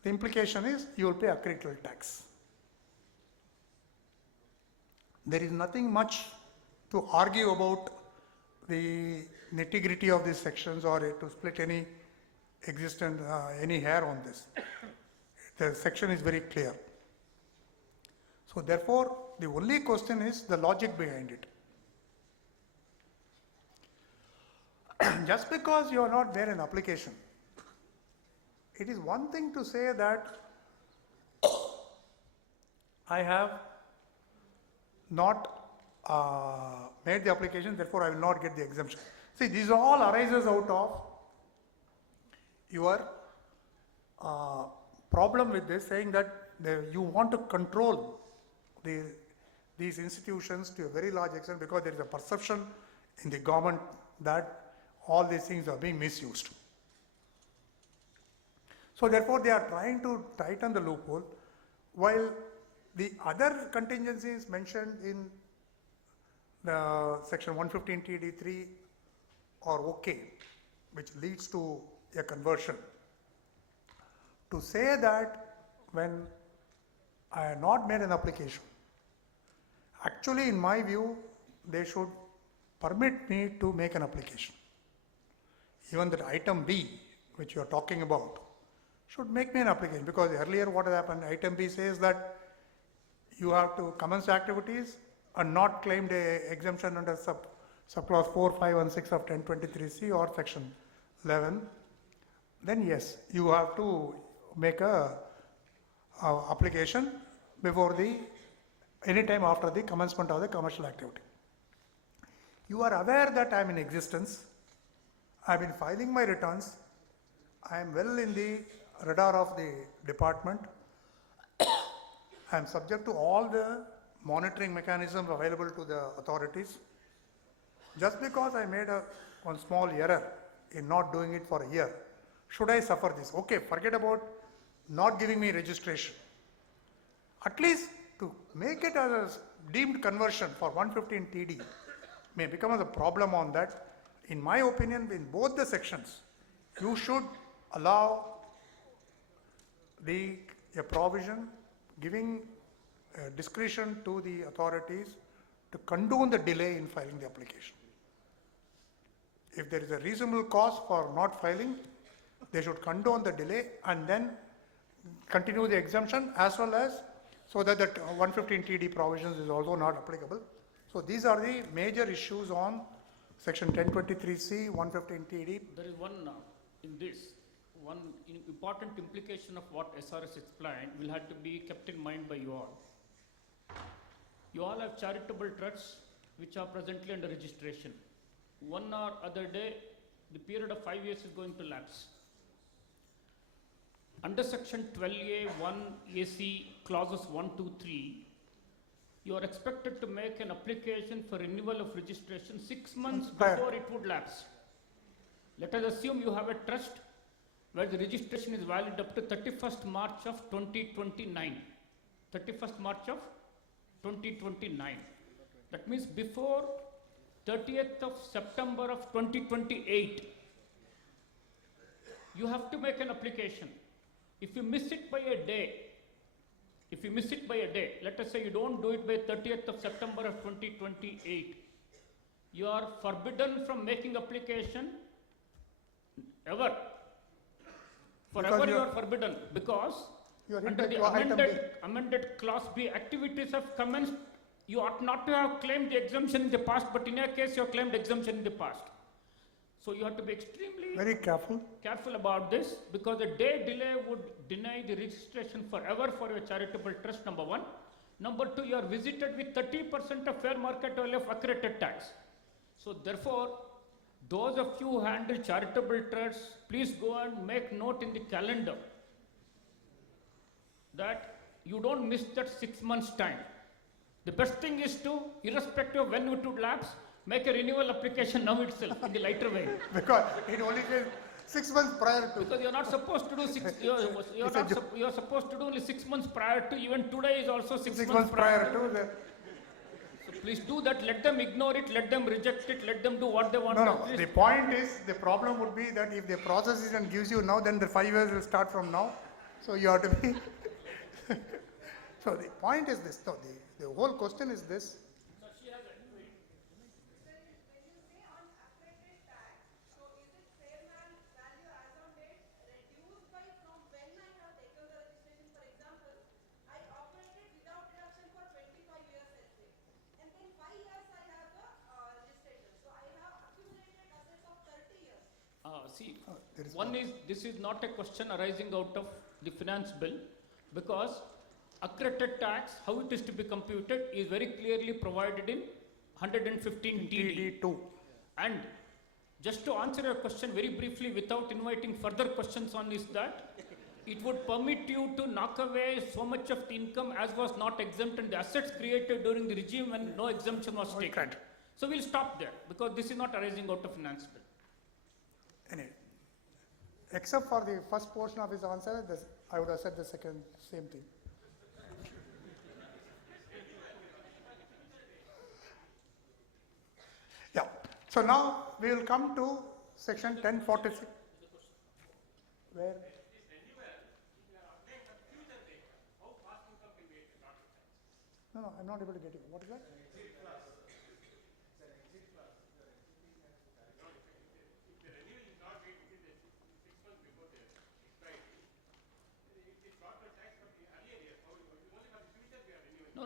The implication is you will pay accreted tax. There is nothing much to argue about the nitty-gritty of these sections or to split any existent, any hair on this. the section is very clear. So therefore, the only question is the logic behind it. Just because you are not there in application, it is one thing to say that I have not made the application, therefore I will not get the exemption. See, these all arises out of your problem with this, saying that you want to control these institutions to a very large extent because there is a perception in the government that all these things are being misused. So therefore they are trying to tighten the loophole, while the other contingencies mentioned in the section 115 TD3 are okay, which leads to a conversion. To say that when I have not made an application, actually in my view, they should permit me to make an application. Even that item B, which you are talking about, should make me an application, because earlier what had happened, item B says that you have to commence activities and not claimed a exemption under subclause 4, 5 and 6 of 1023C or section 11, then yes, you have to make a application before any time after the commencement of the commercial activity. You are aware that I am in existence, I have been filing my returns, I am well in the radar of the department, I am subject to all the monitoring mechanisms available to the authorities. Just because I made one small error in not doing it for a year, should I suffer this? Okay, forget about not giving me registration. At least to make it as a deemed conversion for 115 TD may become as a problem on that. In my opinion, in both the sections, you should allow a provision giving discretion to the authorities to condone the delay in filing the application. If there is a reasonable cause for not filing, they should condone the delay and then continue the exemption, as well as so that the 115 TD provisions is also not applicable. So these are the major issues on section 1023C, 115 TD. There is one important implication of what SRS explained will have to be kept in mind by you all. You all have charitable trusts which are presently under registration. One or other day, the period of 5 years is going to lapse. Under section 12A 1 AC clauses 1, 2, 3, you are expected to make an application for renewal of registration 6 months before it would lapse. Let us assume you have a trust where the registration is valid up to 31st March of 2029. 31st March of 2029. That means before 30th of September of 2028, you have to make an application. If you miss it by a day, let us say you don't do it by 30th of September of 2028, you are forbidden from making application ever. Forever you are forbidden, because under the amended clause B, activities have commenced. You ought not to have claimed the exemption in the past, but in your case you have claimed exemption in the past. So you have to be extremely very careful about this, because a day delay would deny the registration forever for your charitable trust, number one. Number two, you are visited with 30% of fair market value of accreted tax. So therefore, those of you who handle charitable trusts, please go and make note in the calendar that you don't miss that 6 months time. The best thing is to, irrespective of when it would lapse, make a renewal application now itself in the lighter way. Because it only says 6 months prior to. Because you're not supposed to do you're supposed to do only 6 months prior to. Even today is also 6 months prior to. So please do that. Let them ignore it. Let them reject it. Let them do what they want. No. The point is, the problem would be that if the process is and gives you now, then the 5 years will start from now. So you have to be. So the point is this. No, the whole question is this. See, there is one is, this is not a question arising out of the finance bill, because accreted tax, how it is to be computed, is very clearly provided in 115 TD. TD2. And just to answer your question very briefly without inviting further questions on is that it would permit you to knock away so much of the income as was not exempt and the assets created during the regime when no exemption was taken. Right. So we'll stop there because this is not arising out of finance bill. Anyway, except for the first portion of his answer, I would have said the same thing. Yeah. So now we will come to section 1046. Where? No, I'm not able to get it. What is that?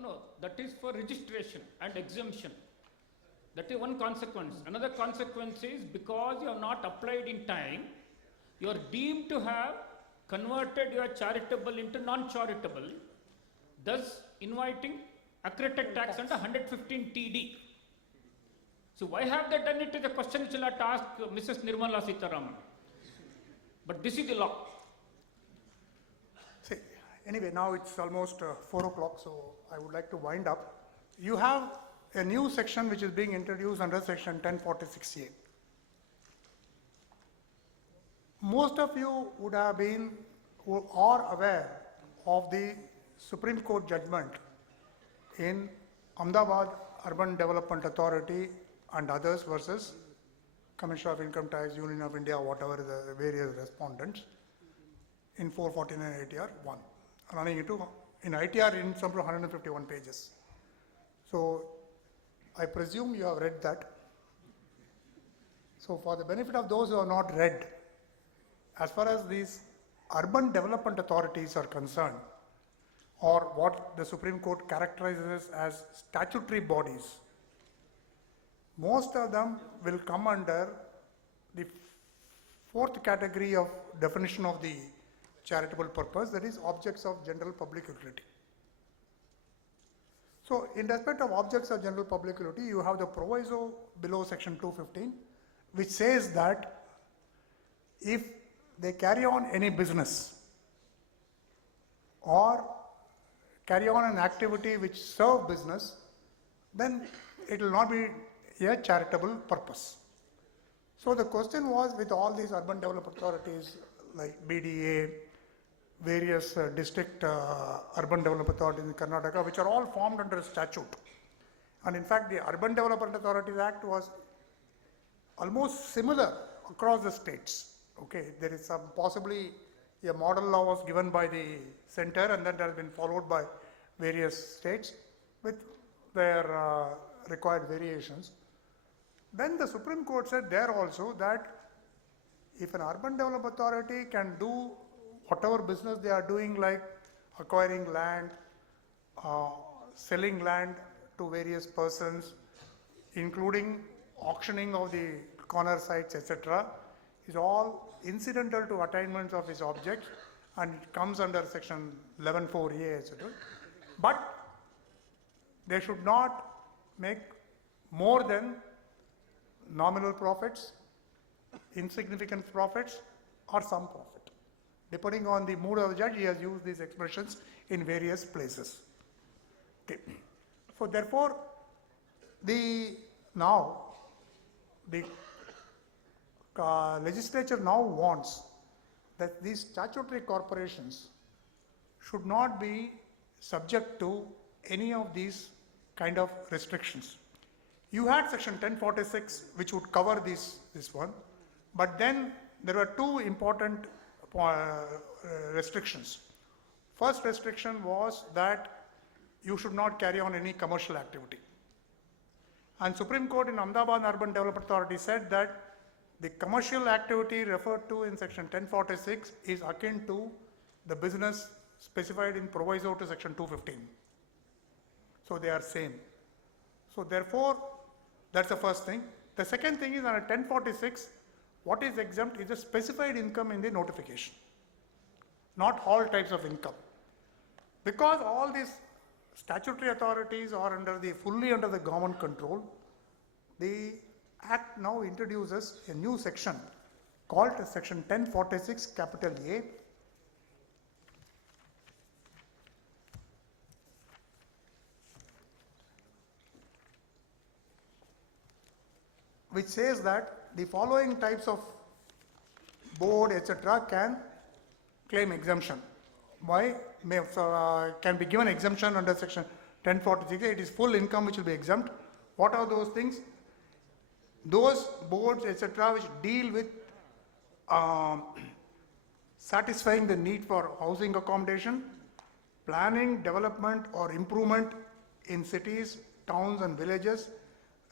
No, that is for registration and exemption. That is one consequence. Another consequence is because you have not applied in time, you are deemed to have converted your charitable into non-charitable, thus inviting accreted tax under 115 TD. So why have they done it is a question which will have to ask Mrs. Nirmala Sitharaman. But this is the law. See, anyway, now it's almost 4 o'clock, so I would like to wind up. You have a new section which is being introduced under section 1046A. Most of you would have been or are aware of the Supreme Court judgment in Ahmedabad Urban Development Authority and others versus Commissioner of Income Tax, Union of India, whatever the various respondents in 449 ITR 1, running into in ITR in some 151 pages. So I presume you have read that. So for the benefit of those who have not read, as far as these urban development authorities are concerned, or what the Supreme Court characterizes as statutory bodies, most of them will come under the fourth category of definition of the charitable purpose, that is objects of general public utility. So in respect of objects of general public utility, you have the proviso below section 215, which says that if they carry on any business or carry on an activity which serve business, then it will not be a charitable purpose. So the question was, with all these urban development authorities like BDA, various district urban development authorities in Karnataka, which are all formed under a statute. And in fact, the Urban Development Authorities Act was almost similar across the states. Okay, there is some possibly a model law was given by the center and then that has been followed by various states with their required variations. Then the Supreme Court said there also that if an urban development authority can do whatever business they are doing, like acquiring land, selling land to various persons, including auctioning of the corner sites, etc., is all incidental to attainments of its objects, and it comes under section 11(4)(a), etc. But they should not make more than nominal profits, insignificant profits, or some profit. Depending on the mood of the judge, he has used these expressions in various places. Okay. So therefore, the legislature now wants that these statutory corporations should not be subject to any of these kind of restrictions. You had section 1046 which would cover this one, but then there were two important restrictions. First restriction was that you should not carry on any commercial activity. And Supreme Court in Ahmedabad Urban Development Authority said that the commercial activity referred to in section 1046 is akin to the business specified in proviso to section 215. So they are same. So therefore, that's the first thing. The second thing is under 1046, what is exempt is a specified income in the notification, not all types of income. Because all these statutory authorities are fully under the government control, the Act now introduces a new section called Section 1046 capital A, which says that the following types of board, etc., can claim exemption. Can be given exemption under Section 1046. It is full income which will be exempt. What are those things? Those boards, etc., which deal with satisfying the need for housing accommodation, planning, development or improvement in cities, towns and villages,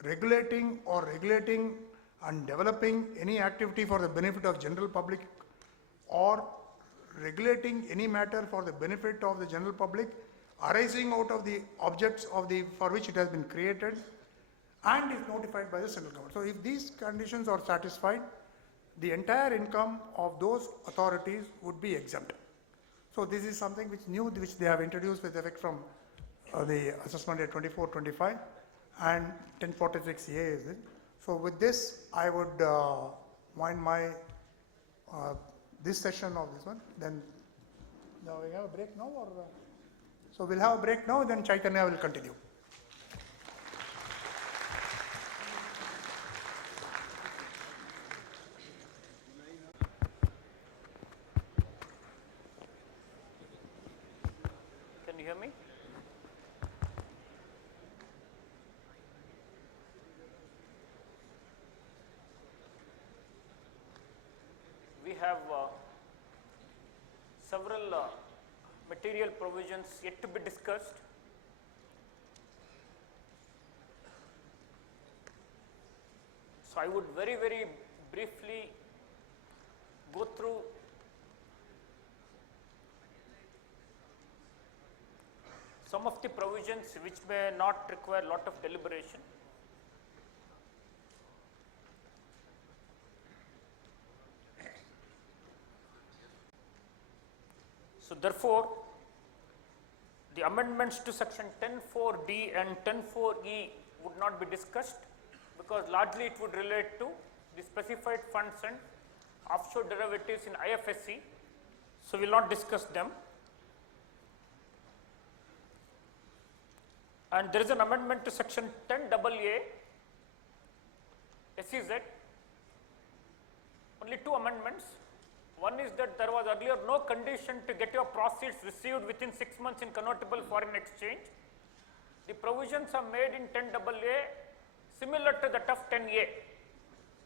regulating and developing any activity for the benefit of general public, or regulating any matter for the benefit of the general public arising out of the objects for which it has been created and is notified by the central government. So if these conditions are satisfied, the entire income of those authorities would be exempt. So this is something which they have introduced with effect from the assessment year 24-25 and 1046A is it. So with this, I would wind my this session of this one. Then now we have a break now, or so we'll have a break now. Then Chythanya will continue. Can you hear me? We have several material provisions yet to be discussed. So I would very, very briefly go through some of the provisions which may not require a lot of deliberation. So therefore, the amendments to section 10(4)D and 10(4)E would not be discussed, because largely it would relate to the specified funds and offshore derivatives in IFSC. So we will not discuss them. And there is an amendment to section 10AA SEZ, only two amendments. One is that there was earlier no condition to get your proceeds received within 6 months in convertible foreign exchange. The provisions are made in 10AA similar to that of 10A.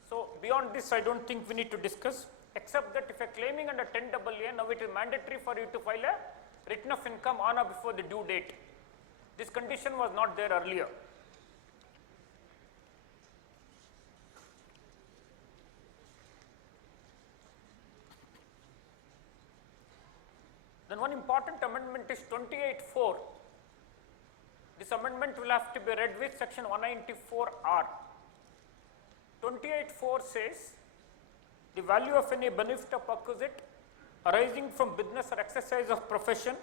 So beyond this, I don't think we need to discuss, except that if you are claiming under 10AA, now it is mandatory for you to file a return of income on or before the due date. This condition was not there earlier. Then one important amendment is 28(4). This amendment will have to be read with section 194R. 28(4) says the value of any benefit or perquisite arising from business or exercise of profession,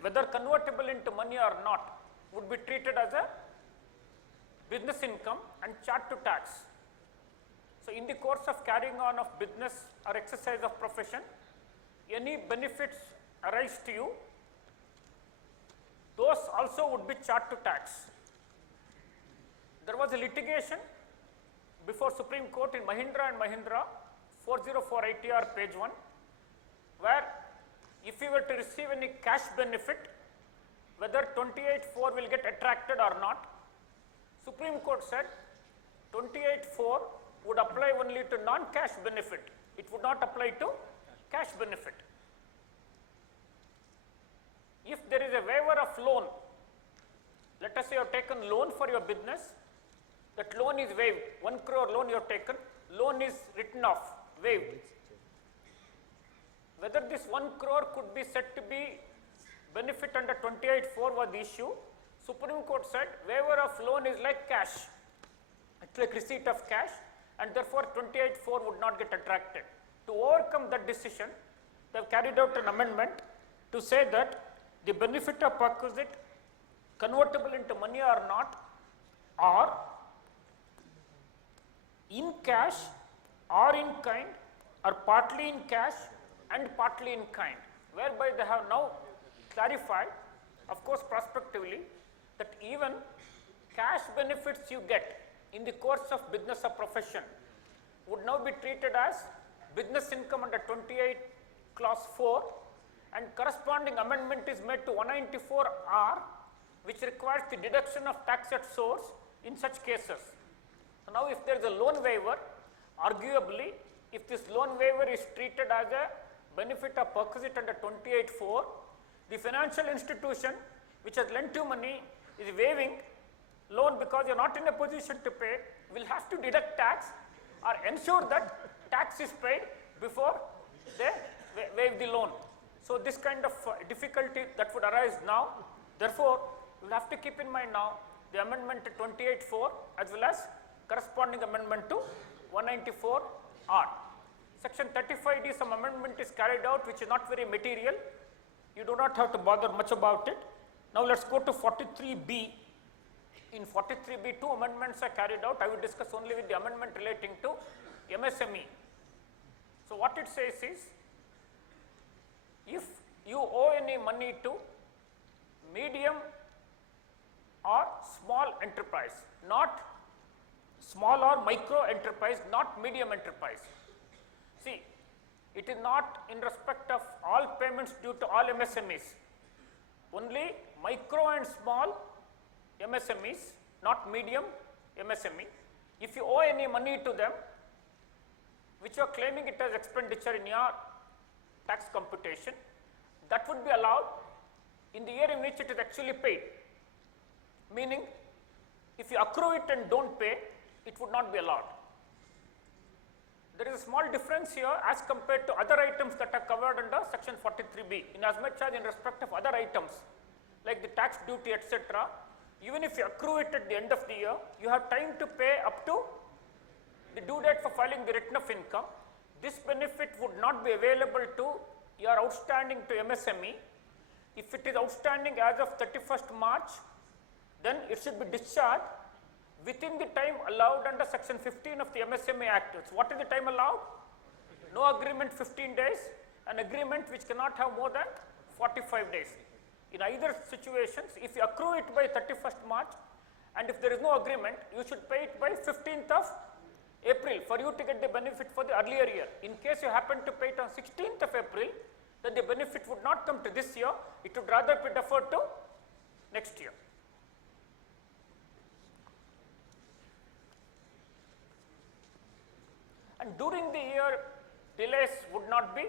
whether convertible into money or not, would be treated as a business income and charged to tax. So in the course of carrying on of business or exercise of profession, any benefits arise to you, those also would be charged to tax. There was a litigation before Supreme Court in Mahindra and Mahindra 404 ITR page 1, where if you were to receive any cash benefit, whether 28(4) will get attracted or not, Supreme Court said 28(4) would apply only to non-cash benefit. It would not apply to cash benefit. If there is a waiver of loan, let us say you have taken loan for your business, that loan is waived, 1 crore loan you have taken, loan is written off, waived. Whether this 1 crore could be said to be benefit under 28(4) was the issue. Supreme Court said waiver of loan is like cash, it's like receipt of cash, and therefore 28(4) would not get attracted. To overcome that decision, they have carried out an amendment to say that the benefit of perquisite convertible into money or not, or in cash or in kind, or partly in cash and partly in kind, whereby they have now clarified, of course prospectively, that even cash benefits you get in the course of business or profession would now be treated as business income under 28 clause 4, and corresponding amendment is made to 194R, which requires the deduction of tax at source in such cases. So now if there is a loan waiver, arguably if this loan waiver is treated as a benefit of perquisite under 28(4), the financial institution which has lent you money is waiving loan because you are not in a position to pay, will have to deduct tax or ensure that tax is paid before they waive the loan. So this kind of difficulty that would arise now, therefore you will have to keep in mind now the amendment to 28(4) as well as corresponding amendment to 194R. Section 35D, some amendment is carried out which is not very material. You do not have to bother much about it. Now let us go to 43B. In 43B, two amendments are carried out. I will discuss only with the amendment relating to MSME. So what it says is, if you owe any money to medium or small enterprise, not small or micro enterprise, not medium enterprise. See, it is not in respect of all payments due to all MSMEs, only micro and small MSMEs, not medium MSME. If you owe any money to them, which you are claiming it as expenditure in your tax computation, that would be allowed in the year in which it is actually paid. Meaning, if you accrue it and don't pay, it would not be allowed. There is a small difference here as compared to other items that are covered under section 43B, in as much as in respect of other items like the tax duty, etc. Even if you accrue it at the end of the year, you have time to pay up to the due date for filing the return of income. This benefit would not be available to your outstanding to MSME. If it is outstanding as of 31st March, then it should be discharged within the time allowed under section 15 of the MSME Act. What is the time allowed? No agreement 15 days, an agreement which cannot have more than 45 days. In either situations, if you accrue it by 31st March and if there is no agreement, you should pay it by 15th of April for you to get the benefit for the earlier year. In case you happen to pay it on 16th of April, then the benefit would not come to this year, it would rather be deferred to next year. And during the year, delays would not be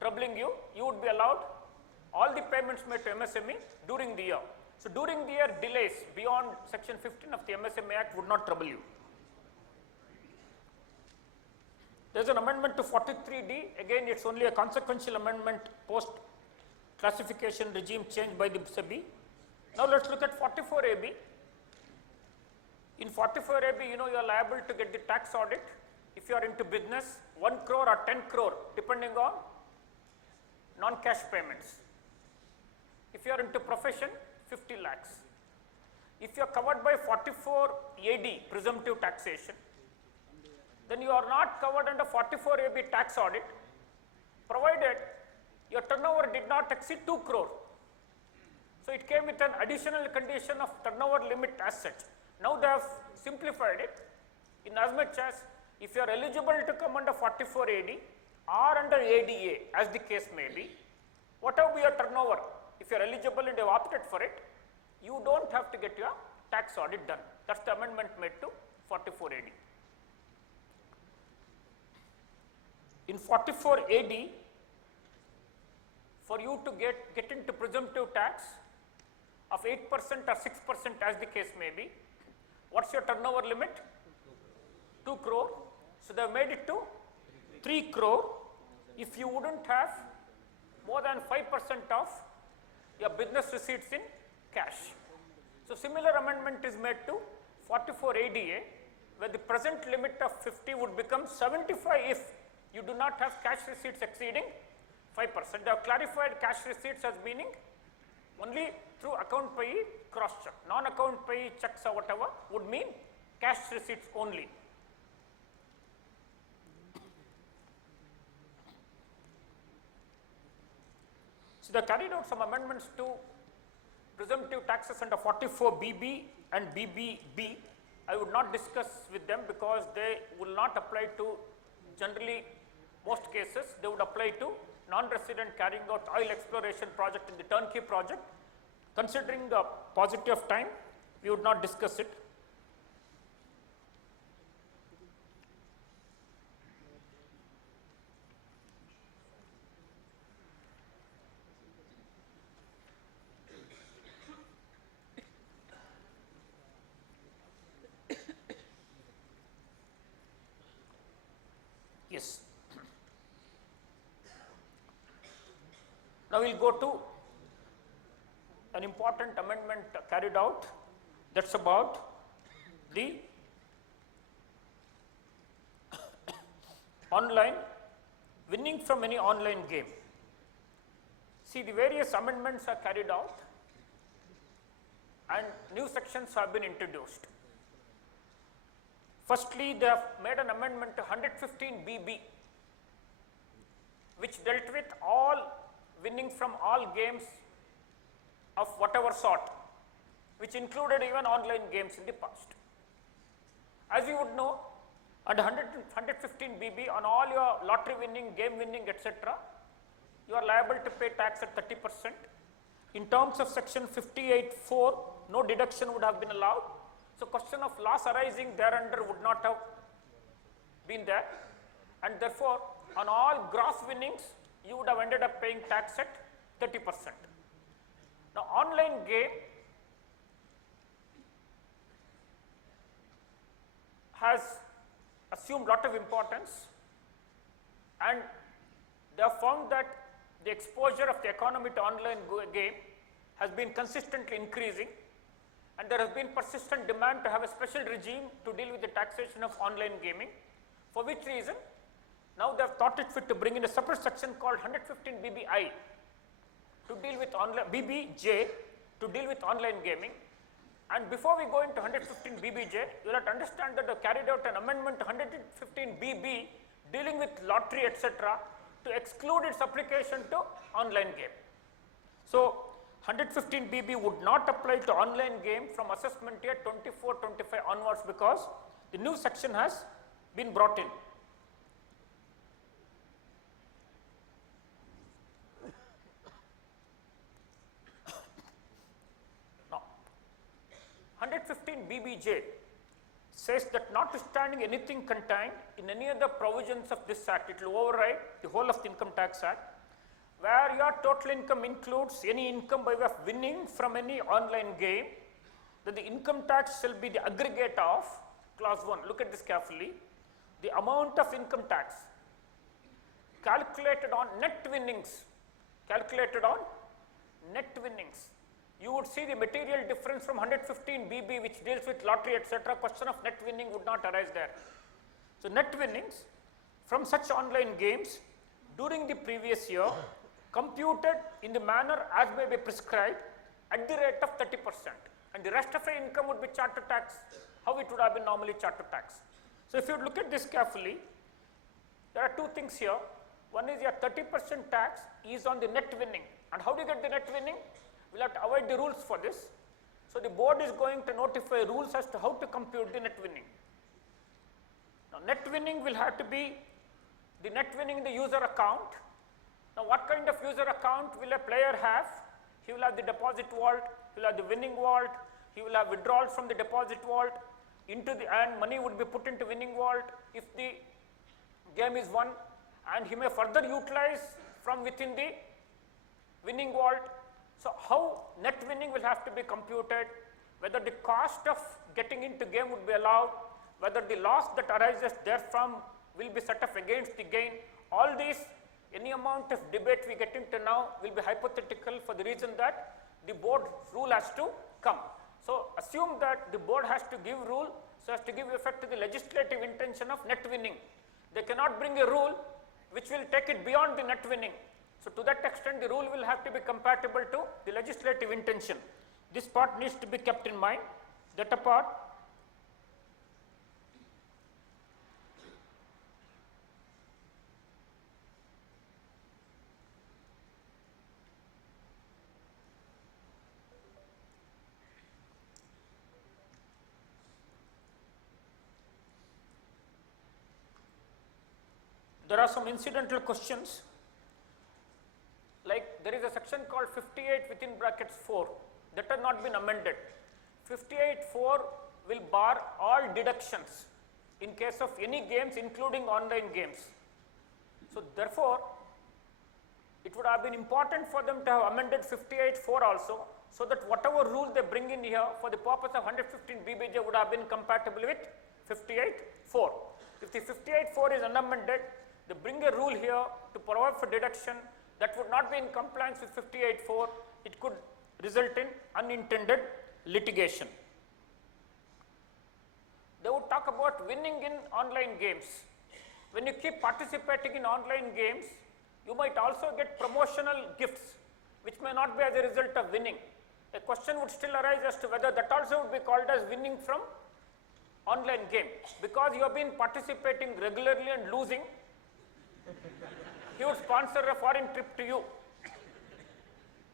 troubling you. You would be allowed all the payments made to MSME during the year. So during the year, delays beyond section 15 of the MSME Act would not trouble you. There is an amendment to 43D. Again, it is only a consequential amendment post classification regime changed by the SEBI. Now let us look at 44AB. In 44AB, you know, you are liable to get the tax audit if you are into business, 1 crore or 10 crore depending on non-cash payments. If you are into profession, 50 lakhs. If you are covered by 44AD, presumptive taxation, then you are not covered under 44AB tax audit, provided your turnover did not exceed 2 crore. So it came with an additional condition of turnover limit as such. Now they have simplified it in as much as if you are eligible to come under 44AD or under ADA, as the case may be, whatever be your turnover, if you are eligible and you have opted for it, you do not have to get your tax audit done. That is the amendment made to 44AD. In 44AD, for you to get into presumptive tax of 8% or 6% as the case may be, what is your turnover limit? 2 crore. So they have made it to 3 crore if you would not have more than 5% of your business receipts in cash. So similar amendment is made to 44ADA where the present limit of 50 would become 75 if you do not have cash receipts exceeding 5%. They have clarified cash receipts as meaning only through account payee cross check. Non-account payee checks or whatever would mean cash receipts only. So, they carried out some amendments to presumptive taxes under 44BB and BBB. I would not discuss with them because they will not apply to generally most cases. They would apply to non-resident carrying out oil exploration project in the turnkey project. Considering the paucity of time, we would not discuss it. Yes. Now we will go to an important amendment carried out, that is about the online winning from any online game. See, the various amendments are carried out and new sections have been introduced. Firstly, they have made an amendment to 115BB, which dealt with all winning from all games of whatever sort, which included even online games in the past. As you would know, under 115BB on all your lottery winning, game winning, etc., you are liable to pay tax at 30%. In terms of section 58(4), no deduction would have been allowed. So, question of loss arising thereunder would not have been there, and therefore, on all gross winnings, you would have ended up paying tax at 30%. Now, online game has assumed lot of importance, and they have found that the exposure of the economy to online game has been consistently increasing, and there has been persistent demand to have a special regime to deal with the taxation of online gaming, for which reason now they have thought it fit to bring in a separate section called 115BBI to deal with online, BBJ to deal with online gaming. And before we go into 115BBJ, you will have to understand that they have carried out an amendment to 115BB dealing with lottery, etc., to exclude its application to online game. So, 115BB would not apply to online game from assessment year 24-25 onwards, because the new section has been brought in. Now, 115BBJ says that notwithstanding anything contained in any other provisions of this act, it will override the whole of the Income Tax Act, where your total income includes any income by way of winning from any online game, that the income tax shall be the aggregate of clause 1. Look at this carefully. The amount of income tax calculated on net winnings, you would see the material difference from 115BB, which deals with lottery, etc. Question of net winning would not arise there. So, net winnings from such online games during the previous year computed in the manner as may be prescribed at the rate of 30%, and the rest of the income would be charter tax, how it would have been normally charter tax. So, if you look at this carefully, there are two things here. One is your 30% tax is on the net winning, and how do you get the net winning? We will have to avoid the rules for this. So, the board is going to notify rules as to how to compute the net winning. Now, net winning will have to be the net winning in the user account. Now, what kind of user account will a player have? He will have the deposit vault, he will have the winning vault, he will have withdrawals from the deposit vault into the, and money would be put into winning vault if the game is won, and he may further utilize from within the winning vault. So, how net winning will have to be computed, whether the cost of getting into game would be allowed, whether the loss that arises therefrom will be set off against the gain. All these, any amount of debate we get into now will be hypothetical, for the reason that the board rule has to come. So, assume that the board has to give rule so as to give effect to the legislative intention of net winning. They cannot bring a rule which will take it beyond the net winning. So to that extent, the rule will have to be compatible to the legislative intention. This part needs to be kept in mind. That apart, there are some incidental questions, like there is a section called 58 within brackets 4 that has not been amended. 58.4 will bar all deductions in case of any games, including online games. So therefore, it would have been important for them to have amended 58.4 also, so that whatever rule they bring in here for the purpose of 115 BBJ would have been compatible with 58.4. If the 58.4 is unamended, they bring a rule here to provide for deduction that would not be in compliance with 58.4. It could result in unintended litigation. They would talk about winning in online games. When you keep participating in online games, you might also get promotional gifts which may not be as a result of winning. A question would still arise as to whether that also would be called as winning from online game. Because you have been participating regularly and losing, he would sponsor a foreign trip to you.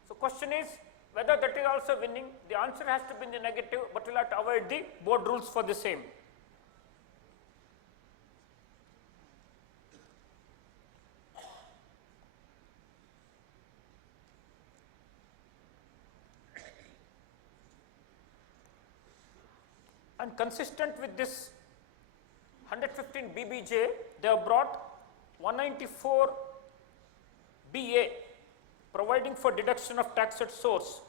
So question is whether that is also winning. The answer has to be in the negative, but we will have to avoid the board rules for the same. And consistent with this 115 BBJ, they have brought 194 BA, providing for deduction of tax at source.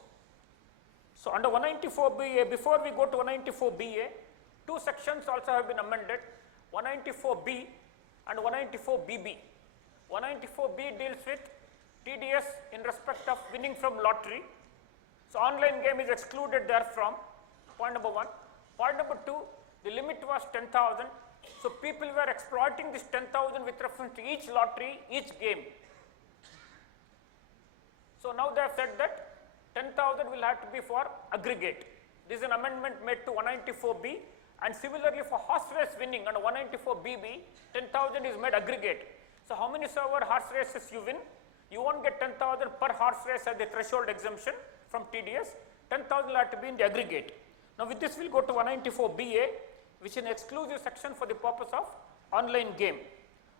So under 194 BA, before we go to 194 BA, two sections also have been amended, 194B and 194 BB. 194B deals with TDS in respect of winning from lottery. So online game is excluded therefrom, point number 1. Point number 2, the limit was 10,000. So people were exploiting this 10,000 with reference to each lottery, each game. So now they have said that 10,000 will have to be for aggregate. This is an amendment made to 194B, and similarly for horse race winning under 194BB, 10,000 is made aggregate. So how many server horse races you win? You won't get 10,000 per horse race as the threshold exemption from TDS. 10,000 will have to be in the aggregate. Now with this we will go to 194BA, which is an exclusive section for the purpose of online game.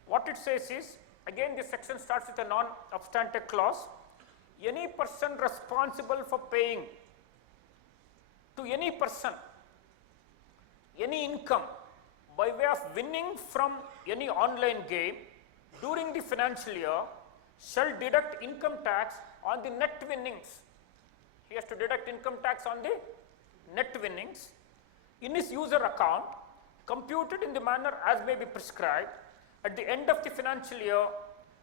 What it says is, again this section starts with a non-obstante clause. Any person responsible for paying to any person any income by way of winning from any online game during the financial year shall deduct income tax on the net winnings. He has to deduct income tax on the net winnings in his user account, computed in the manner as may be prescribed at the end of the financial year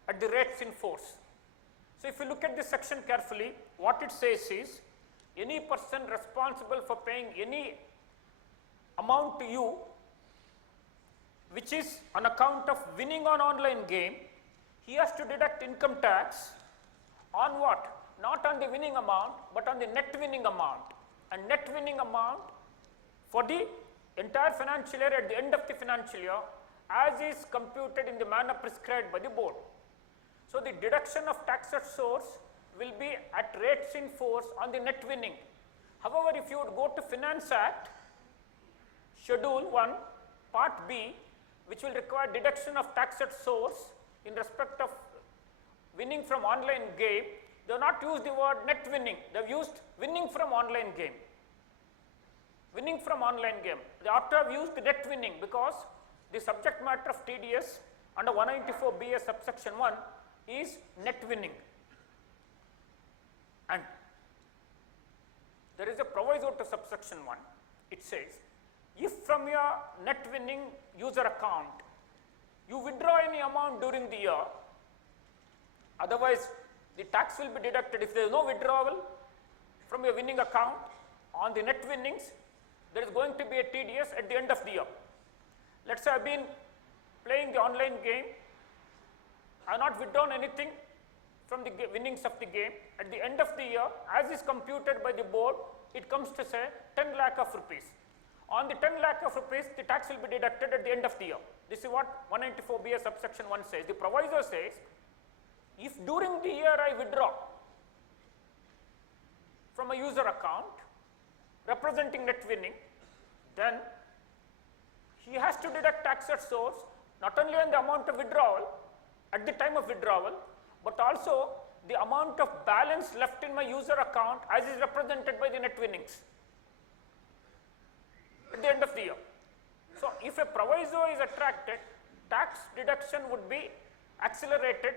at the rates in force. So if you look at this section carefully, what it says is, any person responsible for paying any amount to you which is on account of winning on online game, he has to deduct income tax on what? Not on the winning amount, but on the net winning amount. And net winning amount for the entire financial year at the end of the financial year as is computed in the manner prescribed by the board. So the deduction of tax at source will be at rates in force on the net winning. However, if you would go to Finance Act, Schedule 1, Part B, which will require deduction of tax at source in respect of winning from online game, they have not used the word net winning, they have used winning from online game. Winning from online game. They ought to have used net winning because the subject matter of TDS under 194BA subsection 1 is net winning. And there is a proviso to subsection 1. It says, if from your net winning user account you withdraw any amount during the year, otherwise the tax will be deducted. If there is no withdrawal from your winning account on the net winnings, there is going to be a TDS at the end of the year. Let's say I've been playing the online game, I have not withdrawn anything from the winnings of the game. At the end of the year, as is computed by the board, it comes to say 10 lakh of rupees. On the 10 lakh of rupees, the tax will be deducted at the end of the year. This is what 194BA subsection 1 says. The proviso says, if during the year I withdraw from a user account representing net winning, then he has to deduct tax at source not only on the amount of withdrawal at the time of withdrawal, but also the amount of balance left in my user account as is represented by the net winnings at the end of the year. So, if a proviso is attracted, tax deduction would be accelerated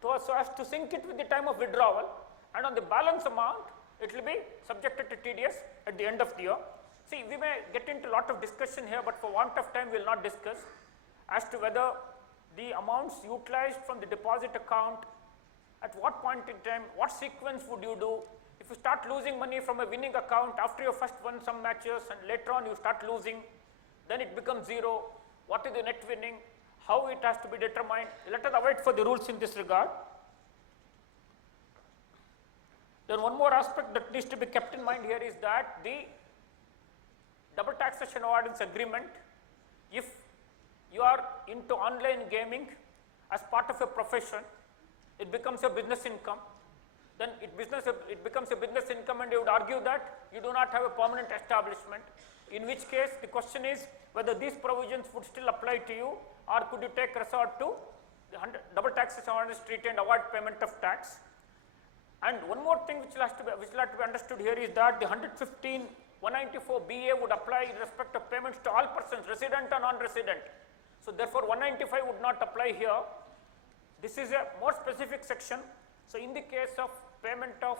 so as to sync it with the time of withdrawal, and on the balance amount it will be subjected to TDS at the end of the year. See, we may get into a lot of discussion here, but for want of time we will not discuss as to whether the amounts utilized from the deposit account, at what point in time, what sequence would you do? If you start losing money from a winning account after you first won some matches and later on you start losing, then it becomes zero. What is the net winning? How it has to be determined? Let us await for the rules in this regard. Then one more aspect that needs to be kept in mind here is that the double taxation avoidance agreement, if you are into online gaming as part of a profession, it becomes a business income, then it becomes a business income, and you would argue that you do not have a permanent establishment, in which case the question is whether these provisions would still apply to you, or could you take resort to the double taxation avoidance treaty and avoid payment of tax. And one more thing which will have to be understood here is that the 194BA would apply in respect of payments to all persons, resident and non-resident. So therefore 195 would not apply here. This is a more specific section. So in the case of payment of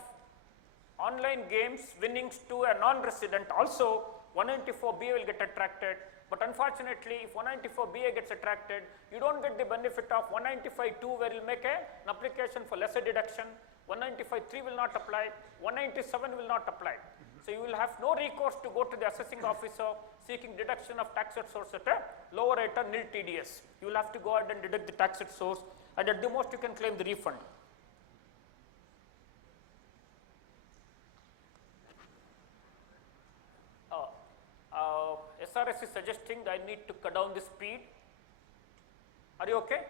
online games winnings to a non-resident, also 194BA will get attracted. But unfortunately, if 194BA gets attracted, you don't get the benefit of 195.2 where you will make an application for lesser deduction. 195.3 will not apply, 197 will not apply. So you will have no recourse to go to the assessing officer seeking deduction of tax at source at a lower rate or nil TDS. You will have to go ahead and deduct the tax at source, and at the most you can claim the refund. SRS is suggesting that I need to cut down the speed. Are you okay?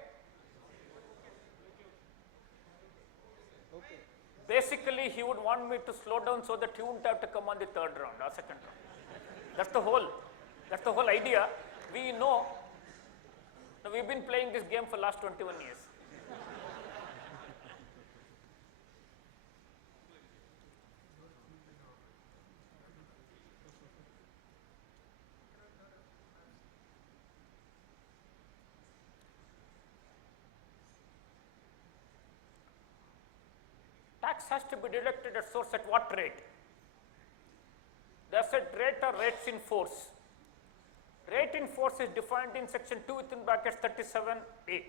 Basically, he would want me to slow down so that he wouldn't have to come on the third round or second round. That's the whole idea. We know, we've been playing this game for the last 21 years. Tax has to be deducted at source at what rate? They have said rate or rates in force. Rate in force is defined in section 2 within brackets 37A.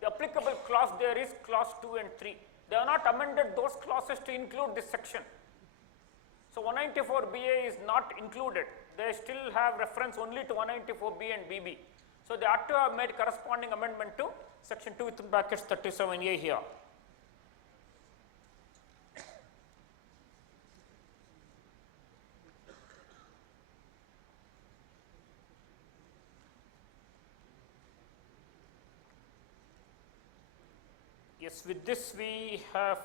The applicable clause there is clause 2 and 3. They have not amended those clauses to include this section. So 194BA is not included. They still have reference only to 194B and BB. So they ought to have made corresponding amendment to section 2 within brackets 37A here. Yes, with this we have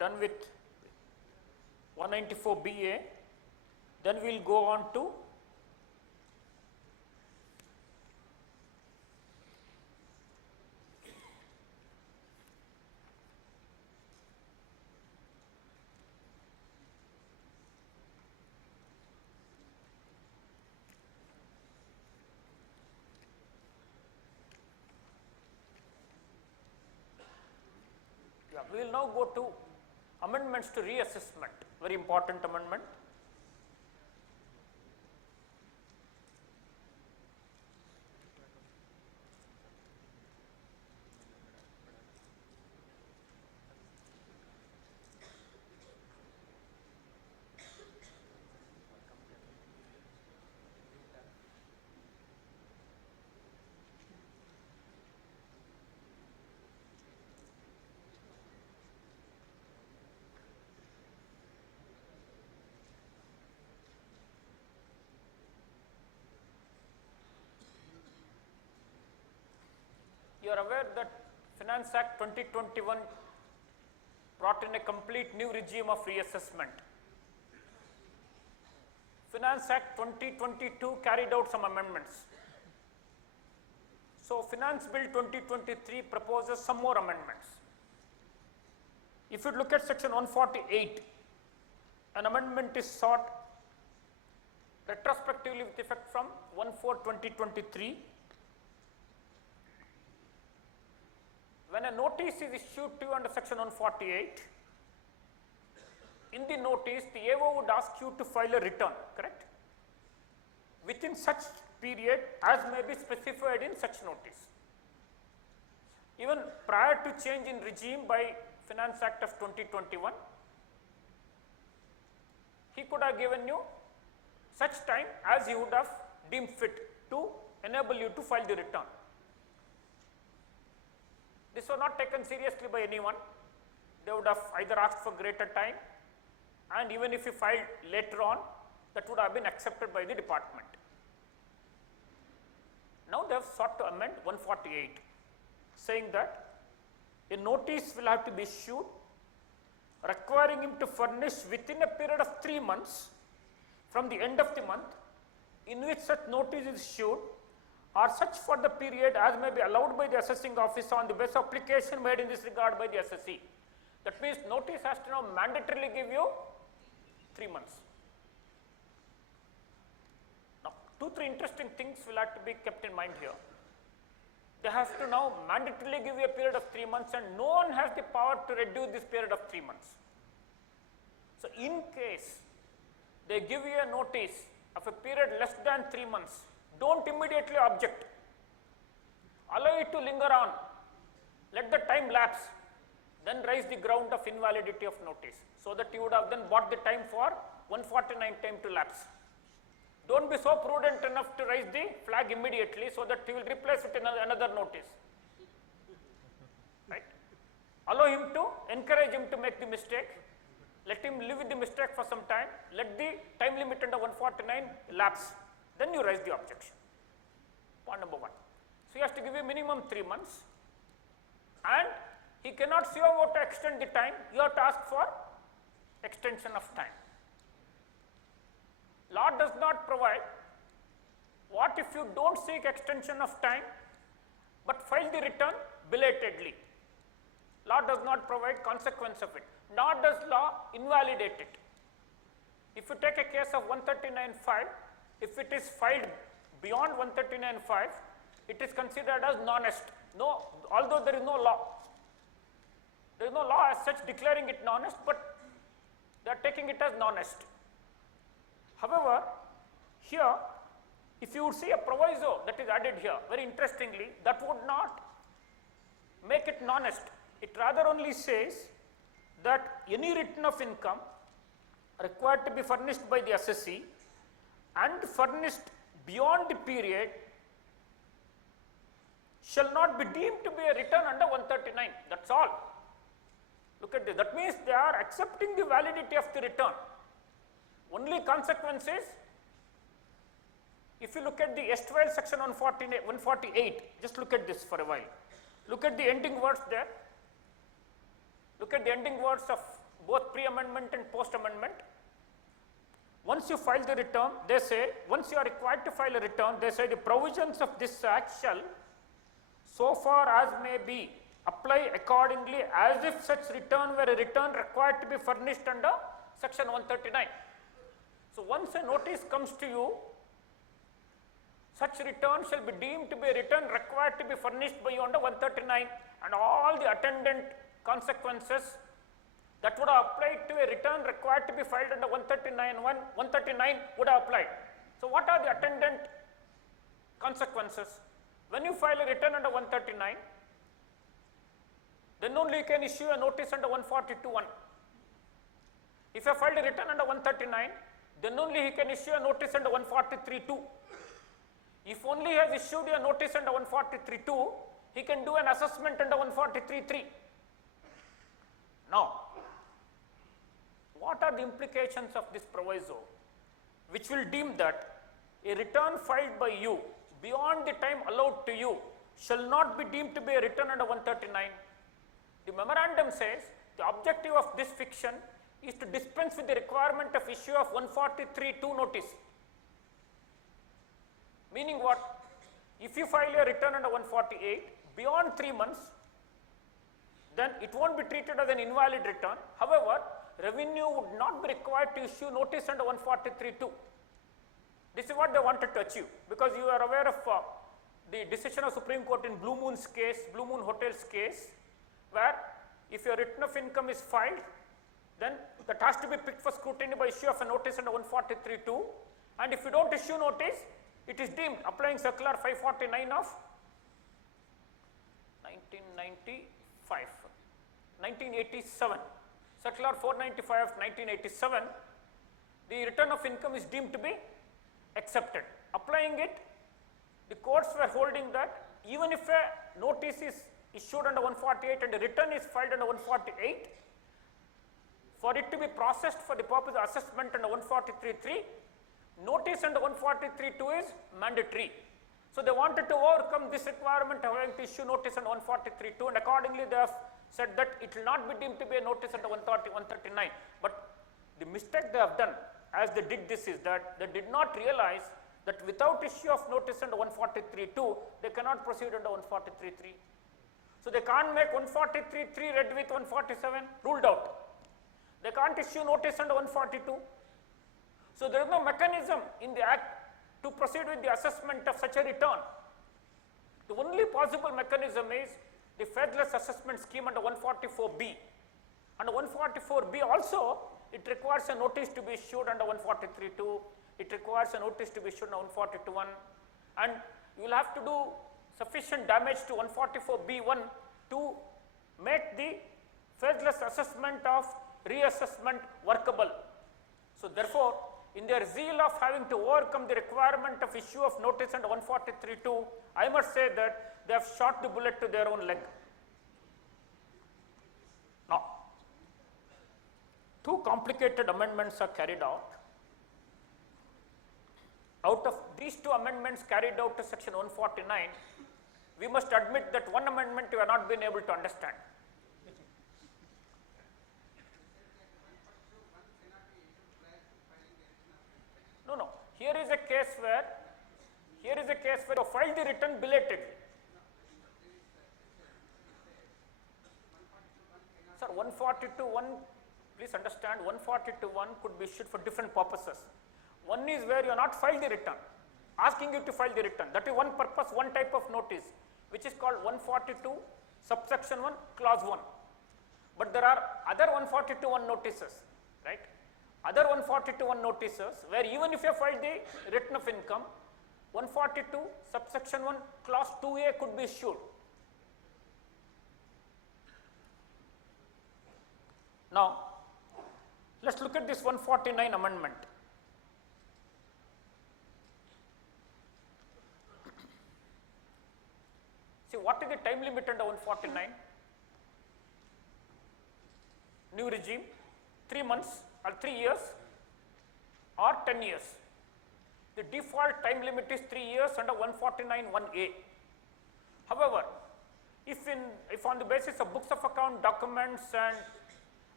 done with 194BA. Then we will go on to we will now go to amendments to reassessment, very important amendment. aware that Finance Act 2021 brought in a complete new regime of reassessment. Finance Act 2022 carried out some amendments. So Finance Bill 2023 proposes some more amendments. If you look at section 148, an amendment is sought retrospectively with effect from 1/4/2023. When a notice is issued to you under section 148, in the notice the AO would ask you to file a return, correct? Within such period as may be specified in such notice. Even prior to change in regime by Finance Act of 2021, he could have given you such time as he would have deemed fit to enable you to file the return. This was not taken seriously by anyone. They would have either asked for greater time, and even if you filed later on, that would have been accepted by the department. Now they have sought to amend 148, saying that a notice will have to be issued requiring him to furnish within a period of 3 months from the end of the month in which such notice is issued, or such for the period as may be allowed by the assessing officer on the basis of application made in this regard by the assessee. That means notice has to now mandatorily give you 3 months. Now, 2-3 interesting things will have to be kept in mind here. They have to now mandatorily give you a period of 3 months, and no one has the power to reduce this period of 3 months. So in case they give you a notice of a period less than 3 months, don't immediately object. Allow it to linger on. Let the time lapse. Then raise the ground of invalidity of notice, so that you would have then bought the time for 149 time to lapse. Don't be so prudent enough to raise the flag immediately, so that he will replace it in another notice. Right? Allow him to, encourage him to make the mistake. Let him live with the mistake for some time. Let the time limit under 149 lapse. Then you raise the objection. Point number 1. So he has to give you minimum 3 months, and he cannot see about to extend the time. You have to ask for extension of time. Law does not provide what if you don't seek extension of time but file the return belatedly. Law does not provide consequence of it, nor does law invalidate it. If you take a case of 139(5), if it is filed beyond 139(5), it is considered as non-est. No, although there is no law. There is no law as such declaring it non-est, but they are taking it as non-est. However, here, if you would see a proviso that is added here, very interestingly, that would not make it non-est. It rather only says that any return of income required to be furnished by the assessee and furnished beyond the period shall not be deemed to be a return under 139. That's all. Look at this. That means they are accepting the validity of the return. Only consequence is, if you look at the erstwhile section 148, just look at this for a while. Look at the ending words there. Look at the ending words of both pre-amendment and post-amendment. Once you file the return, they say, once you are required to file a return, they say the provisions of this act shall, so far as may be, apply accordingly as if such return were a return required to be furnished under section 139. So once a notice comes to you, such return shall be deemed to be a return required to be furnished by you under 139, and all the attendant consequences that would have applied to a return required to be filed under 139 would have applied. So what are the attendant consequences? When you file a return under 139, then only you can issue a notice under 142(1). If you have filed a return under 139, then only he can issue a notice under 143(2). If only he has issued a notice under 143(2), he can do an assessment under 143(3). Now, what are the implications of this proviso, which will deem that a return filed by you beyond the time allowed to you shall not be deemed to be a return under 139. The memorandum says the objective of this fiction is to dispense with the requirement of issue of 143(2) notice. Meaning what? If you file a return under 148 beyond 3 months, then it won't be treated as an invalid return. However, revenue would not be required to issue notice under 143(2). This is what they wanted to achieve, because you are aware of the decision of Supreme Court in Blue Moon's case, Blue Moon Hotels case, where if your return of income is filed, then that has to be picked for scrutiny by issue of a notice under 143(2), and if you don't issue notice, it is deemed, applying circular 549 of 1987, circular 495 of 1987, the return of income is deemed to be accepted. Applying it, the courts were holding that even if a notice is issued under 148 and a return is filed under 148, for it to be processed for the purpose of assessment under 143(3), notice under 143(2) is mandatory. So they wanted to overcome this requirement of having to issue notice under 143(2), and accordingly they have said that it will not be deemed to be a notice under 139. But the mistake they have done as they did this is that they did not realize that without issue of notice under 143(2), they cannot proceed under 143(3). So they can't make 143(3) read with 147, ruled out. They can't issue notice under 142. So there is no mechanism in the Act to proceed with the assessment of such a return. The only possible mechanism is the faithless assessment scheme under 144B. Under 144B also, it requires a notice to be issued under 143(2). It requires a notice to be issued under 142(1), and you will have to do sufficient damage to 144B(1) to make the faithless assessment of reassessment workable. So therefore, in their zeal of having to overcome the requirement of issue of notice under 143(2), I must say that they have shot the bullet to their own leg. Now, 2 complicated amendments are carried out. Out of these 2 amendments carried out to section 149, we must admit that one amendment we have not been able to understand. No. Here is a case where you filed the return belatedly. Sir, 142(1), please understand, 142(1) could be issued for different purposes. One is where you are not filed the return, asking you to file the return. That is one purpose, one type of notice, which is called 142 subsection 1 clause 1. But there are other 142(1) notices, right? Other 142(1) notices where even if you have filed the return of income, 142 subsection 1 clause 2A could be issued. Now, let us look at this 149 amendment. See, what is the time limit under 149? New regime, 3 months or 3 years or 10 years. The default time limit is 3 years under 149(1)(a). However, if on the basis of books of account, documents and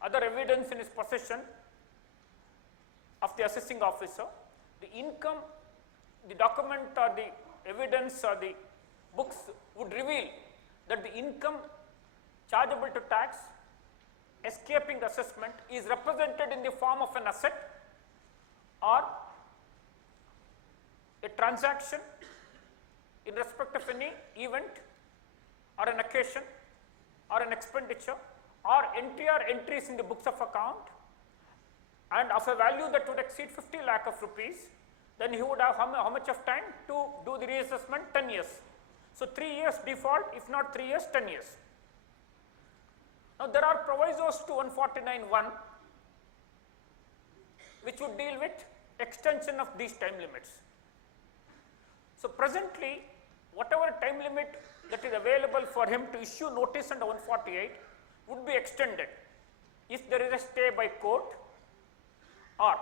other evidence in his possession of the assessing officer, the income, the document or the evidence or the books would reveal that the income chargeable to tax escaping assessment is represented in the form of an asset or a transaction in respect of any event or an occasion or an expenditure or entry or entries in the books of account and of a value that would exceed 50 lakh of rupees, then he would have how much of time to do the reassessment? 10 years. So 3 years default, if not 3 years, 10 years. Now there are provisos to 149(1) which would deal with extension of these time limits. So presently, whatever time limit that is available for him to issue notice under 148 would be extended if there is a stay by court, or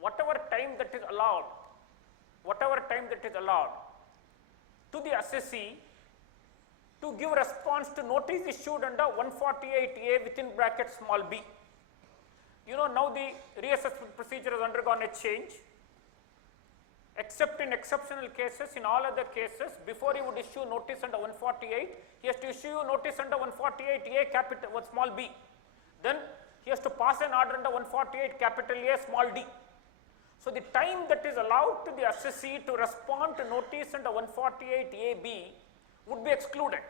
whatever time that is allowed to the assessee to give response to notice issued under 148A within bracket small b. You know, now the reassessment procedure has undergone a change. Except in exceptional cases, in all other cases, before he would issue notice under 148, he has to issue notice under 148A capital small b. Then he has to pass an order under 148 capital A small d. So the time that is allowed to the assessee to respond to notice under 148AB would be excluded.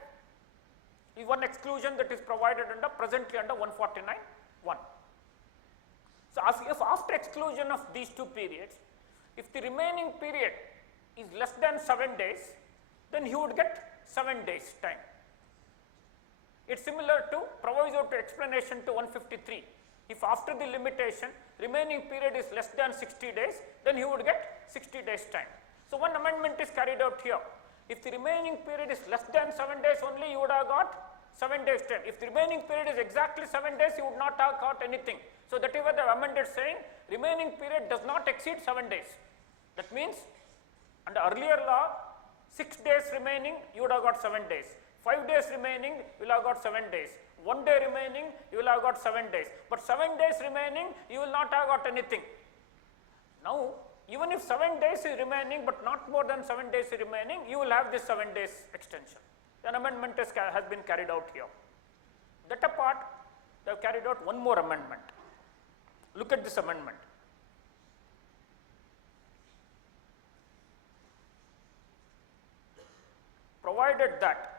Is one exclusion that is provided under presently under 149(1). So if after exclusion of these two periods, if the remaining period is less than 7 days, then he would get 7 days time. It's similar to proviso to explanation to 153. If after the limitation remaining period is less than 60 days, then he would get 60 days time. So one amendment is carried out here. If the remaining period is less than 7 days only, you would have got 7 days time. If the remaining period is exactly 7 days, you would not have got anything. So that is what the amended saying, remaining period does not exceed 7 days. That means under earlier law, 6 days remaining, you would have got 7 days. 5 days remaining, you will have got 7 days. 1 day remaining, you will have got 7 days. But 7 days remaining, you will not have got anything. Now, even if 7 days is remaining, but not more than 7 days is remaining, you will have this 7 days extension. An amendment has been carried out here. That apart, they have carried out one more amendment. Look at this amendment. Provided that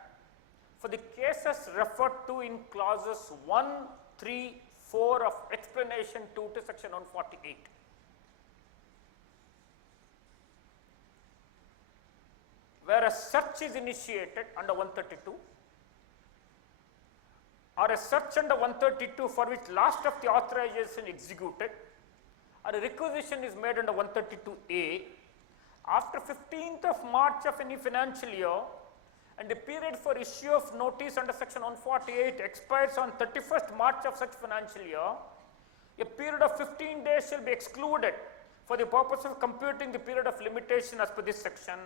for the cases referred to in clauses 1, 3, 4 of explanation 2 to section 148, where a search is initiated under 132 or a search under 132 for which last of the authorization executed or a requisition is made under 132A after 15th of March of any financial year and the period for issue of notice under section 148 expires on 31st March of such financial year, a period of 15 days shall be excluded for the purpose of computing the period of limitation as per this section,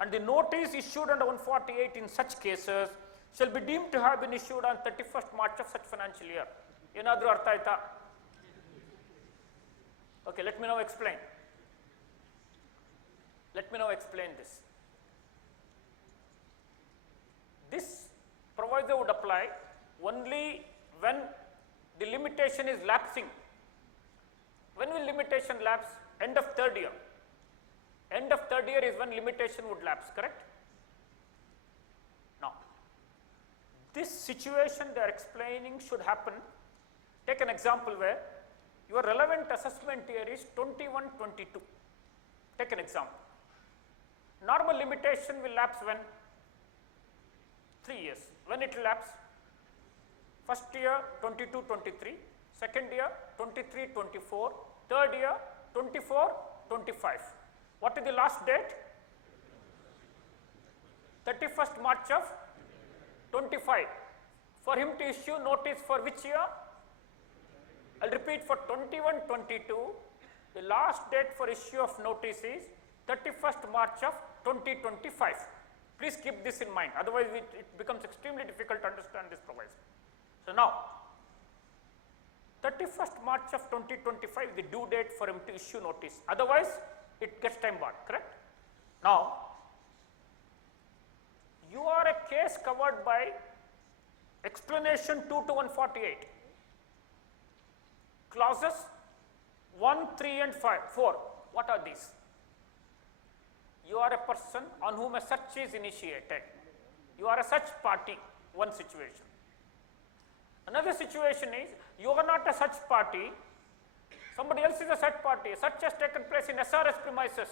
and the notice issued under 148 in such cases shall be deemed to have been issued on 31st March of such financial year. Yenadru artha aita? Okay, let me now explain. Let me now explain this. This proviso would apply only when the limitation is lapsing. When will limitation lapse? End of third year. End of third year is when limitation would lapse, correct? Now, this situation they are explaining should happen. Take an example where your relevant assessment year is 21-22. Take an example. Normal limitation will lapse when? 3 years. When it will lapse? First year 22-23, second year 23-24, third year 24-25. What is the last date? 31st March of 25. For him to issue notice for which year? I will repeat, for 21-22, the last date for issue of notice is 31st March of 2025. Please keep this in mind, otherwise it becomes extremely difficult to understand this proviso. So now, 31st March of 2025 is the due date for him to issue notice, otherwise it gets time barred, correct? Now, you are a case covered by explanation 2 to 148. Clauses 1, 3 and 4. What are these? You are a person on whom a search is initiated. You are a search party, one situation. Another situation is, you are not a search party, somebody else is a search party. A search has taken place in SRS premises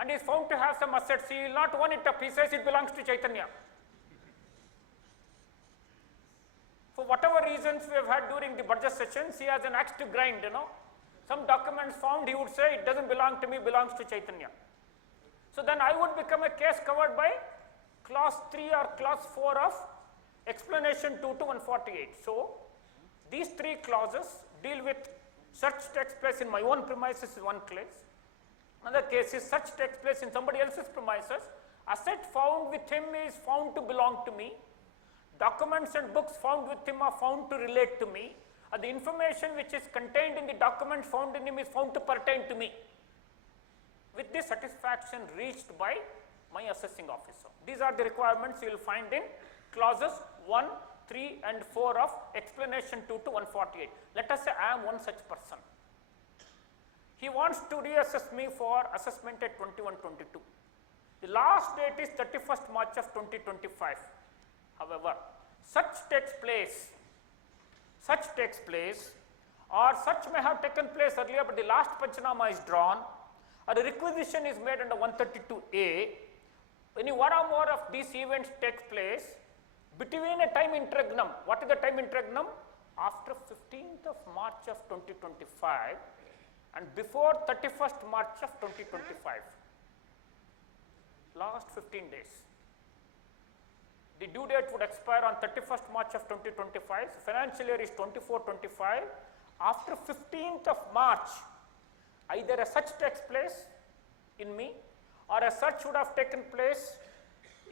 and he is found to have some assets. He will not own it up, he says it belongs to Chythanya. For whatever reasons we have had during the budget sessions, he has an axe to grind, Some documents found, he would say, it doesn't belong to me, belongs to Chythanya. So then I would become a case covered by clause 3 or clause 4 of explanation 2 to 148. So these 3 clauses deal with search takes place in my own premises in one case. Another case is search takes place in somebody else's premises. Asset found with him is found to belong to me. Documents and books found with him are found to relate to me. And the information which is contained in the document found in him is found to pertain to me. With this satisfaction reached by my assessing officer. These are the requirements you will find in clauses 1, 3 and 4 of explanation 2 to 148. Let us say I am one such person. He wants to reassess me for assessment at 21-22. The last date is 31st March of 2025. However, such takes place or such may have taken place earlier, but the last Panchanama is drawn or a requisition is made under 132A. Any one or more of these events takes place between a time interregnum. What is the time interregnum? After 15th of March of 2025 and before 31st March of 2025. Last 15 days. The due date would expire on 31st March of 2025. So financial year is 24-25. After 15th of March, either a search takes place in me or a search would have taken place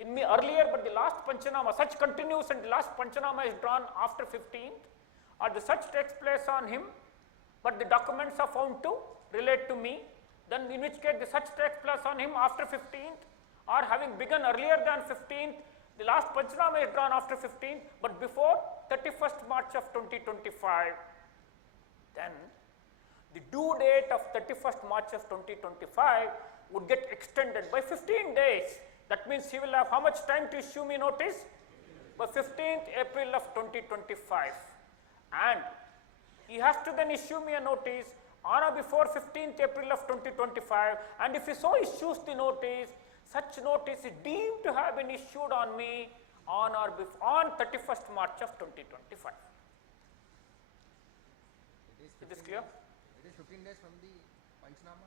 in me earlier, but the last Panchanama, search continues and the last Panchanama is drawn after 15th, or the search takes place on him, but the documents are found to relate to me, then in which case the search takes place on him after 15th, or having begun earlier than 15th, the last Panchanama is drawn after 15th, but before 31st March of 2025, then the due date of 31st March of 2025 would get extended by 15 days. That means he will have how much time to issue me notice? By 15th April of 2025. And he has to then issue me a notice on or before 15th April of 2025, and if he so issues the notice, such notice is deemed to have been issued on me on or on 31st March of 2025. Is this clear? It is 15 days from the Panchanama.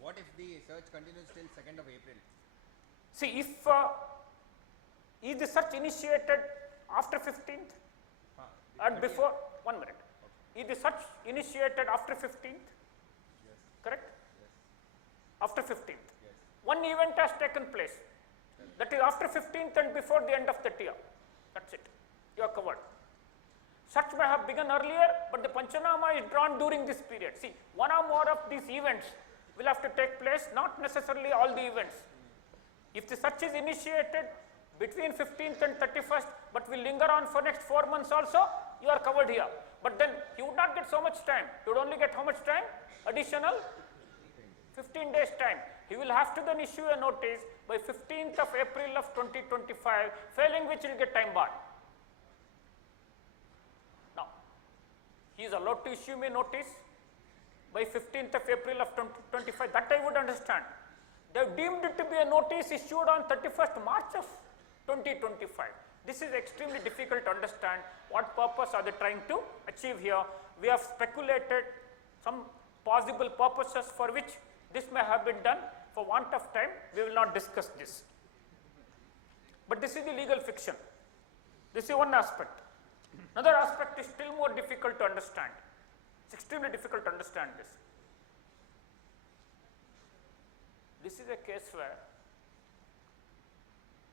What if the search continues till 2nd of April? See, if is the search initiated after 15th and before, 1 minute, is the search initiated after 15th, correct? Yes. After 15th. Yes. One event has taken place, that is after 15th and before the end of that year, that is it, you are covered. Search may have begun earlier, but the Panchanama is drawn during this period. See, one or more of these events will have to take place, not necessarily all the events. If the search is initiated between 15th and 31st, but will linger on for next 4 months also, you are covered here. But then you would not get so much time. You would only get how much time? Additional 15 days time. He will have to then issue a notice by 15th of April of 2025, failing which he will get time barred. Now, he is allowed to issue me notice by 15th of April of 2025. That I would understand. They have deemed it to be a notice issued on 31st March of 2025. This is extremely difficult to understand. What purpose are they trying to achieve here? We have speculated some possible purposes for which this may have been done. For want of time, we will not discuss this. But this is the legal fiction. This is one aspect. Another aspect is still more difficult to understand. It's extremely difficult to understand this. This is a case where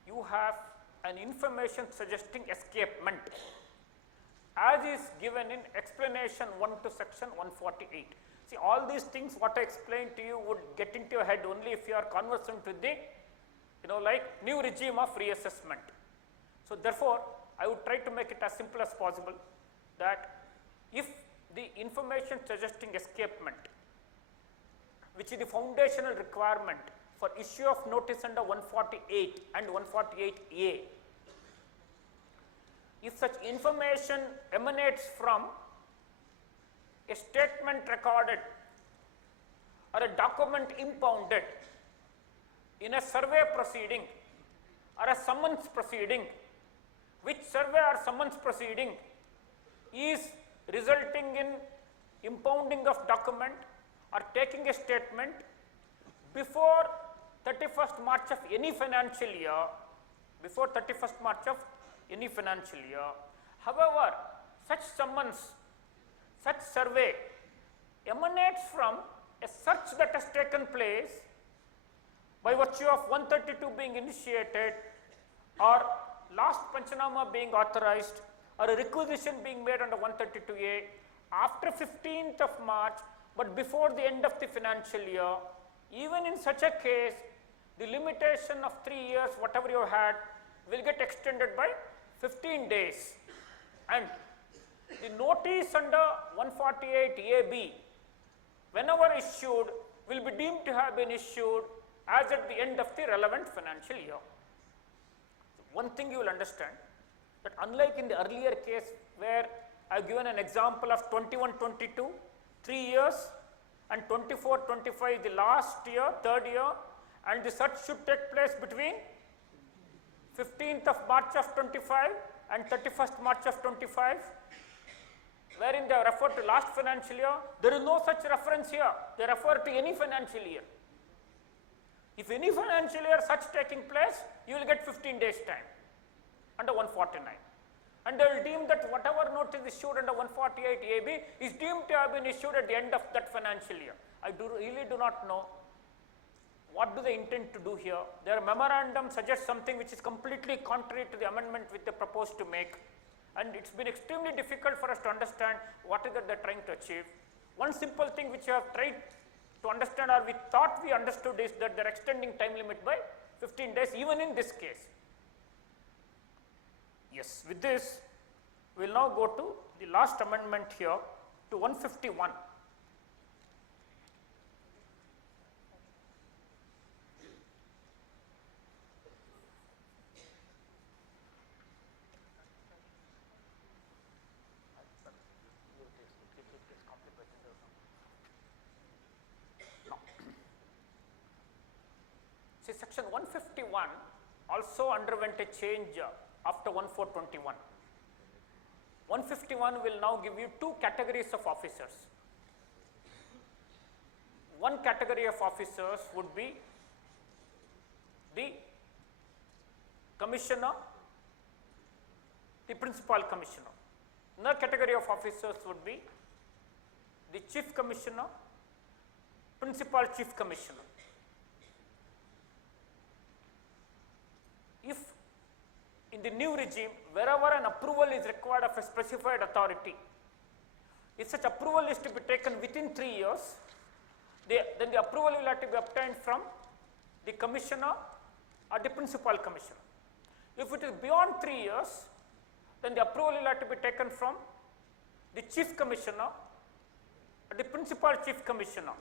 you have an information suggesting escapement as is given in explanation 1 to section 148. See, all these things what I explained to you would get into your head only if you are conversant with the, like new regime of reassessment. So therefore, I would try to make it as simple as possible that if the information suggesting escapement, which is the foundational requirement for issue of notice under 148 and 148A, if such information emanates from a statement recorded or a document impounded in a survey proceeding or a summons proceeding, which survey or summons proceeding is resulting in impounding of document or taking a statement before 31st March of any financial year, before 31st March of any financial year. However, such summons, such survey emanates from a search that has taken place by virtue of 132 being initiated, or last Panchanama being authorized, or a requisition being made under 132A after 15th of March, but before the end of the financial year, even in such a case, the limitation of 3 years, whatever you had, will get extended by 15 days. And the notice under 148AB, whenever issued, will be deemed to have been issued as at the end of the relevant financial year. One thing you will understand, that unlike in the earlier case where I have given an example of 21-22, 3 years, and 24-25 the last year, third year, and the search should take place between 15th of March of 25 and 31st March of 25, wherein they refer to last financial year. There is no such reference here. They refer to any financial year. If any financial year such taking place, you will get 15 days time under 149. And they will deem that whatever notice issued under 148AB is deemed to have been issued at the end of that financial year. I really do not know what do they intend to do here. Their memorandum suggests something which is completely contrary to the amendment which they propose to make, and it's been extremely difficult for us to understand what is that they're trying to achieve. One simple thing which we have tried to understand, or we thought we understood, is that they're extending time limit by 15 days even in this case. Yes, with this we will now go to the last amendment here to 151. See, section 151 also underwent a change after 1421. 151 will now give you two categories of officers. One category of officers would be the commissioner, the principal commissioner. Another category of officers would be the chief commissioner, principal chief commissioner. If in the new regime, wherever an approval is required of a specified authority, if such approval is to be taken within 3 years, then the approval will have to be obtained from the commissioner or the principal commissioner. If it is beyond 3 years, then the approval will have to be taken from the chief commissioner or the principal chief commissioner.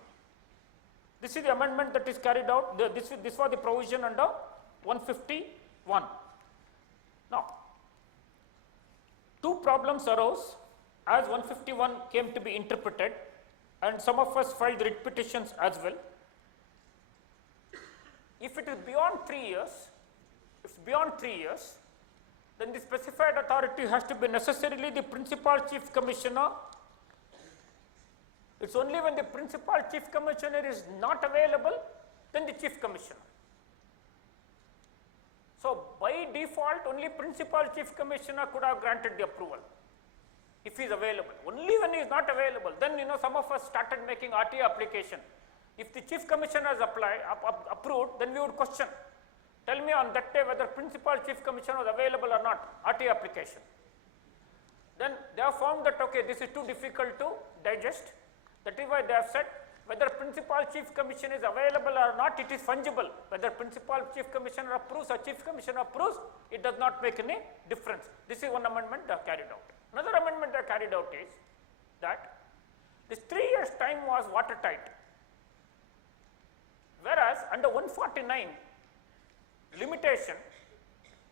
This is the amendment that is carried out. This was the provision under 151. Now, two problems arose as 151 came to be interpreted, and some of us filed writ petitions as well. If it is beyond 3 years, then the specified authority has to be necessarily the principal chief commissioner. It's only when the principal chief commissioner is not available, then the chief commissioner. So, by default, only principal chief commissioner could have granted the approval if he is available. Only when he is not available, then some of us started making RTA application. If the chief commissioner has approved, then we would question. Tell me on that day whether principal chief commissioner was available or not, RTA application. Then they have found that, okay, this is too difficult to digest. That is why they have said, whether principal chief commissioner is available or not, it is fungible. Whether principal chief commissioner approves or chief commissioner approves, it does not make any difference. This is one amendment they have carried out. Another amendment they have carried out is that this 3 years time was watertight. Whereas under 149 limitation,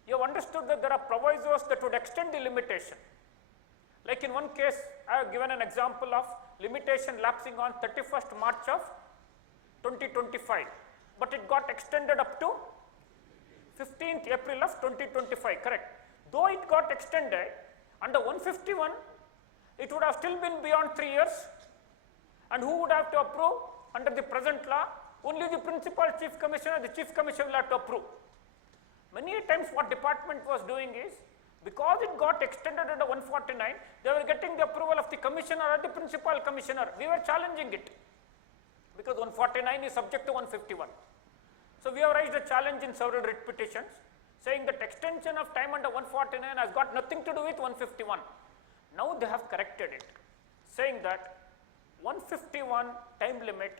you have understood that there are provisos that would extend the limitation. Like in one case, I have given an example of limitation lapsing on 31st March of 2025, but it got extended up to 15th April of 2025, correct? Though it got extended, under 151, it would have still been beyond 3 years, and who would have to approve under the present law? Only the principal chief commissioner, the chief commissioner will have to approve. Many times what department was doing is, because it got extended under 149, they were getting the approval of the commissioner or the principal commissioner. We were challenging it because 149 is subject to 151. So we have raised a challenge in several writ petitions saying that extension of time under 149 has got nothing to do with 151. Now they have corrected it, saying that 151 time limit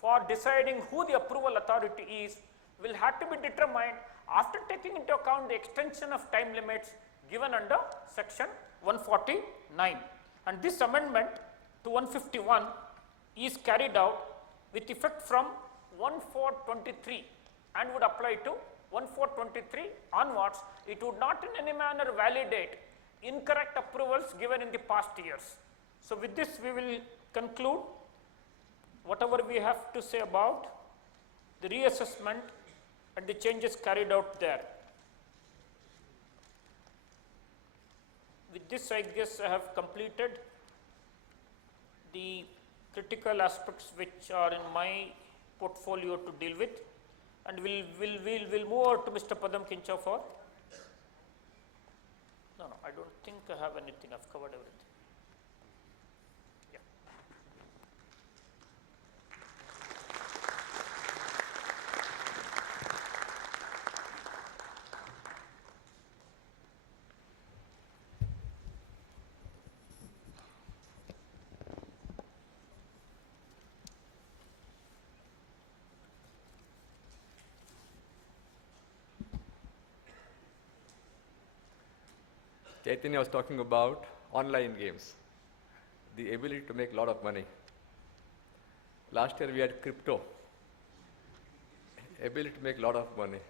for deciding who the approval authority is will have to be determined after taking into account the extension of time limits given under section 149. And this amendment to 151 is carried out with effect from 1/4/23 and would apply to 1/4/23 onwards. It would not in any manner validate incorrect approvals given in the past years. So with this we will conclude whatever we have to say about the reassessment and the changes carried out there. With this, I guess I have completed the critical aspects which are in my portfolio to deal with, and we'll move over to Mr. Padamchand for. No, I don't think I have anything. I've covered everything. Yeah. Chythanya was talking about online games, the ability to make a lot of money. Last year we had crypto, ability to make a lot of money.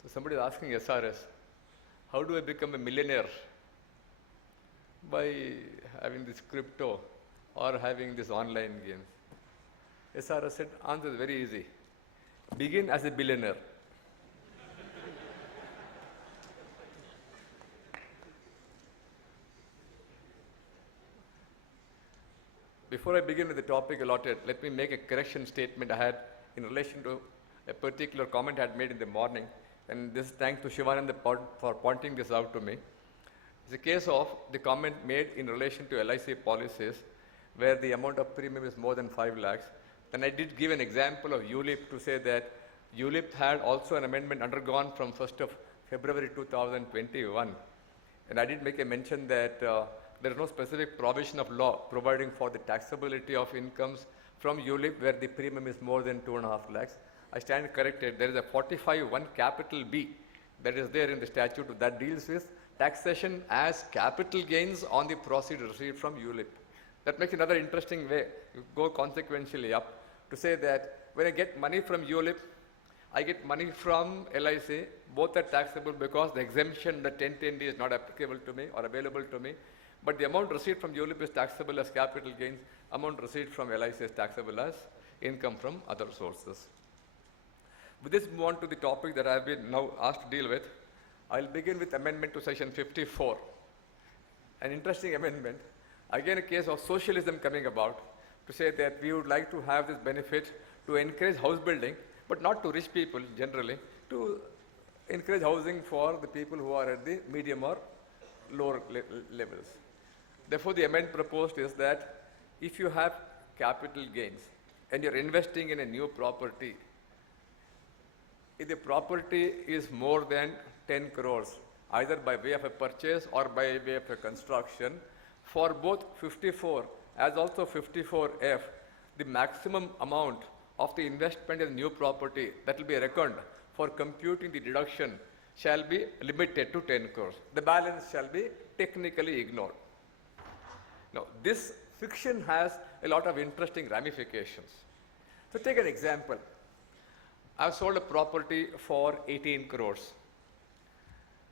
So somebody is asking SRS, how do I become a millionaire? By having this crypto or having this online games. SRS said, answer is very easy. Begin as a billionaire. Before I begin with the topic allotted, let me make a correction statement I had in relation to a particular comment I had made in the morning. And this thanks to Shivanand for pointing this out to me. It's a case of the comment made in relation to LIC policies where the amount of premium is more than 5 lakhs. And I did give an example of ULIP to say that ULIP had also an amendment undergone from 1st of February 2021. And I did make a mention that there is no specific provision of law providing for the taxability of incomes from ULIP where the premium is more than 2.5 lakhs. I stand corrected. There is a 45(1) capital B that is there in the statute that deals with taxation as capital gains on the proceeds received from ULIP. That makes another interesting way. You go consequentially up to say that when I get money from ULIP, I get money from LIC. Both are taxable because the exemption, the 1010D is not applicable to me or available to me. But the amount received from ULIP is taxable as capital gains. Amount received from LIC is taxable as income from other sources. With this, move on to the topic that I have been now asked to deal with. I'll begin with amendment to section 54. An interesting amendment. Again, a case of socialism coming about to say that we would like to have this benefit to encourage house building, but not to rich people generally, to encourage housing for the people who are at the medium or lower levels. Therefore, the amendment proposed is that if you have capital gains and you're investing in a new property, if the property is more than 10 crores, either by way of a purchase or by way of a construction, for both 54 as also 54F, the maximum amount of the investment in the new property that will be reckoned for computing the deduction shall be limited to 10 crores. The balance shall be technically ignored. Now, this fiction has a lot of interesting ramifications. So take an example. I've sold a property for 18 crores.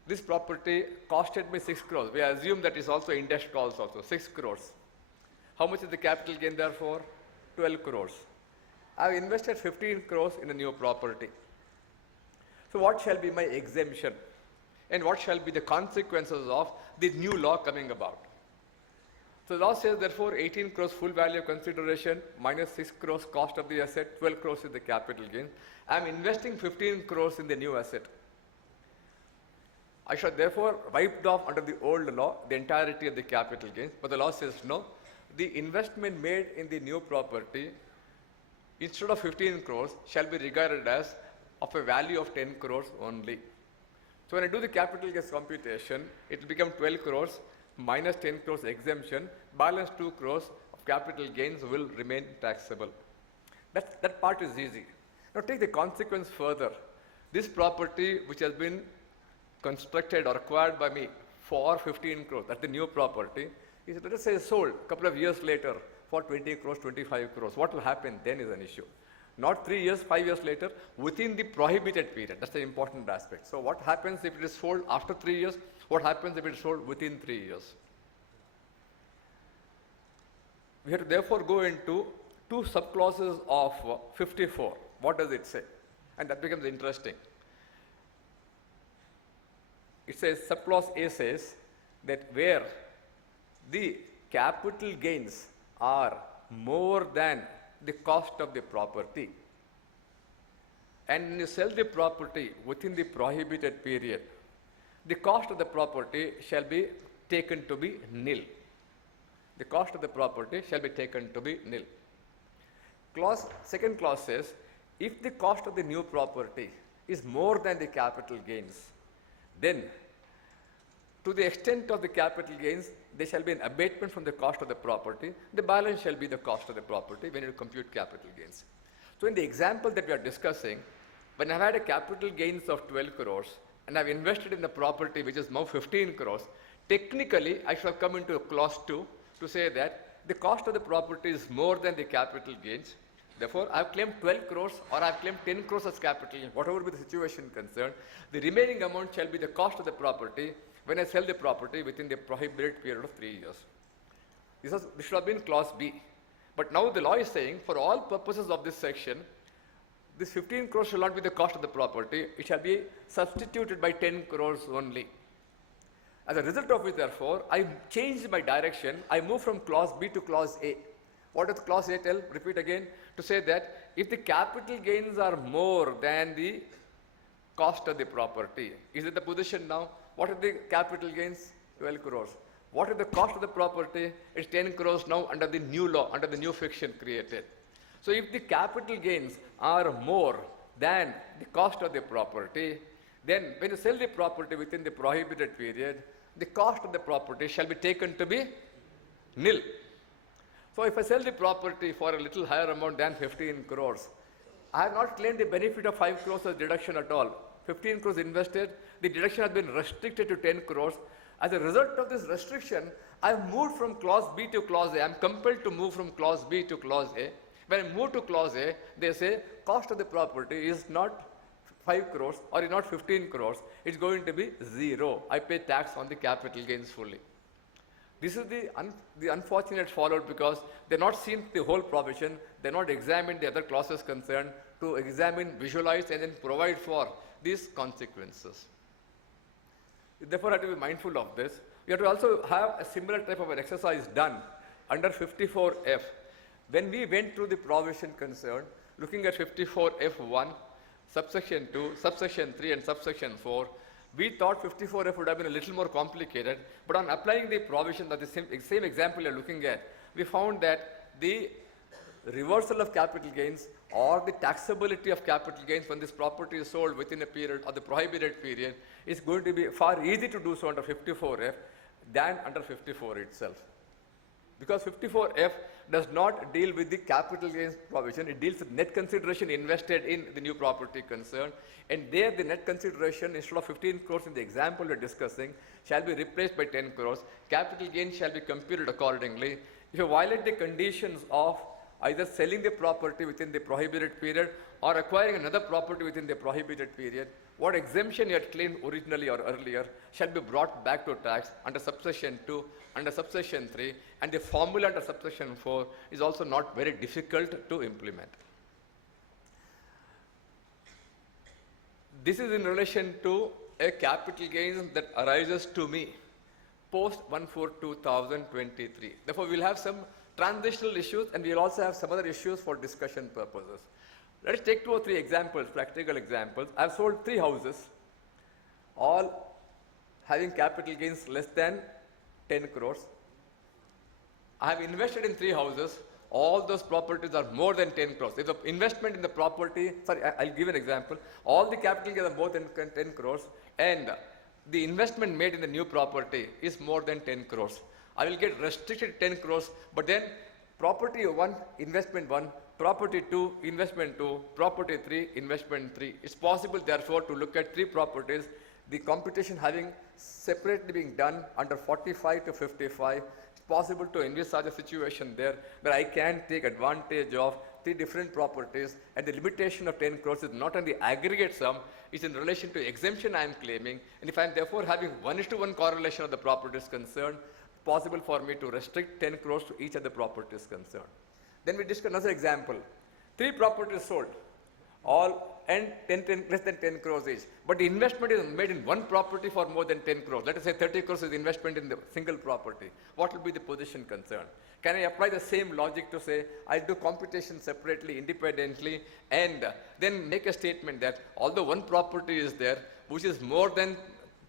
This property costed me 6 crores. We assume that is also index calls also, 6 crores. How much is the capital gain therefore? 12 crores. I've invested 15 crores in a new property. So what shall be my exemption? And what shall be the consequences of the new law coming about? So the law says therefore 18 crores full value consideration minus 6 crores cost of the asset, 12 crores is the capital gain. I'm investing 15 crores in the new asset. I should therefore wiped off under the old law the entirety of the capital gains, but the law says no. The investment made in the new property instead of 15 crores shall be regarded as of a value of 10 crores only. So when I do the capital gains computation, it will become 12 crores minus 10 crores exemption, balance 2 crores of capital gains will remain taxable. That part is easy. Now take the consequence further. This property which has been constructed or acquired by me for 15 crores, that's the new property, is let us say sold a couple of years later for 20 crores, 25 crores. What will happen then is an issue. Not 3 years, 5 years later, within the prohibited period. That's the important aspect. So what happens if it is sold after 3 years? What happens if it is sold within 3 years? We have to therefore go into two subclauses of 54. What does it say? And that becomes interesting. It says, subclause A says that where the capital gains are more than the cost of the property, and when you sell the property within the prohibited period, the cost of the property shall be taken to be nil. The cost of the property shall be taken to be nil. Second clause says, if the cost of the new property is more than the capital gains, then to the extent of the capital gains, there shall be an abatement from the cost of the property. The balance shall be the cost of the property when you compute capital gains. So in the example that we are discussing, when I've had a capital gains of 12 crores and I've invested in the property which is now 15 crores, technically I should have come into clause 2 to say that the cost of the property is more than the capital gains. Therefore, I've claimed 12 crores or I've claimed 10 crores as capital gain, whatever be the situation concerned. The remaining amount shall be the cost of the property when I sell the property within the prohibited period of 3 years. This should have been clause B. But now the law is saying, for all purposes of this section, this 15 crores shall not be the cost of the property, it shall be substituted by 10 crores only. As a result of which, therefore, I changed my direction. I moved from clause B to clause A. What does clause A tell? Repeat again. To say that if the capital gains are more than the cost of the property, is it the position now? What are the capital gains? 12 crores. What is the cost of the property? It's 10 crores now under the new law, under the new fiction created. So if the capital gains are more than the cost of the property, then when you sell the property within the prohibited period, the cost of the property shall be taken to be nil. So if I sell the property for a little higher amount than 15 crores, I have not claimed the benefit of 5 crores as deduction at all. 15 crores invested, the deduction has been restricted to 10 crores. As a result of this restriction, I have moved from clause B to clause A. I am compelled to move from clause B to clause A. When I move to clause A, they say cost of the property is not 5 crores or is not 15 crores. It's going to be 0. I pay tax on the capital gains fully. This is the unfortunate fallout because they're not seen the whole provision, they're not examined the other clauses concerned to examine, visualize, and then provide for these consequences. You therefore have to be mindful of this. You have to also have a similar type of an exercise done under 54F. When we went through the provision concerned, looking at 54F1, subsection 2, subsection 3, and subsection 4, we thought 54F would have been a little more complicated, but on applying the provision of the same example you're looking at, we found that the reversal of capital gains or the taxability of capital gains when this property is sold within a period or the prohibited period is going to be far easy to do so under 54F than under 54 itself. Because 54F does not deal with the capital gains provision, it deals with net consideration invested in the new property concerned, and there the net consideration instead of 15 crores in the example we're discussing shall be replaced by 10 crores. Capital gains shall be computed accordingly. If you violate the conditions of either selling the property within the prohibited period or acquiring another property within the prohibited period, what exemption you had claimed originally or earlier shall be brought back to tax under subsection 2, under subsection 3, and the formula under subsection 4 is also not very difficult to implement. This is in relation to a capital gains that arises to me post 1/4/2023. Therefore, we'll have some transitional issues and we'll also have some other issues for discussion purposes. Let us take 2 or 3 examples, practical examples. I've sold 3 houses, all having capital gains less than 10 crores. I have invested in 3 houses, all those properties are more than 10 crores. If the investment in the property, I'll give an example. All the capital gains are more than 10 crores and the investment made in the new property is more than 10 crores. I will get restricted 10 crores, but then property 1, investment 1, property 2, investment 2, property 3, investment 3. It's possible therefore to look at 3 properties, the computation having separately being done under 45 to 55. It's possible to envisage a situation there where I can take advantage of 3 different properties, and the limitation of 10 crores is not on the aggregate sum, it's in relation to exemption I am claiming, and if I am therefore having 1:1 correlation of the properties concerned, possible for me to restrict 10 crores to each of the properties concerned. Then we discuss another example. 3 properties sold, all and less than 10 crores each. But the investment is made in one property for more than 10 crores. Let us say 30 crores is investment in the single property. What will be the position concerned? Can I apply the same logic to say, I'll do computation separately, independently, and then make a statement that although one property is there, which is more than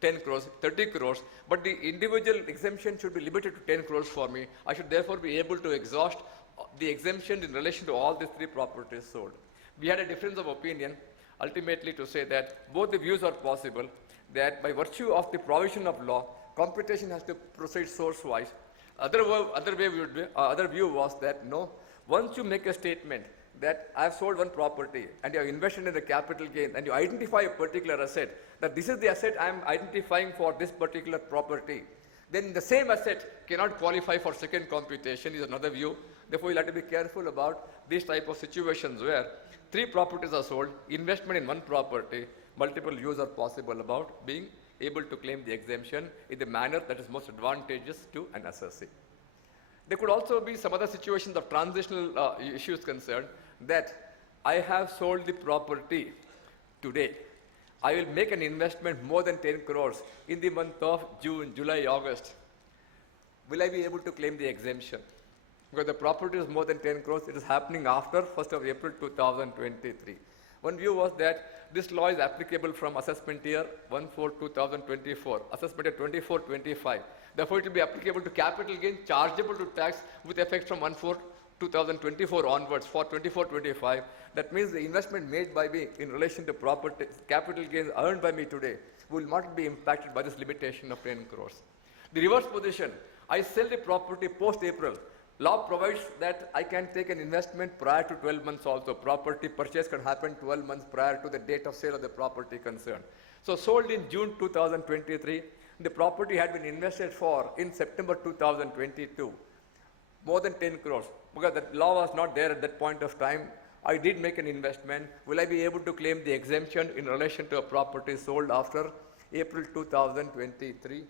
10 crores, 30 crores, but the individual exemption should be limited to 10 crores for me. I should therefore be able to exhaust the exemption in relation to all these 3 properties sold. We had a difference of opinion, ultimately to say that both the views are possible, that by virtue of the provision of law, computation has to proceed source-wise. Other view was that no, once you make a statement that I have sold one property and you have invested in the capital gain and you identify a particular asset, that this is the asset I am identifying for this particular property, then the same asset cannot qualify for second computation is another view. Therefore, you'll have to be careful about these type of situations where 3 properties are sold, investment in one property, multiple views are possible about being able to claim the exemption in the manner that is most advantageous to an assessee. There could also be some other situations of transitional issues concerned, that I have sold the property today. I will make an investment more than 10 crores in the month of June, July, August. Will I be able to claim the exemption? Because the property is more than 10 crores, it is happening after 1st of April 2023. One view was that this law is applicable from assessment year 1/4/2024, assessment year 24-25. Therefore, it will be applicable to capital gain chargeable to tax with effect from 1/4/2024 onwards for 24-25. That means the investment made by me in relation to property, capital gains earned by me today will not be impacted by this limitation of 10 crores. The reverse position, I sell the property post-April. Law provides that I can take an investment prior to 12 months also. Property purchase can happen 12 months prior to the date of sale of the property concerned. So sold in June 2023, the property had been invested for in September 2022, more than 10 crores. Because the law was not there at that point of time, I did make an investment. Will I be able to claim the exemption in relation to a property sold after April 2023?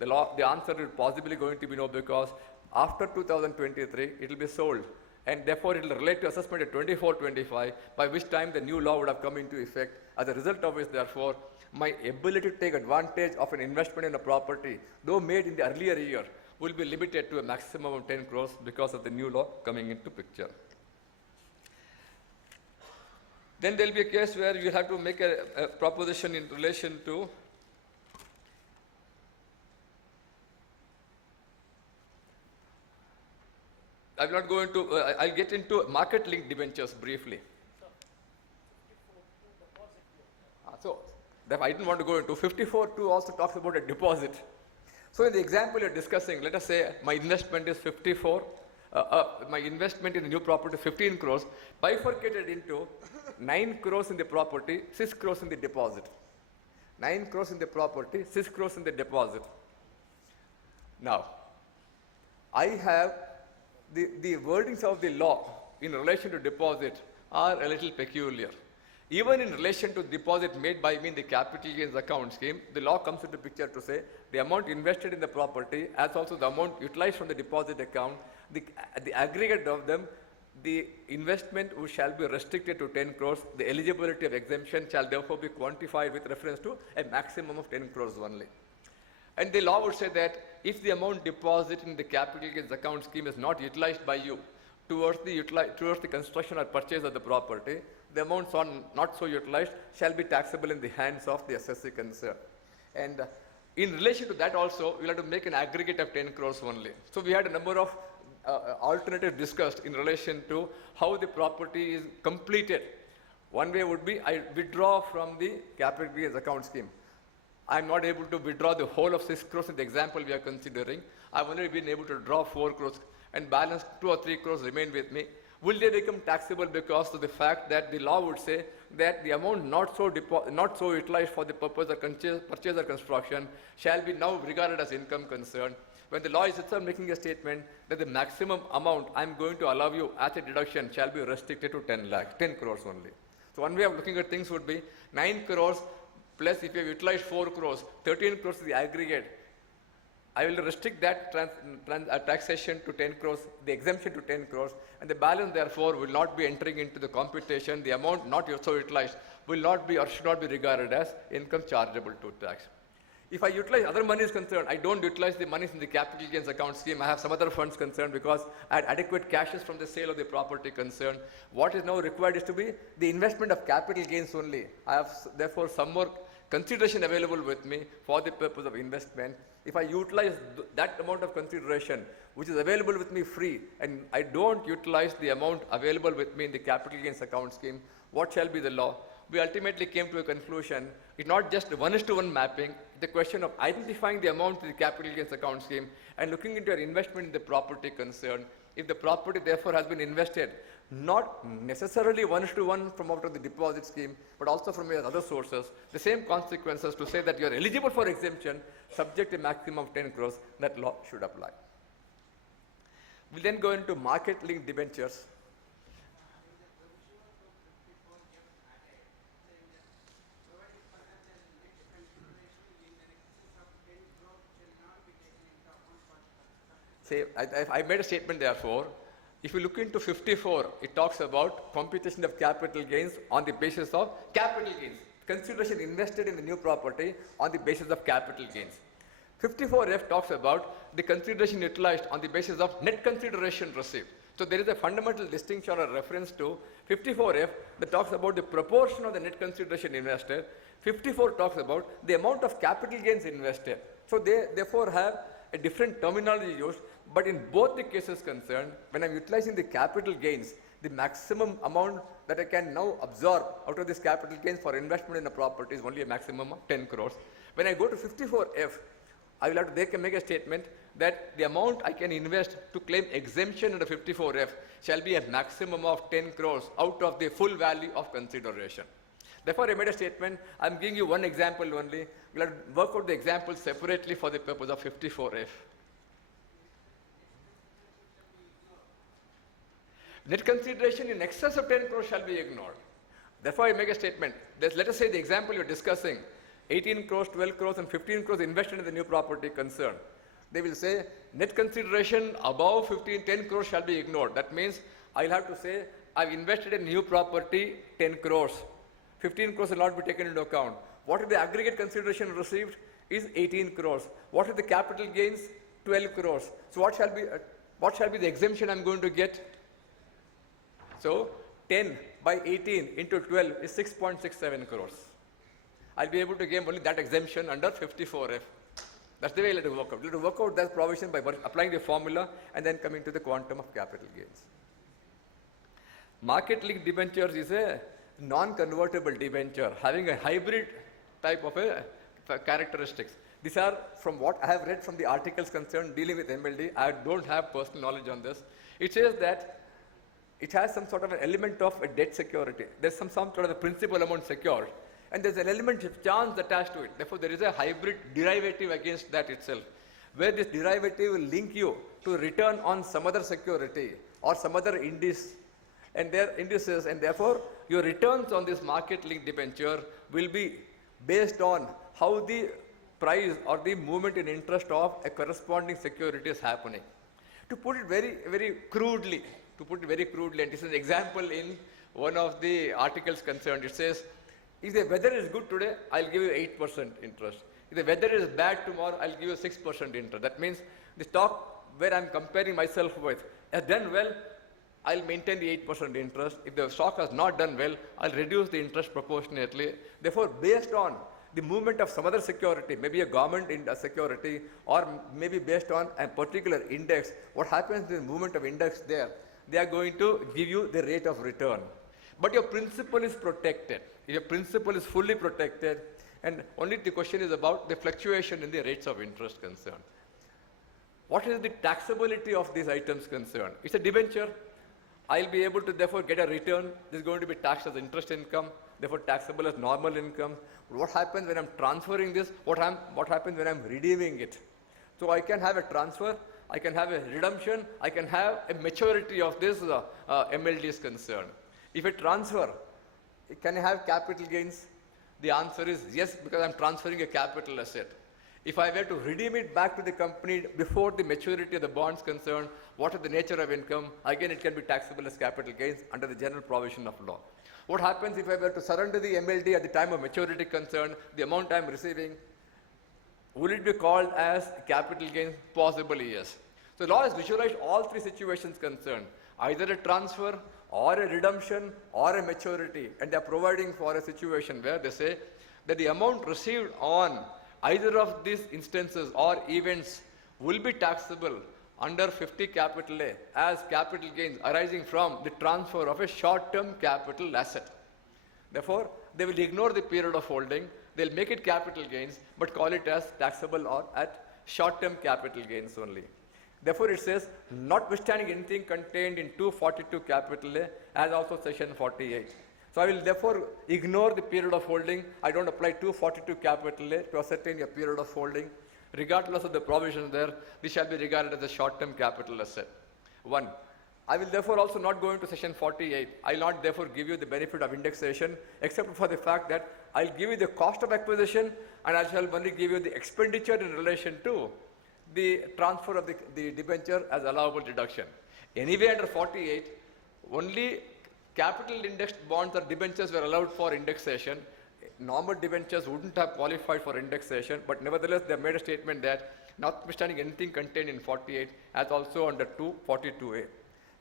The answer is possibly going to be no, because after 2023, it will be sold, and therefore it will relate to assessment at 24-25, by which time the new law would have come into effect. As a result of which, therefore, my ability to take advantage of an investment in a property, though made in the earlier year, will be limited to a maximum of 10 crores because of the new law coming into picture. Then there will be a case where you have to make a proposition in relation to I will not go into, I'll get into market-linked debentures briefly. So, I didn't want to go into 54.2 also talks about a deposit. So in the example you're discussing, let us say my investment is my investment in the new property is 15 crores, bifurcated into 9 crores in the property, 6 crores in the deposit. 9 crores in the property, 6 crores in the deposit. Now, I have the wordings of the law in relation to deposit are a little peculiar. Even in relation to deposit made by me in the capital gains account scheme, the law comes into picture to say the amount invested in the property as also the amount utilized from the deposit account, the aggregate of them, the investment shall be restricted to 10 crores. The eligibility of exemption shall therefore be quantified with reference to a maximum of 10 crores only. And the law would say that if the amount deposited in the capital gains account scheme is not utilized by you towards the construction or purchase of the property, the amounts not so utilized shall be taxable in the hands of the assessee concerned. And in relation to that also, we'll have to make an aggregate of 10 crores only. So we had a number of alternative discussed in relation to how the property is completed. One way would be I withdraw from the capital gains account scheme. I'm not able to withdraw the whole of 6 crores in the example we are considering. I've only been able to draw 4 crores and balance 2 or 3 crores remain with me. Will they become taxable because of the fact that the law would say that the amount not so utilized for the purpose of purchase or construction shall be now regarded as income concern, when the law is itself making a statement that the maximum amount I'm going to allow you as a deduction shall be restricted to 10 crores only. So one way of looking at things would be 9 crores plus if you have utilized 4 crores, 13 crores is the aggregate. I will restrict that taxation to 10 crores, the exemption to 10 crores, and the balance therefore will not be entering into the computation. The amount not so utilized will not be or should not be regarded as income chargeable to tax. If I utilize other money is concerned, I don't utilize the monies in the capital gains account scheme. I have some other funds concerned because I had adequate cashes from the sale of the property concerned. What is now required is to be the investment of capital gains only. I have therefore some more consideration available with me for the purpose of investment. If I utilize that amount of consideration which is available with me free and I don't utilize the amount available with me in the capital gains account scheme, what shall be the law? We ultimately came to a conclusion. It's not just 1:1 mapping, the question of identifying the amount in the capital gains account scheme and looking into your investment in the property concerned. If the property therefore has been invested, not necessarily 1:1 from out of the deposit scheme, but also from your other sources, the same consequences to say that you are eligible for exemption, subject to a maximum of 10 crores, that law should apply. We'll then go into market-linked debentures. Say, I made a statement therefore. If you look into 54, it talks about computation of capital gains on the basis of capital gains. Consideration invested in the new property on the basis of capital gains. 54F talks about the consideration utilized on the basis of net consideration received. So there is a fundamental distinction or reference to 54F that talks about the proportion of the net consideration invested. 54 talks about the amount of capital gains invested. So they therefore have a different terminology used, but in both the cases concerned, when I'm utilizing the capital gains, the maximum amount that I can now absorb out of this capital gains for investment in a property is only a maximum of 10 crores. When I go to 54F, I will have to make a statement that the amount I can invest to claim exemption under 54F shall be a maximum of 10 crores out of the full value of consideration. Therefore, I made a statement. I'm giving you one example only. We'll have to work out the examples separately for the purpose of 54F. Net consideration in excess of 10 crores shall be ignored. Therefore, I make a statement. Let us say the example you're discussing, 18 crores, 12 crores, and 15 crores invested in the new property concerned. They will say net consideration above 10 crores shall be ignored. That means I'll have to say I've invested in new property 10 crores. 15 crores will not be taken into account. What is the aggregate consideration received is 18 crores. What is the capital gains? 12 crores. So what shall be the exemption I'm going to get? So 10 by 18 into 12 is 6.67 crores. I'll be able to gain only that exemption under 54F. That's the way we'll have to work out. We'll have to work out that provision by applying the formula and then coming to the quantum of capital gains. Market-linked debentures is a non-convertible debenture having a hybrid type of characteristics. These are from what I have read from the articles concerned dealing with MLD. I don't have personal knowledge on this. It says that it has some sort of an element of a debt security. There's some sort of a principal amount secured. And there's an element of chance attached to it. Therefore, there is a hybrid derivative against that itself, where this derivative will link you to return on some other security or some other indices, and therefore your returns on this market-linked debenture will be based on how the price or the movement in interest of a corresponding security is happening. To put it very, very crudely, and this is an example in one of the articles concerned, it says, if the weather is good today, I'll give you 8% interest. If the weather is bad tomorrow, I'll give you 6% interest. That means the stock where I'm comparing myself with has done well, I'll maintain the 8% interest. If the stock has not done well, I'll reduce the interest proportionately. Therefore, based on the movement of some other security, maybe a government security, or maybe based on a particular index, what happens in the movement of index there, they are going to give you the rate of return. But your principal is protected. Your principal is fully protected, and only the question is about the fluctuation in the rates of interest concerned. What is the taxability of these items concerned? It's a debenture. I'll be able to therefore get a return. This is going to be taxed as interest income, therefore taxable as normal income. What happens when I'm transferring this? What happens when I'm redeeming it? So I can have a transfer, I can have a redemption, I can have a maturity of this MLD is concerned. If I transfer, can I have capital gains? The answer is yes, because I'm transferring a capital asset. If I were to redeem it back to the company before the maturity of the bonds concerned, what is the nature of income? Again, it can be taxable as capital gains under the general provision of law. What happens if I were to surrender the MLD at the time of maturity concerned, the amount I'm receiving, will it be called as capital gains? Possibly yes. So law has visualized all three situations concerned, either a transfer or a redemption or a maturity, and they are providing for a situation where they say that the amount received on either of these instances or events will be taxable under 50 capital A as capital gains arising from the transfer of a short-term capital asset. Therefore, they will ignore the period of holding, they'll make it capital gains, but call it as taxable or at short-term capital gains only. Therefore, it says, notwithstanding anything contained in 242 capital A as also section 48. So I will therefore ignore the period of holding. I don't apply 242 capital A to ascertain a period of holding. Regardless of the provision there, this shall be regarded as a short-term capital asset. 1. I will therefore also not go into section 48. I will not therefore give you the benefit of indexation, except for the fact that I will give you the cost of acquisition, and I shall only give you the expenditure in relation to the transfer of the debenture as allowable deduction. Anyway, under 48, only capital indexed bonds or debentures were allowed for indexation. Normal debentures wouldn't have qualified for indexation, but nevertheless they made a statement that notwithstanding anything contained in 48 as also under 242A.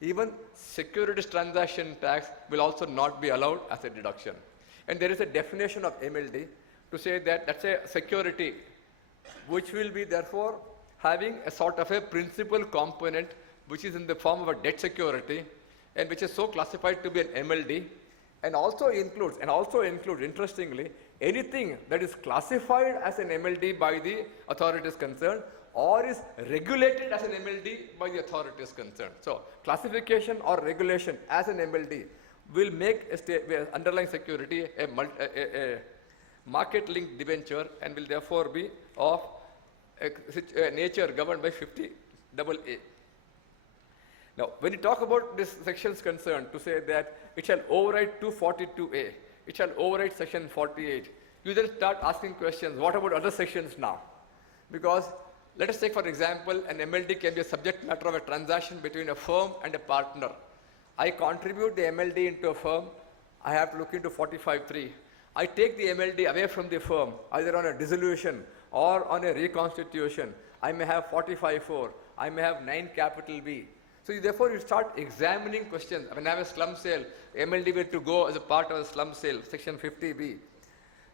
Even securities transaction tax will also not be allowed as a deduction. And there is a definition of MLD to say that that's a security which will be therefore having a sort of a principal component which is in the form of a debt security and which is so classified to be an MLD, and also includes, interestingly, anything that is classified as an MLD by the authorities concerned or is regulated as an MLD by the authorities concerned. So classification or regulation as an MLD will make a underlying security a market-linked debenture and will therefore be of a nature governed by 50AA. Now, when you talk about this section's concern to say that it shall override 242A, it shall override section 48, you then start asking questions, what about other sections now? Because let us take for example, an MLD can be a subject matter of a transaction between a firm and a partner. I contribute the MLD into a firm, I have to look into 45.3. I take the MLD away from the firm, either on a dissolution or on a reconstitution. I may have 45.4, I may have 9 capital B. So therefore you start examining questions. When I have a slum sale, MLD will to go as a part of a slum sale, section 50B.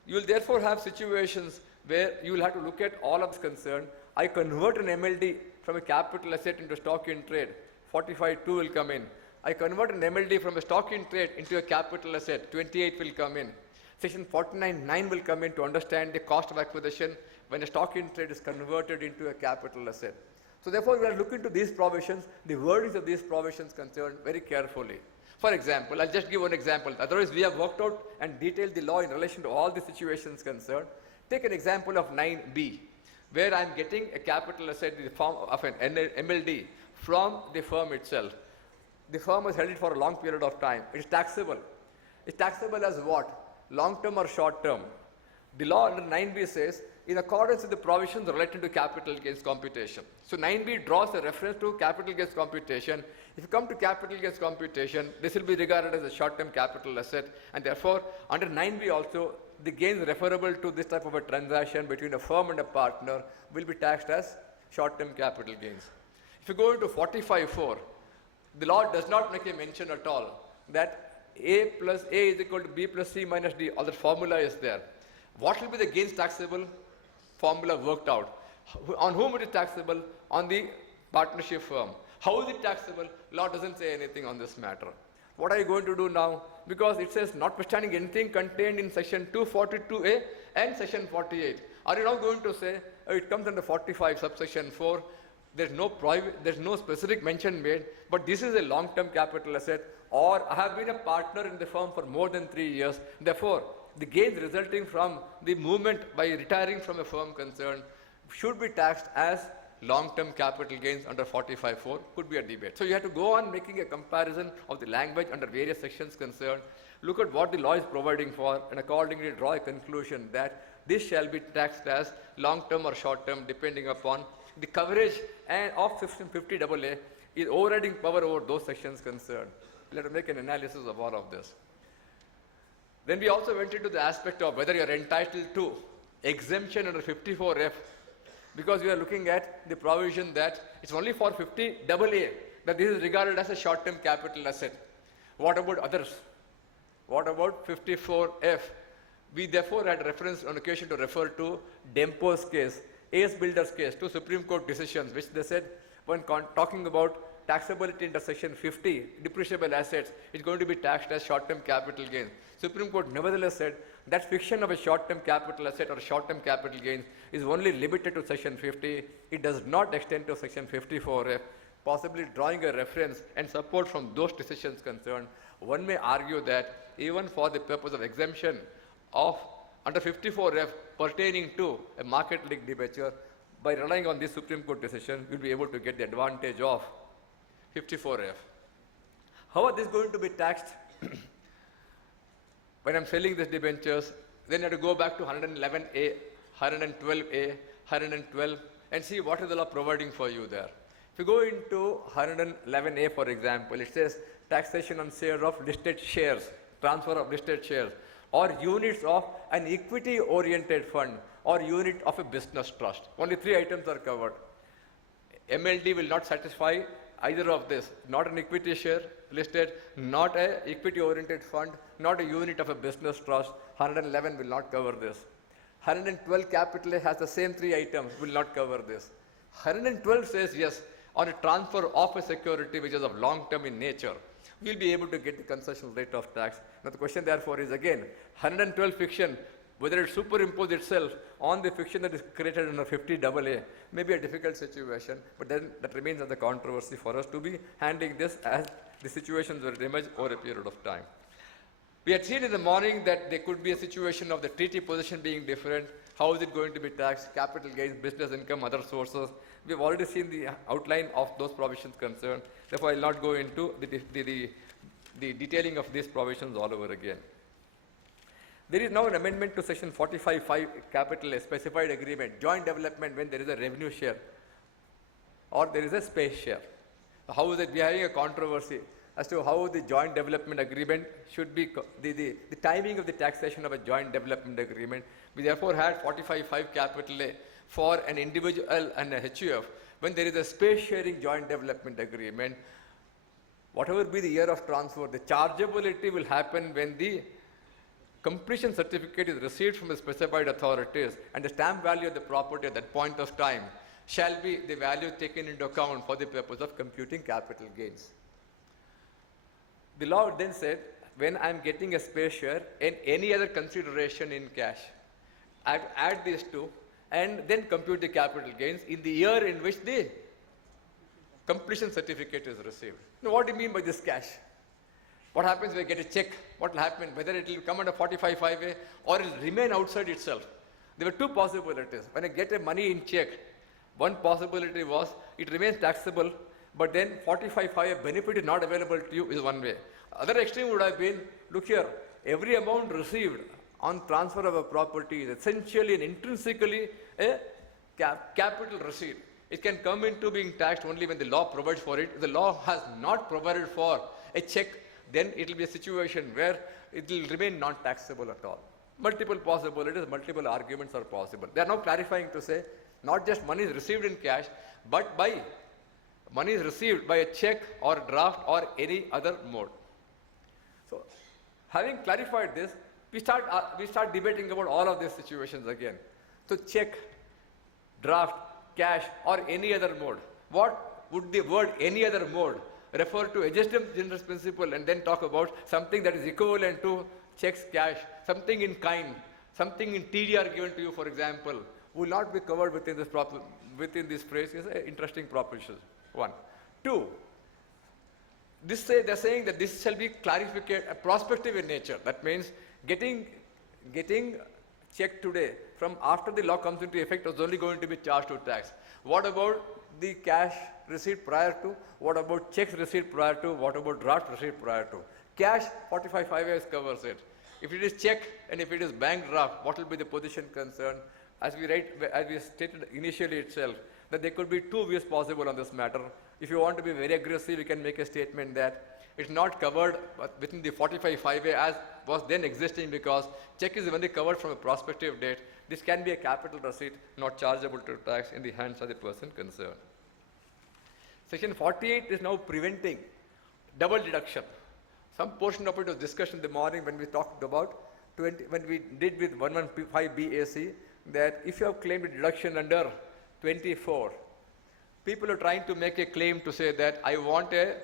You will therefore have situations where you will have to look at all of this concern. I convert an MLD from a capital asset into stock in trade, 45.2 will come in. I convert an MLD from a stock in trade into a capital asset, 28 will come in. Section 49.9 will come in to understand the cost of acquisition when a stock in trade is converted into a capital asset. So therefore, we are looking to these provisions, the wordings of these provisions concerned very carefully. For example, I'll just give one example. Otherwise, we have worked out and detailed the law in relation to all the situations concerned. Take an example of 9B, where I'm getting a capital asset in the form of an MLD from the firm itself. The firm has held it for a long period of time. It is taxable. It's taxable as what? Long term or short term? The law under 9B says, in accordance with the provisions relating to capital gains computation. So 9B draws a reference to capital gains computation. If you come to capital gains computation, this will be regarded as a short-term capital asset, and therefore under 9B also, the gains referable to this type of a transaction between a firm and a partner will be taxed as short-term capital gains. If you go into 45.4, the law does not make a mention at all that A plus A is equal to B plus C minus D, or the formula is there. What will be the gains taxable? Formula worked out. On whom it is taxable? On the partnership firm. How is it taxable? Law doesn't say anything on this matter. What are you going to do now? Because it says notwithstanding anything contained in section 242A and section 48. Are you now going to say it comes under 45 subsection 4? There's no specific mention made, but this is a long-term capital asset, or I have been a partner in the firm for more than 3 years. Therefore, the gains resulting from the movement by retiring from a firm concerned should be taxed as long-term capital gains under 45.4, could be a debate. So you have to go on making a comparison of the language under various sections concerned, look at what the law is providing for, and accordingly draw a conclusion that this shall be taxed as long-term or short-term depending upon the coverage and of 50 AA is overriding power over those sections concerned. Let us make an analysis of all of this. Then we also went into the aspect of whether you are entitled to exemption under 54F, because we are looking at the provision that it's only for 50 AA that this is regarded as a short-term capital asset. What about others? What about 54F? We therefore had reference on occasion to refer to Dempo's case, AS Builder's case, two Supreme Court decisions, which they said when talking about taxability under section 50, depreciable assets, is going to be taxed as short-term capital gains. Supreme Court nevertheless said that fiction of a short-term capital asset or short-term capital gains is only limited to section 50. It does not extend to section 54F, possibly drawing a reference and support from those decisions concerned. One may argue that even for the purpose of exemption of under 54F pertaining to a market-linked debenture, by relying on this Supreme Court decision, you'll be able to get the advantage of 54F. How are these going to be taxed? When I'm selling these debentures, then I have to go back to 111A, 112A, 112, and see what is the law providing for you there. If you go into 111A, for example, it says taxation on sale of listed shares, transfer of listed shares, or units of an equity-oriented fund, or unit of a business trust. Only 3 items are covered. MLD will not satisfy either of this, not an equity share listed, not an equity-oriented fund, not a unit of a business trust. 111 will not cover this. 112 capital A has the same 3 items, will not cover this. 112 says yes, on a transfer of a security which is of long-term in nature, we'll be able to get the concessional rate of tax. Now the question therefore is again, 112 fiction, whether it superimposes itself on the fiction that is created under 50 AA may be a difficult situation, but then that remains as a controversy for us to be handling this as the situations will emerge over a period of time. We had seen in the morning that there could be a situation of the treaty position being different. How is it going to be taxed? Capital gains, business income, other sources. We have already seen the outline of those provisions concerned. Therefore, I will not go into the detailing of these provisions all over again. There is now an amendment to section 45(5) capital A, specified agreement, joint development when there is a revenue share or there is a space share. How is it? We are having a controversy as to how the joint development agreement should be, the timing of the taxation of a joint development agreement. We therefore had 45(5) capital A for an individual and a HUF. When there is a space sharing joint development agreement, whatever be the year of transfer, the chargeability will happen when the completion certificate is received from the specified authorities, and the stamp value of the property at that point of time shall be the value taken into account for the purpose of computing capital gains. The law then said, when I am getting a space share and any other consideration in cash, I add these two and then compute the capital gains in the year in which the completion certificate is received. Now, what do you mean by this cash? What happens when I get a check? What will happen? Whether it will come under 45(5)A or it will remain outside itself. There were 2 possibilities. When I get a money in check, one possibility was it remains taxable, but then 45(5)A benefit is not available to you is one way. Other extreme would have been, look here, every amount received on transfer of a property is essentially and intrinsically a capital receipt. It can come into being taxed only when the law provides for it. If the law has not provided for a check, then it will be a situation where it will remain non-taxable at all. Multiple possibilities, multiple arguments are possible. They are now clarifying to say, not just money is received in cash, but by money is received by a check or draft or any other mode. So, having clarified this, we start debating about all of these situations again. So check, draft, cash, or any other mode. What would the word any other mode refer to adjustment general principle and then talk about something that is equivalent to checks, cash, something in kind, something in TDR given to you, for example, will not be covered within this phrase. Is an interesting proposition. One. Two, they're saying that this shall be prospective in nature. That means getting check today from after the law comes into effect was only going to be charged to tax. What about the cash receipt prior to? What about checks receipt prior to? What about draft receipt prior to? Cash, 45(5)(a) covers it. If it is check and if it is bank draft, what will be the position concerned? As we stated initially itself, that there could be two views possible on this matter. If you want to be very aggressive, you can make a statement that it's not covered within the 45(5)(a) as was then existing because check is only covered from a prospective date. This can be a capital receipt, not chargeable to tax in the hands of the person concerned. Section 48 is now preventing double deduction. Some portion of it was discussed in the morning when we talked about when we did with 115 BAC that if you have claimed a deduction under 24, people are trying to make a claim to say that I want a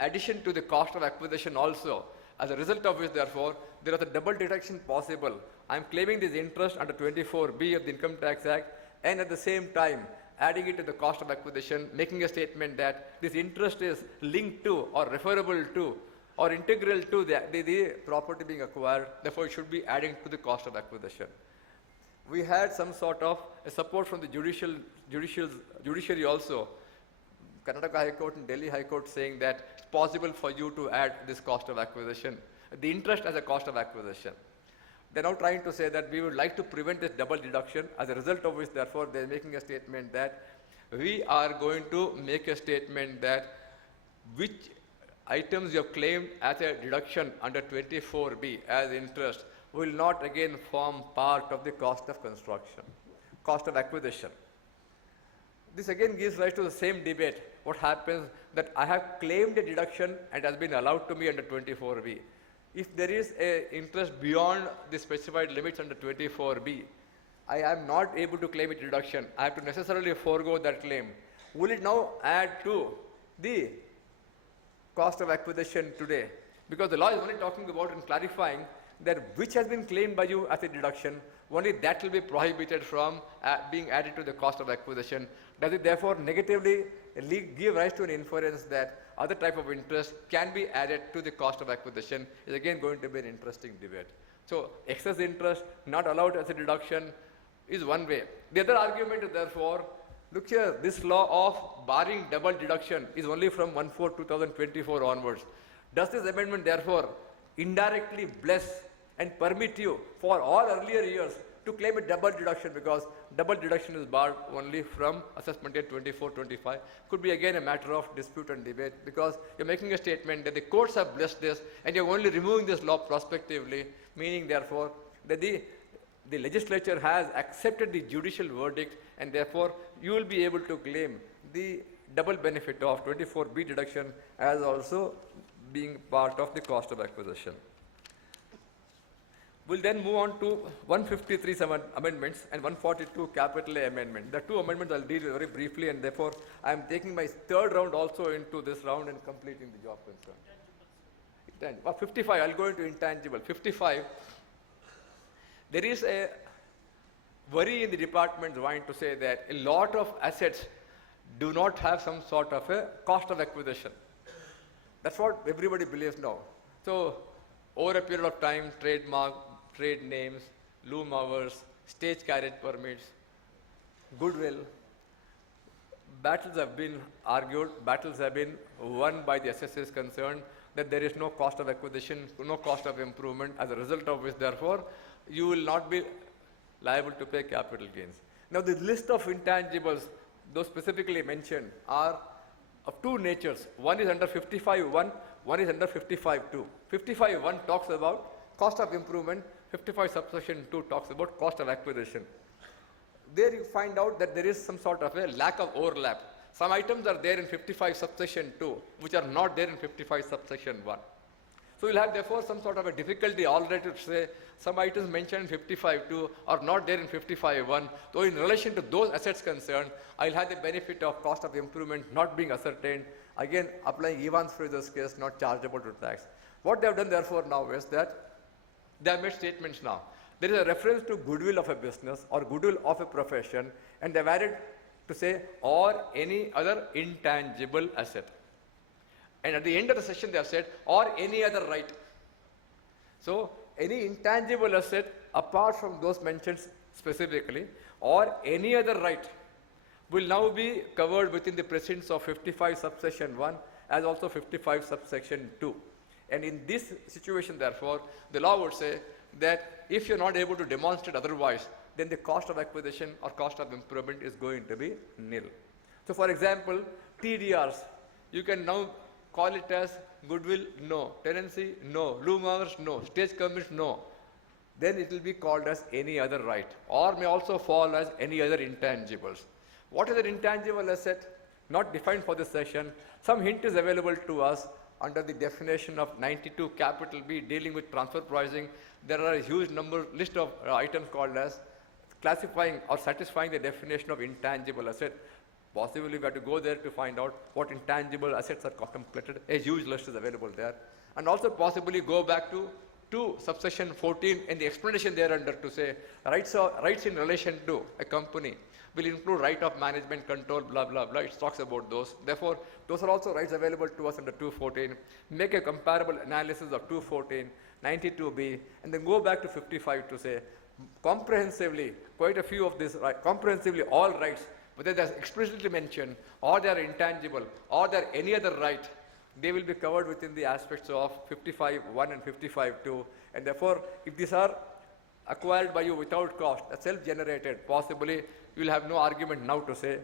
addition to the cost of acquisition also. As a result of which, therefore, there is a double deduction possible. I am claiming this interest under 24B of the Income Tax Act and at the same time adding it to the cost of acquisition, making a statement that this interest is linked to or referable to or integral to the property being acquired, therefore it should be adding to the cost of acquisition. We had some sort of support from the judiciary also, Karnataka High Court and Delhi High Court saying that it's possible for you to add this cost of acquisition, the interest as a cost of acquisition. They're now trying to say that we would like to prevent this double deduction, as a result of which, therefore, they're making a statement that we are going to make a statement that which items you have claimed as a deduction under 24B as interest will not again form part of the cost of construction, cost of acquisition. This again gives rise to the same debate. What happens that I have claimed a deduction and has been allowed to me under 24B. If there is an interest beyond the specified limits under 24B, I am not able to claim a deduction. I have to necessarily forego that claim. Will it now add to the cost of acquisition today? Because the law is only talking about and clarifying that which has been claimed by you as a deduction, only that will be prohibited from being added to the cost of acquisition. Does it therefore negatively give rise to an inference that other type of interest can be added to the cost of acquisition? Is again going to be an interesting debate. So excess interest not allowed as a deduction is one way. The other argument is therefore, look here, this law of barring double deduction is only from 1/4/2024 onwards. Does this amendment therefore indirectly bless and permit you for all earlier years to claim a double deduction, because double deduction is barred only from assessment year 24-25? Could be again a matter of dispute and debate, because you're making a statement that the courts have blessed this and you're only removing this law prospectively, meaning therefore that the legislature has accepted the judicial verdict and therefore you will be able to claim the double benefit of 24B deduction as also being part of the cost of acquisition. We'll then move on to 153 amendments and 142 capital A amendment. The two amendments I'll deal with very briefly, and therefore I am taking my third round also into this round and completing the job concerned. 55, I'll go into intangible. 55, there is a worry in the department wanting to say that a lot of assets do not have some sort of a cost of acquisition. That's what everybody believes now. So over a period of time, trademark, trade names, loom hours, stage carriage permits, goodwill, battles have been argued, battles have been won by the assessors concerned that there is no cost of acquisition, no cost of improvement, as a result of which, therefore, you will not be liable to pay capital gains. Now, the list of intangibles, those specifically mentioned, are of two natures. One is under 55(1), one is under 55(2). 55(1) talks about cost of improvement, 55 subsection 2 talks about cost of acquisition. There you find out that there is some sort of a lack of overlap. Some items are there in 55 subsection 2, which are not there in 55 subsection 1. So we'll have therefore some sort of a difficulty already to say some items mentioned in 55.2 are not there in 55.1. So in relation to those assets concerned, I'll have the benefit of cost of improvement not being ascertained. Again, applying Evans Fraser's case, not chargeable to tax. What they have done therefore now is that they have made statements now. There is a reference to goodwill of a business or goodwill of a profession, and they've added to say, or any other intangible asset. And at the end of the session, they have said, or any other right. So, any intangible asset apart from those mentioned specifically, or any other right, will now be covered within the presence of 55 subsection 1 as also 55 subsection 2. And in this situation, therefore, the law would say that if you're not able to demonstrate otherwise, then the cost of acquisition or cost of improvement is going to be nil. So, for example, TDRs, you can now call it as goodwill, no. Tenancy, no. Loom hours, no. Stage commission, no. Then it will be called as any other right, or may also fall as any other intangibles. What is an intangible asset? Not defined for this session. Some hint is available to us under the definition of 92 capital B dealing with transfer pricing. There are a huge list of items called as classifying or satisfying the definition of intangible asset. Possibly we have to go there to find out what intangible assets are contemplated. A huge list is available there. And also possibly go back to subsection 14 and the explanation thereunder to say rights in relation to a company will include right of management control, blah, blah, blah. It talks about those. Therefore, those are also rights available to us under 214. Make a comparable analysis of 214, 92B, and then go back to 55 to say comprehensively, quite a few of these, comprehensively all rights, whether they're explicitly mentioned or they are intangible or they are any other right, they will be covered within the aspects of 55.1 and 55.2. And therefore, if these are acquired by you without cost, self-generated, possibly you will have no argument now to say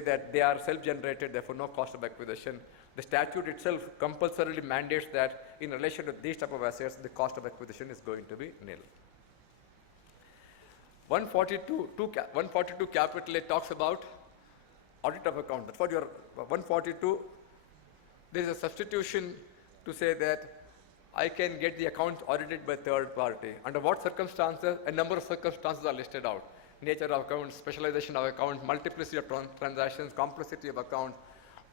that they are self-generated, therefore no cost of acquisition. The statute itself compulsorily mandates that in relation to these type of assets, the cost of acquisition is going to be nil. 142 capital A talks about audit of account. That's what your 142, there is a substitution to say that I can get the accounts audited by third party. Under what circumstances? A number of circumstances are listed out. Nature of accounts, specialization of accounts, multiplicity of transactions, complexity of accounts,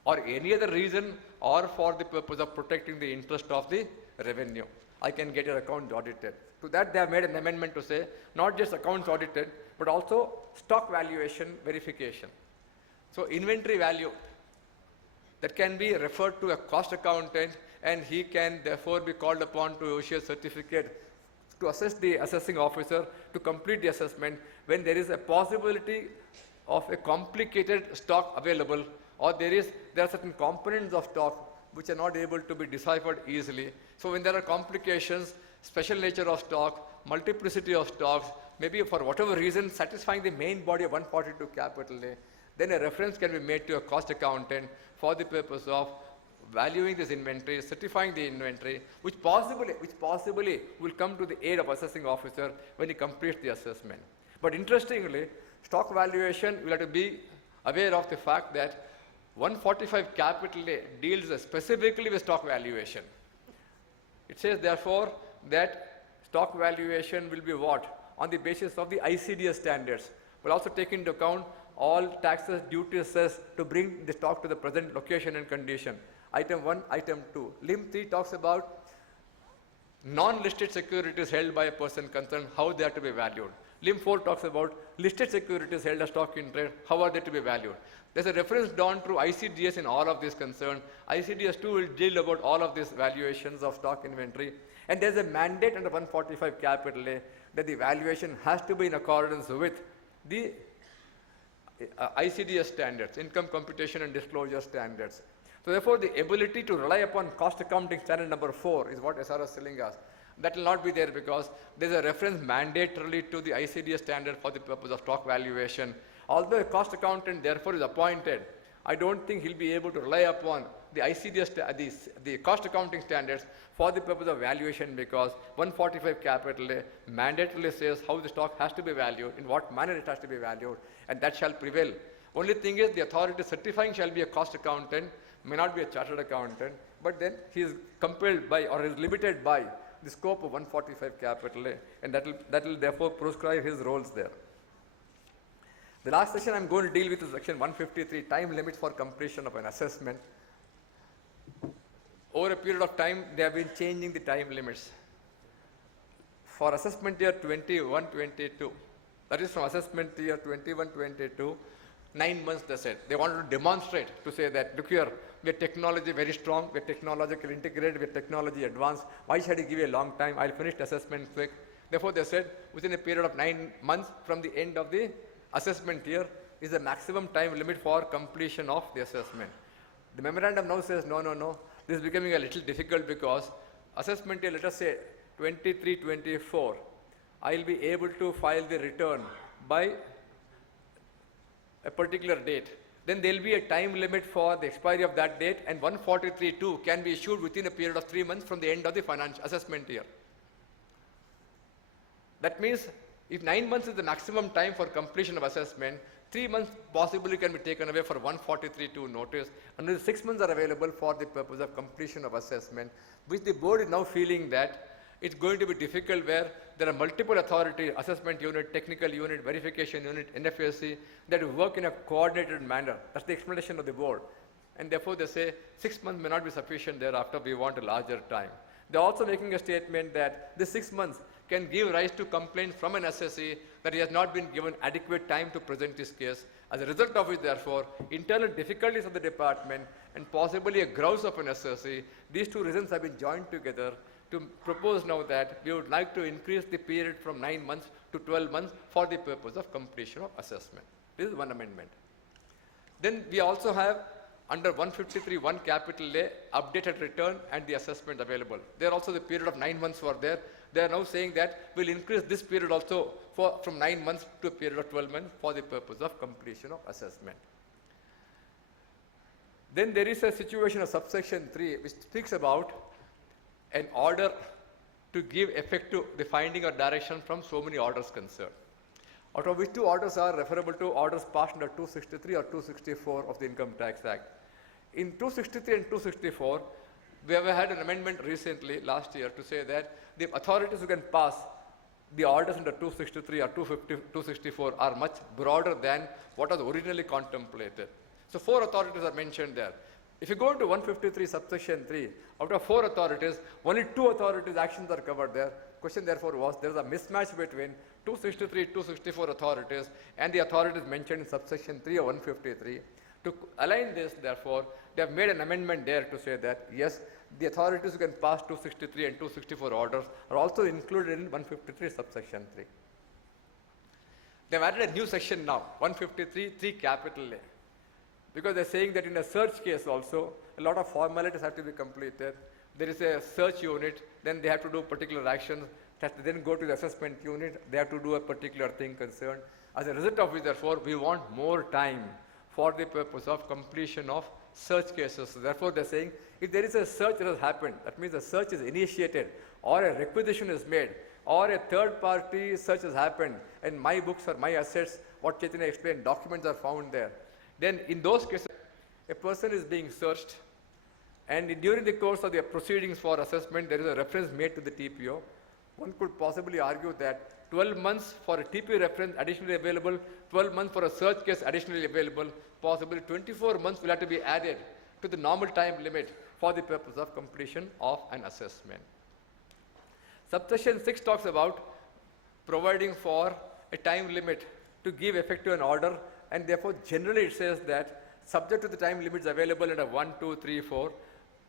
or any other reason, or for the purpose of protecting the interest of the revenue. I can get your account audited. To that, they have made an amendment to say not just accounts audited, but also stock valuation verification. So, inventory value that can be referred to a cost accountant, and he can therefore be called upon to issue a certificate to assess the assessing officer to complete the assessment when there is a possibility of a complicated stock available, or there are certain components of stock which are not able to be deciphered easily. So when there are complications, special nature of stock, multiplicity of stocks, maybe for whatever reason satisfying the main body of 142 capital A, then a reference can be made to a cost accountant for the purpose of valuing this inventory, certifying the inventory, which possibly will come to the aid of assessing officer when he completes the assessment. But interestingly, stock valuation, you have to be aware of the fact that 145 capital A deals specifically with stock valuation. It says therefore that stock valuation will be what? On the basis of the ICDS standards. Will also take into account all taxes, duties, cess to bring the stock to the present location and condition. Item 1, item 2. Limb 3 talks about non-listed securities held by a person concerned, how they are to be valued. Limb 4 talks about listed securities held as stock in trade, how are they to be valued. There's a reference done through ICDS in all of this concern. ICDS 2 will deal about all of these valuations of stock inventory. And there's a mandate under 145 capital A that the valuation has to be in accordance with the ICDS standards, income computation and disclosure standards. So therefore, the ability to rely upon cost accounting standard number 4 is what SR is telling us. That will not be there because there's a reference mandatorily to the ICDS standard for the purpose of stock valuation. Although a cost accountant therefore is appointed, I don't think he'll be able to rely upon the ICDS, the cost accounting standards for the purpose of valuation because 145 capital A mandatorily says how the stock has to be valued, in what manner it has to be valued, and that shall prevail. Only thing is the authority certifying shall be a cost accountant, may not be a chartered accountant. but then he is compelled by or is limited by the scope of 145 capital A, and that will therefore prescribe his roles there. The last section I'm going to deal with is section 153, time limit for completion of an assessment. Over a period of time, they have been changing the time limits. For assessment year 21-22, that is from assessment year 21-22, 9 months they said. They wanted to demonstrate to say that, look here, we are technology very strong, we are technologically integrated, we are technology advanced. Why should I give you a long time? I'll finish the assessment quick. Therefore, they said within a period of 9 months from the end of the assessment year is the maximum time limit for completion of the assessment. The memorandum now says, no, this is becoming a little difficult because assessment year, let us say 23-24, I'll be able to file the return by a particular date. Then there will be a time limit for the expiry of that date, and 143.2 can be issued within a period of 3 months from the end of the financial assessment year. That means if 9 months is the maximum time for completion of assessment, 3 months possibly can be taken away for 143.2 notice, and then 6 months are available for the purpose of completion of assessment, which the board is now feeling that it's going to be difficult where there are multiple authorities, assessment unit, technical unit, verification unit, NFSC, that work in a coordinated manner. That's the explanation of the board. And therefore they say 6 months may not be sufficient thereafter, we want a larger time. They're also making a statement that this 6 months can give rise to complaints from an assessee that he has not been given adequate time to present his case. As a result of which, therefore, internal difficulties of the department and possibly a grouse of an assessee, these two reasons have been joined together to propose now that we would like to increase the period from 9 months to 12 months for the purpose of completion of assessment. This is one amendment. Then we also have under 153(1) capital A, updated return and the assessment available. There also the period of 9 months were there. They are now saying that we'll increase this period also from 9 months to a period of 12 months for the purpose of completion of assessment. Then there is a situation of subsection 3 which speaks about an order to give effect to the finding or direction from so many orders concerned, out of which 2 orders are referable to orders passed under 263 or 264 of the Income Tax Act. In 263 and 264, we have had an amendment recently, last year, to say that the authorities who can pass the orders under 263 or 264 are much broader than what was originally contemplated. So 4 authorities are mentioned there. If you go into 153 subsection 3, out of 4 authorities, only 2 authorities' actions are covered there. Question therefore was, there is a mismatch between 263, 264 authorities and the authorities mentioned in subsection 3 of 153. To align this, therefore, they have made an amendment there to say that, yes, the authorities who can pass 263 and 264 orders are also included in 153 subsection 3. They have added a new section now, 153, capital A. Because they're saying that in a search case also, a lot of formalities have to be completed. There is a search unit, then they have to do particular actions, that then go to the assessment unit, they have to do a particular thing concerned. As a result of which, therefore, we want more time for the purpose of completion of search cases. So therefore, they're saying, if there is a search that has happened, that means a search is initiated, or a requisition is made, or a third-party search has happened, and my books or my assets, what Chythanya explained, documents are found there. Then in those cases, a person is being searched, and during the course of the proceedings for assessment, there is a reference made to the TPO. One could possibly argue that 12 months for a TPO reference additionally available, 12 months for a search case additionally available, possibly 24 months will have to be added to the normal time limit for the purpose of completion of an assessment. Subsection 6 talks about providing for a time limit to give effect to an order, and therefore generally it says that subject to the time limits available under 1, 2, 3, 4,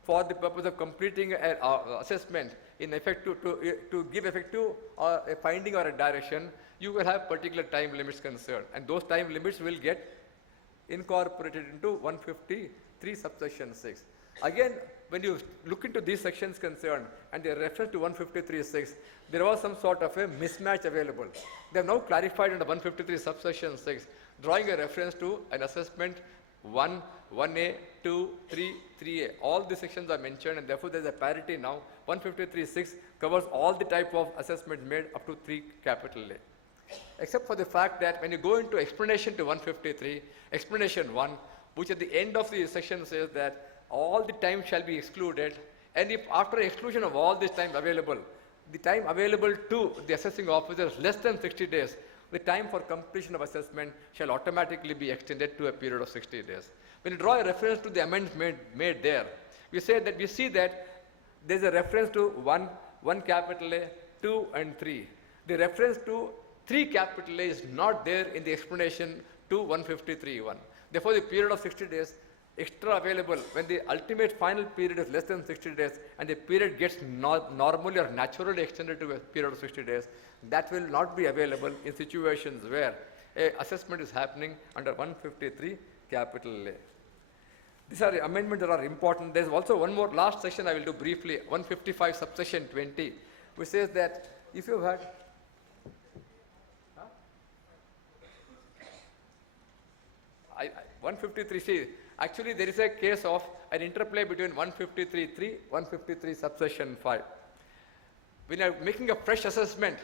for the purpose of completing an assessment in effect to give effect to a finding or a direction, you will have particular time limits concerned, and those time limits will get incorporated into 153 subsection 6. Again, when you look into these sections concerned and they reference to 153.6, there was some sort of a mismatch available. They have now clarified under 153 subsection 6, drawing a reference to an assessment 1, 1A, 2, 3, 3A. All the sections are mentioned, and therefore there is a parity now. 153.6 covers all the type of assessments made up to 3 capital A. Except for the fact that when you go into explanation to 153, explanation 1, which at the end of the section says that all the time shall be excluded, and if after exclusion of all this time available, the time available to the assessing officer is less than 60 days, the time for completion of assessment shall automatically be extended to a period of 60 days. When you draw a reference to the amendment made there, we say that we see that there is a reference to 1 capital A, 2 and 3. The reference to 3 capital A is not there in the explanation to 153(1). Therefore, the period of 60 days extra available when the ultimate final period is less than 60 days and the period gets normally or naturally extended to a period of 60 days, that will not be available in situations where a assessment is happening under 153 capital A. These are the amendments that are important. There's also one more last section I will do briefly, 155 subsection 20, which says that if you have had 153C, actually there is a case of an interplay between 153(3), 153 subsection 5. When you are making a fresh assessment,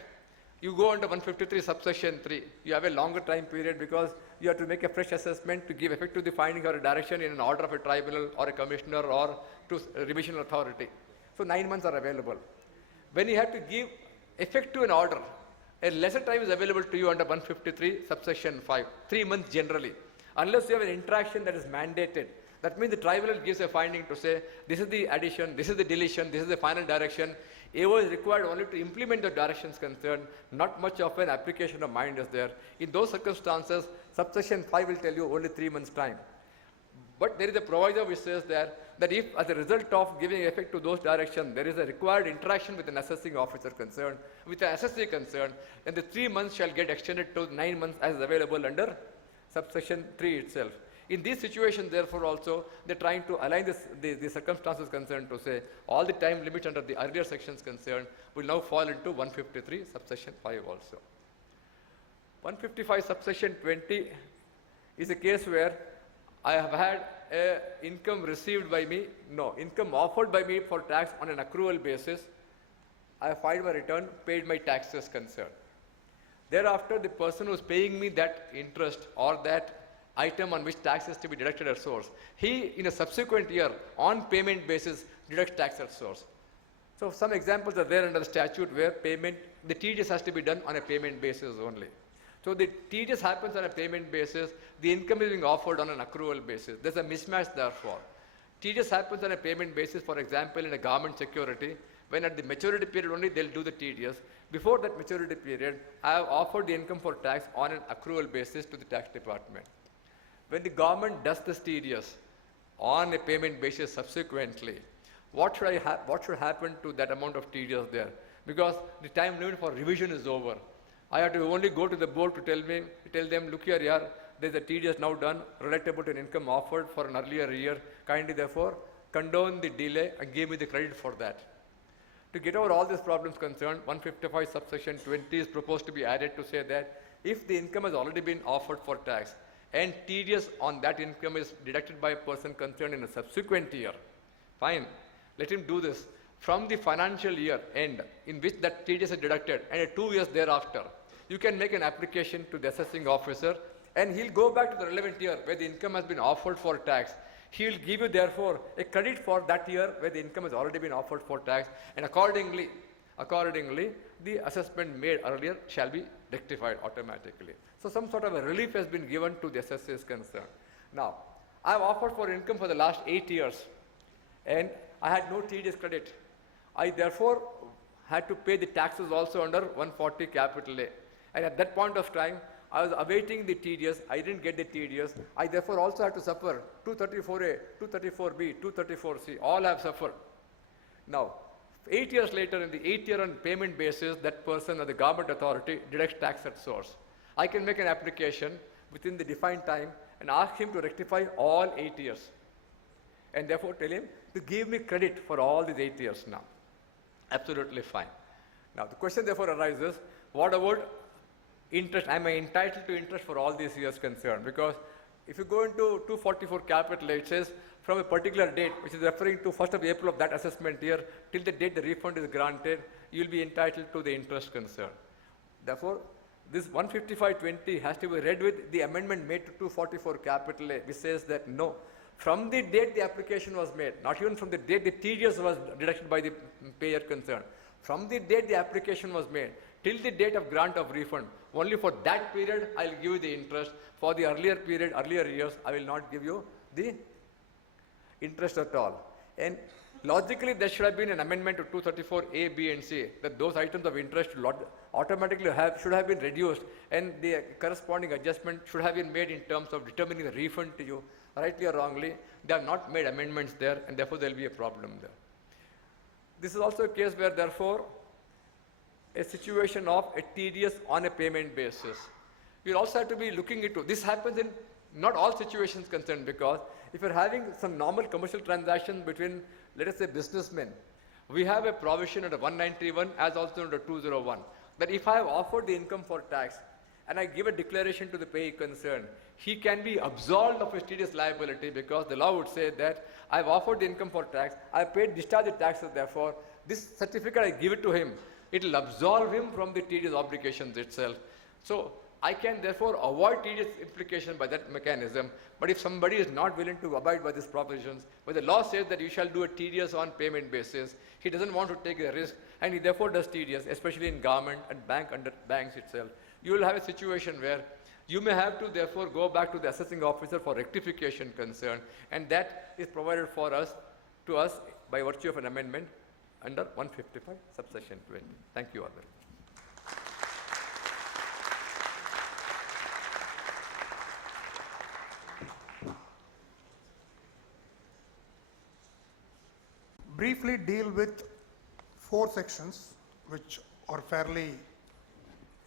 you go under 153 subsection 3. You have a longer time period because you have to make a fresh assessment to give effect to the finding or a direction in an order of a tribunal or a commissioner or to a revision authority. So 9 months are available. When you have to give effect to an order, a lesser time is available to you under 153 subsection 5, 3 months generally. Unless you have an interaction that is mandated. That means the tribunal gives a finding to say, this is the addition, this is the deletion, this is the final direction. AO is required only to implement the directions concerned, not much of an application of mind is there. In those circumstances, subsection 5 will tell you only 3 months' time. But there is a proviso which says that if as a result of giving effect to those directions, there is a required interaction with an assessing officer concerned, with an assessee concerned, then the 3 months shall get extended to 9 months as available under subsection 3 itself. In these situations, therefore, also, they're trying to align the circumstances concerned to say all the time limits under the earlier sections concerned will now fall into 153 subsection 5 also. 155 subsection 20 is a case where I have had income received by me, income offered by me for tax on an accrual basis. I have filed my return, paid my taxes concerned. Thereafter, the person who is paying me that interest or that item on which tax is to be deducted at source, he in a subsequent year on payment basis deducts tax at source. So some examples are there under the statute where payment, the TDS has to be done on a payment basis only. So the TDS happens on a payment basis, the income is being offered on an accrual basis. There's a mismatch therefore. TDS happens on a payment basis, for example, in a government security, when at the maturity period only they'll do the TDS. Before that maturity period, I have offered the income for tax on an accrual basis to the tax department. When the government does this TDS on a payment basis subsequently, what should happen to that amount of TDS there? Because the time limit for revision is over. I have to only go to the board to tell them, look here, yeah, there's a TDS now done relatable to an income offered for an earlier year. Kindly, therefore, condone the delay and give me the credit for that. To get over all these problems concerned, 155 subsection 20 is proposed to be added to say that if the income has already been offered for tax and TDS on that income is deducted by a person concerned in a subsequent year, fine, let him do this from the financial year end in which that TDS is deducted and 2 years thereafter. You can make an application to the assessing officer and he'll go back to the relevant year where the income has been offered for tax. He will give you therefore a credit for that year where the income has already been offered for tax, and accordingly the assessment made earlier shall be rectified automatically. So some sort of a relief has been given to the assessors concerned. Now, I have offered for income for the last 8 years and I had no TDS credit. I therefore had to pay the taxes also under 140 capital A. And at that point of time, I was awaiting the TDS, I didn't get the TDS, I therefore also had to suffer 234A, 234B, 234C, all have suffered. Now, 8 years later, in the 8th year on payment basis, that person or the government authority deducts tax at source. I can make an application within the defined time and ask him to rectify all 8 years. And therefore tell him to give me credit for all these 8 years now. Absolutely fine. Now, the question therefore arises, what about interest? Am I entitled to interest for all these years concerned? Because if you go into 244 capital, it says from a particular date, which is referring to 1st of April of that assessment year, till the date the refund is granted, you will be entitled to the interest concerned. Therefore, this 155(20) has to be read with the amendment made to 244 capital A, which says that no, from the date the application was made, not even from the date the TDS was deducted by the payer concerned, from the date the application was made till the date of grant of refund, only for that period I will give you the interest. For the earlier period, earlier years, I will not give you the interest at all. And logically, there should have been an amendment to 234A, B, and C, that those items of interest automatically should have been reduced, and the corresponding adjustment should have been made in terms of determining the refund to you, rightly or wrongly. They have not made amendments there, and therefore there will be a problem there. This is also a case where, therefore, a situation of a TDS on a payment basis. We'll also have to be looking into, this happens in not all situations concerned, because if you're having some normal commercial transactions between, let us say, businessmen, we have a provision under 191 as also under 201, that if I have offered the income for tax and I give a declaration to the payee concerned, he can be absolved of his TDS liability, because the law would say that I've offered the income for tax, I've paid discharge the taxes, therefore this certificate I give it to him, it will absolve him from the TDS obligations itself. So I can therefore avoid TDS implication by that mechanism. But if somebody is not willing to abide by these provisions, but the law says that you shall do a TDS on payment basis, he doesn't want to take a risk, and he therefore does TDS, especially in government and under banks itself. You will have a situation where you may have to therefore go back to the assessing officer for rectification concern, and that is provided for us, to us, by virtue of an amendment under 155 subsection 20. Thank you all very much. Briefly deal with 4 sections which are fairly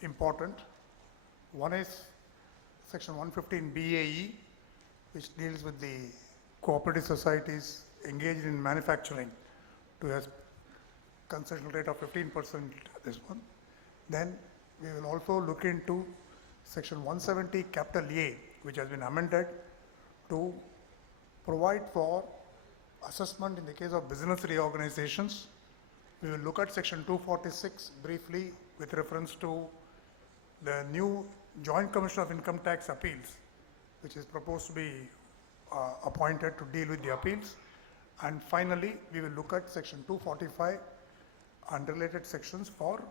important. One is section 115 BAE, which deals with the cooperative societies engaged in manufacturing to a concession rate of 15%, this one. Then we will also look into section 170 capital A, which has been amended to provide for assessment in the case of business reorganizations. We will look at section 246 briefly with reference to the new Joint Commission of Income Tax Appeals, which is proposed to be appointed to deal with the appeals. And finally, we will look at section 245 and related sections for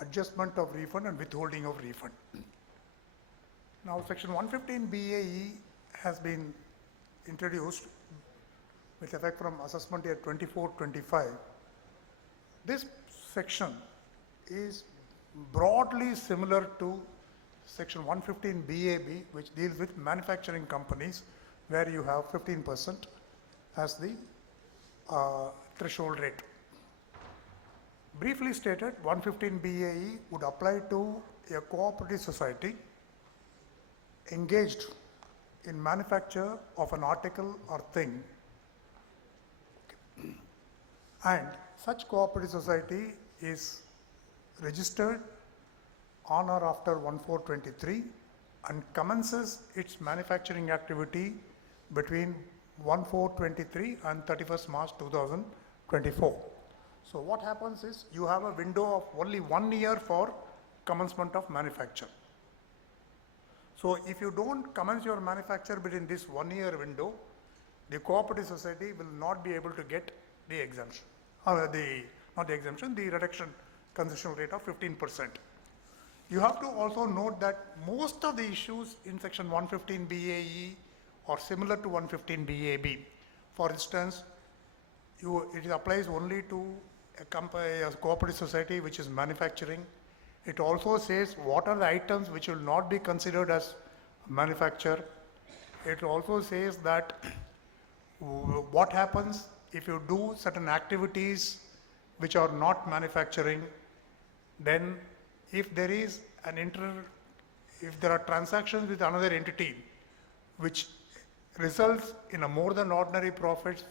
adjustment of refund and withholding of refund. Now, section 115 BAE has been introduced with effect from assessment year 24-25. This section is broadly similar to section 115 BAB, which deals with manufacturing companies, where you have 15% as the threshold rate. Briefly stated, 115 BAE would apply to a cooperative society engaged in manufacture of an article or thing, and such cooperative society is registered on or after 1/4/23 and commences its manufacturing activity between 1/4/23 and 31st March 2024. So what happens is you have a window of only 1 year for commencement of manufacture. So if you don't commence your manufacture between this 1 year window, the cooperative society will not be able to get the exemption, not the exemption, the reduction concessional rate of 15%. You have to also note that most of the issues in section 115 BAE are similar to 115 BAB. For instance, it applies only to a cooperative society which is manufacturing. It also says what are the items which will not be considered as manufacture. It also says that what happens if you do certain activities which are not manufacturing. Then if there is if there are transactions with another entity which results in a more than ordinary profit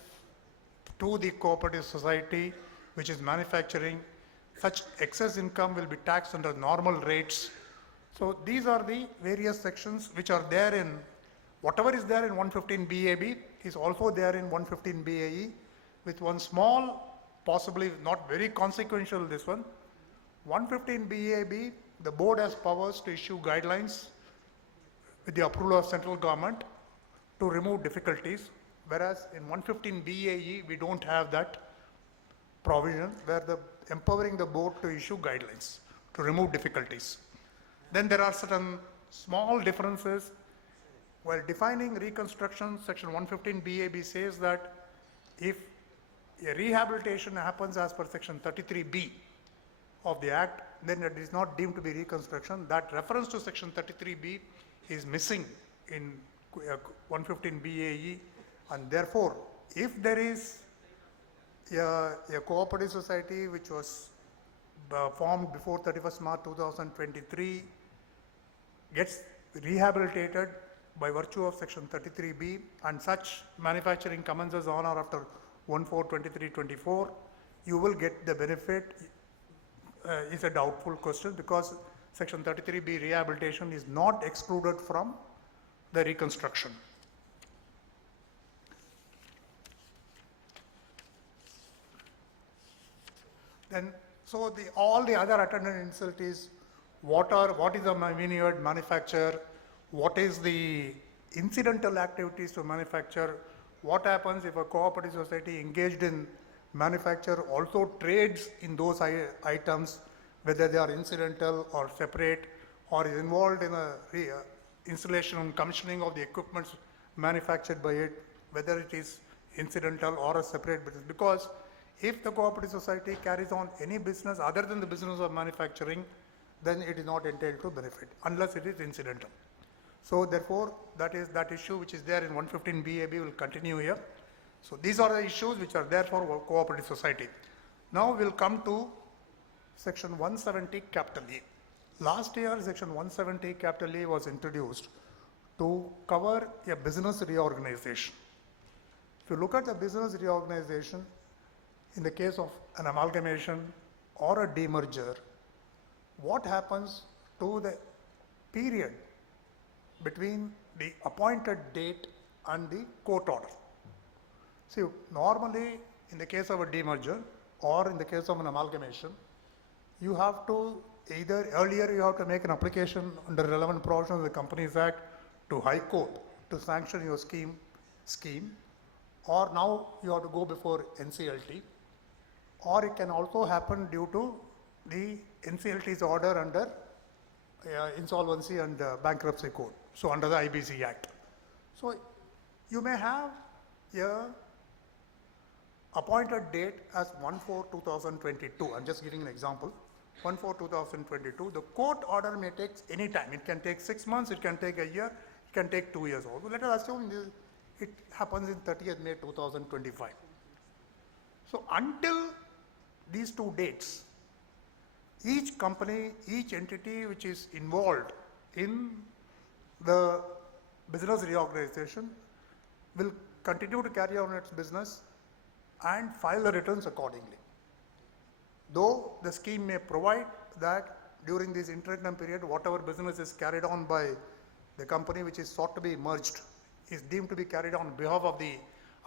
to the cooperative society which is manufacturing, such excess income will be taxed under normal rates. So these are the various sections which are there in, whatever is there in 115 BAB is also there in 115 BAE, with one small, possibly not very consequential this one. 115 BAB, the board has powers to issue guidelines with the approval of central government to remove difficulties. whereas in 115 BAE, we don't have that provision where the empowering the board to issue guidelines to remove difficulties. Then there are certain small differences. While defining reconstruction, section 115 BAB says that if a rehabilitation happens as per section 33B of the Act, then it is not deemed to be reconstruction. That reference to section 33B is missing in 115 BAE, and therefore, if there is a cooperative society which was formed before 31st March 2023 gets rehabilitated by virtue of section 33B, and such manufacturing commences on or after 1/4/23/24, you will get the benefit. Is a doubtful question because section 33B rehabilitation is not excluded from the reconstruction. Then, so all the other attendant insult is what is the vineyard manufacture, what is the incidental activities to manufacture, what happens if a cooperative society engaged in manufacture also trades in those items, whether they are incidental or separate, or is involved in a installation and commissioning of the equipment manufactured by it, whether it is incidental or a separate business. Because if the cooperative society carries on any business other than the business of manufacturing, then it is not entitled to benefit unless it is incidental. So therefore, that issue which is there in 115 BAB will continue here. So these are the issues which are there for cooperative society. Now we'll come to section 170 capital A. Last year, section 170 capital A was introduced to cover a business reorganization. If you look at the business reorganization, in the case of an amalgamation or a demerger, what happens to the period between the appointed date and the court order? See, normally in the case of a demerger or in the case of an amalgamation, you have to either earlier you have to make an application under relevant provisions of the Companies Act to High Court to sanction your scheme, or now you have to go before NCLT, or it can also happen due to the NCLT's order under insolvency and bankruptcy code, so under the IBC Act. So you may have a appointed date as 1/4/2022. I'm just giving an example. 1/4/2022. The court order may take any time. It can take 6 months, it can take a year, it can take 2 years also. Let us assume it happens in 30th May 2025. So until these two dates, each company, each entity which is involved in the business reorganization will continue to carry on its business and file the returns accordingly. Though the scheme may provide that during this interim period, whatever business is carried on by the company which is sought to be merged is deemed to be carried on behalf of the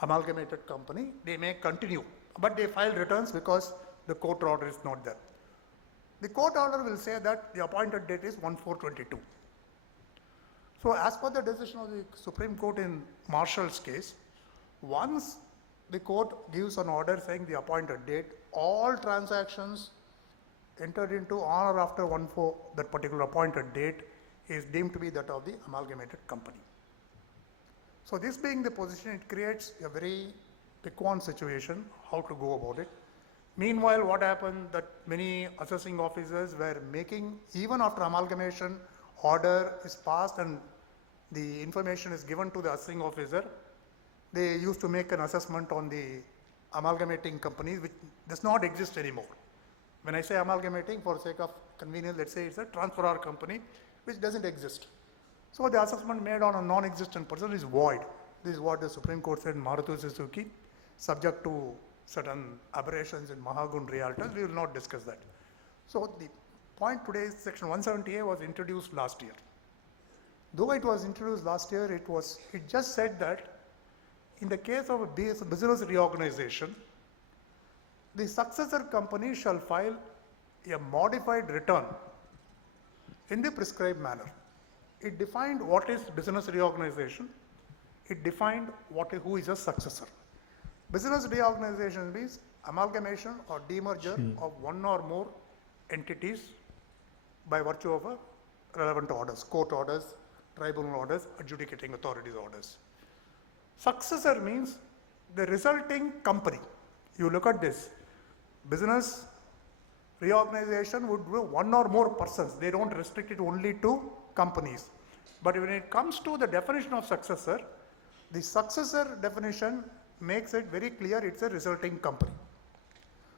amalgamated company, they may continue, but they file returns because the court order is not there. The court order will say that the appointed date is 1/4/22. So as per the decision of the Supreme Court in Marshall's case, once the court gives an order saying the appointed date, all transactions entered into on or after 1/4 that particular appointed date is deemed to be that of the amalgamated company. So this being the position, it creates a very piquant situation, how to go about it. Meanwhile, what happened that many assessing officers were making, even after amalgamation order is passed and the information is given to the assessing officer, they used to make an assessment on the amalgamating companies, which does not exist anymore. When I say amalgamating, for sake of convenience, let's say it's a transferor company, which doesn't exist. So the assessment made on a non-existent person is void. This is what the Supreme Court said in Maruti Suzuki, subject to certain aberrations in Mahagun Realtors. We will not discuss that. So the point today is section 170A was introduced last year. Though it was introduced last year, it just said that in the case of a business reorganization, the successor company shall file a modified return in the prescribed manner. It defined what is business reorganization. it defined who is a successor. Business reorganization means amalgamation or demerger of one or more entities by virtue of a relevant orders, court orders, tribunal orders, adjudicating authorities orders. Successor means the resulting company. You look at this, business reorganization would be one or more persons. They don't restrict it only to companies. But when it comes to the definition of successor, the successor definition makes it very clear it's a resulting company.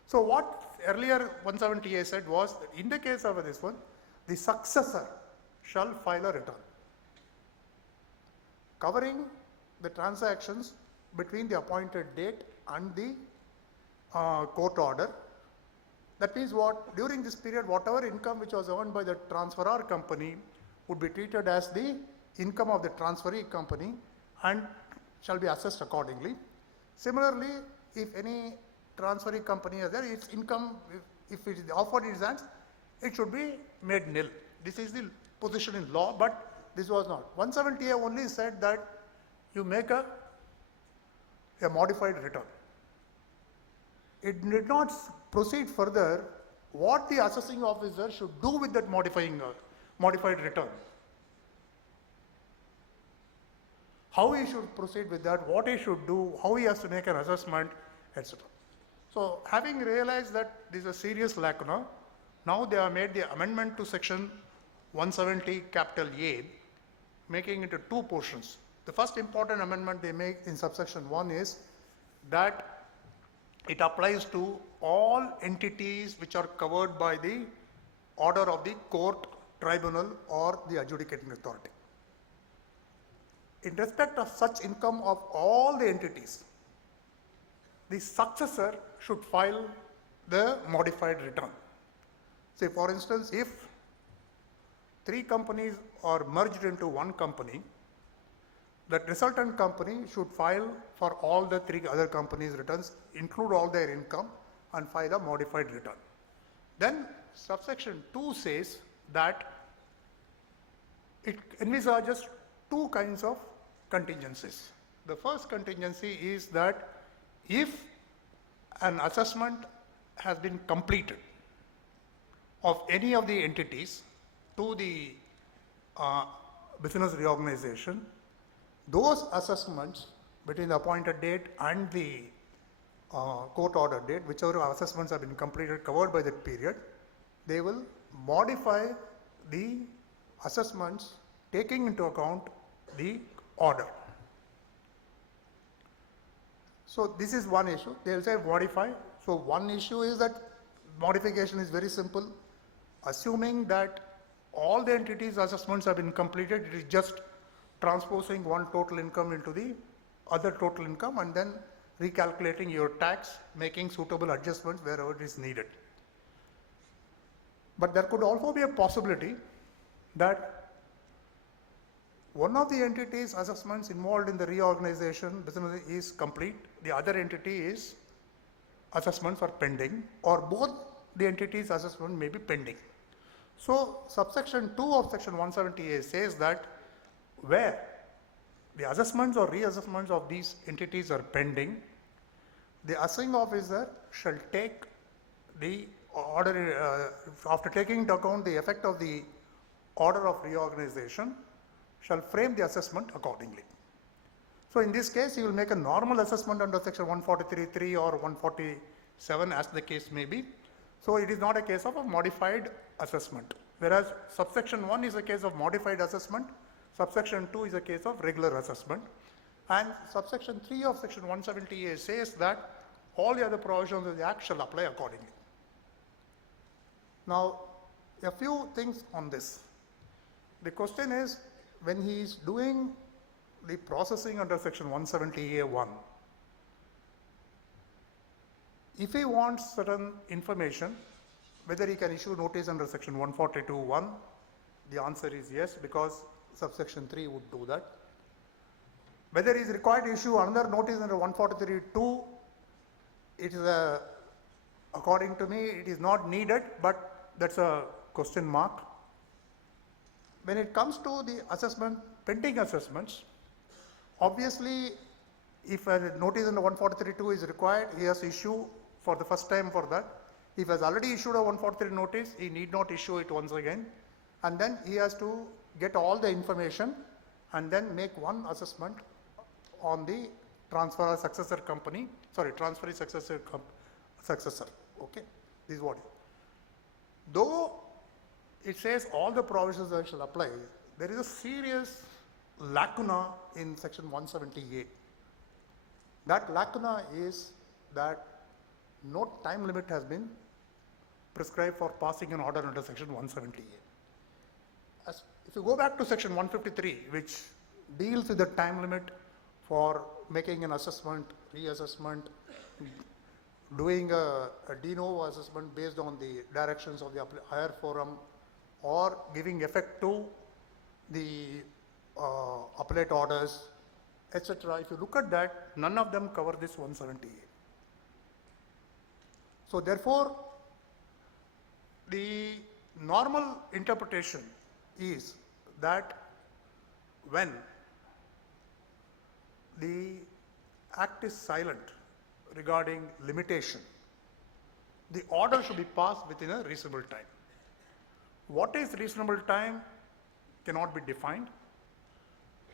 So what earlier 170A said was that in the case of this one, the successor shall file a return covering the transactions between the appointed date and the court order. That means what, during this period, whatever income which was earned by the transferor company would be treated as the income of the transferee company and shall be assessed accordingly. Similarly, if any transferee company is there, its income, if it is offered in its hands, it should be made nil. This is the position in law, but this was not. 170A only said that you make a modified return. It did not proceed further what the assessing officer should do with that modified return. How he should proceed with that, what he should do, how he has to make an assessment, etc. So having realized that this is a serious lacuna, now they have made the amendment to section 170 capital A, making it into two portions. The first important amendment they make in subsection 1 is that it applies to all entities which are covered by the order of the court, tribunal or the adjudicating authority. In respect of such income of all the entities, the successor should file the modified return. Say for instance, if 3 companies are merged into one company, that resultant company should file for all the 3 other companies' returns, include all their income and file a modified return. Then subsection 2 says that it envisages 2 kinds of contingencies. The first contingency is that if an assessment has been completed of any of the entities to the business reorganization, those assessments between the appointed date and the court order date, whichever assessments have been completed, covered by that period, they will modify the assessments taking into account the order. So this is one issue. They will say modify. So one issue is that modification is very simple. Assuming that all the entities' assessments have been completed, it is just transposing one total income into the other total income and then recalculating your tax, making suitable adjustments wherever it is needed. But there could also be a possibility that one of the entities' assessments involved in the reorganization business is complete, the other entity is assessments are pending, or both the entities' assessment may be pending. So subsection 2 of section 170A says that where the assessments or reassessments of these entities are pending, the assessing officer shall take the order, after taking into account the effect of the order of reorganization, shall frame the assessment accordingly. So in this case, he will make a normal assessment under section 143(3) or 147 as the case may be. So it is not a case of a modified assessment. Whereas subsection 1 is a case of modified assessment, subsection 2 is a case of regular assessment. And subsection 3 of section 170A says that all the other provisions of the Act shall apply accordingly. Now, a few things on this. The question is, when he is doing the processing under section 170A1, if he wants certain information, whether he can issue notice under section 142(1), the answer is yes, because subsection 3 would do that. Whether he is required to issue another notice under 143(2), it is according to me, it is not needed, but that's a question mark. When it comes to the assessment, pending assessments, Obviously, if a notice under 143(2) is required, he has to issue for the first time for that. If he has already issued a 143 notice, he need not issue it once again. And then he has to get all the information and then make one assessment on the transfer successor company, sorry, transferee successor, okay, this is what. Though it says all the provisions that shall apply, there is a serious lacuna in section 178. That lacuna is that no time limit has been prescribed for passing an order under section 178. If you go back to section 153, which deals with the time limit for making an assessment, reassessment, doing a de novo assessment based on the directions of the higher forum, or giving effect to the appellate orders, etc. If you look at that, none of them cover this 178. So therefore, the normal interpretation is that when the act is silent regarding limitation, the order should be passed within a reasonable time. What is reasonable time cannot be defined,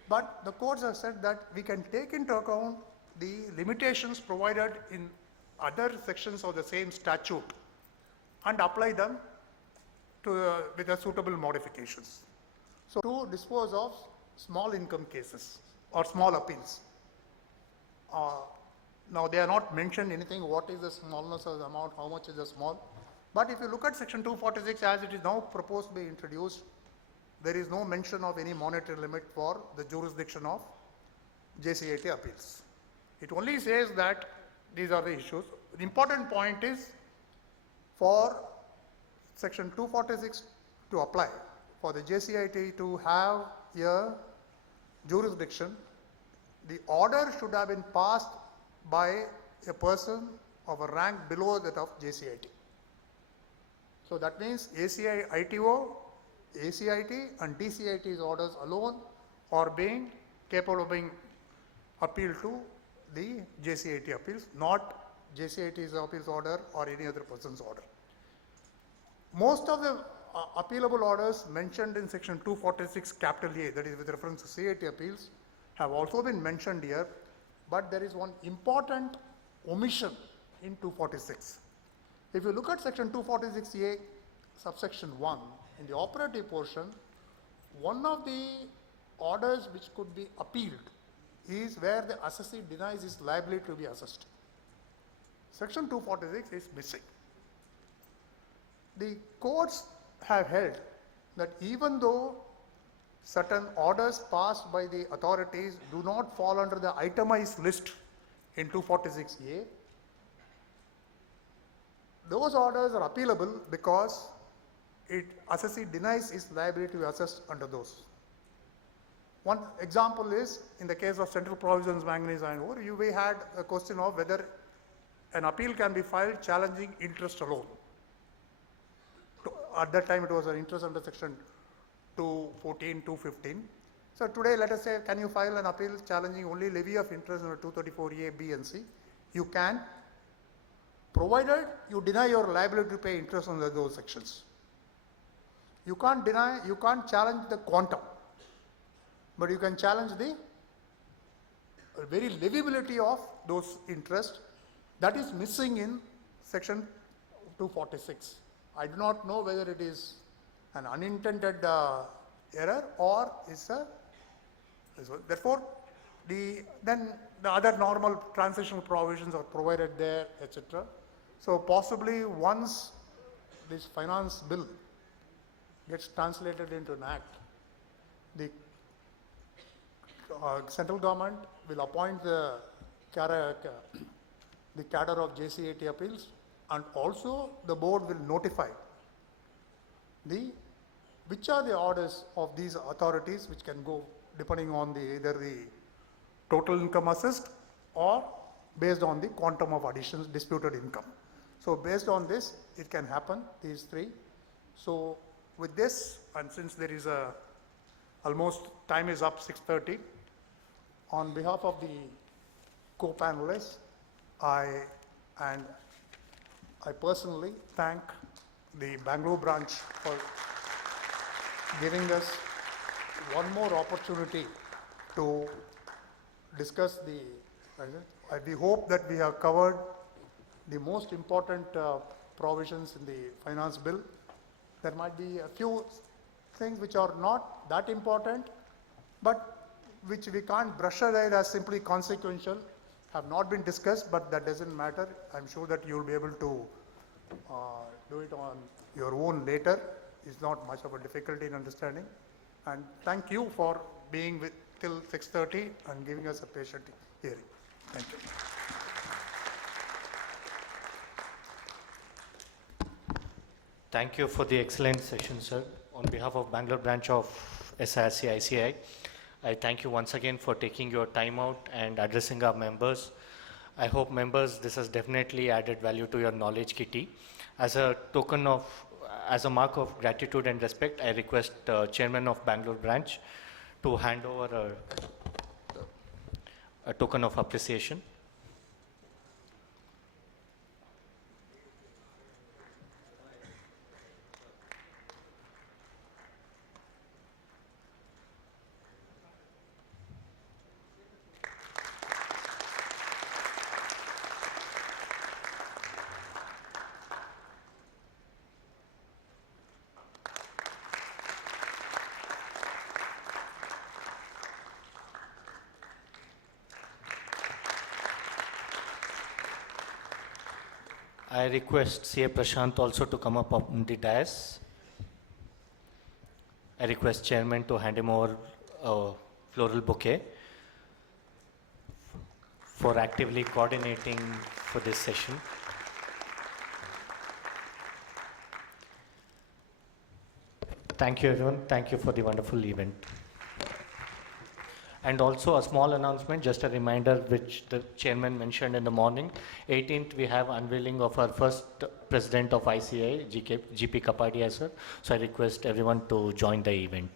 but the courts have said that we can take into account the limitations provided in other sections of the same statute and apply them to, with a suitable modifications. So to dispose of small income cases or small appeals. Now they are not mentioned anything, what is the smallness of the amount, how much is the small. But if you look at section 246 as it is now proposed to be introduced, there is no mention of any monetary limit for the jurisdiction of JCIT appeals. It only says that these are the issues. The important point is for section 246 to apply, for the JCIT to have a jurisdiction, the order should have been passed by a person of a rank below that of JCIT. So that means ACI, ITO, ACIT and DCIT's orders alone are being capable of being appealed to the JCIT appeals, not JCIT's appeals order or any other person's order. Most of the appealable orders mentioned in section 246 capital A, that is with reference to CIT appeals, have also been mentioned here, but there is one important omission in 246. If you look at section 246A subsection 1, in the operative portion, one of the orders which could be appealed is where the assessee denies his liability to be assessed. Section 246 is missing. The courts have held that even though certain orders passed by the authorities do not fall under the itemized list in 246A, those orders are appealable because assessee denies his liability to be assessed under those. One example is in the case of central provisions manganese iron ore, we had a question of whether an appeal can be filed challenging interest alone. At that time it was an interest under section 214, 215. So today let us say, can you file an appeal challenging only levy of interest under 234A, B and C? You can, provided you deny your liability to pay interest under those sections. You can't challenge the quantum, but you can challenge the very leviability of those interests. That is missing in section 246. I do not know whether it is an unintended error or is a, therefore then the other normal transitional provisions are provided there, etc. So possibly once this finance bill gets translated into an act, the central government will appoint the cadre of JCIT appeals, and also the board will notify which are the orders of these authorities which can go depending on either the total income assessed or based on the quantum of additions disputed income. So based on this, it can happen, these three. So with this, and since there is almost time is up 6:30, On behalf of the co-panelists, I personally thank the Bangalore branch for giving us one more opportunity to discuss the, we hope that we have covered the most important provisions in the finance bill. There might be a few things which are not that important, but which we can't brush aside as simply consequential, have not been discussed, but that doesn't matter. I'm sure that you'll be able to do it on your own later. It's not much of a difficulty in understanding. And thank you for being with till 6:30 and giving us a patient hearing. Thank you. Thank you for the excellent session, sir. On behalf of Bangalore branch of SIRC ICI, I thank you once again for taking your time out and addressing our members. I hope members, this has definitely added value to your knowledge kitty. As a token of, as a mark of gratitude and respect, I request Chairman of Bangalore branch to hand over a token of appreciation. I request CA Prashant also to come up on the dais. I request Chairman to hand him over a floral bouquet for actively coordinating for this session. Thank you everyone. Thank you for the wonderful event. And also a small announcement, just a reminder which the chairman mentioned in the morning. 18th, we have unveiling of our first president of ICI, GP Kapadia, sir. So I request everyone to join the event.